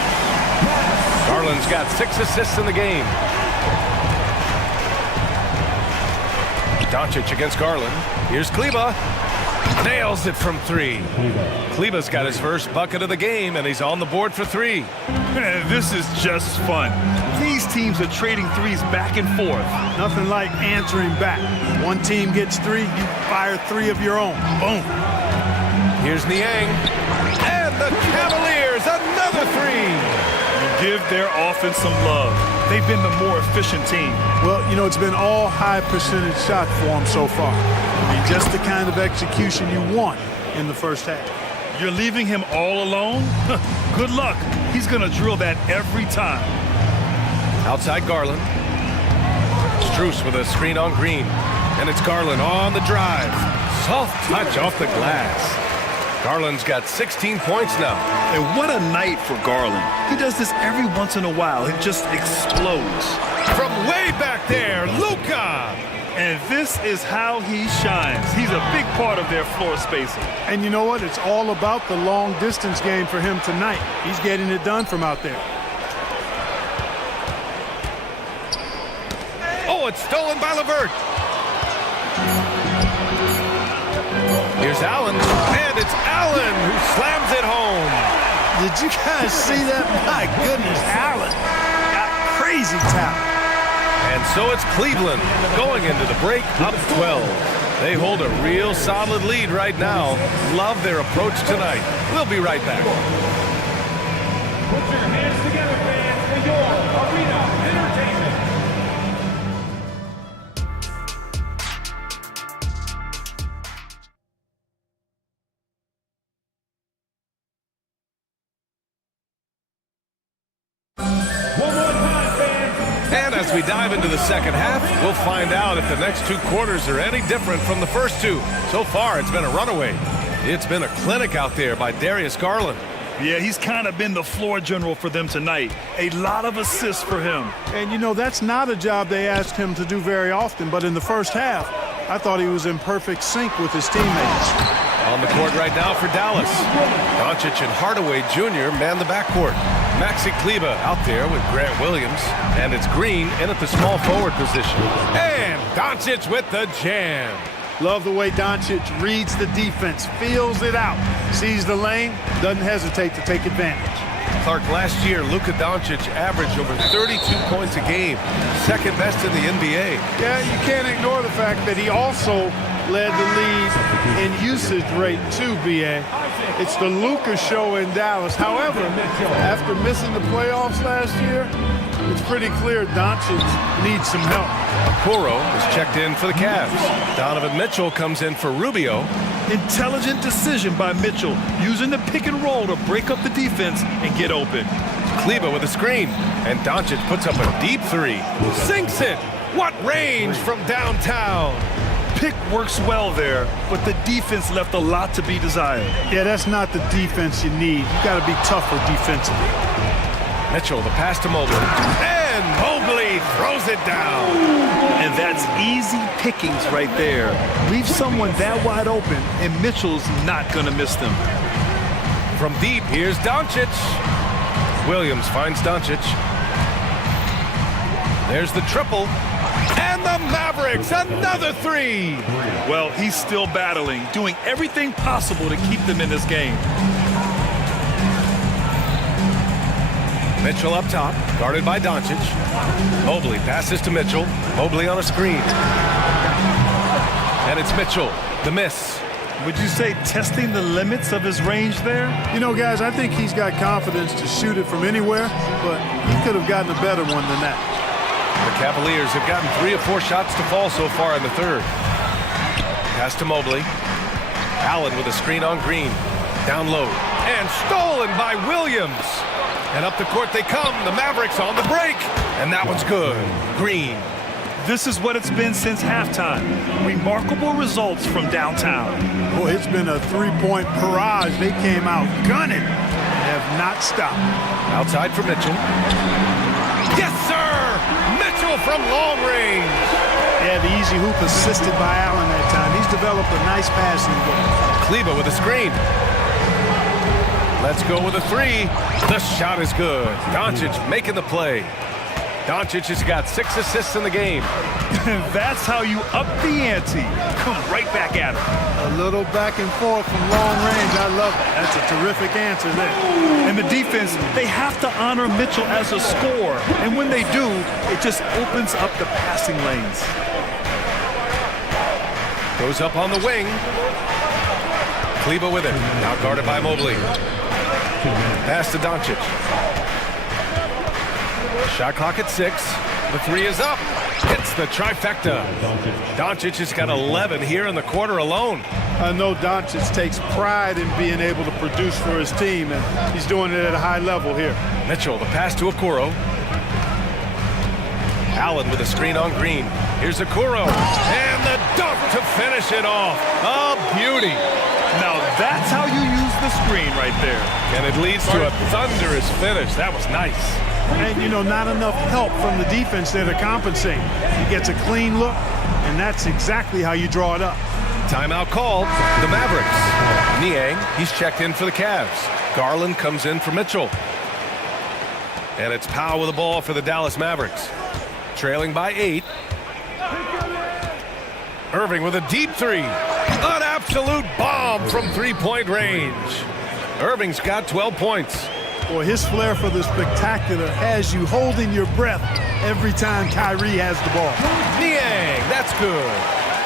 Garland's got 6 assists in the game. Doncic against Garland. Here's Kleba. Nails it from 3. Kleba's got his first bucket of the game, and he's on the board for 3. Man, this is just fun. These teams are trading threes back and forth. Nothing like answering back. One team gets 3, you fire 3 of your own. Boom. Here's Niang. And the Cavaliers, another 3. Give their offense some love. They've been the more efficient team. Well, you know, it's been all high percentage shots for them so far. I mean, just the kind of execution you want in the first half. You're leaving him all alone? Good luck. He's going to drill that every time. Outside Garland. Strus with a screen on Green. And it's Garland on the drive. Soft touch off the glass. Garland's got 16 points now. And what a night for Garland. He does this every once in a while. It just explodes. From way back there, Luka! And this is how he shines. He's a big part of their floor spacing. And you know what? It's all about the long distance game for him tonight. He's getting it done from out there. Oh, it's stolen by LeVert. Here's Allen, and it's Allen who slams it home. Did you guys see that? My goodness, Allen got crazy talent. And so it's Cleveland going into the break up 12. They hold a real solid lead right now. Love their approach tonight. We'll be right back. Put your hands together, fans, for your arena entertainment. And as we dive into the second half, we'll find out if the next 2 quarters are any different from the first 2. So far, it's been a runaway. It's been a clinic out there by Darius Garland. Yeah, he's kind of been the floor general for them tonight. A lot of assists for him. And, you know, that's not a job they asked him to do very often, but in the first half, I thought he was in perfect sync with his teammates. On the court right now for Dallas. Doncic and Hardaway Jr. man the backcourt. Maxi Kleba out there with Grant Williams. And it's Green in at the small forward position. And Doncic with the jam. Love the way Doncic reads the defense, feels it out, sees the lane, doesn't hesitate to take advantage. Clark, last year, Luka Doncic averaged over 32 points a game. Second best in the NBA. Yeah, you can't ignore the fact that he also led the league in usage rate too, B.A. It's the Luka show in Dallas. However, after missing the playoffs last year, it's pretty clear Doncic needs some help. Okoro is checked in for the Cavs. Donovan Mitchell comes in for Rubio. Intelligent decision by Mitchell, using the pick and roll to break up the defense and get open. Kleba with a screen, and Doncic puts up a deep 3. Sinks it! What range from downtown! Pick works well there, but the defense left a lot to be desired. Yeah, that's not the defense you need. You got to be tougher defensively. Mitchell, the pass to Mobley. And Mobley throws it down. And that's easy pickings right there. Leave someone that wide open, and Mitchell's not going to miss them. From deep, here's Doncic. Williams finds Doncic. There's the triple. And the Mavericks, another 3. Well, he's still battling, doing everything possible to keep them in this game. Mitchell up top, guarded by Doncic. Mobley passes to Mitchell. Mobley on a screen. And it's Mitchell, the miss. Would you say testing the limits of his range there? You know, guys, I think he's got confidence to shoot it from anywhere, but he could have gotten a better one than that. The Cavaliers have gotten 3 of 4 shots to fall so far in the third. Pass to Mobley. Allen with a screen on Green. Down low. And stolen by Williams. And up the court they come. The Mavericks on the break. And that one's good. Green. This is what it's been since halftime. Remarkable results from downtown. Boy, it's been a three-point barrage. They came out gunning and have not stopped. Outside for Mitchell. Yes, sir! Mitchell from long range. Yeah, the easy hoop assisted by Allen that time. He's developed a nice passing game. Kleba with a screen. Let's go with a 3. The shot is good. Doncic making the play. Doncic has got 6 assists in the game. That's how you up the ante. Come right back at him. A little back and forth from long range. I love it. That's a terrific answer there. And the defense, they have to honor Mitchell as a scorer. And when they do, it just opens up the passing lanes. Goes up on the wing. Kleba with it. Now guarded by Mobley. Pass to Doncic. Shot clock at 6. The 3 is up. Hits the trifecta. Doncic has got 11 here in the quarter alone. I know Doncic takes pride in being able to produce for his team, and he's doing it at a high level here. Mitchell, the pass to Okoro. Allen with a screen on Green. Here's Okoro. And the dunk to finish it off. A beauty. Now that's how you use the screen right there. And it leads to a thunderous finish. That was nice. And, you know, not enough help from the defense there to compensate. He gets a clean look, and that's exactly how you draw it up. Timeout called. The Mavericks. Niang, he's checked in for the Cavs. Garland comes in for Mitchell. And it's Powell with the ball for the Dallas Mavericks. Trailing by 8. Irving with a deep 3. An absolute bomb from three-point range. Irving's got 12 points. Boy, his flair for the spectacular has you holding your breath every time Kyrie has the ball. Niang, that's good.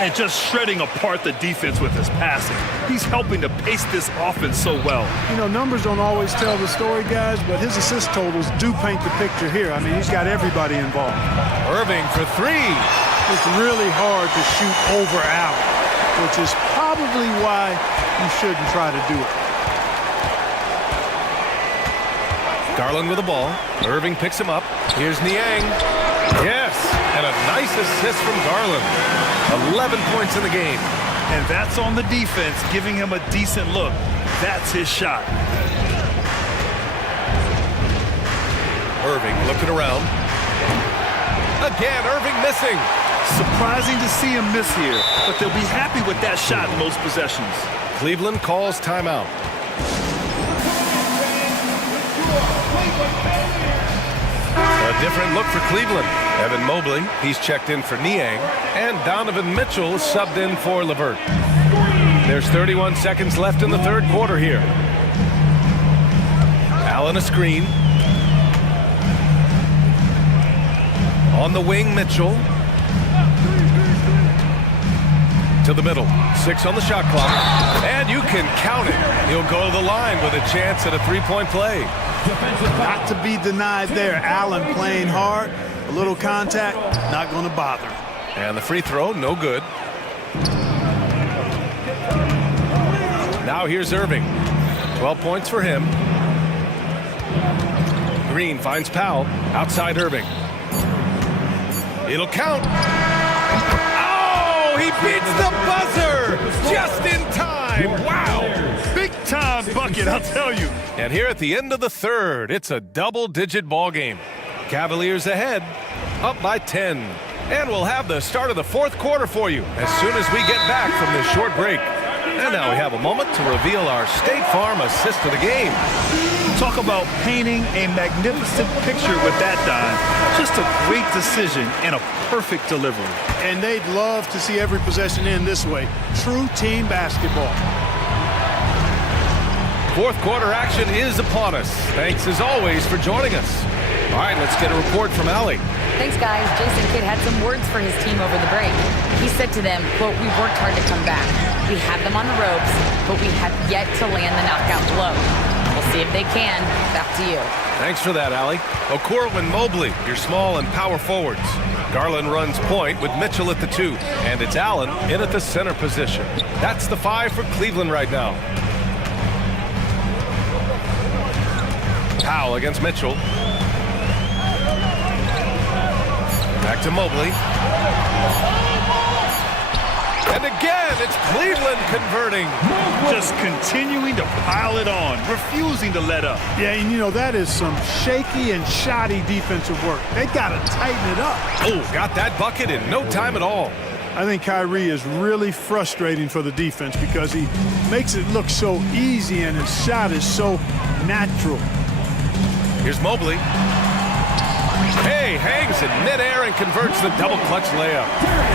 And just shredding apart the defense with his passing. He's helping to pace this offense so well. You know, numbers don't always tell the story, guys, but his assist totals do paint the picture here. I mean, he's got everybody involved. Irving for 3. It's really hard to shoot over Allen, which is probably why you shouldn't try to do it. Garland with the ball. Irving picks him up. Here's Niang. Yes, and a nice assist from Garland. 11 points in the game. And that's on the defense, giving him a decent look. That's his shot. Irving looking around. Again, Irving missing. Surprising to see him miss here, but they'll be happy with that shot in most possessions. Cleveland calls timeout. A different look for Cleveland. Evan Mobley, he's checked in for Niang, and Donovan Mitchell subbed in for LeVert. There's 31 seconds left in the third quarter here. Allen a screen. On the wing, Mitchell. To the middle. 6 on the shot clock. And you can count it. He'll go to the line with a chance at a three-point play. Not to be denied there. Allen playing hard. A little contact, not going to bother. And the free throw, no good. Now here's Irving. 12 points for him. Green finds Powell. Outside Irving. It'll count. Oh, he beats the buzzer just in time. Wow. Big time bucket, I'll tell you. And here at the end of the third, it's a double-digit ball game. Cavaliers ahead, up by 10. And we'll have the start of the fourth quarter for you as soon as we get back from this short break. And now we have a moment to reveal our State Farm assist of the game. Talk about painting a magnificent picture with that dime. Just a great decision and a perfect delivery. And they'd love to see every possession end this way. True team basketball. Fourth quarter action is upon us. Thanks as always for joining us. All right, let's get a report from Allie. Thanks, guys. Jason Kidd had some words for his team over the break. He said to them, quote, "We worked hard to come back. We have them on the ropes, but we have yet to land the knockout blow. We'll see if they can. Back to you. Thanks for that, Allie. Okoro and Mobley, your small and power forwards. Garland runs point with Mitchell at the 2, and it's Allen in at the center position. That's the 5 for Cleveland right now. Powell against Mitchell. Back to Mobley. And again, it's Cleveland converting. Just continuing to pile it on, refusing to let up. Yeah, and you know, that is some shaky and shoddy defensive work. They got to tighten it up. Oh, got that bucket in no time at all. I think Kyrie is really frustrating for the defense because he makes it look so easy and his shot is so natural. Here's Mobley. Hey, hangs in midair and converts the double clutch layup.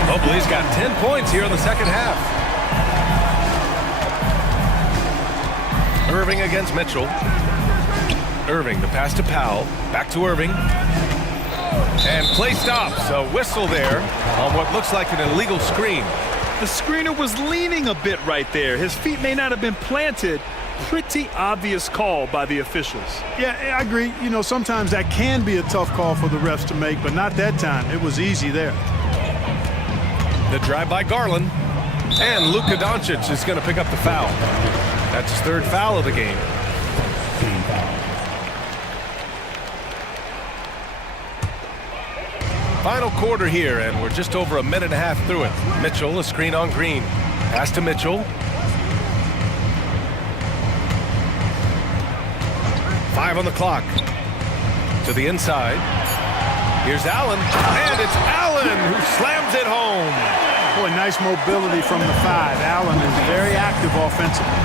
Mobley's got 10 points here in the second half. Irving against Mitchell. Irving, the pass to Powell. Back to Irving. And play stops. A whistle there on what looks like an illegal screen. The screener was leaning a bit right there. His feet may not have been planted. Pretty obvious call by the officials. Yeah, I agree. You know, sometimes that can be a tough call for the refs to make, but not that time. It was easy there. The drive by Garland. And Luka Doncic is going to pick up the foul. That's his 3rd foul of the game. Final quarter here, and we're just over a minute and a half through it. Mitchell, a screen on Green. Pass to Mitchell. 5 on the clock. To the inside. Here's Allen, and it's Allen who slams it home. Boy, nice mobility from the 5. Allen is very active offensively.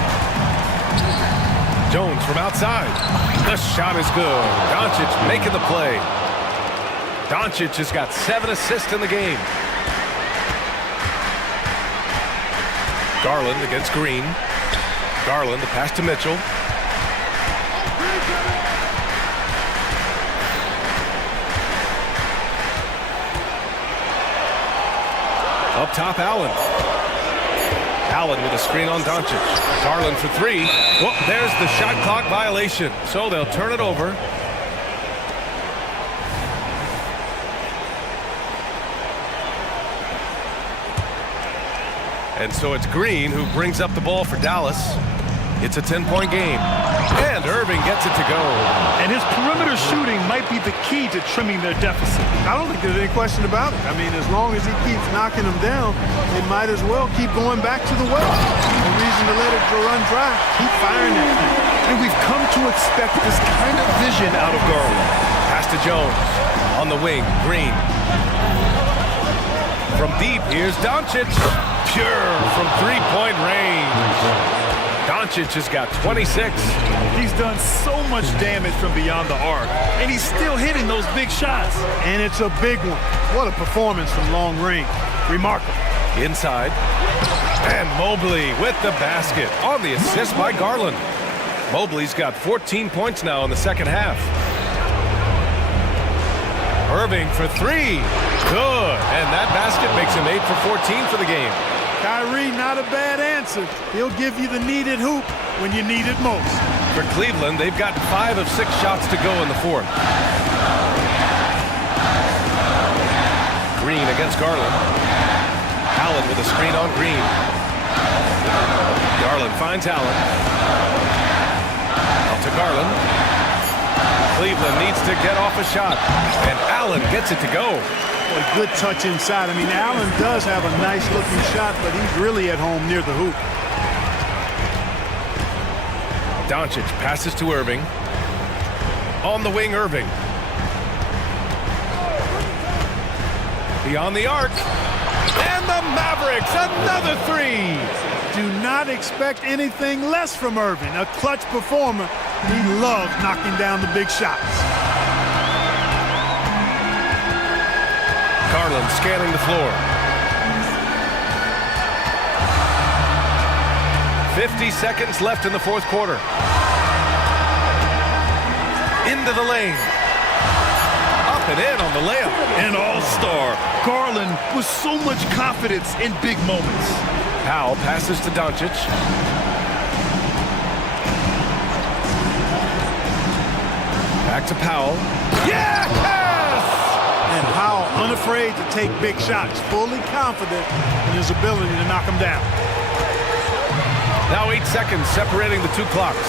Jones from outside. The shot is good. Doncic making the play. Doncic has got 7 assists in the game. Garland against Green. Garland, the pass to Mitchell. Up top, Allen. Allen with a screen on Doncic. Garland for 3. Well, there's the shot clock violation. So they'll turn it over. And so it's Green who brings up the ball for Dallas. It's a 10-point game. And Irving gets it to go. And his perimeter shooting might be the key to trimming their deficit. I don't think there's any question about it. I mean, as long as he keeps knocking them down, they might as well keep going back to the well. No reason to let it run dry. Keep firing that thing. And we've come to expect this kind of vision out of Garland. Pass to Jones. On the wing, Green. From deep, here's Doncic. Pure from 3-point range. Doncic has got 26. He's done so much damage from beyond the arc, and he's still hitting those big shots. And it's a big one. What a performance from long range. Remarkable. Inside. And Mobley with the basket on the assist by Garland. Mobley's got 14 points now in the second half. Irving for 3. Good. And that basket makes him 8 for 14 for the game. Kyrie, not a bad answer. He'll give you the needed hoop when you need it most. For Cleveland, they've got 5 of 6 shots to go in the 4th. Green against Garland. Allen with a screen on Green. Garland finds Allen. Out to Garland. Cleveland needs to get off a shot, and Allen gets it to go. Boy, good touch inside. I mean, Allen does have a nice-looking shot, but he's really at home near the hoop. Doncic passes to Irving. On the wing, Irving. Beyond the arc. And the Mavericks, another 3. Do not expect anything less from Irving. A clutch performer. He loves knocking down the big shots. Garland scanning the floor. 50 seconds left in the 4th quarter. Into the lane. Up and in on the layup. An all-star. Garland with so much confidence in big moments. Powell passes to Doncic. Back to Powell. Yes! And Powell unafraid to take big shots, fully confident in his ability to knock them down. Now 8 seconds separating the two clocks.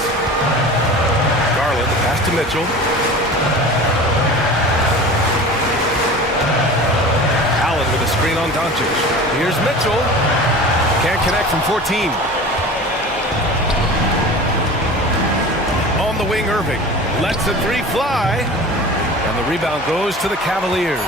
Garland, the pass to Mitchell. Allen with a screen on Doncic. Here's Mitchell. Can't connect from 14. On the wing, Irving. Lets the three fly. And the rebound goes to the Cavaliers.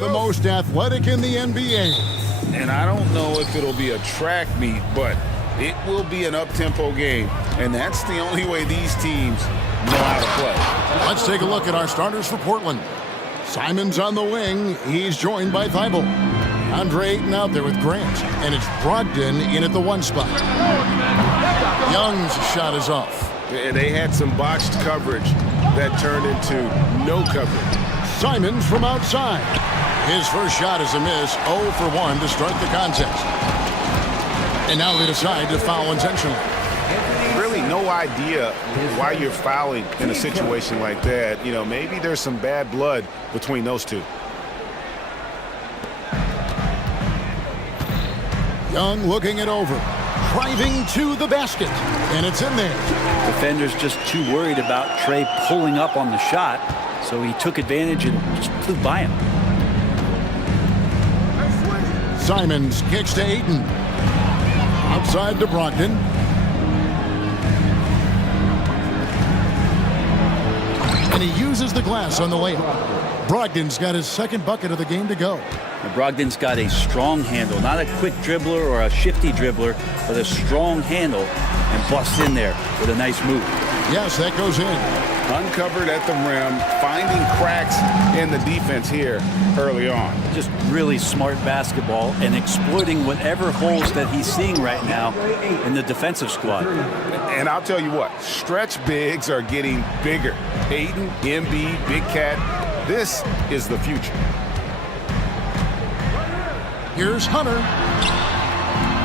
the most athletic in the NBA. And I don't know if it'll be a track meet, but it will be an up-tempo game. And that's the only way these teams know how to play. Let's take a look at our starters for Portland. Simon's on the wing. He's joined by Thibault. Andre Ayton out there with Grant. And it's Brogdon in at the 1 spot. Young's shot is off. And they had some botched coverage that turned into no coverage. Simons from outside. His first shot is a miss. 0 for 1 to start the contest. And now they decide to foul intentionally. Really no idea why you're fouling in a situation like that. You know, maybe there's some bad blood between those two. Young looking it over. Driving to the basket. And it's in there. Defender's just too worried about Trey pulling up on the shot, so he took advantage and just flew by him. Simons kicks to Ayton. Outside to Brogdon. And he uses the glass on the layup. Brogdon's got his second bucket of the game to go. Now Brogdon's got a strong handle, not a quick dribbler or a shifty dribbler, but a strong handle, and busts in there with a nice move. Yes, that goes in. Uncovered at the rim, finding cracks in the defense here early on. Just really smart basketball and exploiting whatever holes that he's seeing right now in the defensive squad. And I'll tell you what, stretch bigs are getting bigger. Ayton, Embiid, Big Cat, this is the future. Here's Hunter.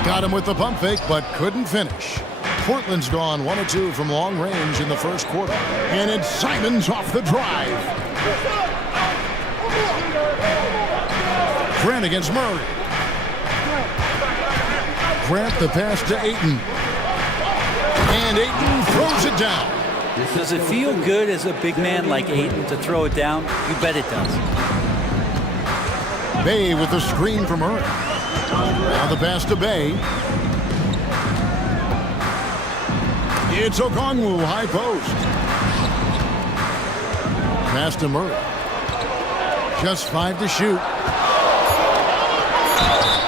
Got him with the pump fake, but couldn't finish. Portland's gone 1 of 2 from long range in the first quarter. And it's Simons off the drive. Grant against Murray. Grant the pass to Ayton. And Ayton throws it down. Does it feel good as a big man like Ayton to throw it down? You bet it does. Bay with the screen from Murray. Now the pass to Bay. It's Okongwu, high post. Pass to Murray. Just 5 to shoot.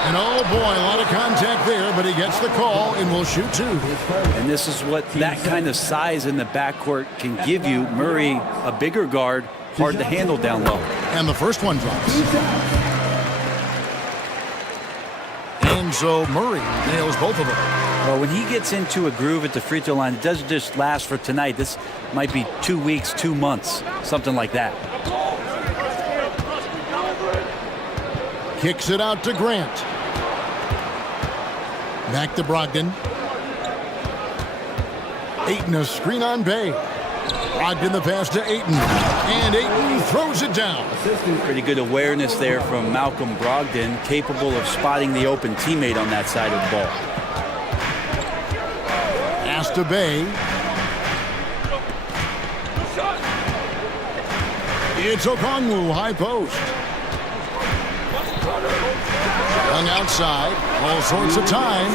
And oh boy, a lot of contact there, but he gets the call and will shoot 2. And this is what that kind of size in the backcourt can give you. Murray, a bigger guard, hard to handle down low. And the first one drops. And so Murray nails both of them. Well, when he gets into a groove at the free throw line, it doesn't just last for tonight. This might be 2 weeks, 2 months, something like that. Kicks it out to Grant. Back to Brogdon. Ayton a screen on Bay. Brogdon the pass to Ayton. And Ayton throws it down. Pretty good awareness there from Malcolm Brogdon, capable of spotting the open teammate on that side of the ball. Pass to Bay. It's Okongwu, high post. Young outside, all sorts of time.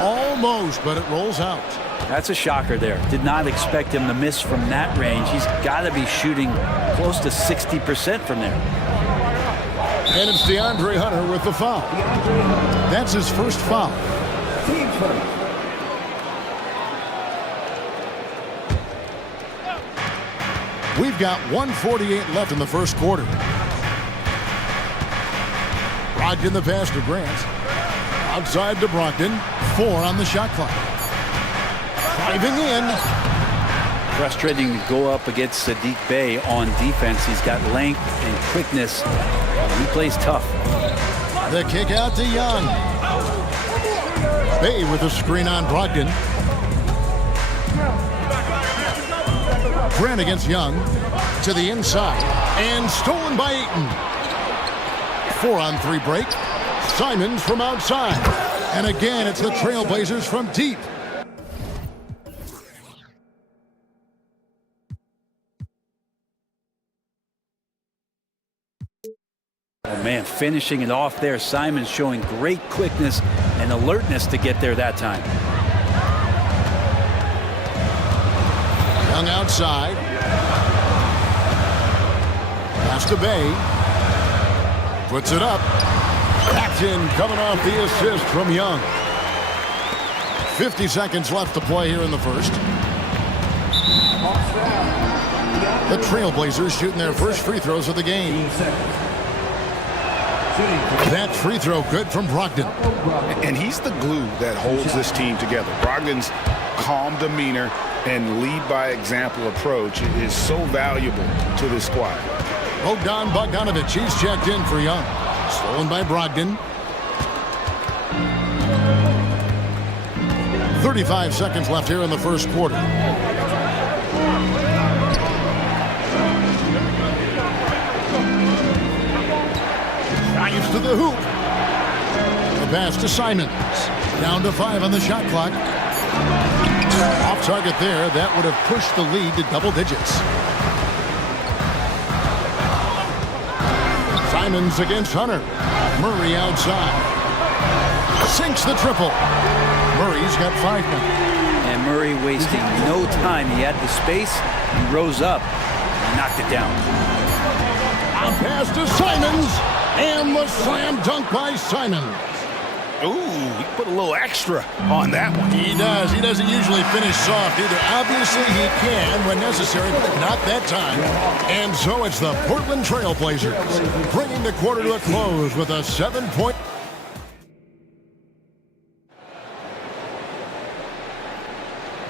Almost, but it rolls out. That's a shocker there. Did not expect him to miss from that range. He's got to be shooting close to 60% from there. And it's DeAndre Hunter with the foul. That's his first foul. We've got 1:48 left in the first quarter. Brogdon the pass to Grant. Outside to Brogdon. 4 on the shot clock. Driving in. Frustrating to go up against Sadiq Bey on defense. He's got length and quickness. He plays tough. The kick out to Young. Bey with a screen on Brogdon. Grant against Young. To the inside. And stolen by Ayton. 4-on-3 break. Simons from outside. And again, it's the Trailblazers from deep. Oh man, finishing it off there. Simons showing great quickness and alertness to get there that time. Young outside. Pass to Bay. Puts it up. Packed in, coming off the assist from Young. 50 seconds left to play here in the first. The Trailblazers shooting their first free throws of the game. That free throw good from Brogdon. And he's the glue that holds this team together. Brogdon's calm demeanor and lead by example approach is so valuable to this squad. Bogdan Bogdanovic, he's checked in for Young. Stolen by Brogdon. 35 seconds left here in the first quarter. Drives to the hoop. The pass to Simons. Down to 5 on the shot clock. Off target there. That would have pushed the lead to double digits. Simons against Hunter. Murray outside. Sinks the triple. Murray's got 5 now. And Murray wasting no time. He had the space. He rose up and knocked it down. A pass to Simons. And the slam dunk by Simons. Ooh, he put a little extra on that one. He does. He doesn't usually finish soft either. Obviously, he can when necessary, but not that time. And so it's the Portland Trailblazers bringing the quarter to a close with a 7-point.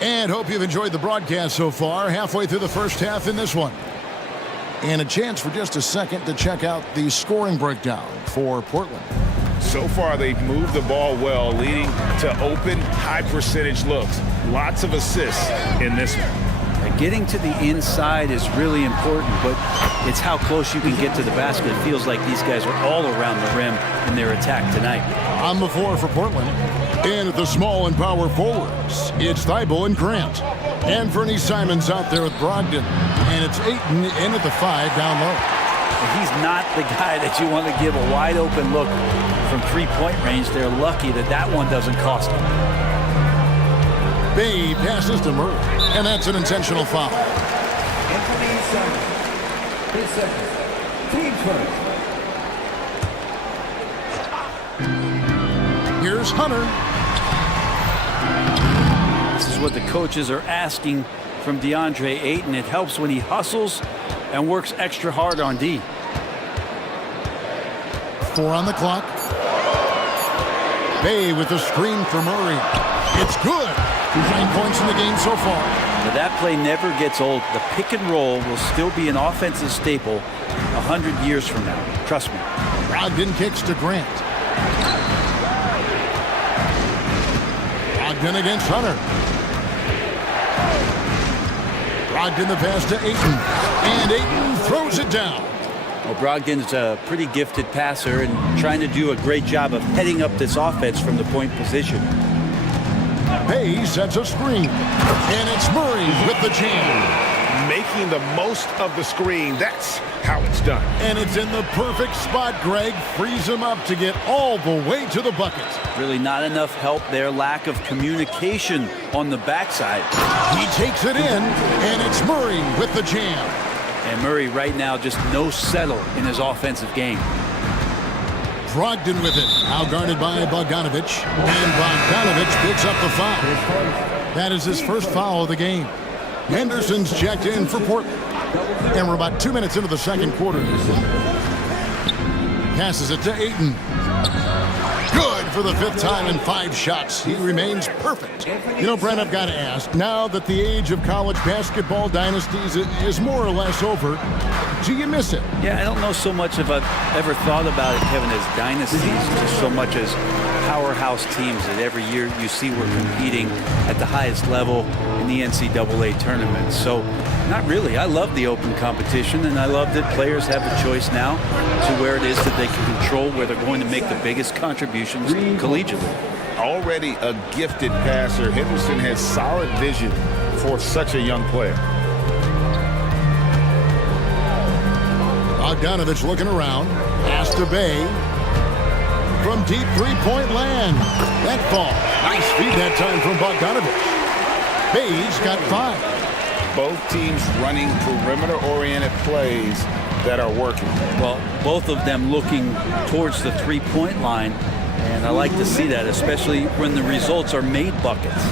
And hope you've enjoyed the broadcast so far. Halfway through the first half in this one. And a chance for just a second to check out the scoring breakdown for Portland. So far, they've moved the ball well, leading to open, high-percentage looks. Lots of assists in this one. Getting to the inside is really important, but it's how close you can get to the basket. It feels like these guys are all around the rim in their attack tonight. On the floor for Portland. And at the small and power forwards, it's Thibault and Grant. And Fernie Simons out there with Brogdon. And it's Ayton in at the 5 down low. He's not the guy that you want to give a wide open look from three-point range. They're lucky that that one doesn't cost them. Bay passes to Murray, and that's an intentional foul. Anthony Simons. His second. Team first. Here's Hunter. This is what the coaches are asking from DeAndre Ayton. It helps when he hustles and works extra hard on D. 4 on the clock. Bay with the screen for Murray. It's good. 9 points in the game so far. But that play never gets old. The pick and roll will still be an offensive staple 100 years from now. Trust me. Brogdon kicks to Grant. Brogdon against Hunter. Brogdon the pass to Ayton. And Ayton throws it down. Well, Brogdon's a pretty gifted passer and trying to do a great job of heading up this offense from the point position. Bay sets a screen. And it's Murray with the jam. Making the most of the screen. That's how it's done. And it's in the perfect spot, Greg. Frees him up to get all the way to the bucket. Really not enough help there. Lack of communication on the backside. He takes it in, and it's Murray with the jam. And Murray right now just no settle in his offensive game. Brogdon with it. Now guarded by Bogdanovic. And Bogdanovic picks up the foul. That is his first foul of the game. Henderson's checked in for Portland. And we're about 2 minutes into the second quarter. Passes it to Ayton. Good for the 5th time in 5 shots. He remains perfect. You know, Brent, I've got to ask, now that the age of college basketball dynasties is more or less over, do you miss it? Yeah, I don't know so much if I've ever thought about it, Kevin, as dynasties, just so much as powerhouse teams that every year you see we're competing at the highest level in the NCAA tournament. So, not really. I love the open competition, and I love that players have the choice now to where it is that they can control where they're going to make the biggest contributions collegiately. Already a gifted passer, Henderson has solid vision for such a young player. Bogdanovic looking around. Pass to Bay. From deep three-point land. That ball. Nice feed that time from Bogdanovic. Bay's got 5. Both teams running perimeter-oriented plays that are working. Well, both of them looking towards the three-point line, and I like to see that, especially when the results are made buckets.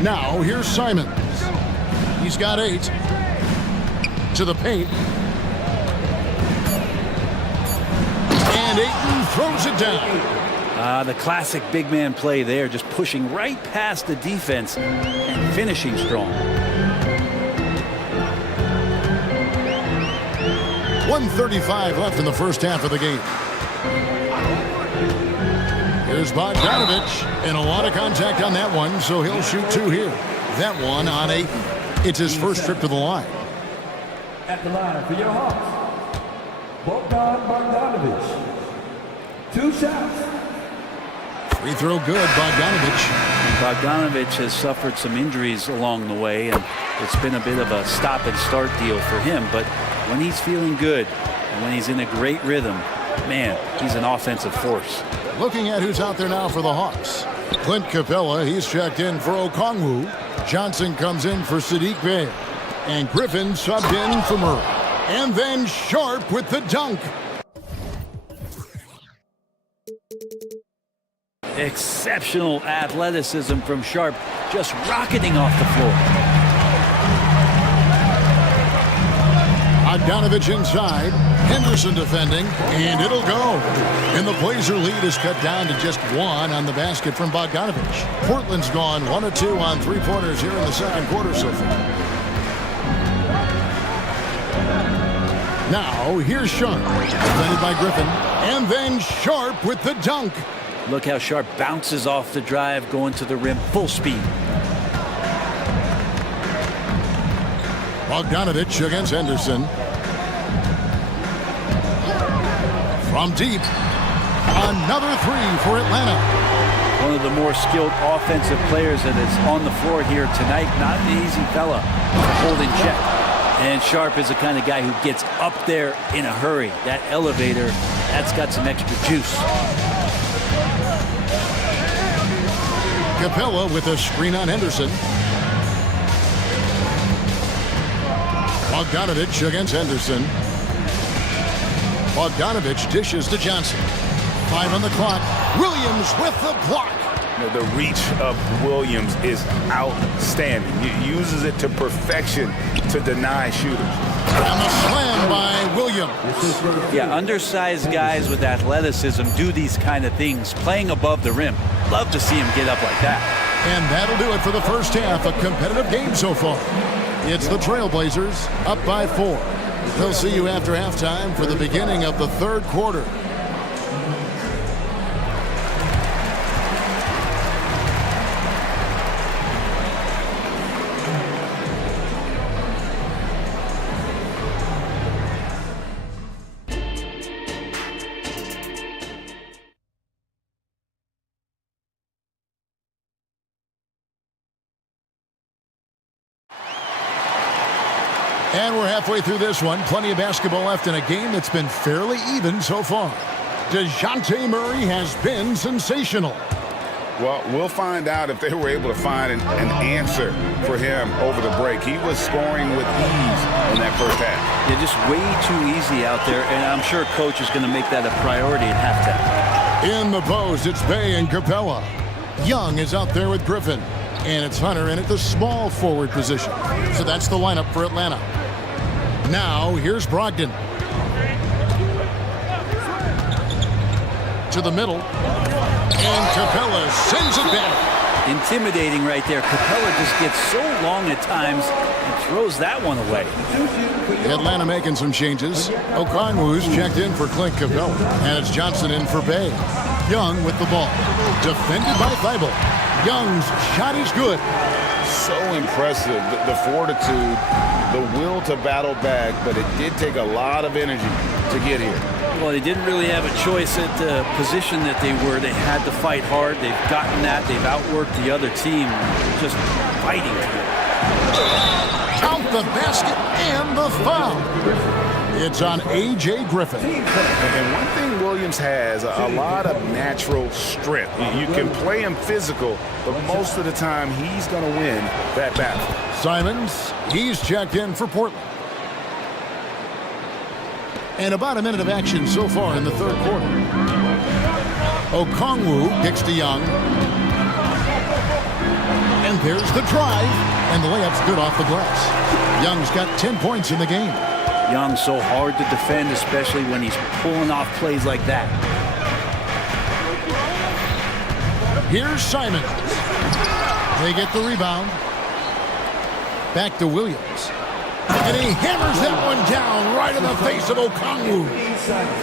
Now, here's Simons. He's got 8. To the paint. And Ayton throws it down. The classic big man play there, just pushing right past the defense and finishing strong. 1:35 left in the first half of the game. Here's Bogdanovich, and a lot of contact on that one, so he'll shoot 2 here. That one on 8. It's his first trip to the line. At the line for your Hawks, Bogdanovich. 2 shots. Free throw good, Bogdanovich. Bogdanovich has suffered some injuries along the way, and it's been a bit of a stop-and-start deal for him. But when he's feeling good and when he's in a great rhythm, man, he's an offensive force. Looking at who's out there now for the Hawks. Clint Capella, he's checked in for Okongwu. Johnson comes in for Sadiq Bey. And Griffin subbed in for Murray. And then Sharp with the dunk. Exceptional athleticism from Sharp, just rocketing off the floor. Bogdanovich inside. Henderson defending, and it'll go. And the Blazer lead is cut down to just 1 on the basket from Bogdanovich. Portland's gone 1 of 2 on three-pointers here in the second quarter so far. Now, here's Sharp, defended by Griffin, and then Sharp with the dunk. Look how Sharp bounces off the drive, going to the rim, full speed. Bogdanovich against Henderson. From deep, another 3 for Atlanta. One of the more skilled offensive players that is on the floor here tonight. Not an easy fella to hold in check. And Sharp is the kind of guy who gets up there in a hurry. That elevator, that's got some extra juice. Capella with a screen on Henderson. Bogdanovich against Henderson. Bogdanovich dishes to Johnson. 5 on the clock. Williams with the block. The reach of Williams is outstanding. He uses it to perfection to deny shooters. And the slam by Williams. Yeah, undersized guys with athleticism do these kind of things, playing above the rim. Love to see him get up like that. And that'll do it for the first half. A competitive game so far. It's the Trailblazers up by 4. They'll see you after halftime for the beginning of the third quarter. And we're halfway through this one. Plenty of basketball left in a game that's been fairly even so far. DeJounte Murray has been sensational. Well, we'll find out if they were able to find an answer for him over the break. He was scoring with ease in that first half. Yeah, just way too easy out there, and I'm sure coach is going to make that a priority at halftime. In the post, it's Bey and Capella. Young is out there with Griffin. And it's Hunter in at the small forward position. So that's the lineup for Atlanta. Now, here's Brogdon. To the middle. And Capella sends it back. Intimidating right there. Capella just gets so long at times and throws that one away. Atlanta making some changes. Okongwu's checked in for Clint Capella. And it's Johnson in for Bey. Young with the ball. Defended by Thibault. Young's shot is good. So impressive, the fortitude, the will to battle back, but it did take a lot of energy to get here. Well, they didn't really have a choice at the position that they were. They had to fight hard. They've gotten that. They've outworked the other team. Just fighting. Count the basket and the foul. It's on A.J. Griffin. And one thing Williams has, a lot of natural strength. You can play him physical, but most of the time he's going to win that battle. Simons, he's checked in for Portland. And about a minute of action so far in the third quarter. Okongwu kicks to Young. And there's the drive. And the layup's good off the glass. Young's got 10 points in the game. Young's so hard to defend, especially when he's pulling off plays like that. Here's Simon. They get the rebound. Back to Williams. And he hammers that one down right in the face of Okongwu.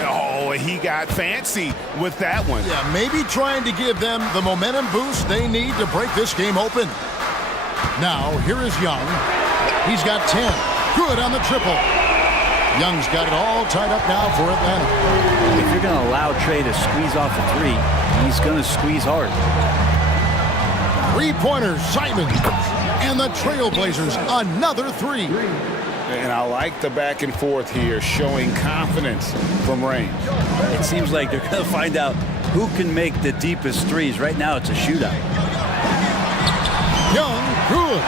Oh, he got fancy with that one. Yeah, maybe trying to give them the momentum boost they need to break this game open. Now, here is Young. He's got 10. Good on the triple. Young's got it all tied up now for Atlanta. If you're going to allow Trey to squeeze off a three, he's going to squeeze hard. Three-pointers, Simon. And the Trailblazers, another three. And I like the back and forth here, showing confidence from range. It seems like they're going to find out who can make the deepest threes. Right now, it's a shootout. Young, good.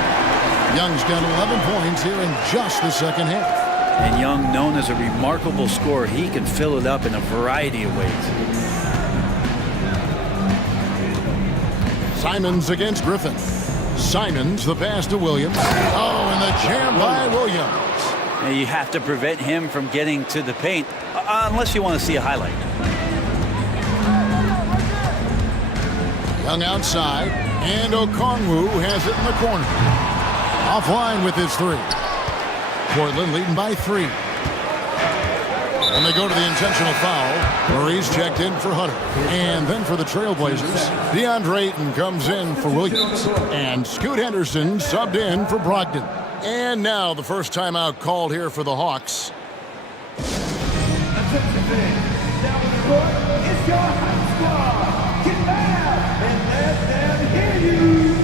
Young's got 11 points here in just the second half. And Young, known as a remarkable scorer, he can fill it up in a variety of ways. Simons against Griffin. Simons, the pass to Williams. Oh, and the jam by Williams. And you have to prevent him from getting to the paint, unless you want to see a highlight. Young outside, and Okongwu has it in the corner. Offline with his three. Portland leading by 3. And they go to the intentional foul. Murray's checked in for Hunter. And then for the Trailblazers, DeAndre Ayton comes in for Williams. And Scoot Henderson subbed in for Brogdon. And now the first timeout called here for the Hawks. Attention fans, down the court, it's your hot squad. Get loud and let them hear you.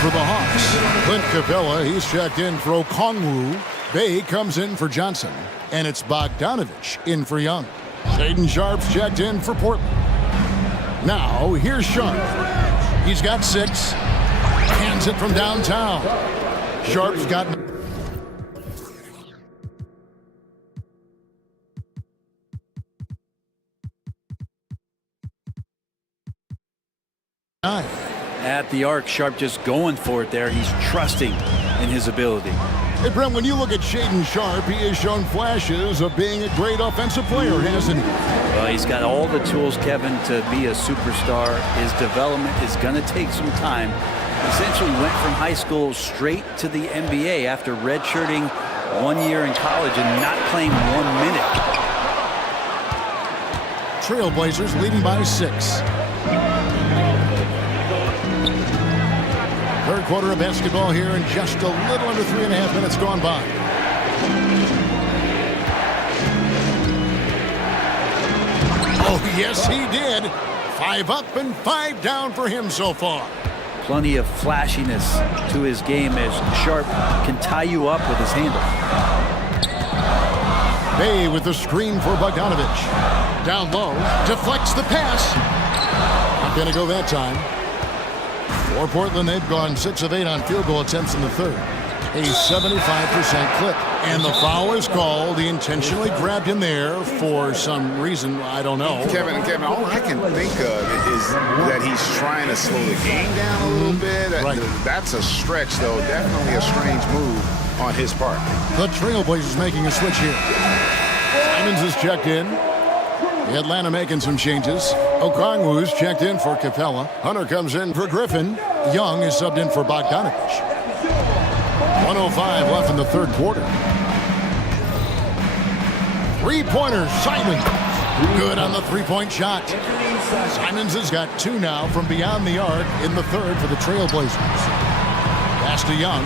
For the Hawks, Clint Capella, he's checked in for Okongwu. Bay comes in for Johnson. And it's Bogdanovich in for Young. Shaden Sharp's checked in for Portland. Now, here's Sharp. He's got 6. Hands it from downtown. Sharp's got 9. At the arc, Sharp just going for it there. He's trusting in his ability. Hey, Brent, when you look at Shaden Sharp, he has shown flashes of being a great offensive player, hasn't he? Well, he's got all the tools, Kevin, to be a superstar. His development is going to take some time. Essentially went from high school straight to the NBA after redshirting 1 year in college and not playing 1 minute. Trailblazers leading by 6. Third quarter of basketball here in just a little under 3.5 minutes gone by. Oh, yes, he did. 5 up and 5 down for him so far. Plenty of flashiness to his game as Sharp can tie you up with his handle. Bay with the screen for Bogdanovich. Down low, deflects the pass. Not going to go that time. For Portland, they've gone 6 of 8 on field goal attempts in the third. A 75% clip. And the foul is called. He intentionally grabbed him there for some reason. I don't know. Kevin, all I can think of is that he's trying to slow the game down a little bit. Right. That's a stretch, though. Definitely a strange move on his part. The Trailblazers making a switch here. Simons is checked in. Atlanta making some changes. Okongwu's checked in for Capella. Hunter comes in for Griffin. Young is subbed in for Bogdanovich. 1:05 left in the third quarter. Three-pointer, Simons. Good on the three-point shot. Simons has got 2 now from beyond the arc in the third for the Trailblazers. Pass to Young.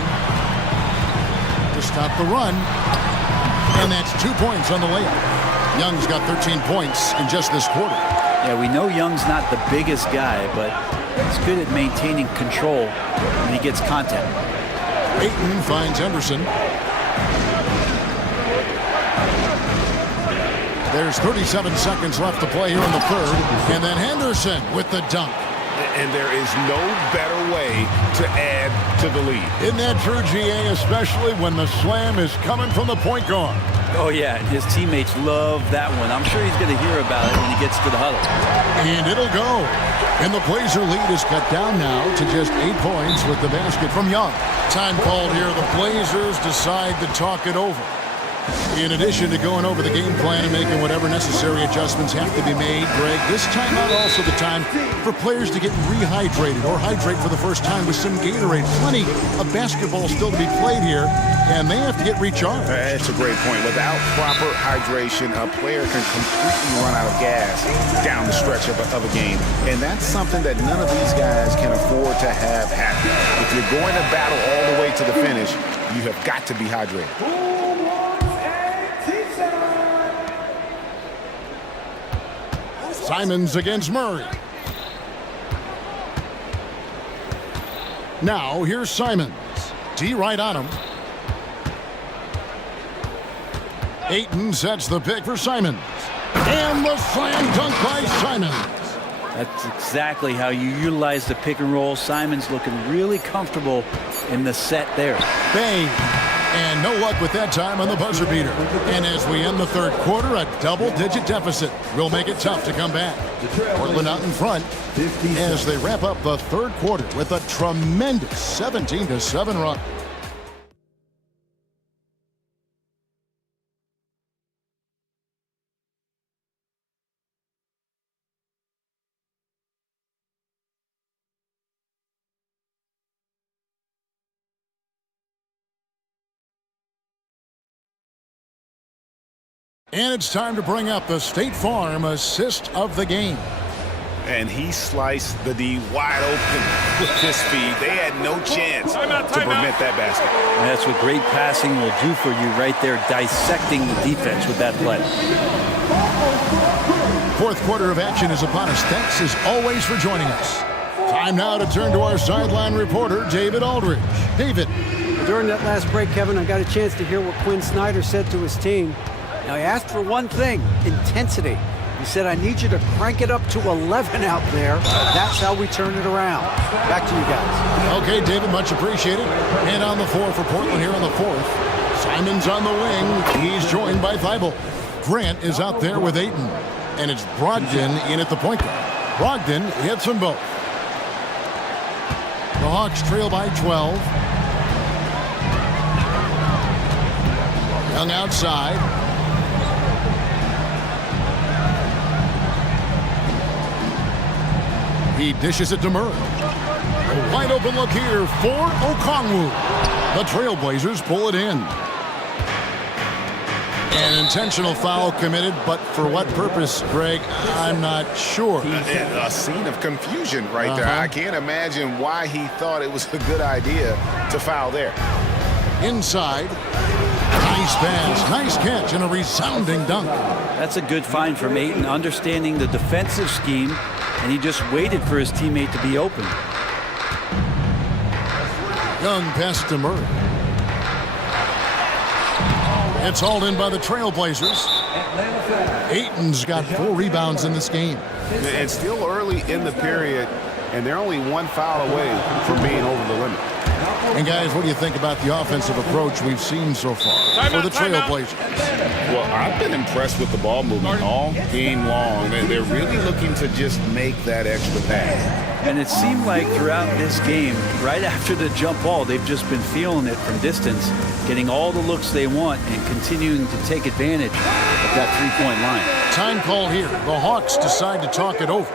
To stop the run. And that's 2 points on the layup. Young's got 13 points in just this quarter. Yeah, we know Young's not the biggest guy, but he's good at maintaining control when he gets contact. Ayton finds Henderson. There's 37 seconds left to play here in the third. And then Henderson with the dunk. And there is no better way to add to the lead. Isn't that true, GA, especially when the slam is coming from the point guard? Oh, yeah, his teammates love that one. I'm sure he's going to hear about it when he gets to the huddle. And it'll go. And the Blazer lead is cut down now to just 8 points with the basket from Young. Time called here. The Blazers decide to talk it over. In addition to going over the game plan and making whatever necessary adjustments have to be made, Greg, this timeout also the time for players to get rehydrated or hydrate for the first time with some Gatorade. Plenty of basketball still to be played here, and they have to get recharged. That's a great point. Without proper hydration, a player can completely run out of gas down the stretch of a game, and that's something that none of these guys can afford to have happen. If you're going to battle all the way to the finish, you have got to be hydrated. Simons against Murray. Now, here's Simons. D right on him. Ayton sets the pick for Simons. And the slam dunk by Simons. That's exactly how you utilize the pick and roll. Simons looking really comfortable in the set there. Bang. And no luck with that time on the buzzer beater. And as we end the third quarter, a double-digit deficit will make it tough to come back. Portland out in front as they wrap up the third quarter with a tremendous 17-7 run. And it's time to bring up the State Farm assist of the game. And he sliced the D wide open with his speed. They had no chance to prevent that basket. And that's what great passing will do for you right there, dissecting the defense with that play. Fourth quarter of action is upon us. Thanks as always for joining us. Time now to turn to our sideline reporter, David Aldridge. David. During that last break, Kevin, I got a chance to hear what Quinn Snyder said to his team. Now, he asked for one thing, intensity. He said, I need you to crank it up to 11 out there. That's how we turn it around. Back to you guys. Okay, David, much appreciated. And on the floor for Portland here on the fourth. Simons on the wing. He's joined by Thibault. Grant is out there with Ayton. And it's Brogdon in at the point guard. Brogdon hits them both. The Hawks trail by 12. Young outside. He dishes it to Murray. A wide open look here for Okongwu. The Trailblazers pull it in. An intentional foul committed, but for what purpose, Greg? I'm not sure. A scene of confusion right there. I can't imagine why he thought it was a good idea to foul there. Inside. Nice pass, nice catch, and a resounding dunk. That's a good find from Ayton, understanding the defensive scheme, and he just waited for his teammate to be open. Young pass to Murray. It's hauled in by the Trailblazers. Ayton's got 4 rebounds in this game. It's still early in the period, and they're only one foul away from being over the limit. And guys, what do you think about the offensive approach we've seen so far for the Trailblazers? Well, I've been impressed with the ball movement all game long. They're really looking to just make that extra pass. And it seemed like throughout this game, right after the jump ball, they've just been feeling it from distance, getting all the looks they want and continuing to take advantage of that three-point line. Time call here. The Hawks decide to talk it over.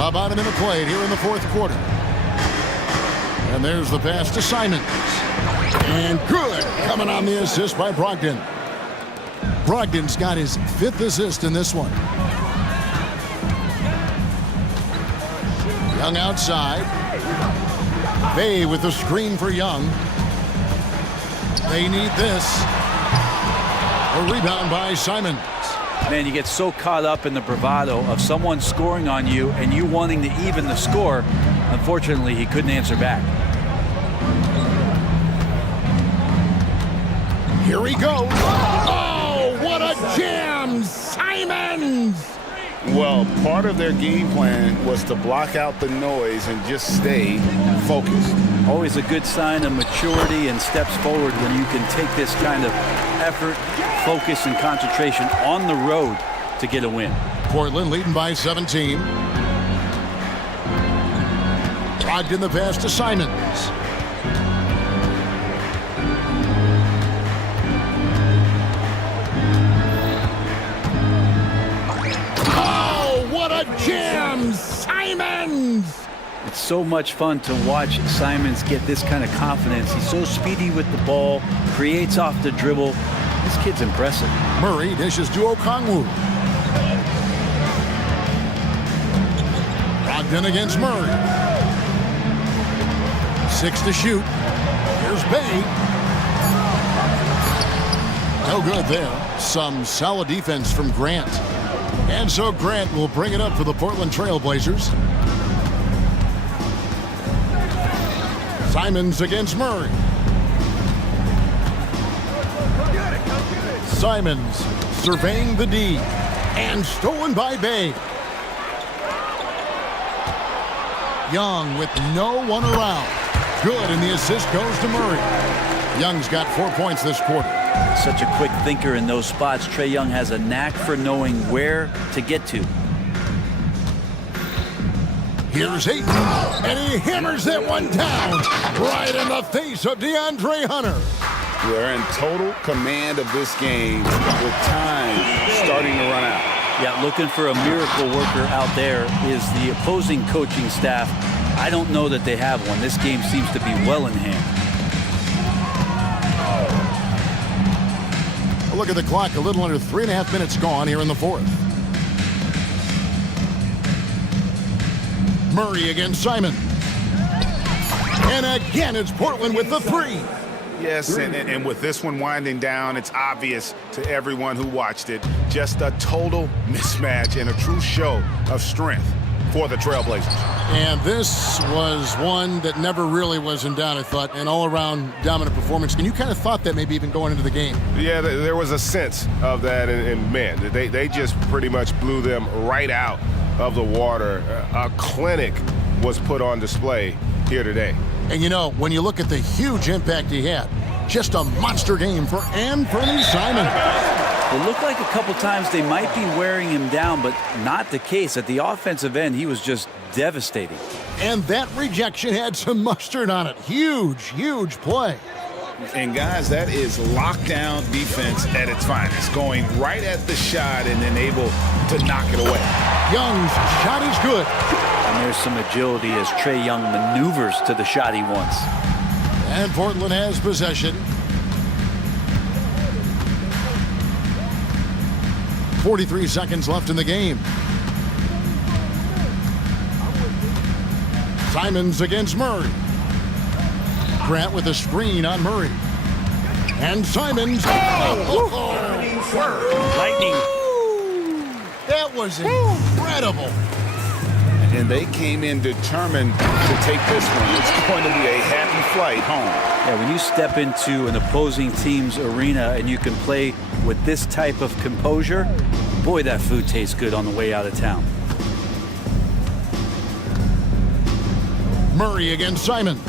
About a minute played here in the fourth quarter. And there's the pass to Simons. And good coming on the assist by Brogdon. Brogdon's got his 5th assist in this one. Young outside. Bay with the screen for Young. They need this. A rebound by Simons. Man, you get so caught up in the bravado of someone scoring on you and you wanting to even the score. Unfortunately, he couldn't answer back. Here he goes. Oh, what a jam! Simons! Well, part of their game plan was to block out the noise and just stay focused. Always a good sign of maturity and steps forward when you can take this kind of effort, focus, and concentration on the road to get a win. Portland leading by 17. Logged in the pass to Simons. Oh, what a jam! Simons! It's so much fun to watch Simons get this kind of confidence. He's so speedy with the ball, creates off the dribble. This kid's impressive. Murray dishes to Okongwu. Brogdon against Murray. 6 to shoot. Here's Bay. No good there. Some solid defense from Grant. And so Grant will bring it up for the Portland Trail Blazers. Simons against Murray. Simons surveying the D. And stolen by Bay. Young with no one around. Good, and the assist goes to Murray. Young's got 4 points this quarter. Such a quick thinker in those spots. Trae Young has a knack for knowing where to get to. Here's Ayton, and he hammers that one down right in the face of DeAndre Hunter. They're in total command of this game with time starting to run out. Yeah, looking for a miracle worker out there is the opposing coaching staff. I don't know that they have one. This game seems to be well in hand. Look at the clock, a little under 3.5 minutes gone here in the fourth. Murray against Simon. And again, it's Portland with the three. Yes, and with this one winding down, it's obvious to everyone who watched it, just a total mismatch and a true show of strength for the Trailblazers. And this was one that never really was in doubt, I thought, an all-around dominant performance. And you kind of thought that maybe even going into the game. Yeah, there was a sense of that, and man, they just pretty much blew them right out of the water. A clinic was put on display here today. And you know, when you look at the huge impact he had, just a monster game for Anthony Simon. It looked like a couple times they might be wearing him down, but not the case. At the offensive end, he was just devastating. And that rejection had some mustard on it. Huge, huge play. And guys, that is lockdown defense at its finest, going right at the shot and then able to knock it away. Young's shot is good. And there's some agility as Trae Young maneuvers to the shot he wants. And Portland has possession. 43 seconds left in the game. Simons against Murray. Grant with a screen on Murray. And Simons. Lightning. That was incredible. And they came in determined to take this one. It's going to be a happy flight home. Yeah, when you step into an opposing team's arena and you can play with this type of composure, boy, that food tastes good on the way out of town. Murray against Simons.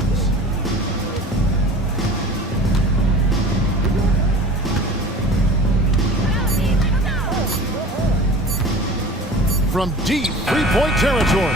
From deep three-point territory.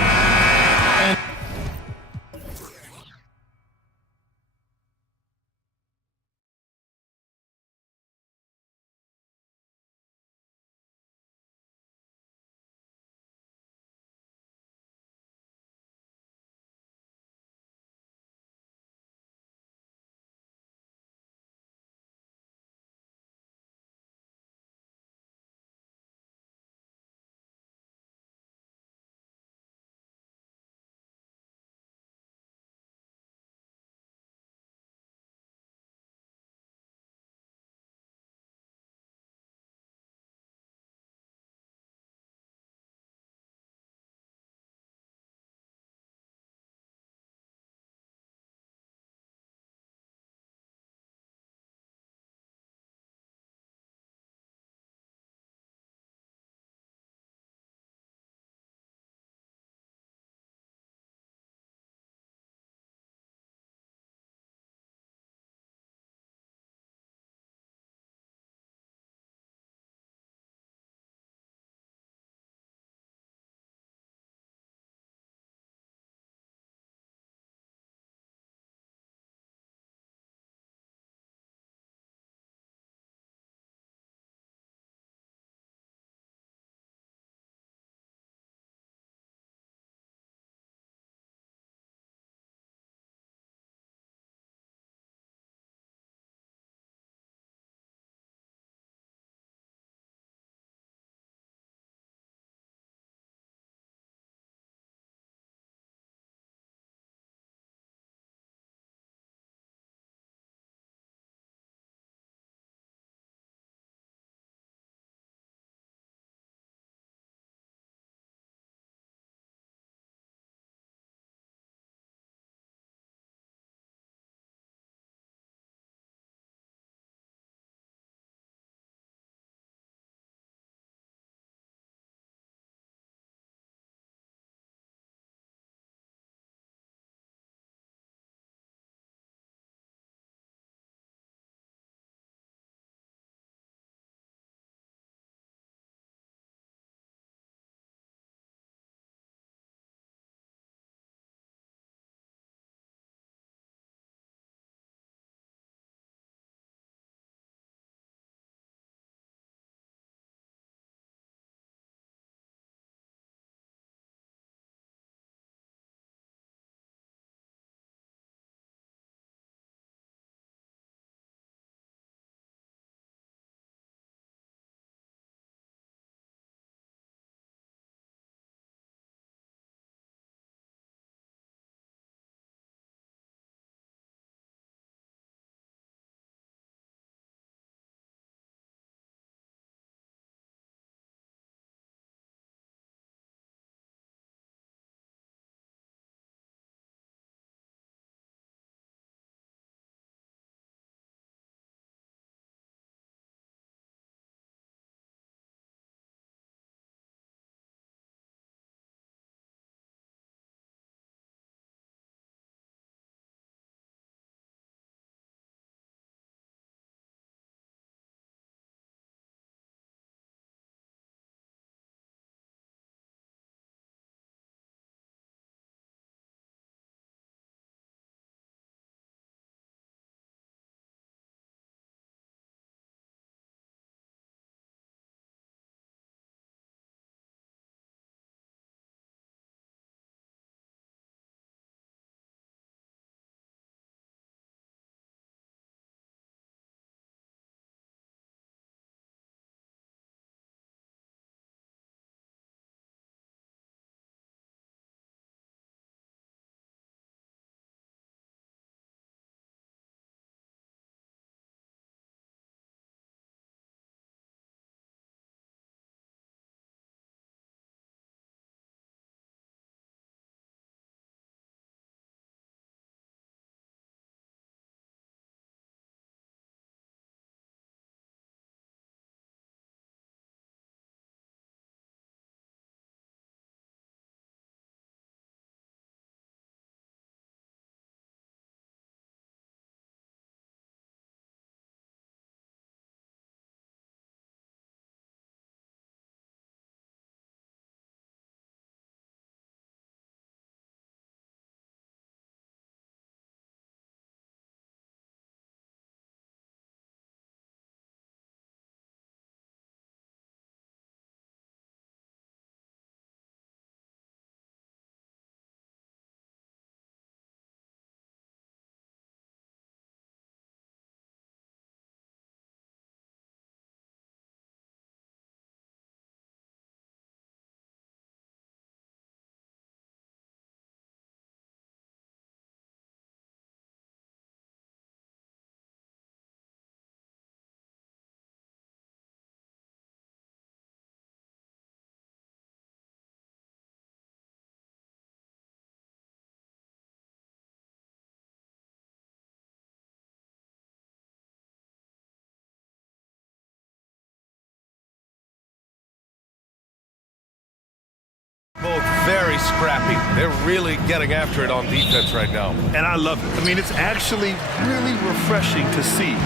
very scrappy. They're really getting after it on defense right now. And I love it. I mean, it's actually really refreshing to see.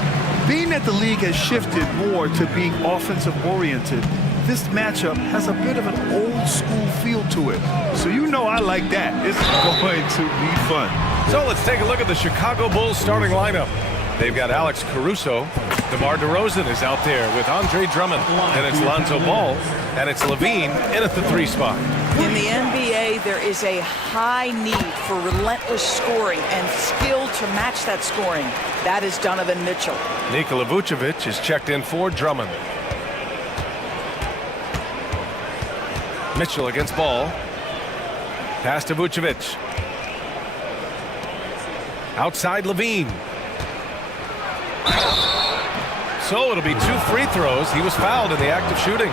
Being that the league has shifted more to being offensive-oriented, this matchup has a bit of an old-school feel to it. So you know I like that. It's going to be fun. So let's take a look at the Chicago Bulls starting lineup. They've got Alex Caruso. DeMar DeRozan is out there with Andre Drummond. And it's Lonzo Ball. And it's Levine in at the 3 spot. In the NBA, there is a high need for relentless scoring and skill to match that scoring. That is Donovan Mitchell. Nikola Vucevic is checked in for Drummond. Mitchell against Ball. Pass to Vucevic. Outside Levine. So it'll be 2 free throws. He was fouled in the act of shooting.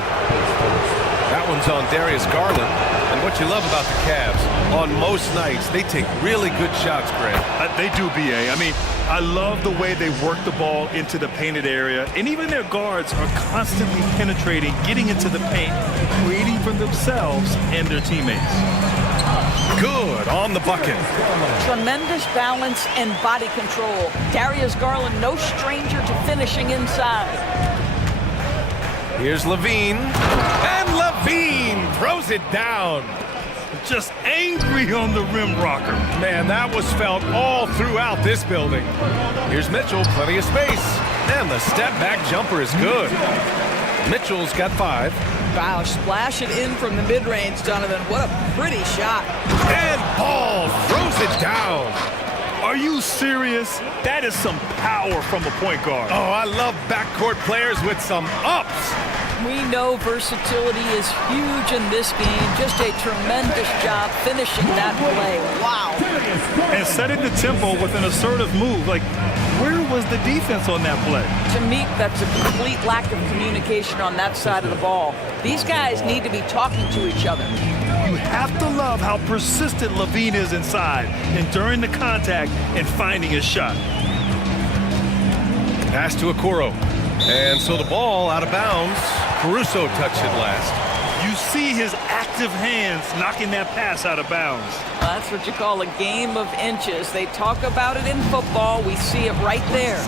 That one's on Darius Garland. And what you love about the Cavs, on most nights, they take really good shots, Grant. They do, B.A. I mean, I love the way they work the ball into the painted area. And even their guards are constantly penetrating, getting into the paint, creating for themselves and their teammates. Good on the bucket. Tremendous balance and body control. Darius Garland, no stranger to finishing inside. Here's Levine. And Levine throws it down. Just angry on the rim rocker. Man, that was felt all throughout this building. Here's Mitchell, plenty of space. And the step-back jumper is good. Mitchell's got 5. Wow, splash it in from the mid-range, Donovan. What a pretty shot. And Ball throws it down. Are you serious? That is some power from a point guard. Oh, I love backcourt players with some ups. We know versatility is huge in this game. Just a tremendous job finishing that play. Wow. And setting the tempo with an assertive move. Like, where was the defense on that play? To me, that's a complete lack of communication on that side of the ball. These guys need to be talking to each other. You have to love how persistent Levine is inside, enduring the contact and finding his shot. Pass to Okoro. And so the ball out of bounds. Caruso touched it last. You see his active hands knocking that pass out of bounds. That's what you call a game of inches. They talk about it in football. We see it right there.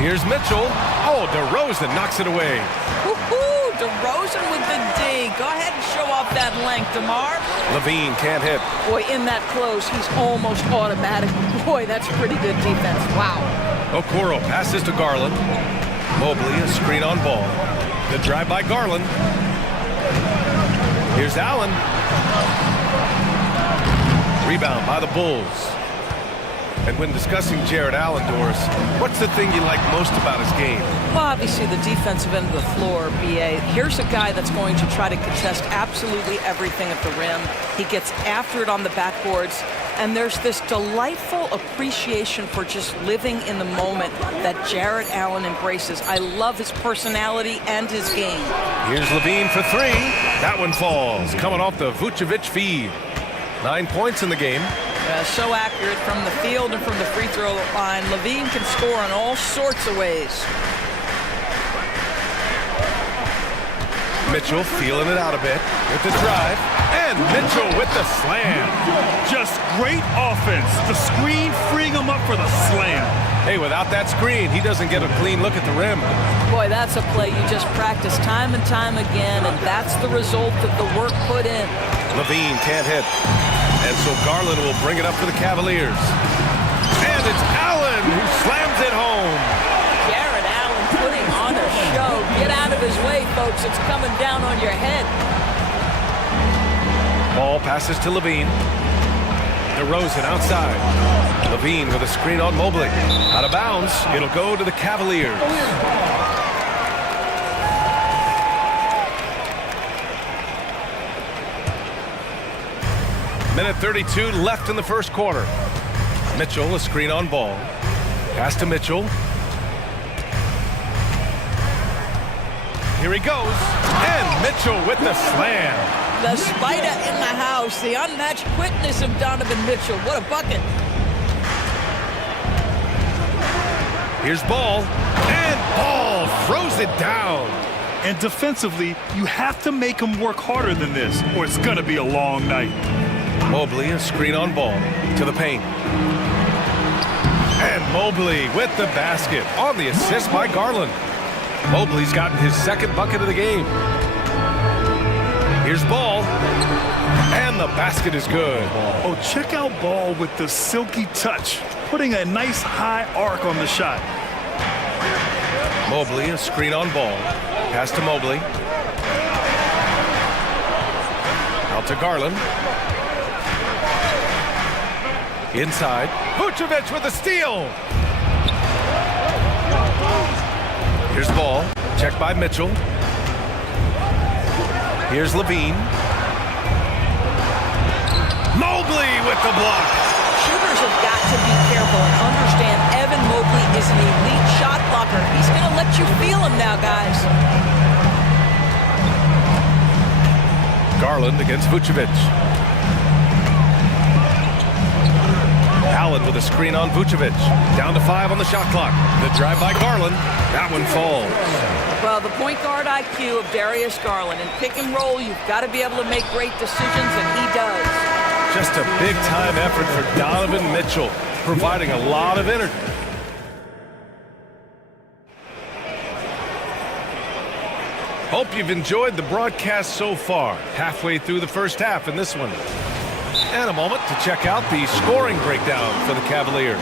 Here's Mitchell. Oh, DeRozan knocks it away. Woo-hoo! DeRozan with the D. Go ahead and show off that length, DeMar. Levine can't hit. Boy, in that close, he's almost automatic. Boy, that's pretty good defense. Wow. Okoro passes to Garland. Mobley, a screen on Ball. The drive by Garland. Here's Allen. Rebound by the Bulls. And when discussing Jared Allen, Doris, what's the thing you like most about his game? Well, obviously the defensive end of the floor, B.A. Here's a guy that's going to try to contest absolutely everything at the rim. He gets after it on the backboards. And there's this delightful appreciation for just living in the moment that Jared Allen embraces. I love his personality and his game. Here's Levine for 3. That one falls, coming off the Vucevic feed. 9 points in the game. So accurate from the field and from the free throw line. Levine can score in all sorts of ways. Mitchell feeling it out a bit with the drive. And Mitchell with the slam. Just great offense. The screen freeing him up for the slam. Hey, without that screen, he doesn't get a clean look at the rim. Boy, that's a play you just practice time and time again, and that's the result of the work put in. Levine can't hit. And so Garland will bring it up for the Cavaliers. And it's Allen who slams it home. Jared Allen putting on a show. Get out of his way, folks. It's coming down on your head. Ball passes to Levine. DeRozan outside. Levine with a screen on Mobley. Out of bounds. It'll go to the Cavaliers. Minute 32 left in the first quarter. Mitchell, a screen on Ball. Pass to Mitchell. Here he goes. And Mitchell with the slam. The spider in the house. The unmatched quickness of Donovan Mitchell. What a bucket. Here's Ball. And Ball throws it down. And defensively, you have to make him work harder than this, or it's going to be a long night. Mobley, a screen on ball to the paint. And Mobley with the basket on the assist by Garland. Mobley's gotten his second bucket of the game. Here's Ball. And the basket is good. Oh, check out Ball with the silky touch, putting a nice high arc on the shot. Mobley, a screen on Ball. Pass to Mobley. Out to Garland. Inside. Vucevic with a steal. Here's Ball. Checked by Mitchell. Here's Levine. Mobley with the block. Shooters have got to be careful and understand Evan Mobley is an elite shot blocker. He's going to let you feel him now, guys. Garland against Vucevic. Allen with a screen on Vucevic. Down to 5 on the shot clock. The drive by Garland. That one falls. Well, the point guard IQ of Darius Garland. In pick and roll, you've got to be able to make great decisions, and he does. Just a big-time effort for Donovan Mitchell, providing a lot of energy. Hope you've enjoyed the broadcast so far. Halfway through the first half in this one. And a moment to check out the scoring breakdown for the Cavaliers.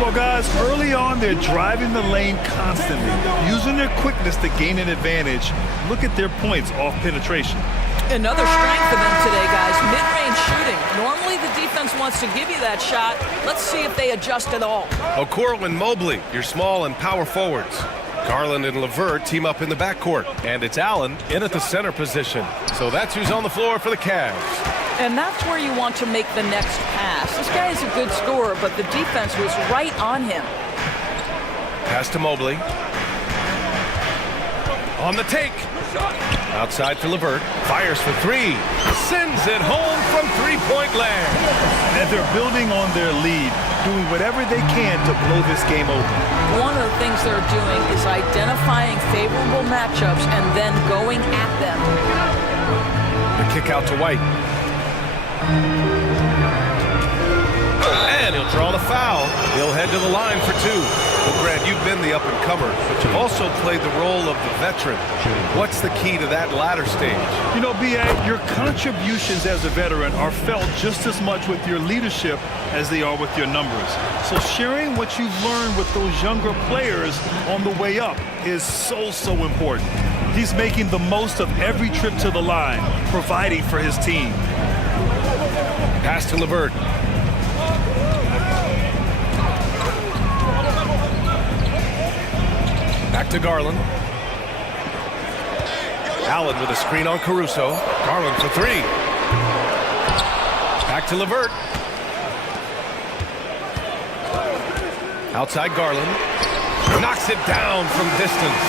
Well, guys, early on, they're driving the lane constantly, using their quickness to gain an advantage. Look at their points off penetration. Another strength for them today, guys, mid-range shooting. Normally the defense wants to give you that shot. Let's see if they adjust at all. Okoro and Mobley, your small and power forwards. Garland and LeVert team up in the backcourt. And it's Allen in at the center position. So that's who's on the floor for the Cavs. And that's where you want to make the next pass. This guy is a good scorer, but the defense was right on him. Pass to Mobley. On the take. Outside for LeVert. Fires for 3. Sends it home from three-point land. And they're building on their lead, doing whatever they can to blow this game open. One of the things they're doing is identifying favorable matchups and then going at them. The kick out to White. And he'll draw the foul. He'll head to the line for 2. Well, Grant, you've been the up-and-comer, but you've also played the role of the veteran. What's the key to that latter stage? You know, B.A., your contributions as a veteran are felt just as much with your leadership as they are with your numbers. So sharing what you've learned with those younger players on the way up is so important. He's making the most of every trip to the line, providing for his team. Pass to LeVert. Back to Garland. Allen with a screen on Caruso. Garland for 3. Back to LeVert. Outside Garland. Knocks it down from distance.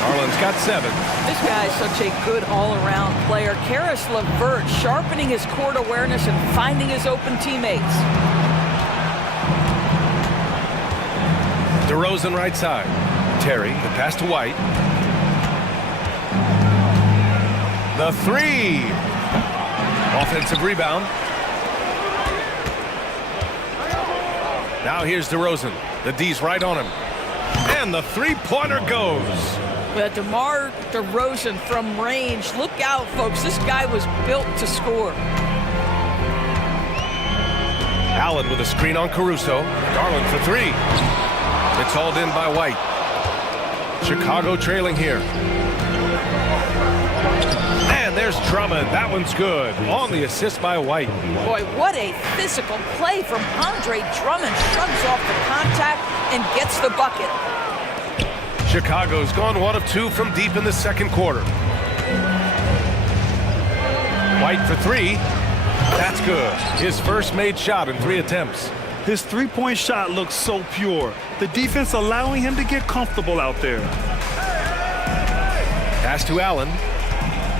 Garland's got 7. This guy is such a good all-around player. Karis LeVert sharpening his court awareness and finding his open teammates. DeRozan right side. Terry, the pass to White. The 3. Offensive rebound. Now here's DeRozan. The D's right on him. And the three-pointer goes. But DeMar DeRozan from range. Look out, folks. This guy was built to score. Allen with a screen on Caruso. Garland for 3. It's hauled in by White. Chicago trailing here. And there's Drummond. That one's good. On the assist by White. Boy, what a physical play from Andre Drummond. Shrugs off the contact and gets the bucket. Chicago's gone 1 of 2 from deep in the second quarter. White for 3. That's good. His first made shot in 3 attempts. His three-point shot looks so pure. The defense allowing him to get comfortable out there. Pass to Allen.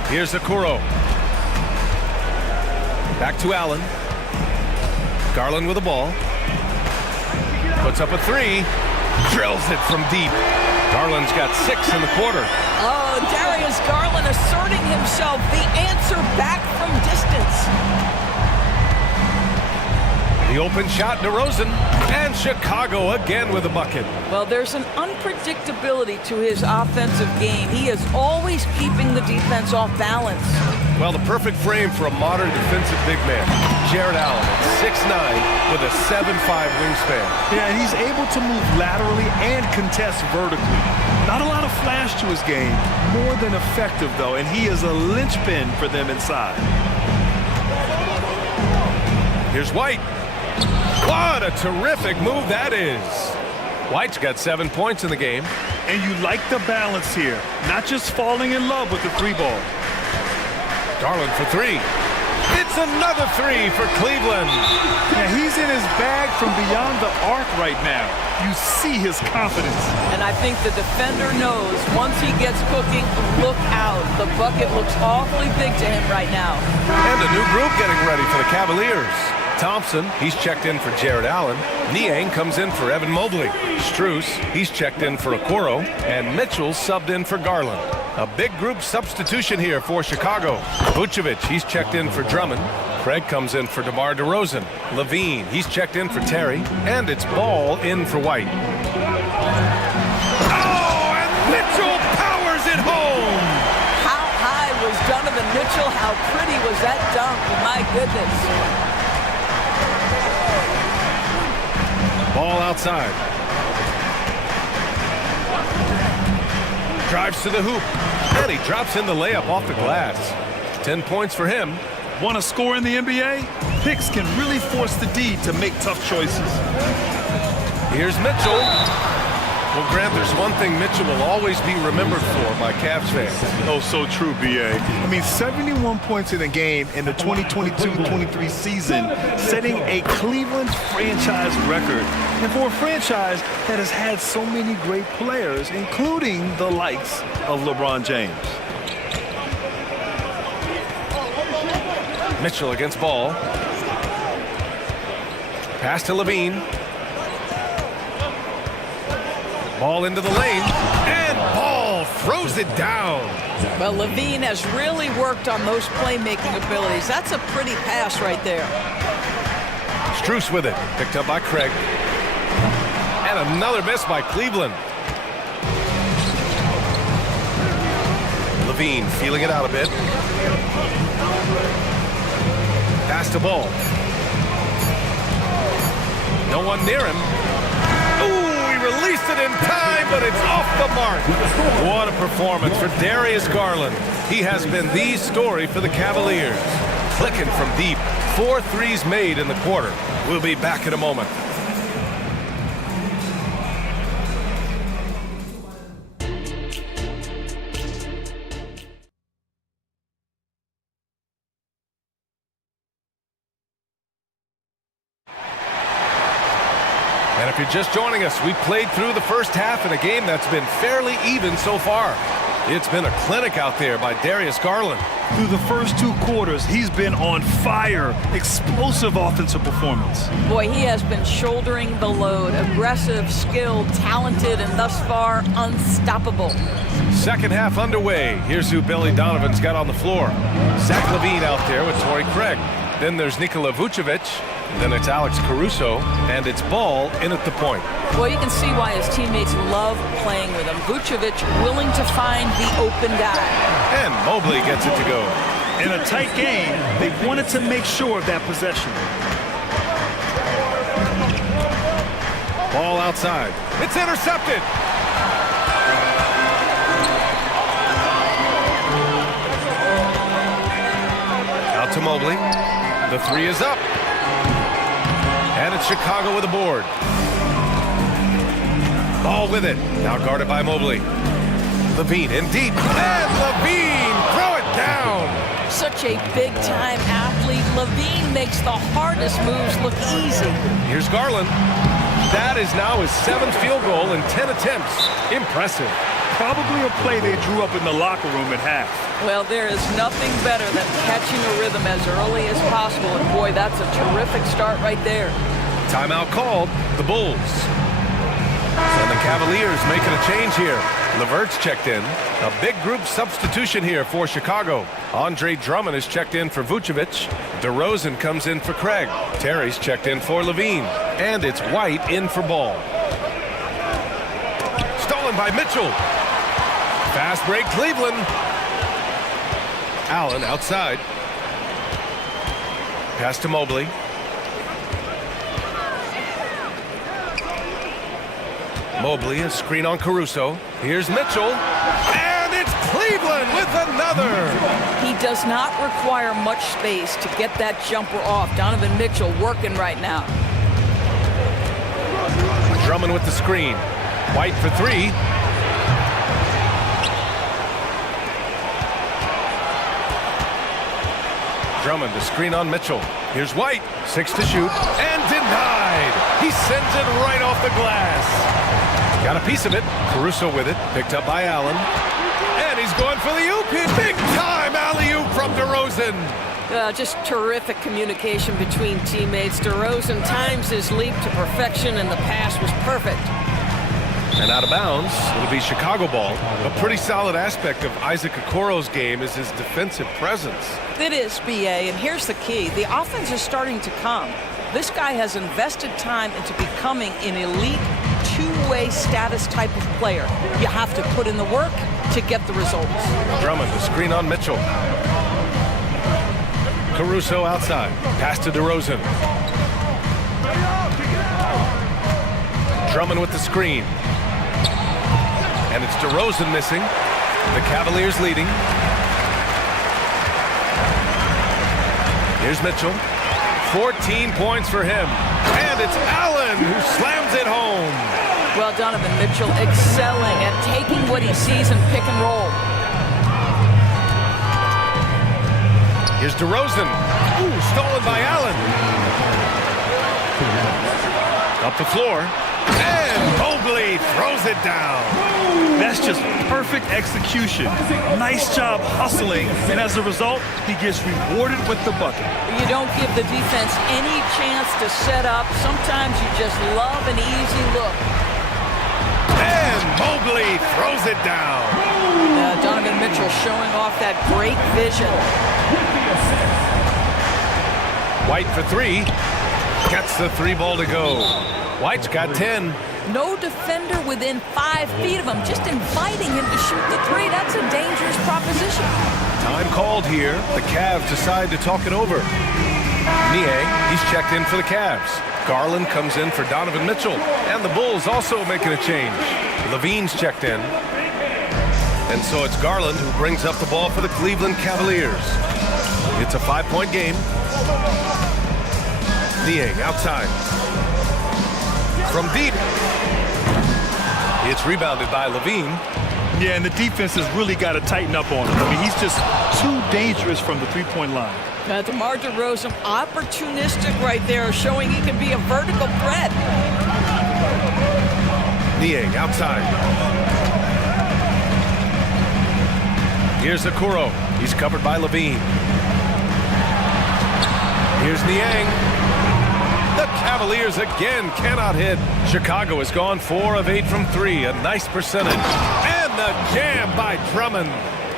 Here's Okoro. Back to Allen. Garland with the ball. Puts up a 3. Drills it from deep. Garland's got 6 in the quarter. Oh, Darius Garland asserting himself. The answer back from distance. The open shot, DeRozan, and Chicago again with a bucket. Well, there's an unpredictability to his offensive game. He is always keeping the defense off balance. Well, the perfect frame for a modern defensive big man. Jared Allen, 6'9", with a 7'5" wingspan. Yeah, and he's able to move laterally and contest vertically. Not a lot of flash to his game, more than effective, though, and he is a linchpin for them inside. Here's White. What a terrific move that is. White's got 7 points in the game. And you like the balance here, not just falling in love with the three ball. Garland for three. It's another three for Cleveland. Yeah, he's in his bag from beyond the arc right now. You see his confidence. And I think the defender knows once he gets cooking, look out. The bucket looks awfully big to him right now. And a new group getting ready for the Cavaliers. Thompson, he's checked in for Jared Allen. Niang comes in for Evan Mobley. Strus, he's checked in for Okoro. And Mitchell subbed in for Garland. A big group substitution here for Chicago. Vucevic, he's checked in for Drummond. Craig comes in for DeMar DeRozan. Levine, he's checked in for Terry. And it's Ball in for White. Oh, and Mitchell powers it home! How high was Donovan Mitchell? How pretty was that dunk? My goodness. Ball outside. Drives to the hoop. And he drops in the layup off the glass. 10 points for him. Want to score in the NBA? Picks can really force the D to make tough choices. Here's Mitchell. Well, Grant, there's one thing Mitchell will always be remembered for by Cavs fans. Oh, so true, B.A. I mean, 71 points in a game in the 2022-23 season, setting a Cleveland franchise record. And for a franchise that has had so many great players, including the likes of LeBron James. Mitchell against Ball. Pass to Levine. Ball into the lane, and Ball throws it down. Well, Levine has really worked on those playmaking abilities. That's a pretty pass right there. Strus with it, picked up by Craig. And another miss by Cleveland. Levine feeling it out a bit. Pass to Ball. No one near him. Ooh! Released it in time, but it's off the mark. What a performance for Darius Garland. He has been the story for the Cavaliers. Clicking from deep. 4 threes made in the quarter. We'll be back in a moment. And if you're just joining us, we played through the first half in a game that's been fairly even so far. It's been a clinic out there by Darius Garland. Through the first 2 quarters, he's been on fire. Explosive offensive performance. Boy, he has been shouldering the load. Aggressive, skilled, talented, and thus far, unstoppable. Second half underway. Here's who Billy Donovan's got on the floor. Zach LaVine out there with Torrey Craig. Then there's Nikola Vucevic. Then it's Alex Caruso, and it's Ball in at the point. Well, you can see why his teammates love playing with him. Vucevic willing to find the open guy. And Mobley gets it to go. In a tight game, they wanted to make sure of that possession. Ball outside. It's intercepted. Out to Mobley. The three is up. And it's Chicago with a board. Ball with it. Now guarded by Mobley. Levine in deep. And Levine throw it down. Such a big-time athlete. Levine makes the hardest moves look easy. Here's Garland. That is now his 7th field goal in 10 attempts. Impressive. Probably a play they drew up in the locker room at half. Well, there is nothing better than catching a rhythm as early as possible. And boy, that's a terrific start right there. Timeout called. The Bulls. And the Cavaliers making a change here. Levert's checked in. A big group substitution here for Chicago. Andre Drummond is checked in for Vucevic. DeRozan comes in for Craig. Terry's checked in for Levine. And it's White in for Ball. Stolen by Mitchell. Fast break, Cleveland. Allen outside. Pass to Mobley. Mobley, a screen on Caruso. Here's Mitchell. And it's Cleveland with another. He does not require much space to get that jumper off. Donovan Mitchell working right now. Drummond with the screen. White for three. Drummond, the screen on Mitchell. Here's White. 6 to shoot. And denied. He sends it right off the glass. Got a piece of it. Caruso with it. Picked up by Allen. And he's going for the oop. Big time alley-oop from DeRozan. Just terrific communication between teammates. DeRozan times his leap to perfection, and the pass was perfect. And out of bounds, it'll be Chicago ball. A pretty solid aspect of Isaac Okoro's game is his defensive presence. It is, BA, and here's the key. The offense is starting to come. This guy has invested time into becoming an elite two-way status type of player. You have to put in the work to get the results. Drummond, the screen on Mitchell. Caruso outside. Pass to DeRozan. Drummond with the screen. And it's DeRozan missing. The Cavaliers leading. Here's Mitchell. 14 points for him. And it's Allen who slams it home. Well, Donovan Mitchell excelling at taking what he sees in pick and roll. Here's DeRozan. Ooh, stolen by Allen. Up the floor. And Mobley throws it down. That's just perfect execution. Nice job hustling, and as a result, he gets rewarded with the bucket. You don't give the defense any chance to set up. Sometimes you just love an easy look. And Mobley throws it down. Donovan Mitchell showing off that great vision. White for three. Gets the three ball to go. White's got 10. No defender within 5 feet of him, just inviting him to shoot the three. That's a dangerous proposition. Time called here. The Cavs decide to talk it over. Niang, he's checked in for the Cavs. Garland comes in for Donovan Mitchell. And the Bulls also making a change. Levine's checked in. And so it's Garland who brings up the ball for the Cleveland Cavaliers. It's a 5-point game. Niang outside. From deep. It's rebounded by Levine. Yeah, and the defense has really got to tighten up on him. I mean, he's just too dangerous from the three-point line. DeMar DeRozan, opportunistic right there, showing he can be a vertical threat. Niang outside. Here's Okoro. He's covered by Levine. Here's Niang. The Cavaliers again cannot hit. Chicago has gone 4 of 8 from 3. A nice percentage. And the jam by Drummond.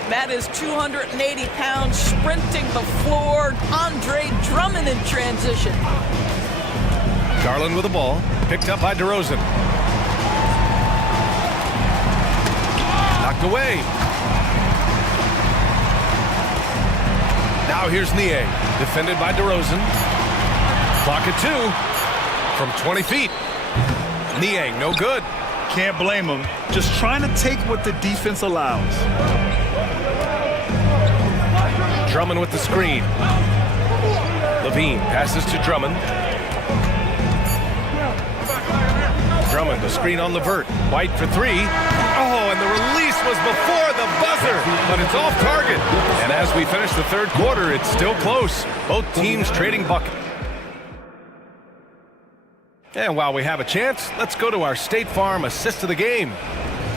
That is 280 pounds sprinting the floor. Andre Drummond in transition. Garland with the ball. Picked up by DeRozan. Knocked away. Now here's Niang. Defended by DeRozan. Clock at 2 from 20 feet. Niang, no good. Can't blame him. Just trying to take what the defense allows. Drummond with the screen. Levine passes to Drummond. Drummond, the screen on Levert. White for three. Oh, and the release was before the buzzer, but it's off target. And as we finish the third quarter, it's still close. Both teams trading buckets. And while we have a chance, let's go to our State Farm assist of the game.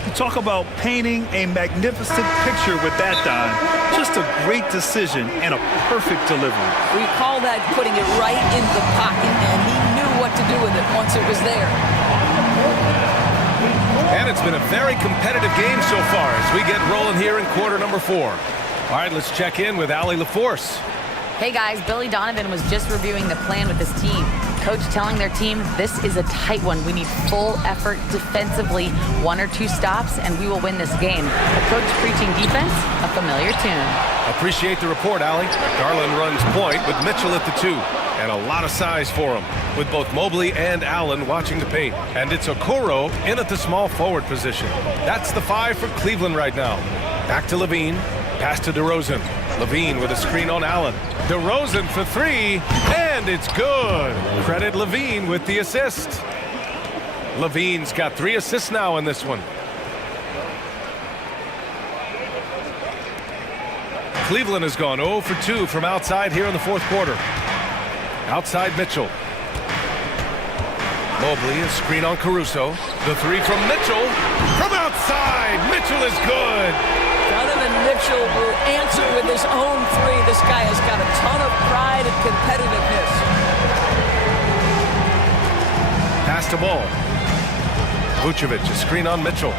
You talk about painting a magnificent picture with that, Don. Just a great decision and a perfect delivery. We call that putting it right in the pocket, and he knew what to do with it once it was there. And And it's been a very competitive game so far as we get rolling here in quarter number 4. All right, let's check in with Allie LaForce. Hey guys, Billy Donovan was just reviewing the plan with his team. Coach telling their team, this is a tight one. We need full effort defensively, 1 or 2 stops, and we will win this game. The coach preaching defense, a familiar tune. Appreciate the report, Allie. Garland runs point with Mitchell at the 2. And a lot of size for him, with both Mobley and Allen watching the paint. And it's Okoro in at the small forward position. That's the 5 for Cleveland right now. Back to Levine, pass to DeRozan. Levine with a screen on Allen. DeRozan for 3, and it's good. Credit Levine with the assist. Levine's got 3 assists now in this one. Cleveland has gone 0 for 2 from outside here in the 4th quarter. Outside Mitchell. Mobley, a screen on Caruso. The 3 from Mitchell. From outside, Mitchell is good. Donovan Mitchell will answer with his own 3. This guy has got a ton of pride and competitiveness. Pass to Ball. Vucevic, a screen on Mitchell.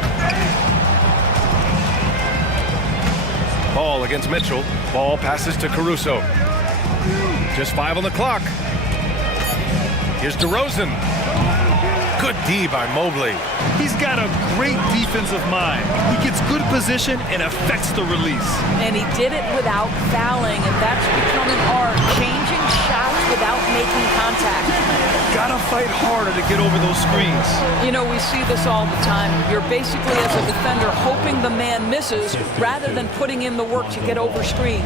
Ball against Mitchell. Ball passes to Caruso. Just 5 on the clock. Here's DeRozan. Good D by Mobley. He's got a great defensive mind. He gets good position and affects the release. And he did it without fouling, and that's become an art, changing shots without making contact. Gotta fight harder to get over those screens. You know, we see this all the time. You're basically, as a defender, hoping the man misses rather than putting in the work to get over screens.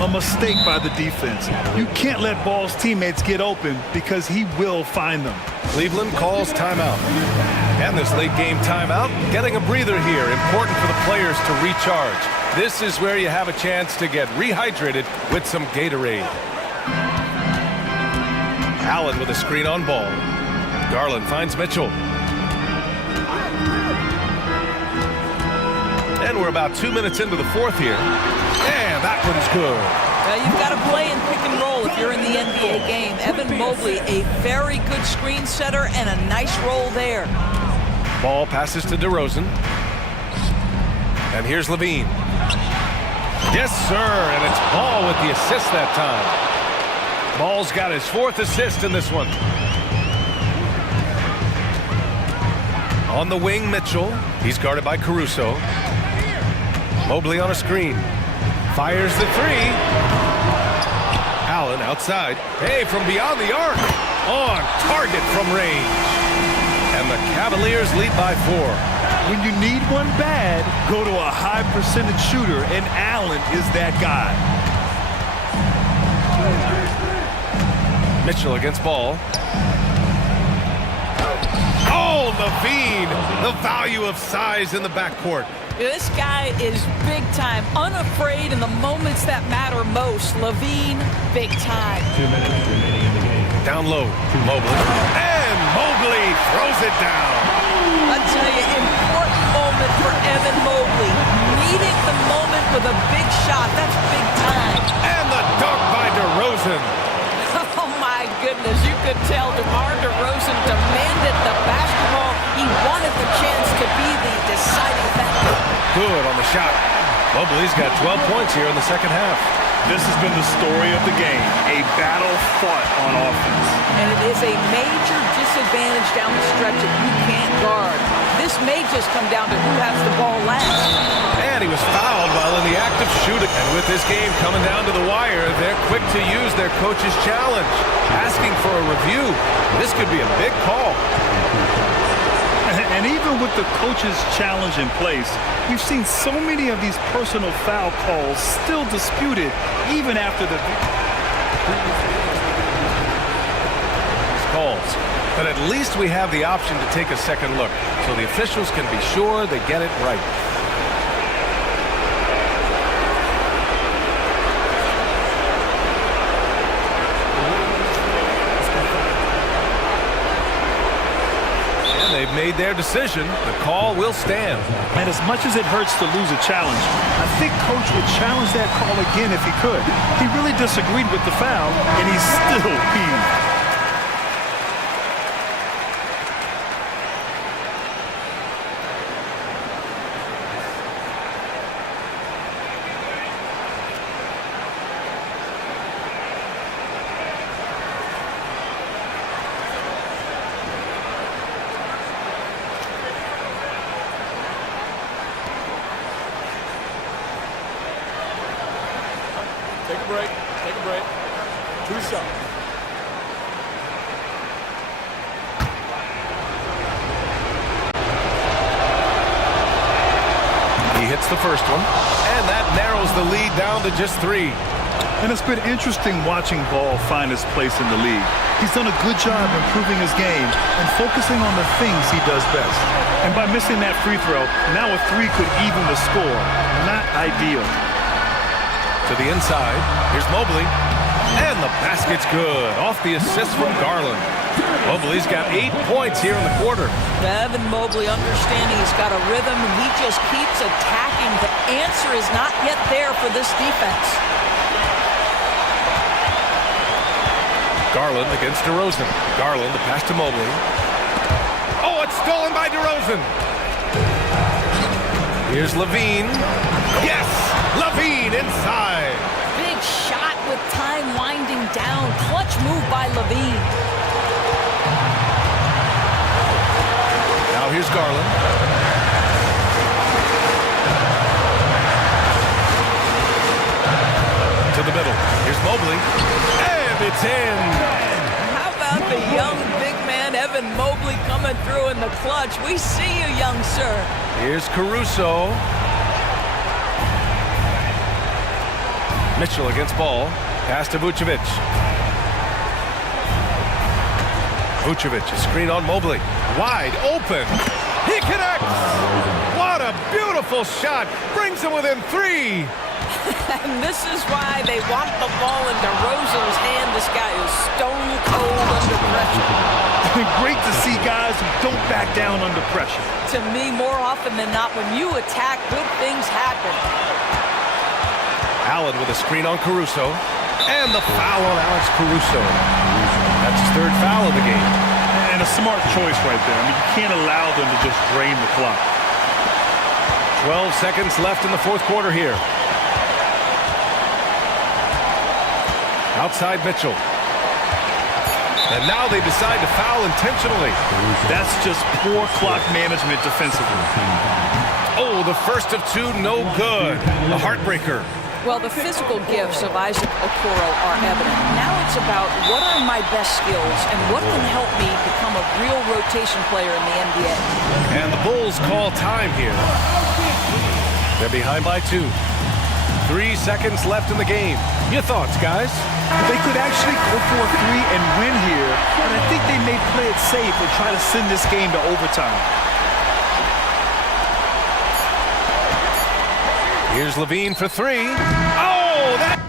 A mistake by the defense. You can't let Ball's teammates get open because he will find them. Cleveland calls timeout. And this late game timeout, getting a breather here. Important for the players to recharge. This is where you have a chance to get rehydrated with some Gatorade. Allen with a screen on Ball. Garland finds Mitchell. And we're about 2 minutes into the 4th here. And that one's good. You've got to play in pick and roll if you're in the NBA game. Evan Mobley, a very good screen setter and a nice roll there. Ball passes to DeRozan. And here's Levine. Yes, sir, and it's Ball with the assist that time. Ball's got his 4th assist in this one. On the wing, Mitchell. He's guarded by Caruso. Mobley on a screen. Fires the 3. Allen outside. Hey, from beyond the arc. On target from range. And the Cavaliers lead by 4. When you need one bad, go to a high percentage shooter, and Allen is that guy. Mitchell against Ball. Oh, Levine. The value of size in the backcourt. This guy is big time, unafraid in the moments that matter most. Levine, big time. 2 minutes remaining in the game. Down low, Mobley. And Mobley throws it down. I tell you, important moment for Evan Mobley. Meeting the moment with a big shot. That's big time. And the dunk by DeRozan. Oh, my goodness. You could tell DeMar DeRozan demanded the basketball. He wanted the chance to be the deciding factor. Good on the shot. Mobley's got 12 points here in the second half. This has been the story of the game, a battle fought on offense. And it is a major disadvantage down the stretch that you can't guard. This may just come down to who has the ball last. And he was fouled while in the act of shooting. And with this game coming down to the wire, they're quick to use their coach's challenge, asking for a review. This could be a big call. And even with the coach's challenge in place, we've seen so many of these personal foul calls still disputed even after the calls. But at least we have the option to take a second look, so the officials can be sure they get it right. They've made their decision. The call will stand. And as much as it hurts to lose a challenge, I think Coach would challenge that call again if he could. He really disagreed with the foul, and he's still peeved. Take a break. Take a break. 2 shots. He hits the first one, and that narrows the lead down to just 3. And it's been interesting watching Ball find his place in the league. He's done a good job improving his game and focusing on the things he does best. And by missing that free throw, now a 3 could even the score. Not ideal. To the inside, here's Mobley, and the basket's good, off the assist from Garland. Mobley's got 8 points here in the quarter. Evan Mobley understanding he's got a rhythm, and he just keeps attacking. The answer is not yet there for this defense. Garland against DeRozan. Garland, the pass to Mobley. Oh, it's stolen by DeRozan. Here's Levine. Yes! Levine inside. Big shot with time winding down. Clutch move by Levine. Now here's Garland. To the middle. Here's Mobley. And it's in. How about the young big man, Evan Mobley, coming through in the clutch? We see you, young sir. Here's Caruso. Mitchell against Ball. Pass to Vucevic. Vucevic, a screen on Mobley. Wide open. He connects. What a beautiful shot. Brings him within 3. And this is why they want the ball in DeRozan's hand. This guy is stone cold under pressure. Great to see guys who don't back down under pressure. To me, more often than not, when you attack, good things happen. Allen with a screen on Caruso. And the foul on Alex Caruso. That's his 3rd foul of the game. And a smart choice right there. I mean, you can't allow them to just drain the clock. 12 seconds left in the 4th quarter here. Outside Mitchell. And now they decide to foul intentionally. That's just poor clock management defensively. Oh, the first of 2, no good. A heartbreaker. Well, the physical gifts of Isaac Okoro are evident. Now it's about what are my best skills and what can help me become a real rotation player in the NBA. And the Bulls call time here. They're behind by 2. 3 seconds left in the game. Your thoughts, guys? They could actually go for a 3 and win here, but I think they may play it safe and try to send this game to overtime. Here's Levine for 3. Oh, that...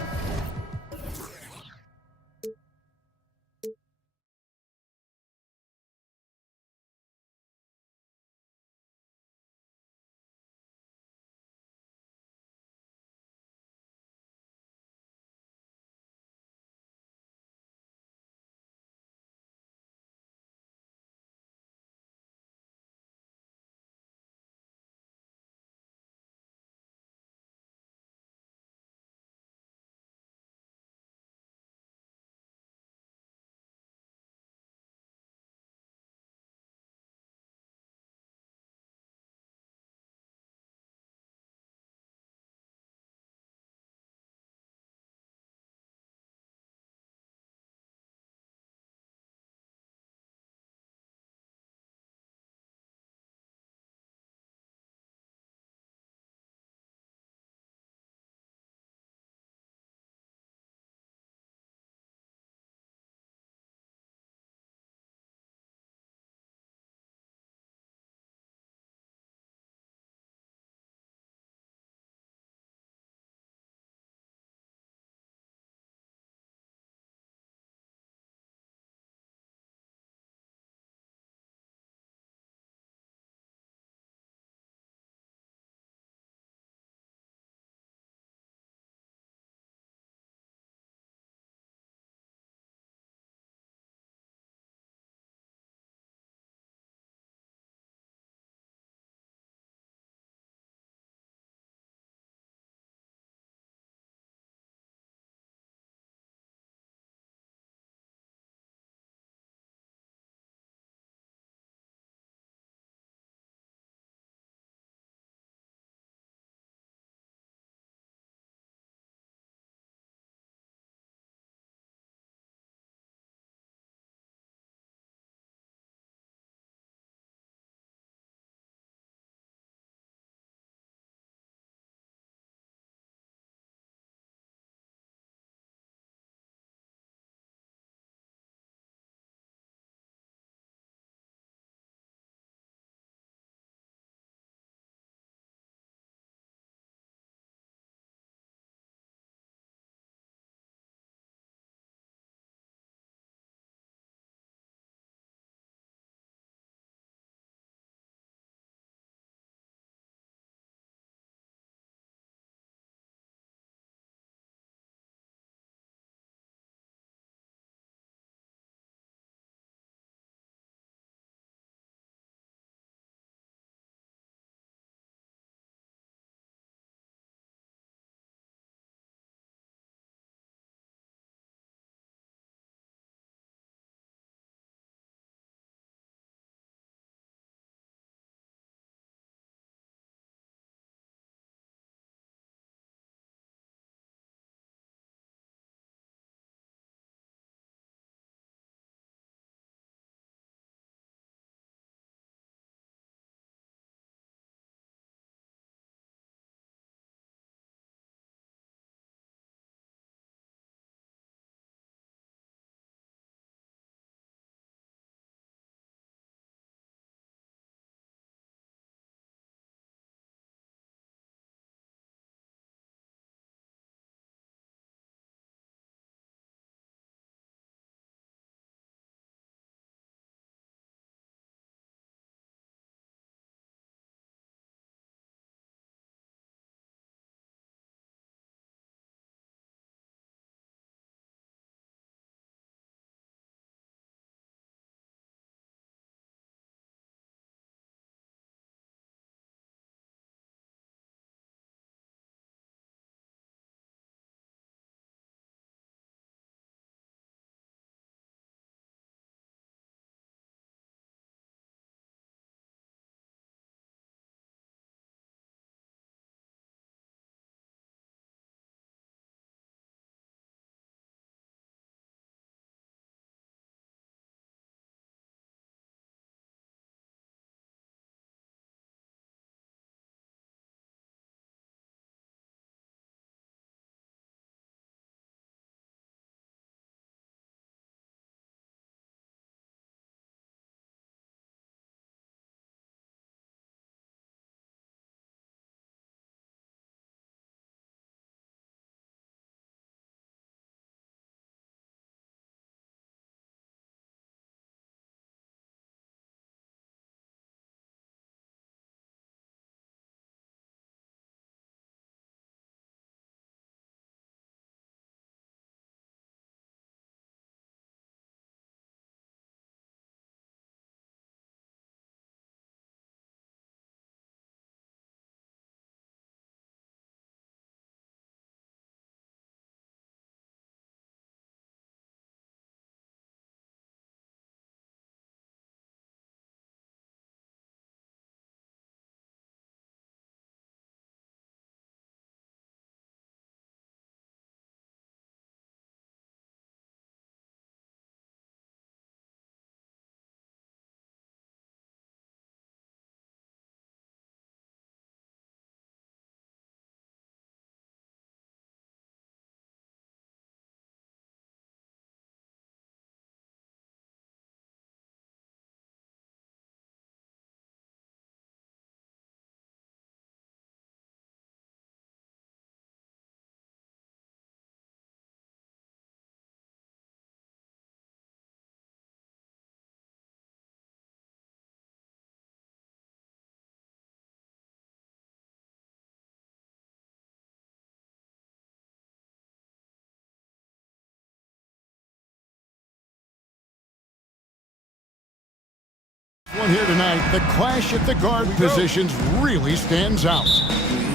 One here tonight, the clash at the guard positions really stands out.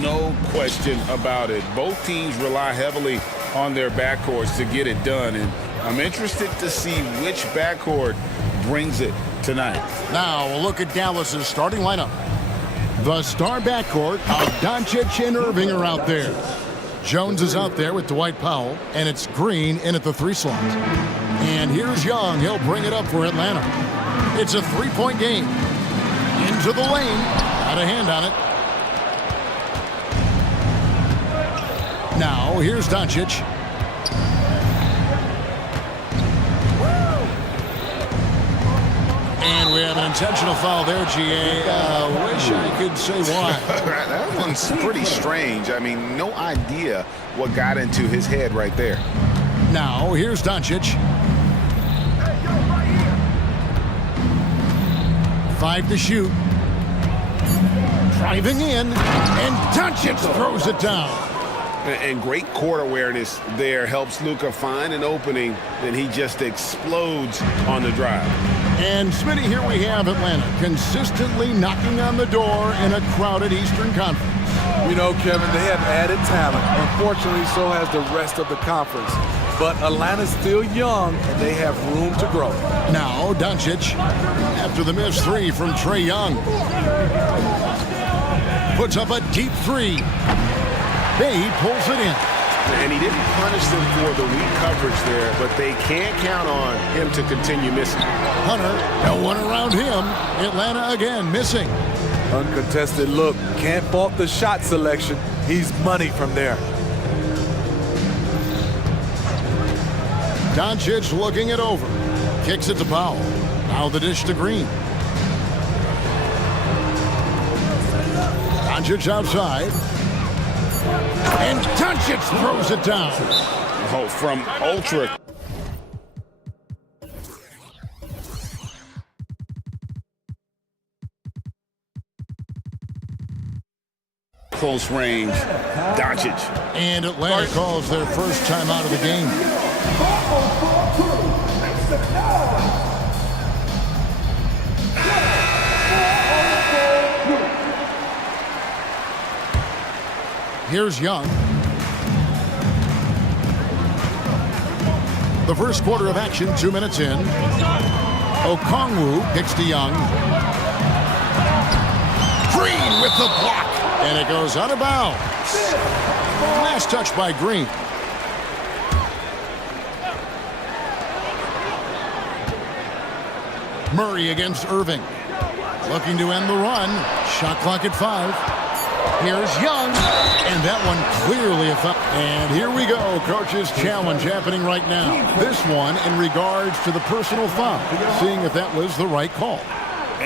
No question about it. Both teams rely heavily on their backcourts to get it done, and I'm interested to see which backcourt brings it tonight. Now we'll look at Dallas's starting lineup. The star backcourt of Doncic and Irving are out there. Jones is out there with Dwight Powell, and it's Green in at the 3 slot. And here's Young. He'll bring it up for Atlanta. It's a 3-point game. Into the lane. Got a hand on it. Now, here's Doncic. And we have an intentional foul there, GA. Wish I could say why. That one's pretty strange. I mean, no idea what got into his head right there. Now, here's Doncic. 5 to shoot. Driving in, and Doncic throws it down. And great court awareness there helps Luka find an opening, then he just explodes on the drive. And Smitty, here we have Atlanta consistently knocking on the door in a crowded Eastern Conference. You know, Kevin, they have added talent. Unfortunately, so has the rest of the conference. But Atlanta's still young, and they have room to grow. Now, Doncic, after the missed 3 from Trae Young, puts up a deep 3. He pulls it in. And he didn't punish them for the weak coverage there, but they can't count on him to continue missing. Hunter, no one around him. Atlanta again missing. Uncontested look. Can't fault the shot selection. He's money from there. Doncic looking it over. Kicks it to Powell. Now the dish to Green. Doncic outside. And Doncic throws it down. Oh, from ultra. Close range, Doncic. And Atlanta calls their first time out of the game. Here's Young. The first quarter of action, 2 minutes in. Okongwu kicks to Young. Green with the block. And it goes out of bounds. Last touch by Green. Murray against Irving. Looking to end the run. Shot clock at 5. Here's Young, and that one clearly a foul. And here we go, coach's challenge happening right now. This one in regards to the personal foul, seeing if that was the right call.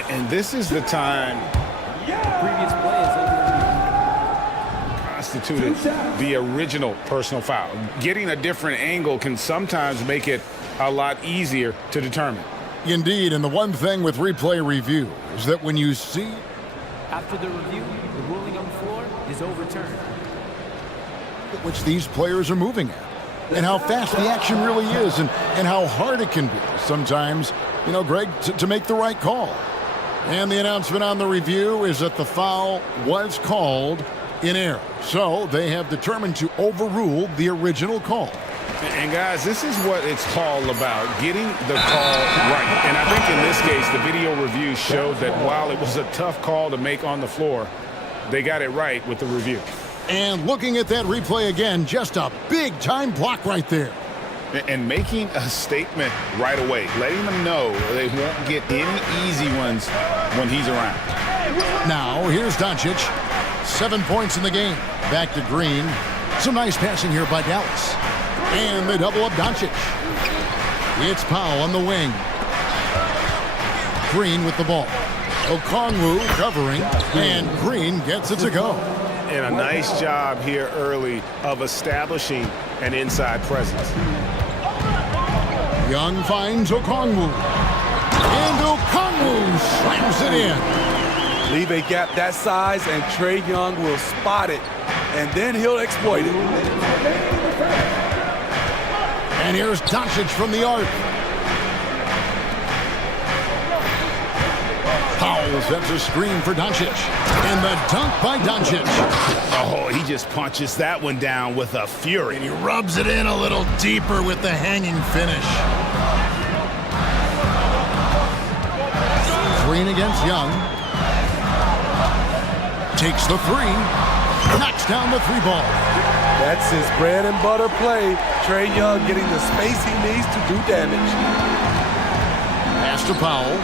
And this is the time Previous play is constituted the original personal foul. Getting a different angle can sometimes make it a lot easier to determine. Indeed, and the one thing with replay review is that when you see After the review, the ruling on the floor is overturned. which these players are moving at, and how fast the action really is, and how hard it can be sometimes, you know, Greg, to make the right call. And the announcement on the review is that the foul was called in error. So they have determined to overrule the original call. And guys, this is what it's all about, getting the call right. And I think in this case, the video review showed that while it was a tough call to make on the floor, they got it right with the review. And looking at that replay again, just a big-time block right there. And making a statement right away, letting them know they won't get any easy ones when he's around. Now, here's Doncic. 7 points in the game. Back to Green. Some nice passing here by Dallas. And they double up Doncic. It's Powell on the wing. Green with the ball. Okongwu covering, and Green gets it to go. And a nice job here early of establishing an inside presence. Young finds Okongwu. And Okongwu slams it in. Leave a gap that size, and Trae Young will spot it, and then he'll exploit it. And here's Doncic from the arc. Powell sets a screen for Doncic. And the dunk by Doncic. Oh, he just punches that one down with a fury. And he rubs it in a little deeper with the hanging finish. Green against Young. Takes the three. Knocks down the three ball. That's his bread and butter play. Trae Young getting the space he needs to do damage. Pass to Powell.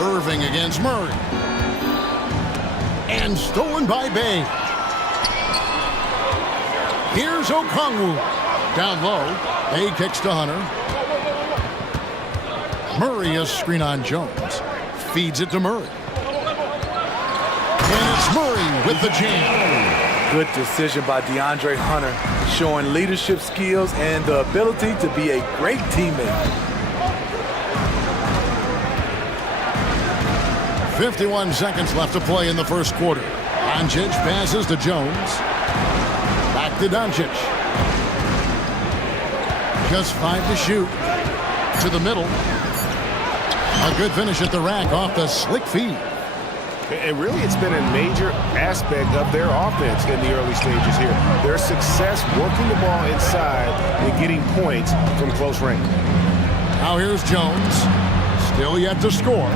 Irving against Murray. And stolen by Bay. Here's Okongwu. Down low. Bay kicks to Hunter. Murray a screen on Jones. Feeds it to Murray. And it's Murray with the jam. Good decision by DeAndre Hunter, showing leadership skills and the ability to be a great teammate. 51 seconds left to play in the first quarter. Doncic passes to Jones. Back to Doncic. Just 5 to shoot. To the middle. A good finish at the rack off the slick feed. And really, it's been a major aspect of their offense in the early stages here. Their success working the ball inside and getting points from close range. Now here's Jones. Still yet to score.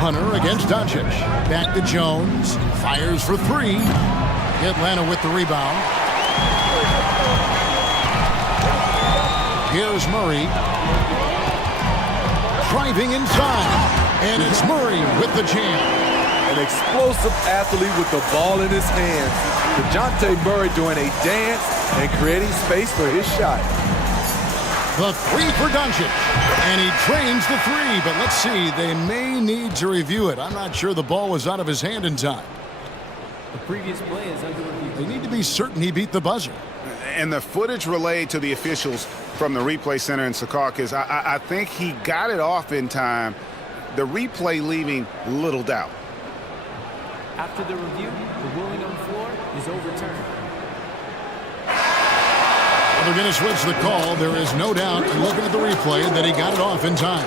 Hunter against Doncic. Back to Jones. Fires for three. Atlanta with the rebound. Here's Murray. Driving inside. And it's Murray with the jam. An explosive athlete with the ball in his hands. DeJounte Murray doing a dance and creating space for his shot. The three for Doncic. And he drains the three. But let's see, they may need to review it. I'm not sure the ball was out of his hand in time. The previous play is under review. They need to be certain he beat the buzzer. And the footage relayed to the officials from the replay center in Secaucus, I think he got it off in time. The replay leaving little doubt. After the review, the ruling on the floor is overturned. Well, they're going to switch the call. There is no doubt, looking at the replay, that he got it off in time.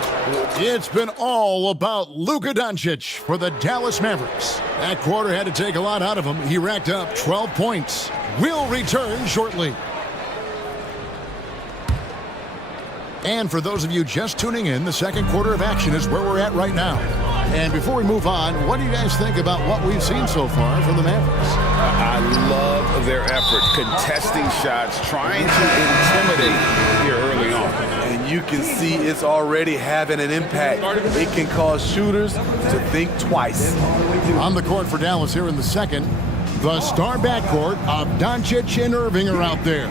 It's been all about Luka Doncic for the Dallas Mavericks. That quarter had to take a lot out of him. He racked up 12 points. We'll return shortly. And for those of you just tuning in, the second quarter of action is where we're at right now. And before we move on, what do you guys think about what we've seen so far from the Mavericks? I love their effort, contesting shots, trying to intimidate here early on. And you can see it's already having an impact. It can cause shooters to think twice. On the court for Dallas here in the second, the star backcourt of Doncic and Irving are out there.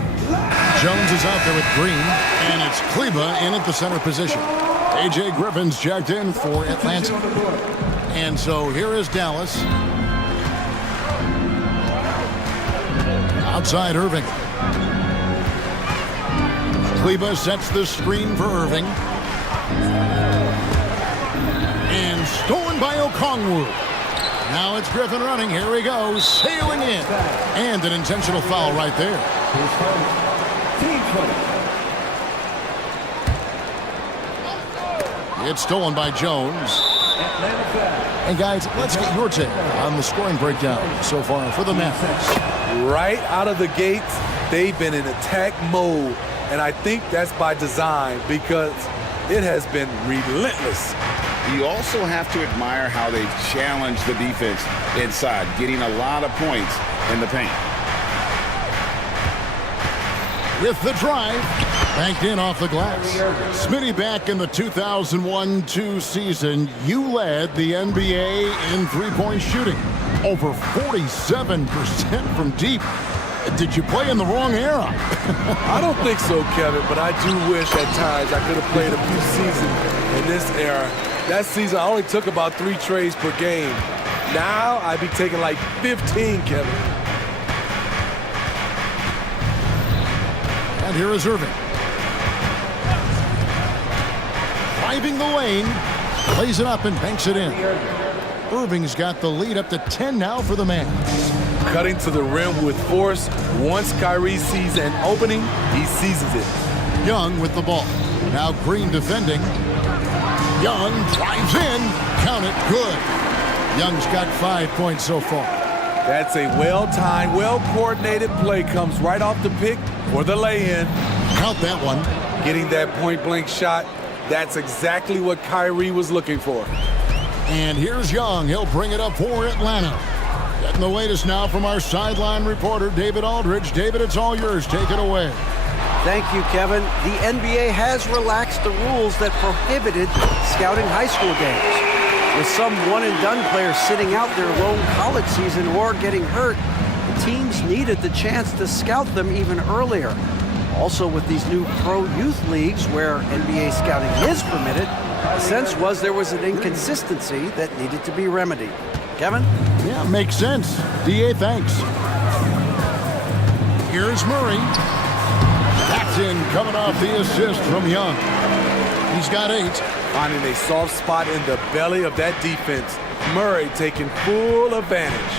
Jones is out there with Green, and it's Kleba in at the center position. A.J. Griffin's checked in for Atlanta. And so here is Dallas. Outside Irving. Kleba sets the screen for Irving. And stolen by Okongwu. Now it's Griffin running. Here he goes. Sailing in. And an intentional foul right there. It's stolen by Jones. And guys, let's get your take on the scoring breakdown so far for the Mavericks. Right out of the gates, they've been in attack mode. And I think that's by design because it has been relentless. You also have to admire how they've challenged the defense inside, getting a lot of points in the paint. With the drive, banked in off the glass. Smitty, back in the 2001-2 season, you led the NBA in three-point shooting. Over 47% from deep. Did you play in the wrong era? I don't think so, Kevin, but I do wish at times I could have played a few seasons in this era. That season, I only took about 3 trades per game. Now, I'd be taking like 15, Kevin. And here is Irving. Driving the lane, plays it up and banks it in. Irving's got the lead up to 10 now for the Mavs. Cutting to the rim with force. Once Kyrie sees an opening, he seizes it. Young with the ball. Now Green defending. Young drives in. Count it. Good. Young's got 5 points so far. That's a well-timed, well-coordinated play. Comes right off the pick for the lay-in. Count that one. Getting that point-blank shot. That's exactly what Kyrie was looking for. And here's Young. He'll bring it up for Atlanta. Getting the latest now from our sideline reporter, David Aldridge. David, it's all yours. Take it away. Thank you, Kevin. The NBA has relaxed the rules that prohibited scouting high school games. With some one-and-done players sitting out their lone college season or getting hurt, the teams needed the chance to scout them even earlier. Also, with these new pro youth leagues where NBA scouting is permitted, the sense was there was an inconsistency that needed to be remedied. Kevin? Yeah, makes sense. DA, thanks. Here's Murray. That's in, coming off the assist from Young. He's got 8. Finding a soft spot in the belly of that defense. Murray taking full advantage.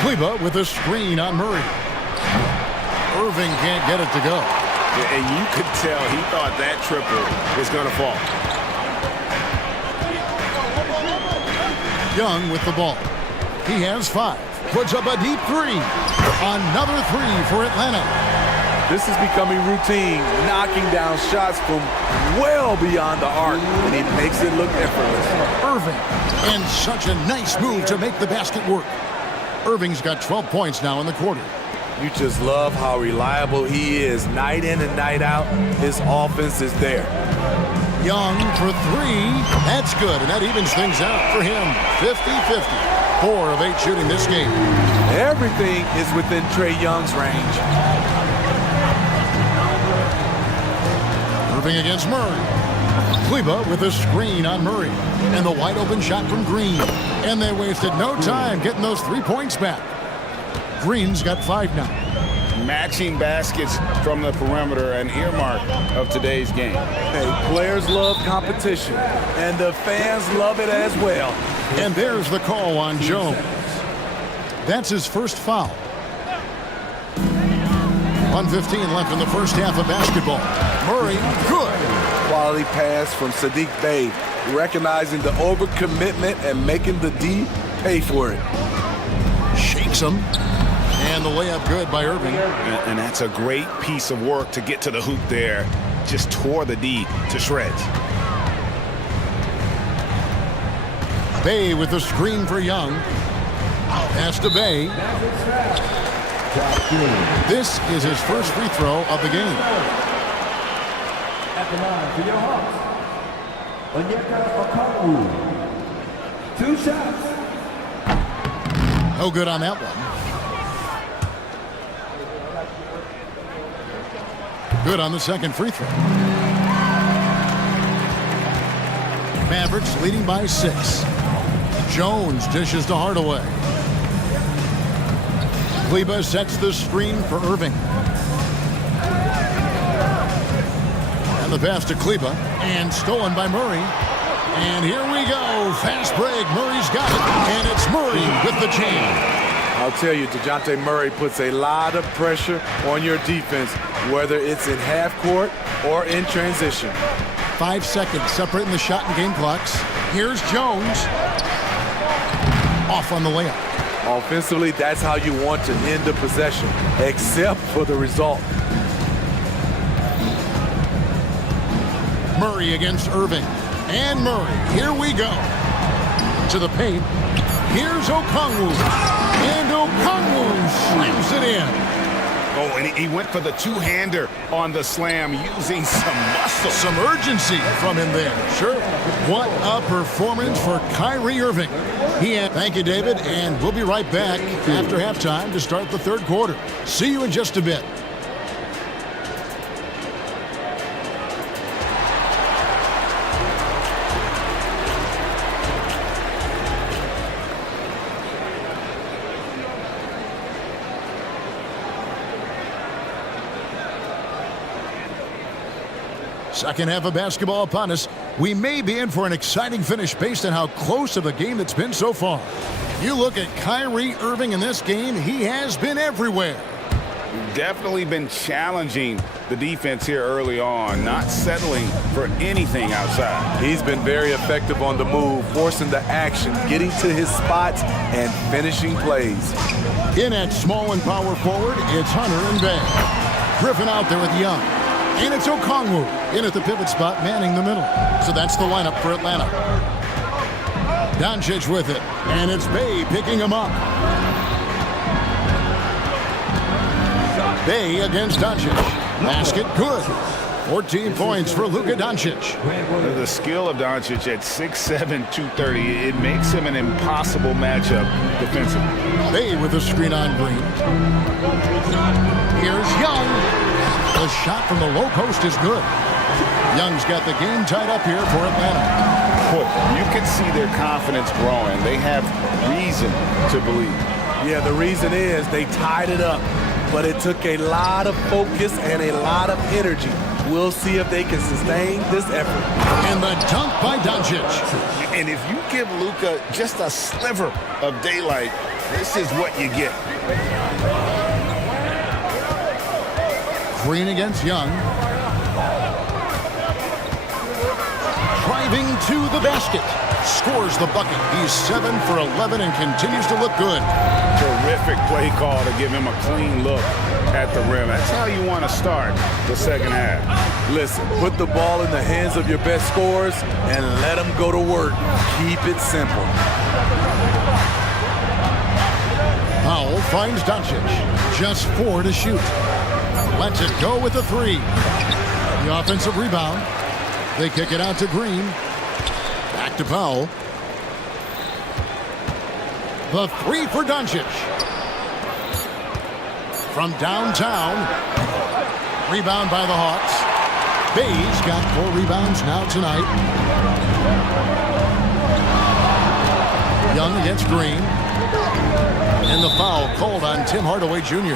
Kleba with a screen on Murray. Irving can't get it to go. Yeah, and you could tell he thought that triple was going to fall. Young with the ball. He has 5. Puts up a deep 3. Another 3 for Atlanta. This is becoming routine, knocking down shots from well beyond the arc, and he makes it look effortless. Irving, and such a nice move to make the basket work. Irving's got 12 points now in the quarter. You just love how reliable he is. Night in and night out, his offense is there. Young for 3. That's good, and that evens things out for him. 50-50. 4 of 8 shooting this game. Everything is within Trae Young's range. Irving against Murray. Kleba with a screen on Murray. And the wide open shot from Green. And they wasted no time getting those 3 points back. Green's got 5 now. Matching baskets from the perimeter, an earmark of today's game. Hey, players love competition, and the fans love it as well. And there's the call on Jones. That's his first foul. 1:15 left in the first half of basketball. Murray, good. Quality pass from Sadiq Bey, recognizing the overcommitment and making the D pay for it. Shakes him. And the layup good by Irving. And that's a great piece of work to get to the hoop there. Just tore the D to shreds. Bey with the screen for Young. Pass to Bey. This is his first free throw of the game. At the line for your Hawks, Onyeka Okongwu. 2 shots. No good on that one. Good on the second free throw. Mavericks leading by 6. Jones dishes to Hardaway. Kleba sets the screen for Irving. And the pass to Kleba. And stolen by Murray. And here we go. Fast break. Murray's got it. And it's Murray with the jam. I'll tell you, DeJounte Murray puts a lot of pressure on your defense, whether it's in half court or in transition. 5 seconds separating the shot and game clocks. Here's Jones. Off on the layup. Offensively, that's how you want to end the possession, except for the result. Murray against Irving. And Murray. Here we go. To the paint. Here's Okongwu. And Okongwu slams it in. Oh, and he went for the two-hander on the slam, using some muscle. Some urgency from him there. Sure. What a performance for Kyrie Irving. Thank you, David, and we'll be right back after halftime to start the third quarter. See you in just a bit. Second half of basketball upon us. We may be in for an exciting finish based on how close of a game it's been so far. You look at Kyrie Irving in this game, he has been everywhere. Definitely been challenging the defense here early on, not settling for anything outside. He's been very effective on the move, forcing the action, getting to his spots, and finishing plays. In at small and power forward, it's Hunter and Bay. Griffin out there with Young. And it's Okongwu in at the pivot spot, manning the middle. So that's the lineup for Atlanta. Doncic with it, and it's Bay picking him up. Bay against Doncic. Basket good. 14 points for Luka Doncic. The skill of Doncic at 6'7", 230, it makes him an impossible matchup defensively. Bay with a screen on Green. Here's Young. The shot from the low post is good. Young's got the game tied up here for Atlanta. You can see their confidence growing. They have reason to believe. Yeah, the reason is they tied it up, but it took a lot of focus and a lot of energy. We'll see if they can sustain this effort. And the dunk by Doncic. And if you give Luka just a sliver of daylight, this is what you get. Green against Young. Driving to the basket. Scores the bucket. He's 7 for 11 and continues to look good. Terrific play call to give him a clean look at the rim. That's how you want to start the second half. Listen, put the ball in the hands of your best scorers and let them go to work. Keep it simple. Powell finds Doncic. Just 4 to shoot. Lets it go with a 3. The offensive rebound. They kick it out to Green. Back to Powell. The 3 for Doncic. From downtown. Rebound by the Hawks. Bay's got 4 rebounds now tonight. Young against Green. And the foul called on Tim Hardaway Jr.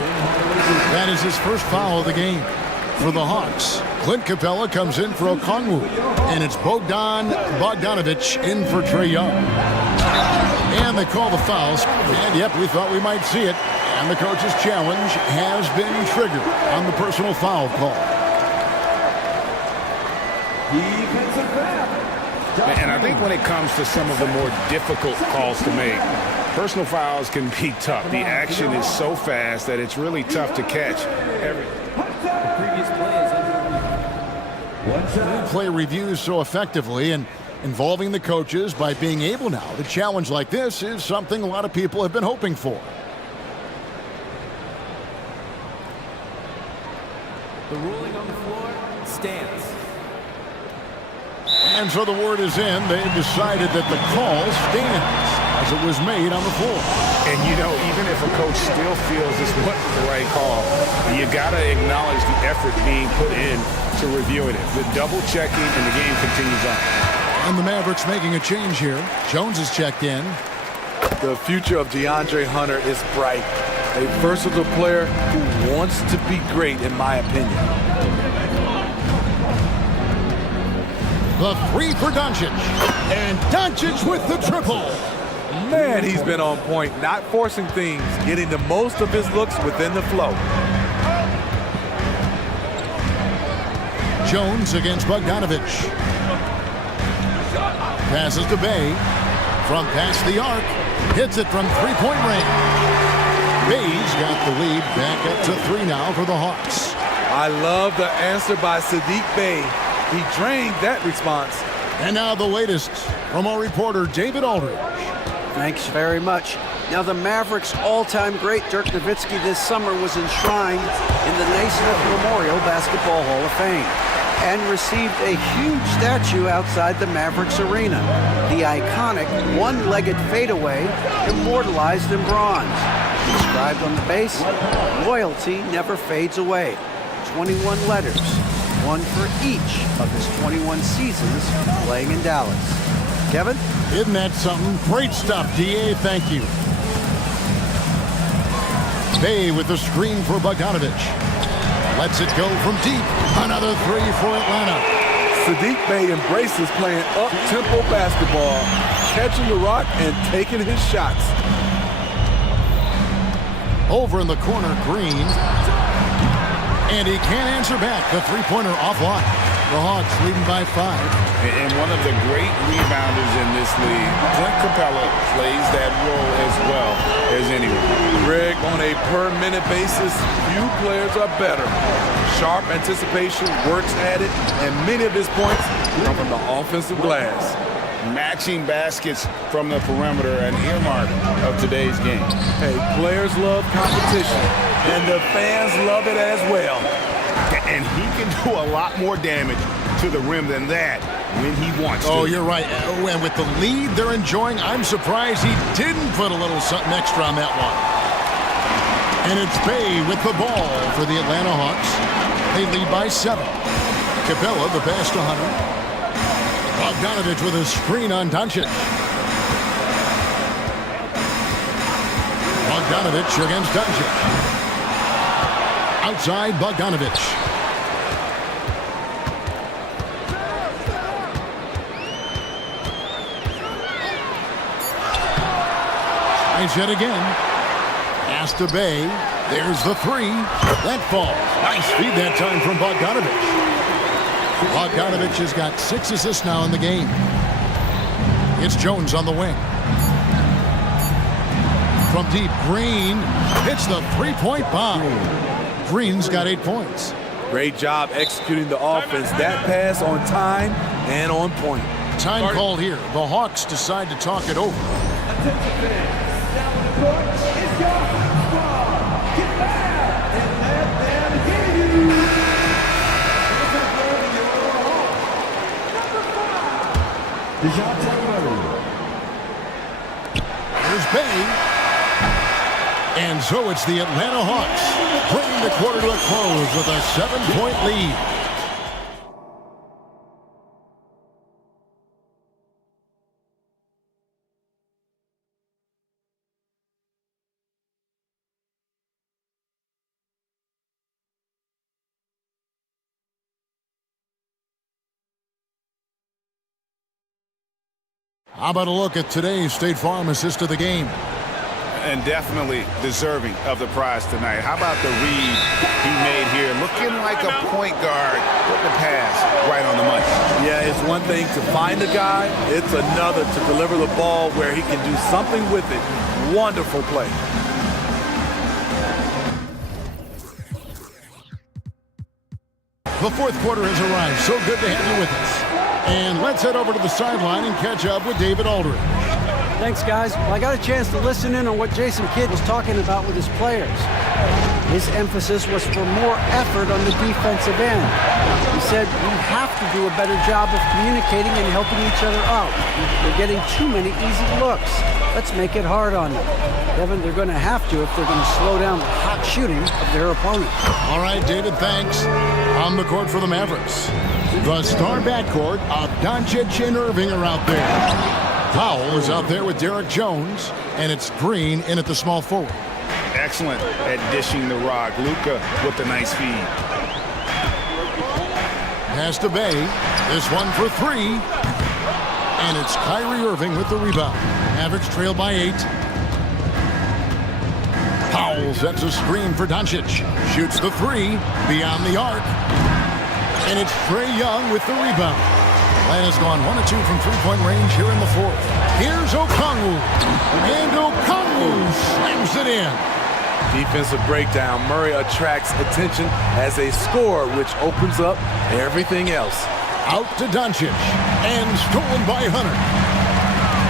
That is his first foul of the game for the Hawks. Clint Capella comes in for Okongwu. And it's Bogdanovic in for Trae Young. And they call the fouls. And yep, we thought we might see it. And the coach's challenge has been triggered on the personal foul call. Defensive foul. And I think when it comes to some of the more difficult calls to make, personal fouls can be tough. The action is so fast that it's really tough to catch. The previous play is under. Play reviews so effectively and involving the coaches by being able now to challenge like this is something a lot of people have been hoping for. The ruling on the floor stands. And so the word is in. They've decided that the call stands as it was made on the floor. And you know, even if a coach still feels this wasn't the right call, you got to acknowledge the effort being put in to reviewing it. The double checking and the game continues on. And the Mavericks making a change here. Jones is checked in. The future of DeAndre Hunter is bright. A versatile player who wants to be great, in my opinion. The 3 for Doncic. And Doncic with the triple. Man, he's been on point, not forcing things, getting the most of his looks within the flow. Jones against Bogdanovic. Passes to Bay. From past the arc. Hits it from three-point range. Bay's got the lead back up to 3 now for the Hawks. I love the answer by Saddiq Bey. He drained that response. And now the latest from our reporter, David Aldridge. Thanks very much. Now, the Mavericks' all-time great Dirk Nowitzki this summer was enshrined in the Naismith Memorial Basketball Hall of Fame and received a huge statue outside the Mavericks arena. The iconic one-legged fadeaway immortalized in bronze. Inscribed on the base, loyalty never fades away. 21 letters, one for each of his 21 seasons playing in Dallas. Kevin? Isn't that something? Great stuff, DA. Thank you. Bay with the screen for Bogdanovic. Lets it go from deep. Another 3 for Atlanta. Saddiq Bey embraces playing up-tempo basketball, catching the rock and taking his shots. Over in the corner, Green. And he can't answer back. The three-pointer offline. The Hawks leading by 5. And one of the great rebounders in this league, Clint Capella, plays that role as well as anyone. Greg, on a per-minute basis, few players are better. Sharp anticipation, works at it, and many of his points come from the offensive glass. Matching baskets from the perimeter, an earmark of today's game. Hey, players love competition, and the fans love it as well. And he can do a lot more damage to the rim than that when he wants to. Oh, you're right. And with the lead they're enjoying, I'm surprised he didn't put a little something extra on that one. And it's Bay with the ball for the Atlanta Hawks. They lead by 7. Capella, the pass to Hunter. Bogdanovich with a screen on Doncic. Bogdanovich against Doncic. Outside Bogdanovich. Tries yet again. Pass to Bay. There's the 3. That falls. Nice feed that time from Bogdanovich. Bogdanovich has got 6 assists now in the game. It's Jones on the wing. From deep, Green hits the three-point bomb. Green's got 8 points. Great job executing the offense. That pass on time and on point. Time called here. The Hawks decide to talk it over. Attention fans, down the court is your squad. Get back and let them hear you. Here's Bay. And so it's the Atlanta Hawks bringing the quarter to a close with a 7-point lead. How about a look at today's State Farm assist of the game? And definitely deserving of the prize tonight. How about the read he made here? Looking like a point guard with the pass right on the money. Yeah, it's one thing to find a guy. It's another to deliver the ball where he can do something with it. Wonderful play. The fourth quarter has arrived. So good to have you with us. And let's head over to the sideline and catch up with David Aldridge. Thanks, guys. Well, I got a chance to listen in on what Jason Kidd was talking about with his players. His emphasis was for more effort on the defensive end. He said we have to do a better job of communicating and helping each other out. They're getting too many easy looks. Let's make it hard on them. Kevin, they're going to have to if they're going to slow down the hot shooting of their opponent. All right, David, thanks. On the court for the Mavericks. The star backcourt of Doncic and Irving are out there. Powell is out there with Derek Jones, and it's Green in at the small forward. Excellent at dishing the rock. Luka with the nice feed. Pass to Bay. This one for 3. And it's Kyrie Irving with the rebound. Mavericks trail by 8. Powell sets a screen for Doncic. Shoots the 3 beyond the arc. And it's Trae Young with the rebound. Atlanta's gone 1 of 2 from three-point range here in the fourth. Here's Okongwu. And Okongwu slams it in. Defensive breakdown. Murray attracts attention as a scorer, which opens up everything else. Out to Doncic. And stolen by Hunter.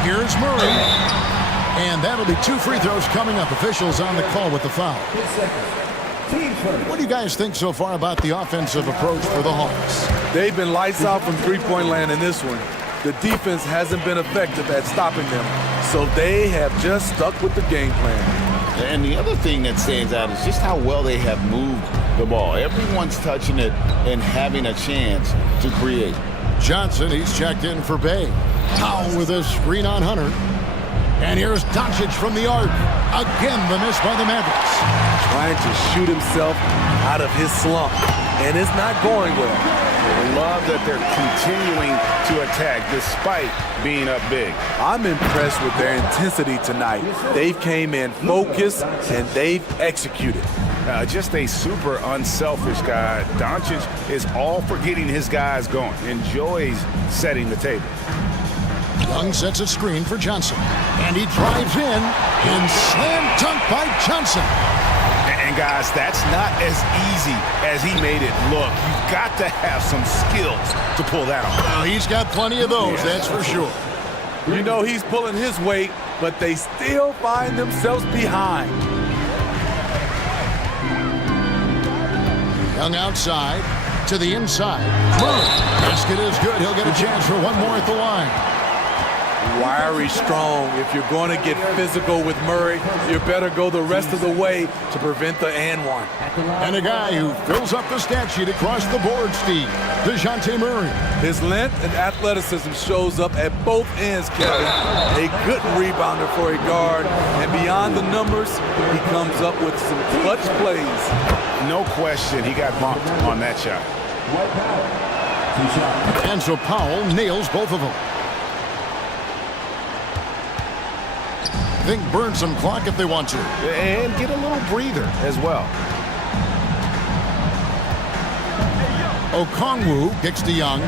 Here's Murray. And that'll be 2 free throws coming up. Officials on the call with the foul. What do you guys think so far about the offensive approach for the Hawks? They've been lights out from three-point land in this one. The defense hasn't been effective at stopping them, so they have just stuck with the game plan. And the other thing that stands out is just how well they have moved the ball. Everyone's touching it and having a chance to create. Johnson, he's checked in for Bay. Powell with a screen on Hunter. And here's Doncic from the arc. Again, the miss by the Mavericks. Trying to shoot himself out of his slump, and it's not going well. I love that they're continuing to attack despite being up big. I'm impressed with their intensity tonight. They've came in focused, and they've executed. Just a super unselfish guy. Doncic is all for getting his guys going, enjoys setting the table. Young sets a screen for Johnson, and he drives in, and slam dunk by Johnson. And guys, that's not as easy as he made it look. You've got to have some skills to pull that off. Well, he's got plenty of those, that's for sure. You know he's pulling his weight, but they still find themselves behind. Young outside to the inside. Murray. Basket is good. He'll get a chance for one more at the line. Wiry strong. If you're going to get physical with Murray, you better go the rest of the way to prevent the and one. And a guy who fills up the stat sheet across the board, Steve. DeJounte Murray. His length and athleticism shows up at both ends, Kevin. A good rebounder for a guard. And beyond the numbers, he comes up with some clutch plays. No question, he got bumped on that shot. And so Powell nails both of them. Think burn some clock if they want to. And get a little breather as well. Okongwu kicks to Young.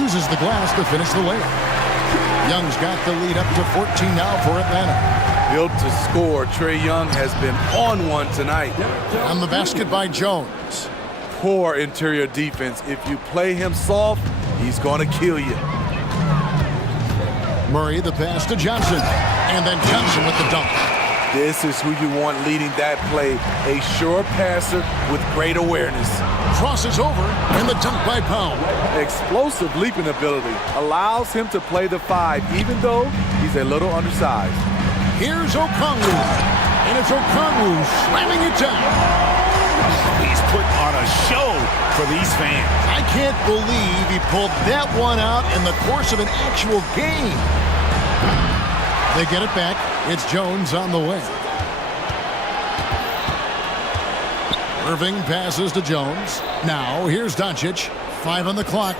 Uses the glass to finish the layup. Young's got the lead up to 14 now for Atlanta. Built to score, Trae Young has been on one tonight. On the basket by Jones. Poor interior defense. If you play him soft, he's going to kill you. Murray the pass to Johnson. And then Johnson with the dunk. This is who you want leading that play. A sure passer with great awareness. Crosses over, and the dunk by Powell. Explosive leaping ability allows him to play the 5, even though he's a little undersized. Here's Okongwu, and it's Okongwu slamming it down. He's putting on a show for these fans. I can't believe he pulled that one out in the course of an actual game. They get it back. It's Jones on the way. Irving passes to Jones. Now here's Doncic. 5 on the clock.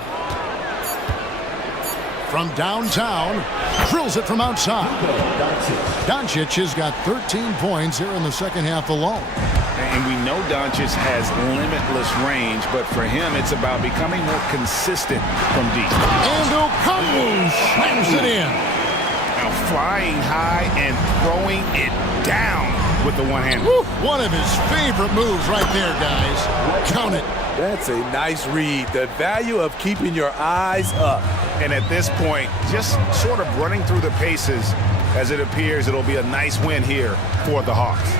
From downtown, drills it from outside. Doncic has got 13 points here in the second half alone. And we know Doncic has limitless range, but for him, it's about becoming more consistent from deep. And Okongwu slams it in. Now flying high and throwing it down with the one hand. One of his favorite moves right there, guys. Count it. That's a nice read. The value of keeping your eyes up. And at this point, just sort of running through the paces as it appears it'll be a nice win here for the Hawks.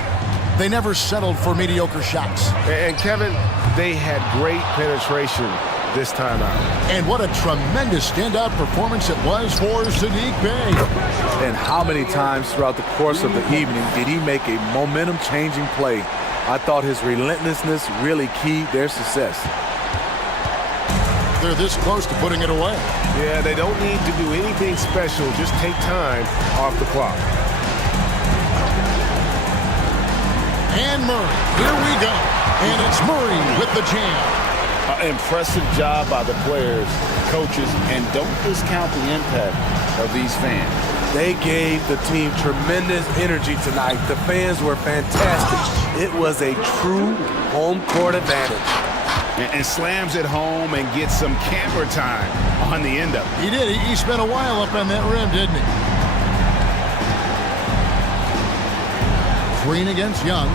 They never settled for mediocre shots. And Kevin, they had great penetration this time out. And what a tremendous standout performance it was for Saddiq Bey. And how many times throughout the course of the evening did he make a momentum-changing play? I thought his relentlessness really keyed their success. They're this close to putting it away. Yeah, they don't need to do anything special. Just take time off the clock. And Murray, here we go. And it's Murray with the jam. Impressive job by the players, coaches, and don't discount the impact of these fans. They gave the team tremendous energy tonight. The fans were fantastic. It was a true home court advantage. And slams it home and gets some camera time on the end of it. He did. He spent a while up on that rim, didn't he? Green against Young.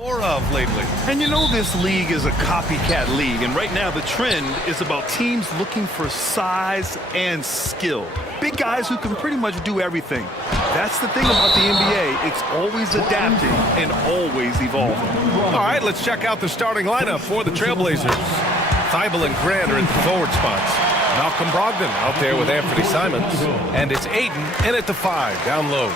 More of lately. And you know this league is a copycat league, and right now the trend is about teams looking for size and skill. Big guys who can pretty much do everything. That's the thing about the NBA. It's always adapting and always evolving. All right, let's check out the starting lineup for the Trailblazers. Thibault and Grant are in the forward spots. Malcolm Brogdon out there with Anthony Simons. And it's Aiden in at the 5, down low.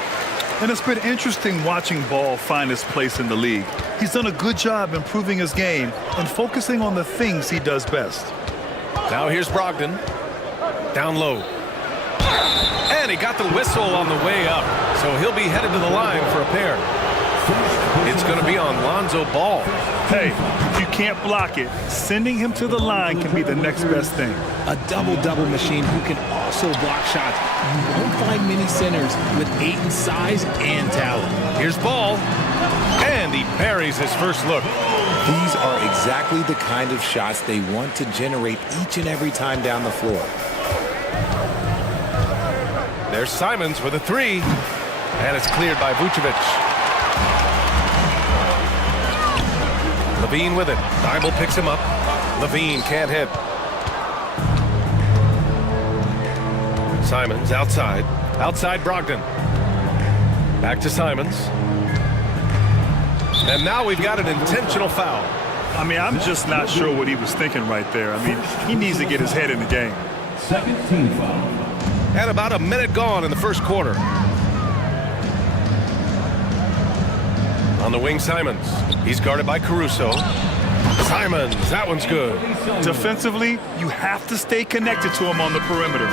And it's been interesting watching Ball find his place in the league. He's done a good job improving his game and focusing on the things he does best. Now here's Brogdon, down low. And he got the whistle on the way up, so he'll be headed to the line for a pair. It's going to be on Lonzo Ball. Hey, if you can't block it, sending him to the line can be the next best thing. A double-double machine who can also block shots. You won't find many centers with Aiton's size and talent. Here's Ball, and he buries his first look. These are exactly the kind of shots they want to generate each and every time down the floor. There's Simons with a 3, and it's cleared by Vucevic. Levine with it. Thibault picks him up. Levine can't hit. Simons outside. Outside Brogdon. Back to Simons. And now we've got an intentional foul. I mean, I'm just not sure what he was thinking right there. I mean, he needs to get his head in the game. Second team foul. And about a minute gone in the first quarter. On the wing, Simons. He's guarded by Caruso. Simons, that one's good. Defensively, you have to stay connected to him on the perimeter.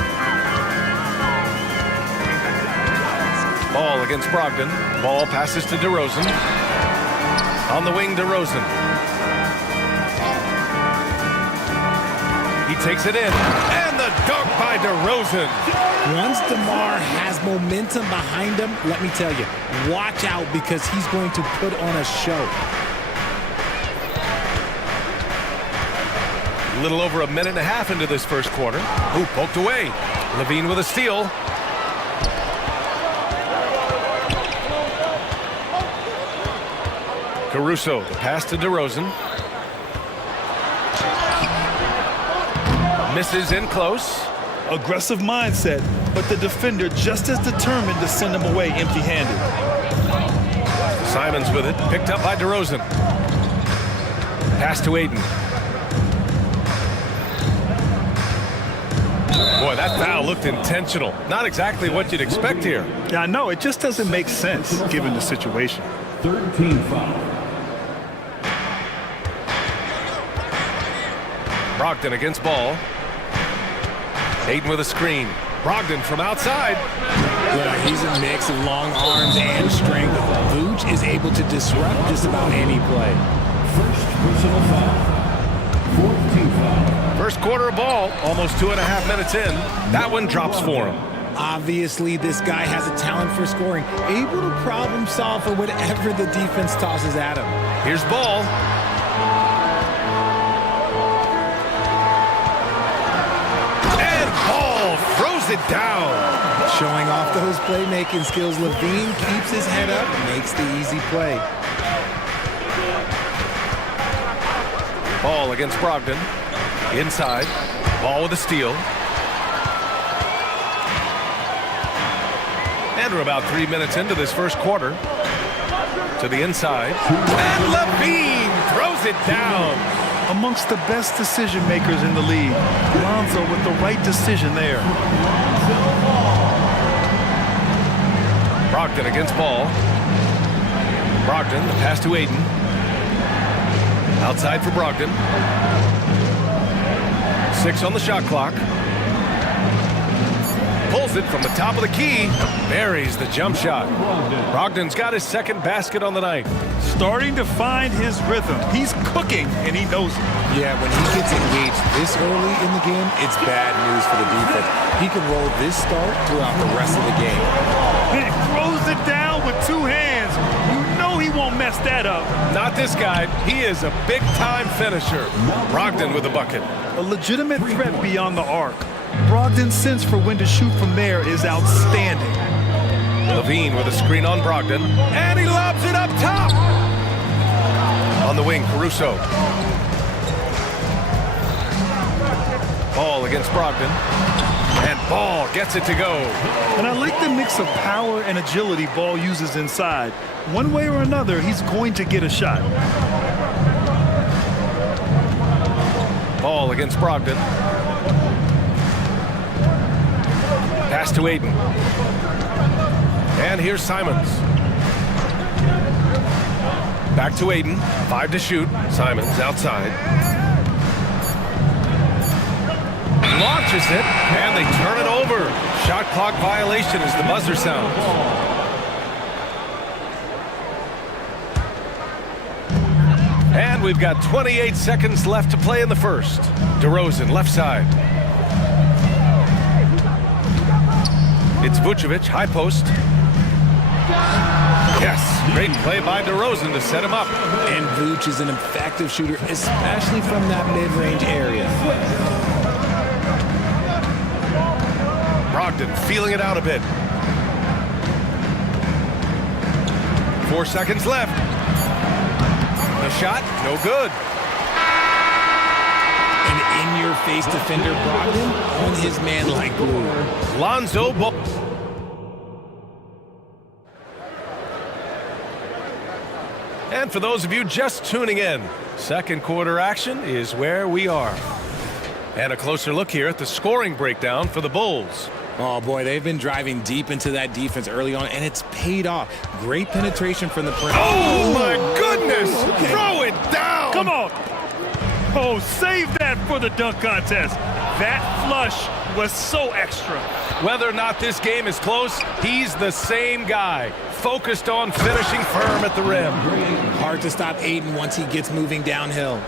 Ball against Brogdon. Ball passes to DeRozan. On the wing, DeRozan. He takes it in. And the dunk by DeRozan. Once DeMar has momentum behind him, let me tell you, watch out because he's going to put on a show. A little over a minute and a half into this first quarter. Ooh, poked away. Levine with a steal. Caruso, the pass to DeRozan. Misses in close. Aggressive mindset, but the defender just as determined to send him away empty-handed. Simons with it, picked up by DeRozan. Pass to Aiden. Boy, that foul looked intentional. Not exactly what you'd expect here. Yeah, I know. It just doesn't make sense given the situation. Third team foul. Brogdon against Ball. Aiden with a screen. Brogdon from outside. Yeah, he's a mix of long arms and strength. Vooch is able to disrupt just about any play. First personal foul. Fourth team foul. First quarter of ball, almost 2.5 minutes in. That one drops for him. Obviously, this guy has a talent for scoring, able to problem solve for whatever the defense tosses at him. Here's Ball. Throws it down. Showing off those playmaking skills, Levine keeps his head up and makes the easy play. Ball against Brogdon. Inside. Ball with a steal. And we're about 3 minutes into this first quarter. To the inside. And Levine throws it down. Amongst the best decision makers in the league. Lonzo with the right decision there. Brogdon against Ball. Brogdon, the pass to Aiden. Outside for Brogdon. 6 on the shot clock. Pulls it from the top of the key. Buries the jump shot. Brogdon's got his second basket on the night. Starting to find his rhythm. He's cooking, and he knows it. Yeah, when he gets engaged this early in the game, it's bad news for the defense. He can roll this start throughout the rest of the game. He throws it down with 2 hands. You know he won't mess that up. Not this guy. He is a big-time finisher. Brogdon with the bucket. A legitimate threat beyond the arc. Brogdon's sense for when to shoot from there is outstanding. Levine with a screen on Brogdon. And he lobs it up top. On the wing, Caruso. Ball against Brogdon. And Ball gets it to go. And I like the mix of power and agility Ball uses inside. One way or another, he's going to get a shot. Ball against Brogdon. Pass to Aiden. And here's Simons. Back to Aiden. 5 to shoot. Simons outside. Launches it, and they turn it over. Shot clock violation as the buzzer sounds. And we've got 28 seconds left to play in the first. DeRozan, left side. It's Vucevic, high post. Yes, great play by DeRozan to set him up. And Vuce is an effective shooter, especially from that mid-range area. Brogdon feeling it out a bit. 4 seconds left. The shot, no good. An in-your-face defender, Brogdon, on his man like glue. Lonzo Ball. And for those of you just tuning in, second quarter action is where we are. And a closer look here at the scoring breakdown for the Bulls. Oh, boy, they've been driving deep into that defense early on, and it's paid off. Great penetration from the perimeter. Oh, my goodness! Okay. Throw it down! Come on! Oh, save that for the dunk contest. That flush was so extra. Whether or not this game is close, he's the same guy. Focused on finishing firm at the rim. Hard to stop Aiden once he gets moving downhill.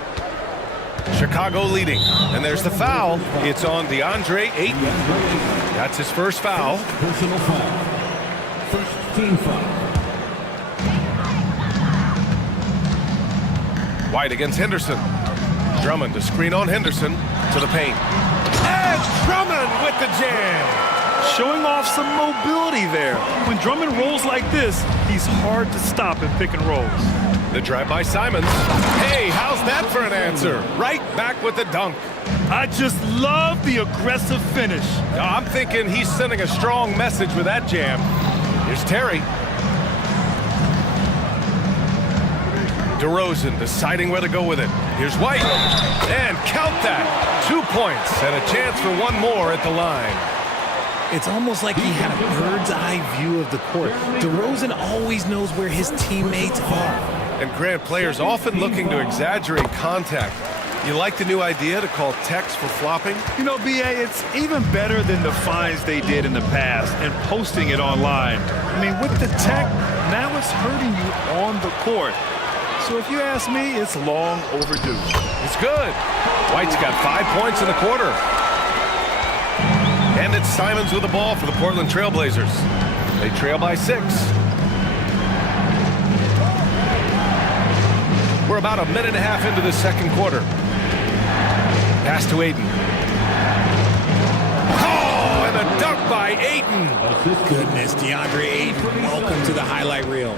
Chicago leading. And there's the foul. It's on DeAndre Ayton. That's his first foul. Personal foul. First team foul. White against Henderson. Drummond to screen on Henderson to the paint. And Drummond with the jam. Showing off some mobility there. When Drummond rolls like this, he's hard to stop in pick and rolls. The drive by Simons. Hey, how's that for an answer? Right back with the dunk. I just love the aggressive finish. I'm thinking he's sending a strong message with that jam. Here's Terry. DeRozan deciding where to go with it. Here's White. And count that. 2 points and a chance for one more at the line. It's almost like he had a bird's eye view of the court. DeRozan always knows where his teammates are. And Grant, players often looking to exaggerate contact. You like the new idea to call techs for flopping? You know, B.A., it's even better than the fines they did in the past and posting it online. I mean, with the tech, now it's hurting you on the court. So if you ask me, it's long overdue. It's good. White's got 5 points in the quarter. And it's Simons with the ball for the Portland Trailblazers. They trail by 6. We're about a minute and a half into the second quarter. Pass to Aiden. Oh, and a dunk by Aiden. Goodness, DeAndre Aiden, welcome to the highlight reel.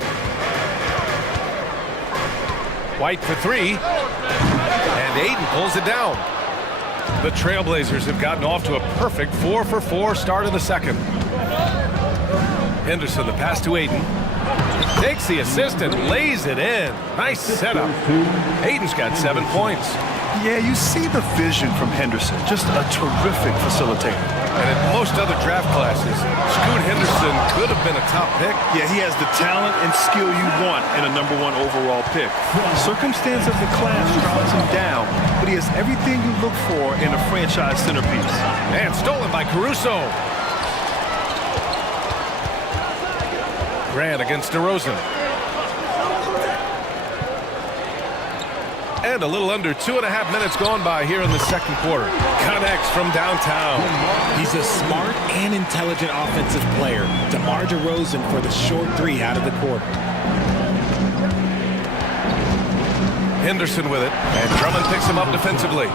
White for 3. And Aiden pulls it down. The Trailblazers have gotten off to a perfect 4-for-4 start in the second. Henderson, the pass to Aiden. Takes the assist and lays it in. Nice setup. Aiden's got 7 points. Yeah, you see the vision from Henderson. Just a terrific facilitator. And in most other draft classes, Scoot Henderson could have been a top pick. Yeah, he has the talent and skill you want in a #1 overall pick. Circumstance of the class drops him down, but he has everything you look for in a franchise centerpiece. And stolen by Caruso. Grant against DeRozan. And a little under 2.5 minutes gone by here in the second quarter. Connects from downtown. He's a smart and intelligent offensive player. DeMar DeRozan for the short 3 out of the quarter. Henderson with it, and Drummond picks him up defensively.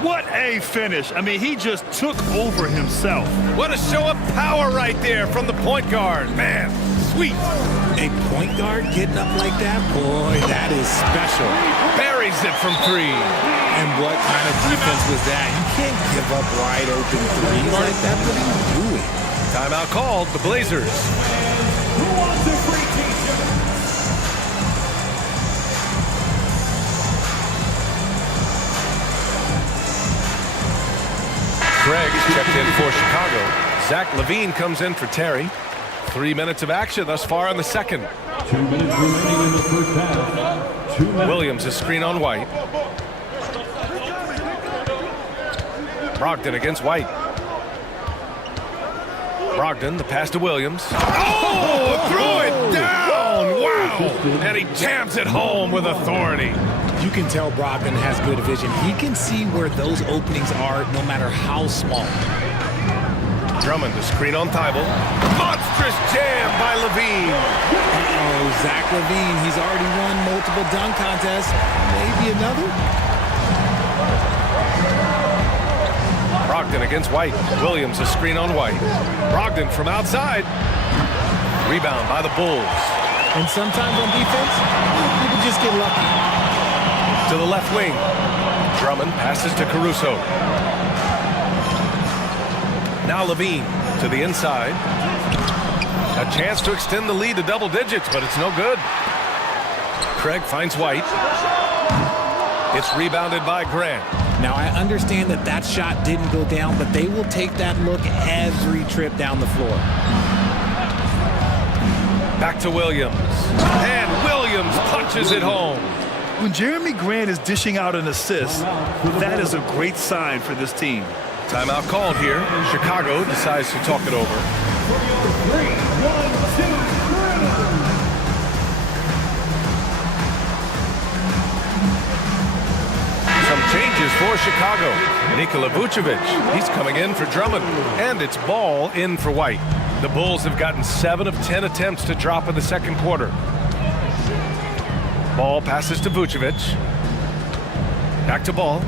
What a finish. I mean, he just took over himself. What a show of power right there from the point guard. Man, sweet. A point guard getting up like that, boy, that is special. Buries it from 3. And what kind of defense was that? You can't give up wide open threes like that. What are you doing? Timeout called, the Blazers. Who wants a free t-shirt? Craig checked in for Chicago. Zach LaVine comes in for Terry. 3 minutes of action thus far in the second. 2 minutes remaining in the first half. 2 minutes. Williams, a screen on White. Brogdon against White. Brogdon, the pass to Williams. Oh, threw it down! Wow! And he jams it home with authority. You can tell Brogdon has good vision. He can see where those openings are no matter how small. Drummond, the screen on Thibault. Monstrous jam by LaVine. Uh-oh, Zach LaVine, he's already won multiple dunk contests. Maybe another? Brogdon against White. Williams, a screen on White. Brogdon from outside. Rebound by the Bulls. And sometimes on defense, people just get lucky. To the left wing. Drummond passes to Caruso. Now LaVine to the inside. A chance to extend the lead to double digits, but it's no good. Craig finds White. It's rebounded by Grant. Now, I understand that that shot didn't go down, but they will take that look every trip down the floor. Back to Williams. And Williams punches it home. When Jeremy Grant is dishing out an assist, that is a great sign for this team. Timeout called here. Chicago decides to talk it over. 3, 1, 2, 3. Changes for Chicago. Nikola Vucevic, he's coming in for Drummond. And it's Ball in for White. The Bulls have gotten 7 of 10 attempts to drop in the second quarter. Ball passes to Vucevic. Back to Ball.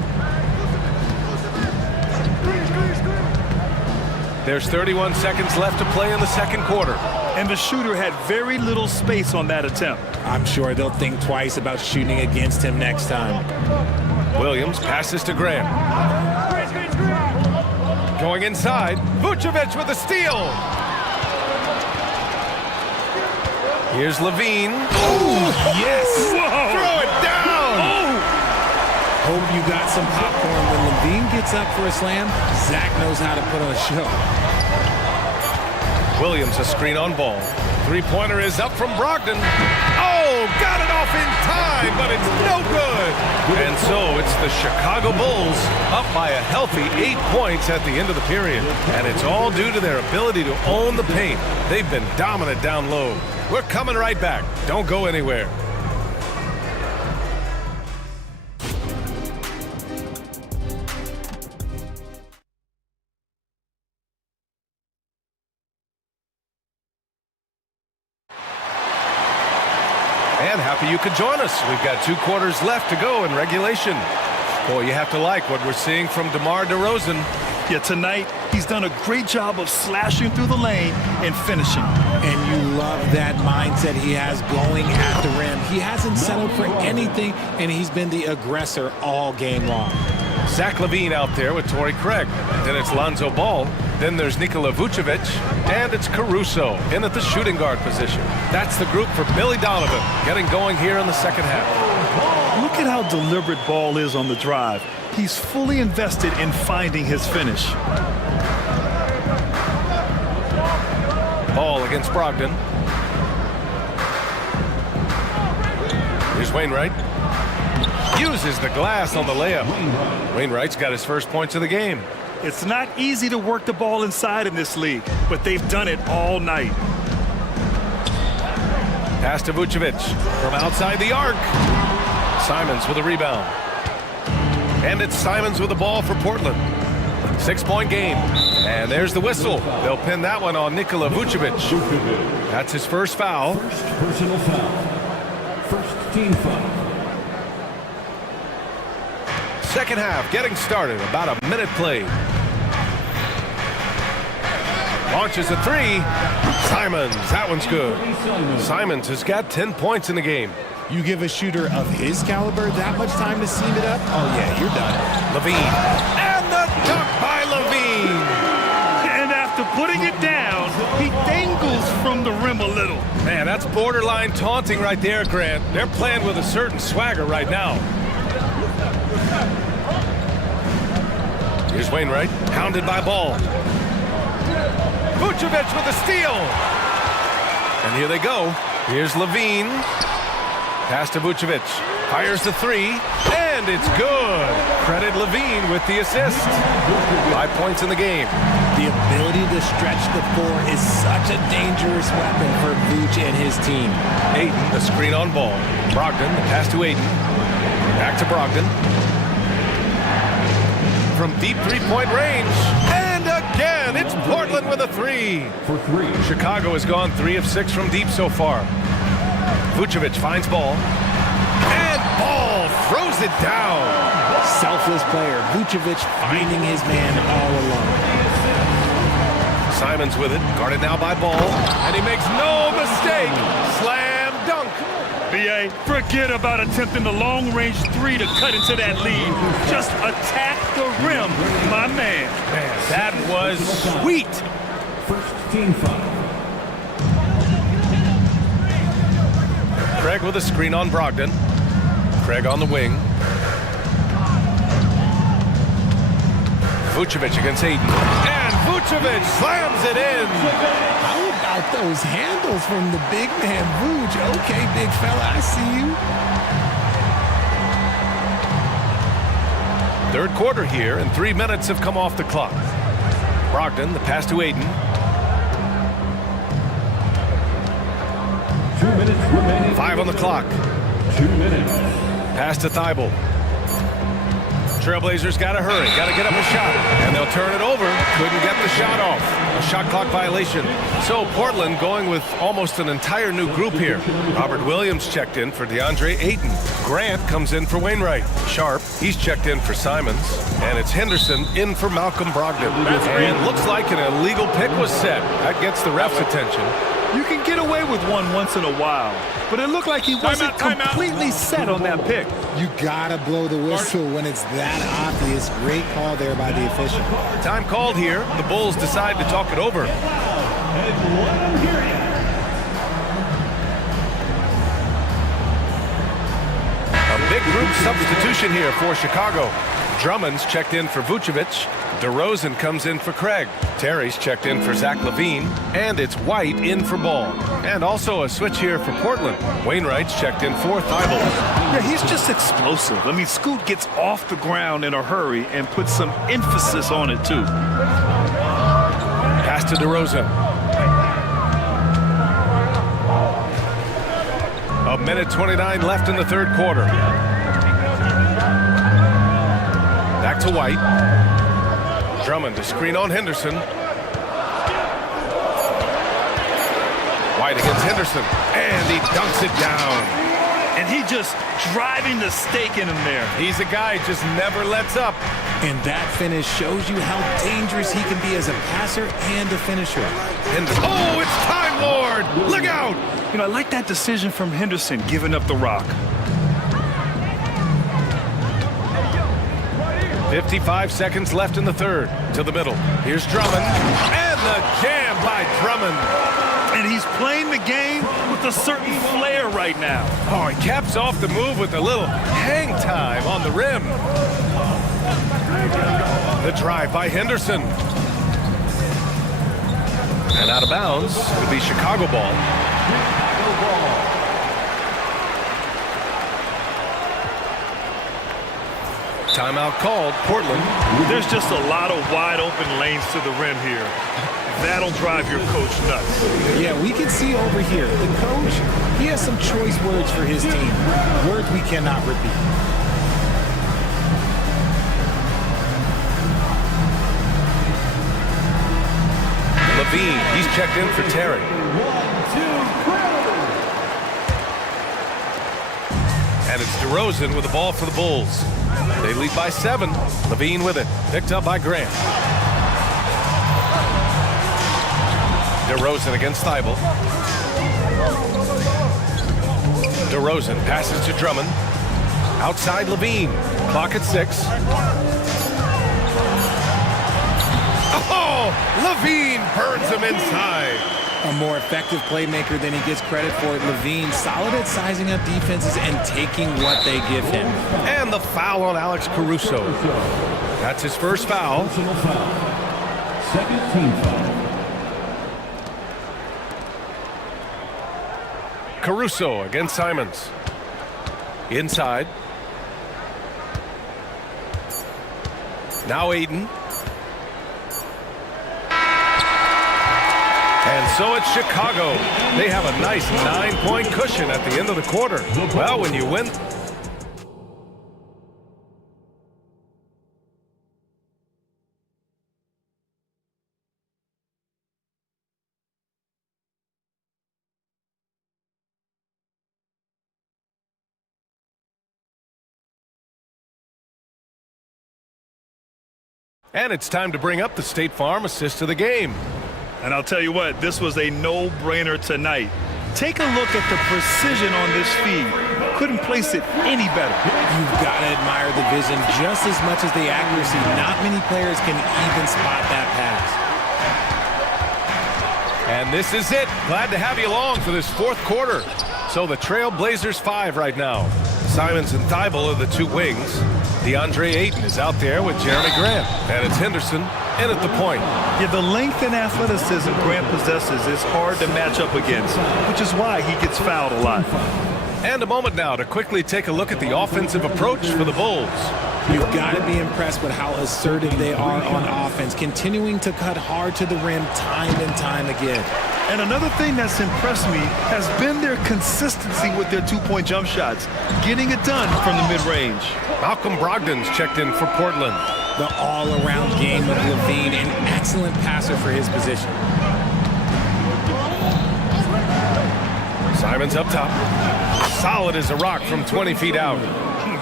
There's 31 seconds left to play in the second quarter. And the shooter had very little space on that attempt. I'm sure they'll think twice about shooting against him next time. Williams passes to Grant. Going inside, Vucevic with a steal. Here's LaVine. Oh, yes! Whoa. Throw it down! Oh. Hope you got some popcorn. When LaVine gets up for a slam, Zach knows how to put on a show. Williams, a screen on Ball. Three-pointer is up from Brogdon. Oh, got it off in time, but it's no good. And so it's the Chicago Bulls up by a healthy 8 points at the end of the period. And it's all due to their ability to own the paint. They've been dominant down low. We're coming right back. Don't go anywhere. And happy you could join us. We've got 2 quarters left to go in regulation. Boy, you have to like what we're seeing from DeMar DeRozan. Yeah, tonight he's done a great job of slashing through the lane and finishing. And you love that mindset he has going at the rim. He hasn't settled for anything, and he's been the aggressor all game long. Zach LaVine out there with Torrey Craig. Then it's Lonzo Ball. Then there's Nikola Vucevic. And it's Caruso in at the shooting guard position. That's the group for Billy Donovan getting going here in the second half. Look at how deliberate Ball is on the drive. He's fully invested in finding his finish. Ball against Brogdon. Here's Wainwright. Uses the glass on the layup. Wainwright's got his first points of the game. It's not easy to work the ball inside in this league, but they've done it all night. Pass to Vucevic from outside the arc. Simons with a rebound. And it's Simons with the ball for Portland. 6-point game. And there's the whistle. They'll pin that one on Nikola Vucevic. That's his first foul. First personal foul. First team foul. Second half getting started. About a minute played. Launches a three. Simons, that one's good. Simons has got 10 points in the game. You give a shooter of his caliber that much time to seam it up, oh yeah, you're done. Levine. And the dunk by Levine. And after putting it down, he dangles from the rim a little. Man, that's borderline taunting right there, Grant. They're playing with a certain swagger right now. Here's Wainwright, hounded by Ball. Vucevic with a steal. And here they go. Here's Levine. Pass to Vucevic. Fires the three. And it's good. Credit Levine with the assist. 5 points in the game. The ability to stretch the floor is such a dangerous weapon for Vooch and his team. Aiden, the screen on Ball. Brogdon, the pass to Aiden. Back to Brogdon. From deep three-point range. And again, it's Portland with a three. For three. Chicago has gone 3 of 6 from deep so far. Vucevic finds Ball. And Ball throws it down. Selfless player. Vucevic finding his man all alone. Simons with it. Guarded now by Ball. And he makes no mistake. Slam dunk. B.A., forget about attempting the long-range three to cut into that lead. Just attack the rim, my man. Man, that was sweet. First team foul. Craig with a screen on Brogdon. Craig on the wing. Vucevic against Aiden. And Vucevic slams it in. How about those handles from the big man, Vooch? Okay, big fella, I see you. Third quarter here, and 3 minutes have come off the clock. Brogdon, the pass to Aiden. 2 minutes remaining. 5 on the clock. 2 minutes. Pass to Thibault. Trailblazers got to hurry, got to get up a shot, and they'll turn it over. Couldn't get the shot off. A shot clock violation. So Portland going with almost an entire new group here. Robert Williams checked in for DeAndre Ayton. Grant comes in for Wainwright. Sharp, he's checked in for Simons. And it's Henderson in for Malcolm Brogdon. And looks like an illegal pick was set. That gets the ref's attention. You can get away with one once in a while, but it looked like he wasn't completely set on that pick. You gotta blow the whistle when it's that obvious. Great call there by the official. Time called here. The Bulls decide to talk it over. A big group substitution here for Chicago. Drummond's checked in for Vucevic. DeRozan comes in for Craig. Terry's checked in for Zach LaVine. And it's White in for Ball. And also a switch here for Portland. Wainwright's checked in for Thibault. Yeah, he's just explosive. I mean, Scoot gets off the ground in a hurry and puts some emphasis on it, too. Pass to DeRozan. A minute 29 left in the third quarter. Back to White. Drummond to screen on Henderson. White against Henderson. And he dunks it down. And he just driving the stake in him there. He's a guy just never lets up. And that finish shows you how dangerous he can be as a passer and a finisher. Oh, it's Time Lord! Look out! You know, I like that decision from Henderson, giving up the rock. 55 seconds left in the third. To the middle. Here's Drummond. And the jam by Drummond. And he's playing the game with a certain flair right now. Oh, he caps off the move with a little hang time on the rim. The drive by Henderson. And out of bounds. It'll be Chicago ball. Timeout called, Portland. There's just a lot of wide open lanes to the rim here. That'll drive your coach nuts. Yeah, we can see over here, the coach, he has some choice words for his team. Words we cannot repeat. LaVine, he's checked in for Terry. And it's DeRozan with the ball for the Bulls. They lead by 7. LaVine with it. Picked up by Grant. DeRozan against Thibault. DeRozan passes to Drummond. Outside Levine. Clock at 6. Oh, Levine burns him inside. A more effective playmaker than he gets credit for. Levine solid at sizing up defenses and taking what they give him. And the foul on Alex Caruso. That's his first foul. Second team foul. Caruso against Simons. Inside. Now Aiden. And so it's Chicago. They have a nice 9-point cushion at the end of the quarter. Well, when you win... And it's time to bring up the State Farm assist of the game. And I'll tell you what, this was a no-brainer tonight. Take a look at the precision on this feed. Couldn't place it any better. You've got to admire the vision just as much as the accuracy. Not many players can even spot that pass. And this is it. Glad to have you along for this fourth quarter. So the Trail Blazers 5 right now. Simons and Thibault are the two wings. DeAndre Ayton is out there with Jeremy Grant. And it's Henderson in at the point. Yeah, the length and athleticism Grant possesses is hard to match up against, which is why he gets fouled a lot. And a moment now to quickly take a look at the offensive approach for the Bulls. You've got to be impressed with how assertive they are on offense, continuing to cut hard to the rim time and time again. And another thing that's impressed me has been their consistency with their two-point jump shots, getting it done from the mid-range. Malcolm Brogdon's checked in for Portland. The all-around game of Levine, an excellent passer for his position. Simons up top. Solid as a rock from 20 feet out.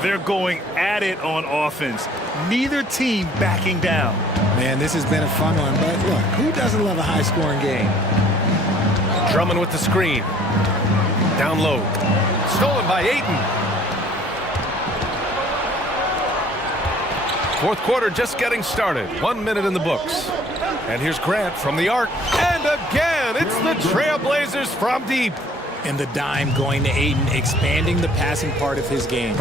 They're going at it on offense. Neither team backing down. Man, this has been a fun one, but look, who doesn't love a high-scoring game? Drummond with the screen. Down low. Stolen by Ayton. Fourth quarter just getting started. 1 minute in the books. And here's Grant from the arc. And again, it's the Trailblazers from deep. And the dime going to Ayton, expanding the passing part of his game.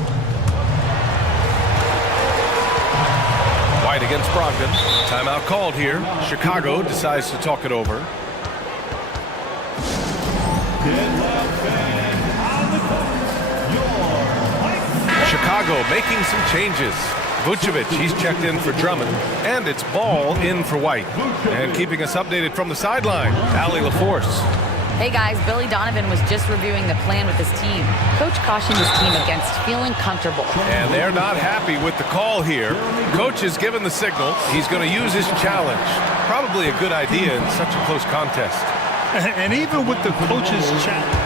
White against Brogdon. Timeout called here. Chicago decides to talk it over. Chicago making some changes. Vucevic, he's checked in for Drummond. And it's Ball in for White. And keeping us updated from the sideline, Allie LaForce. Hey guys, Billy Donovan was just reviewing the plan with his team. Coach cautioned his team against feeling comfortable. And they're not happy with the call here. Coach has given the signal. He's going to use his challenge. Probably a good idea in such a close contest. And even with the coach's challenge,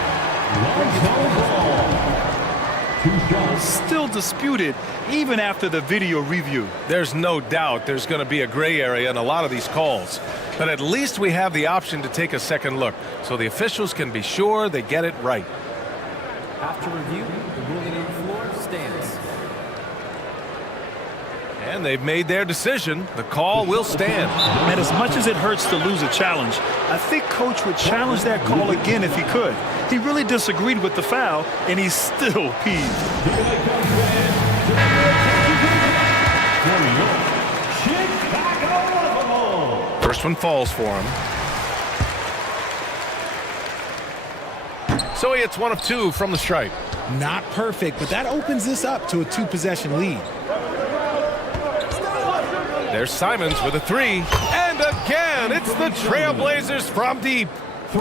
still disputed even after the video review. There's no doubt there's going to be a gray area in a lot of these calls. But at least we have the option to take a second look, so the officials can be sure they get it right. After review, the ruling on the floor stands. And they've made their decision. The call will stand. And as much as it hurts to lose a challenge, I think Coach would challenge that call again if he could. He really disagreed with the foul, and he's still peeved. First one falls for him. So he hits one of two from the stripe. Not perfect, but that opens this up to a two-possession lead. There's Simons with a three. And again, it's the Trailblazers from deep.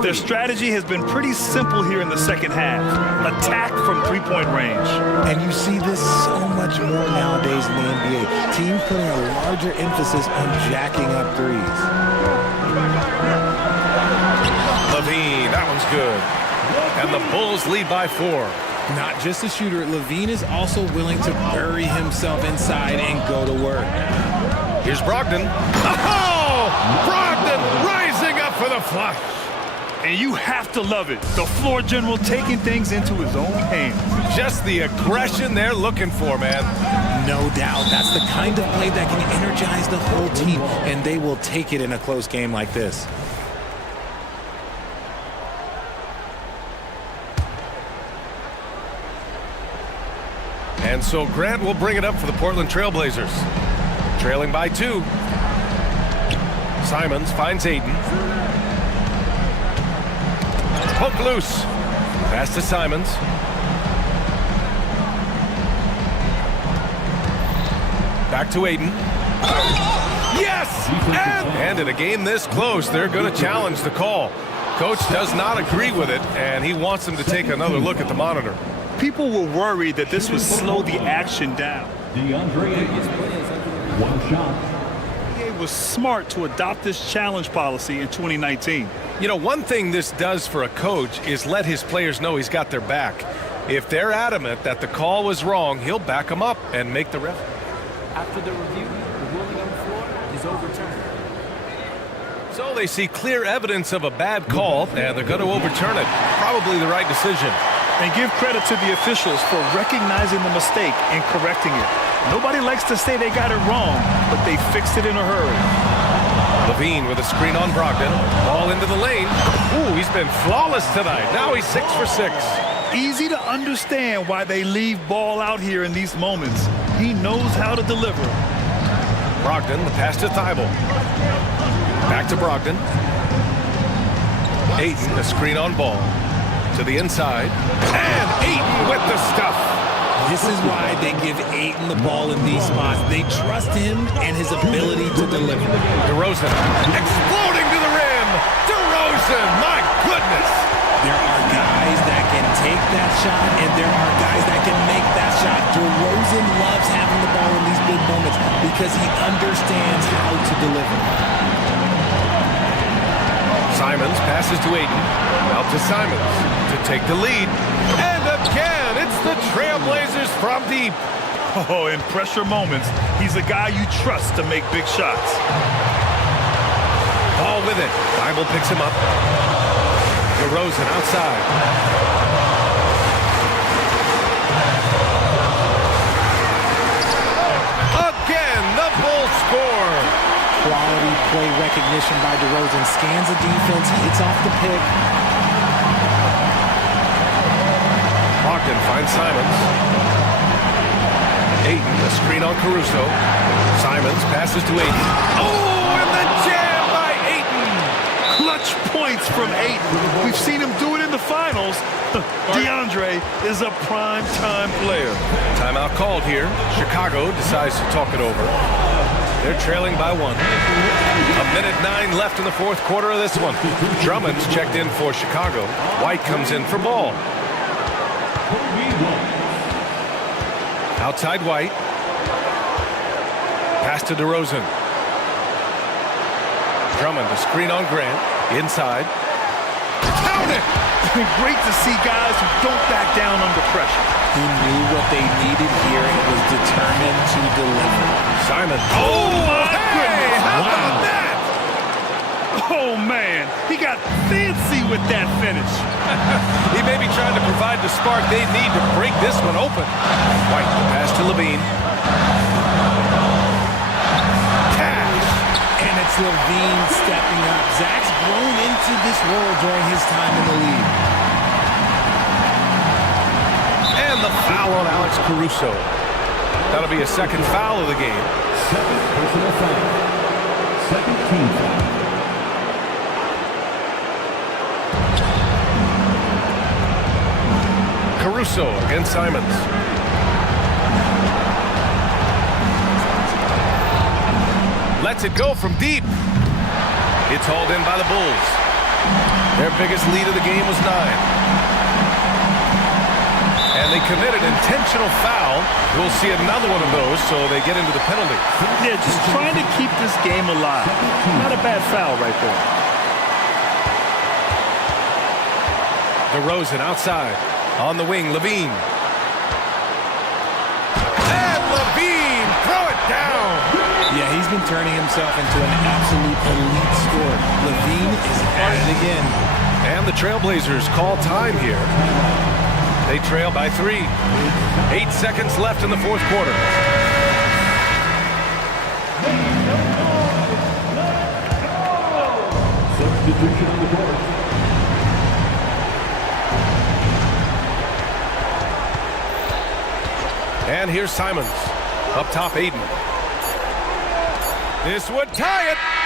Their strategy has been pretty simple here in the second half. Attack from three-point range. And you see this so much more nowadays in the NBA. Teams putting a larger emphasis on jacking up threes. Levine, that one's good. And the Bulls lead by 4. Not just a shooter, Levine is also willing to bury himself inside and go to work. Here's Brogdon. Oh! Brogdon rising up for the flush. And you have to love it. The floor general taking things into his own hands. Just the aggression they're looking for, man. No doubt. That's the kind of play that can energize the whole team, and they will take it in a close game like this. And so Grant will bring it up for the Portland Trailblazers. Trailing by 2. Simons finds Ayton. Hook loose. Pass to Simons. Back to Ayton. Yes! And in a game this close, they're going to challenge the call. Coach does not agree with it, and he wants them to take another look at the monitor. People were worried that this would slow the action down. One shot. It was smart to adopt this challenge policy in 2019. You know, one thing this does for a coach is let his players know he's got their back. If they're adamant that the call was wrong, he'll back them up and make the ref. After the review, the ruling on the floor is overturned. So they see clear evidence of a bad call, and they're going to overturn it. Probably the right decision. And give credit to the officials for recognizing the mistake and correcting it. Nobody likes to say they got it wrong, but they fixed it in a hurry. Levine with a screen on Brogdon. Ball into the lane. Ooh, he's been flawless tonight. Now he's 6 for 6. Easy to understand why they leave ball out here in these moments. He knows how to deliver. Brogdon, the pass to Thibault. Back to Brogdon. Ayton, a screen on Ball. To the inside. And Ayton with the stuff. This is why they give Ayton the ball in these spots. They trust him and his ability to deliver. DeRozan exploding to the rim. DeRozan, my goodness. There are guys that can take that shot, and there are guys that can make that shot. DeRozan loves having the ball in these big moments because he understands how to deliver. Simons passes to Ayton. Out to Simons to take the lead. And again, it's the Trailblazers from deep. Oh, in pressure moments, he's a guy you trust to make big shots. Ball with it. Bible picks him up. DeRozan outside. Again, the Bulls score. Quality play recognition by DeRozan. Scans the defense, hits off the pick. Brogdon finds Simons. Ayton, the screen on Caruso. Simons passes to Ayton. Oh, and the jam by Ayton! Clutch points from Ayton. We've seen him do it in the finals. DeAndre is a prime-time player. Timeout called here. Chicago decides to talk it over. They're trailing by 1. 1:09 left in the fourth quarter of this one. Drummond's checked in for Chicago. White comes in for Ball. Outside White. Pass to DeRozan. Drummond, the screen on Grant. Inside. Count it! Great to see guys who don't back down under pressure. He knew what they needed here and was determined to deliver. Simon. Oh, my goodness! How about that? Oh, man. He got fancy with that finish. He may be trying to provide the spark they need to break this one open. White, pass to Levine. Cash. And it's Levine stepping up. Zach's grown into this role during his time in the league. And the foul on Alex Caruso. That'll be a second foul of the game. Second personal foul. Second team foul. Caruso against Simons. Lets it go from deep. It's hauled in by the Bulls. Their biggest lead of the game was 9. And they committed intentional foul. We'll see another one of those, so they get into the penalty. Yeah, just trying to keep this game alive. Not a bad foul right there. DeRozan outside. On the wing, Levine. And Levine, throw it down. Yeah, he's been turning himself into an absolute elite scorer. Levine is at it again. And the Trailblazers call time here. They trail by 3. 8 seconds left in the fourth quarter. Substitution on the board. And here's Simons. Up top, Aiden. This would tie it.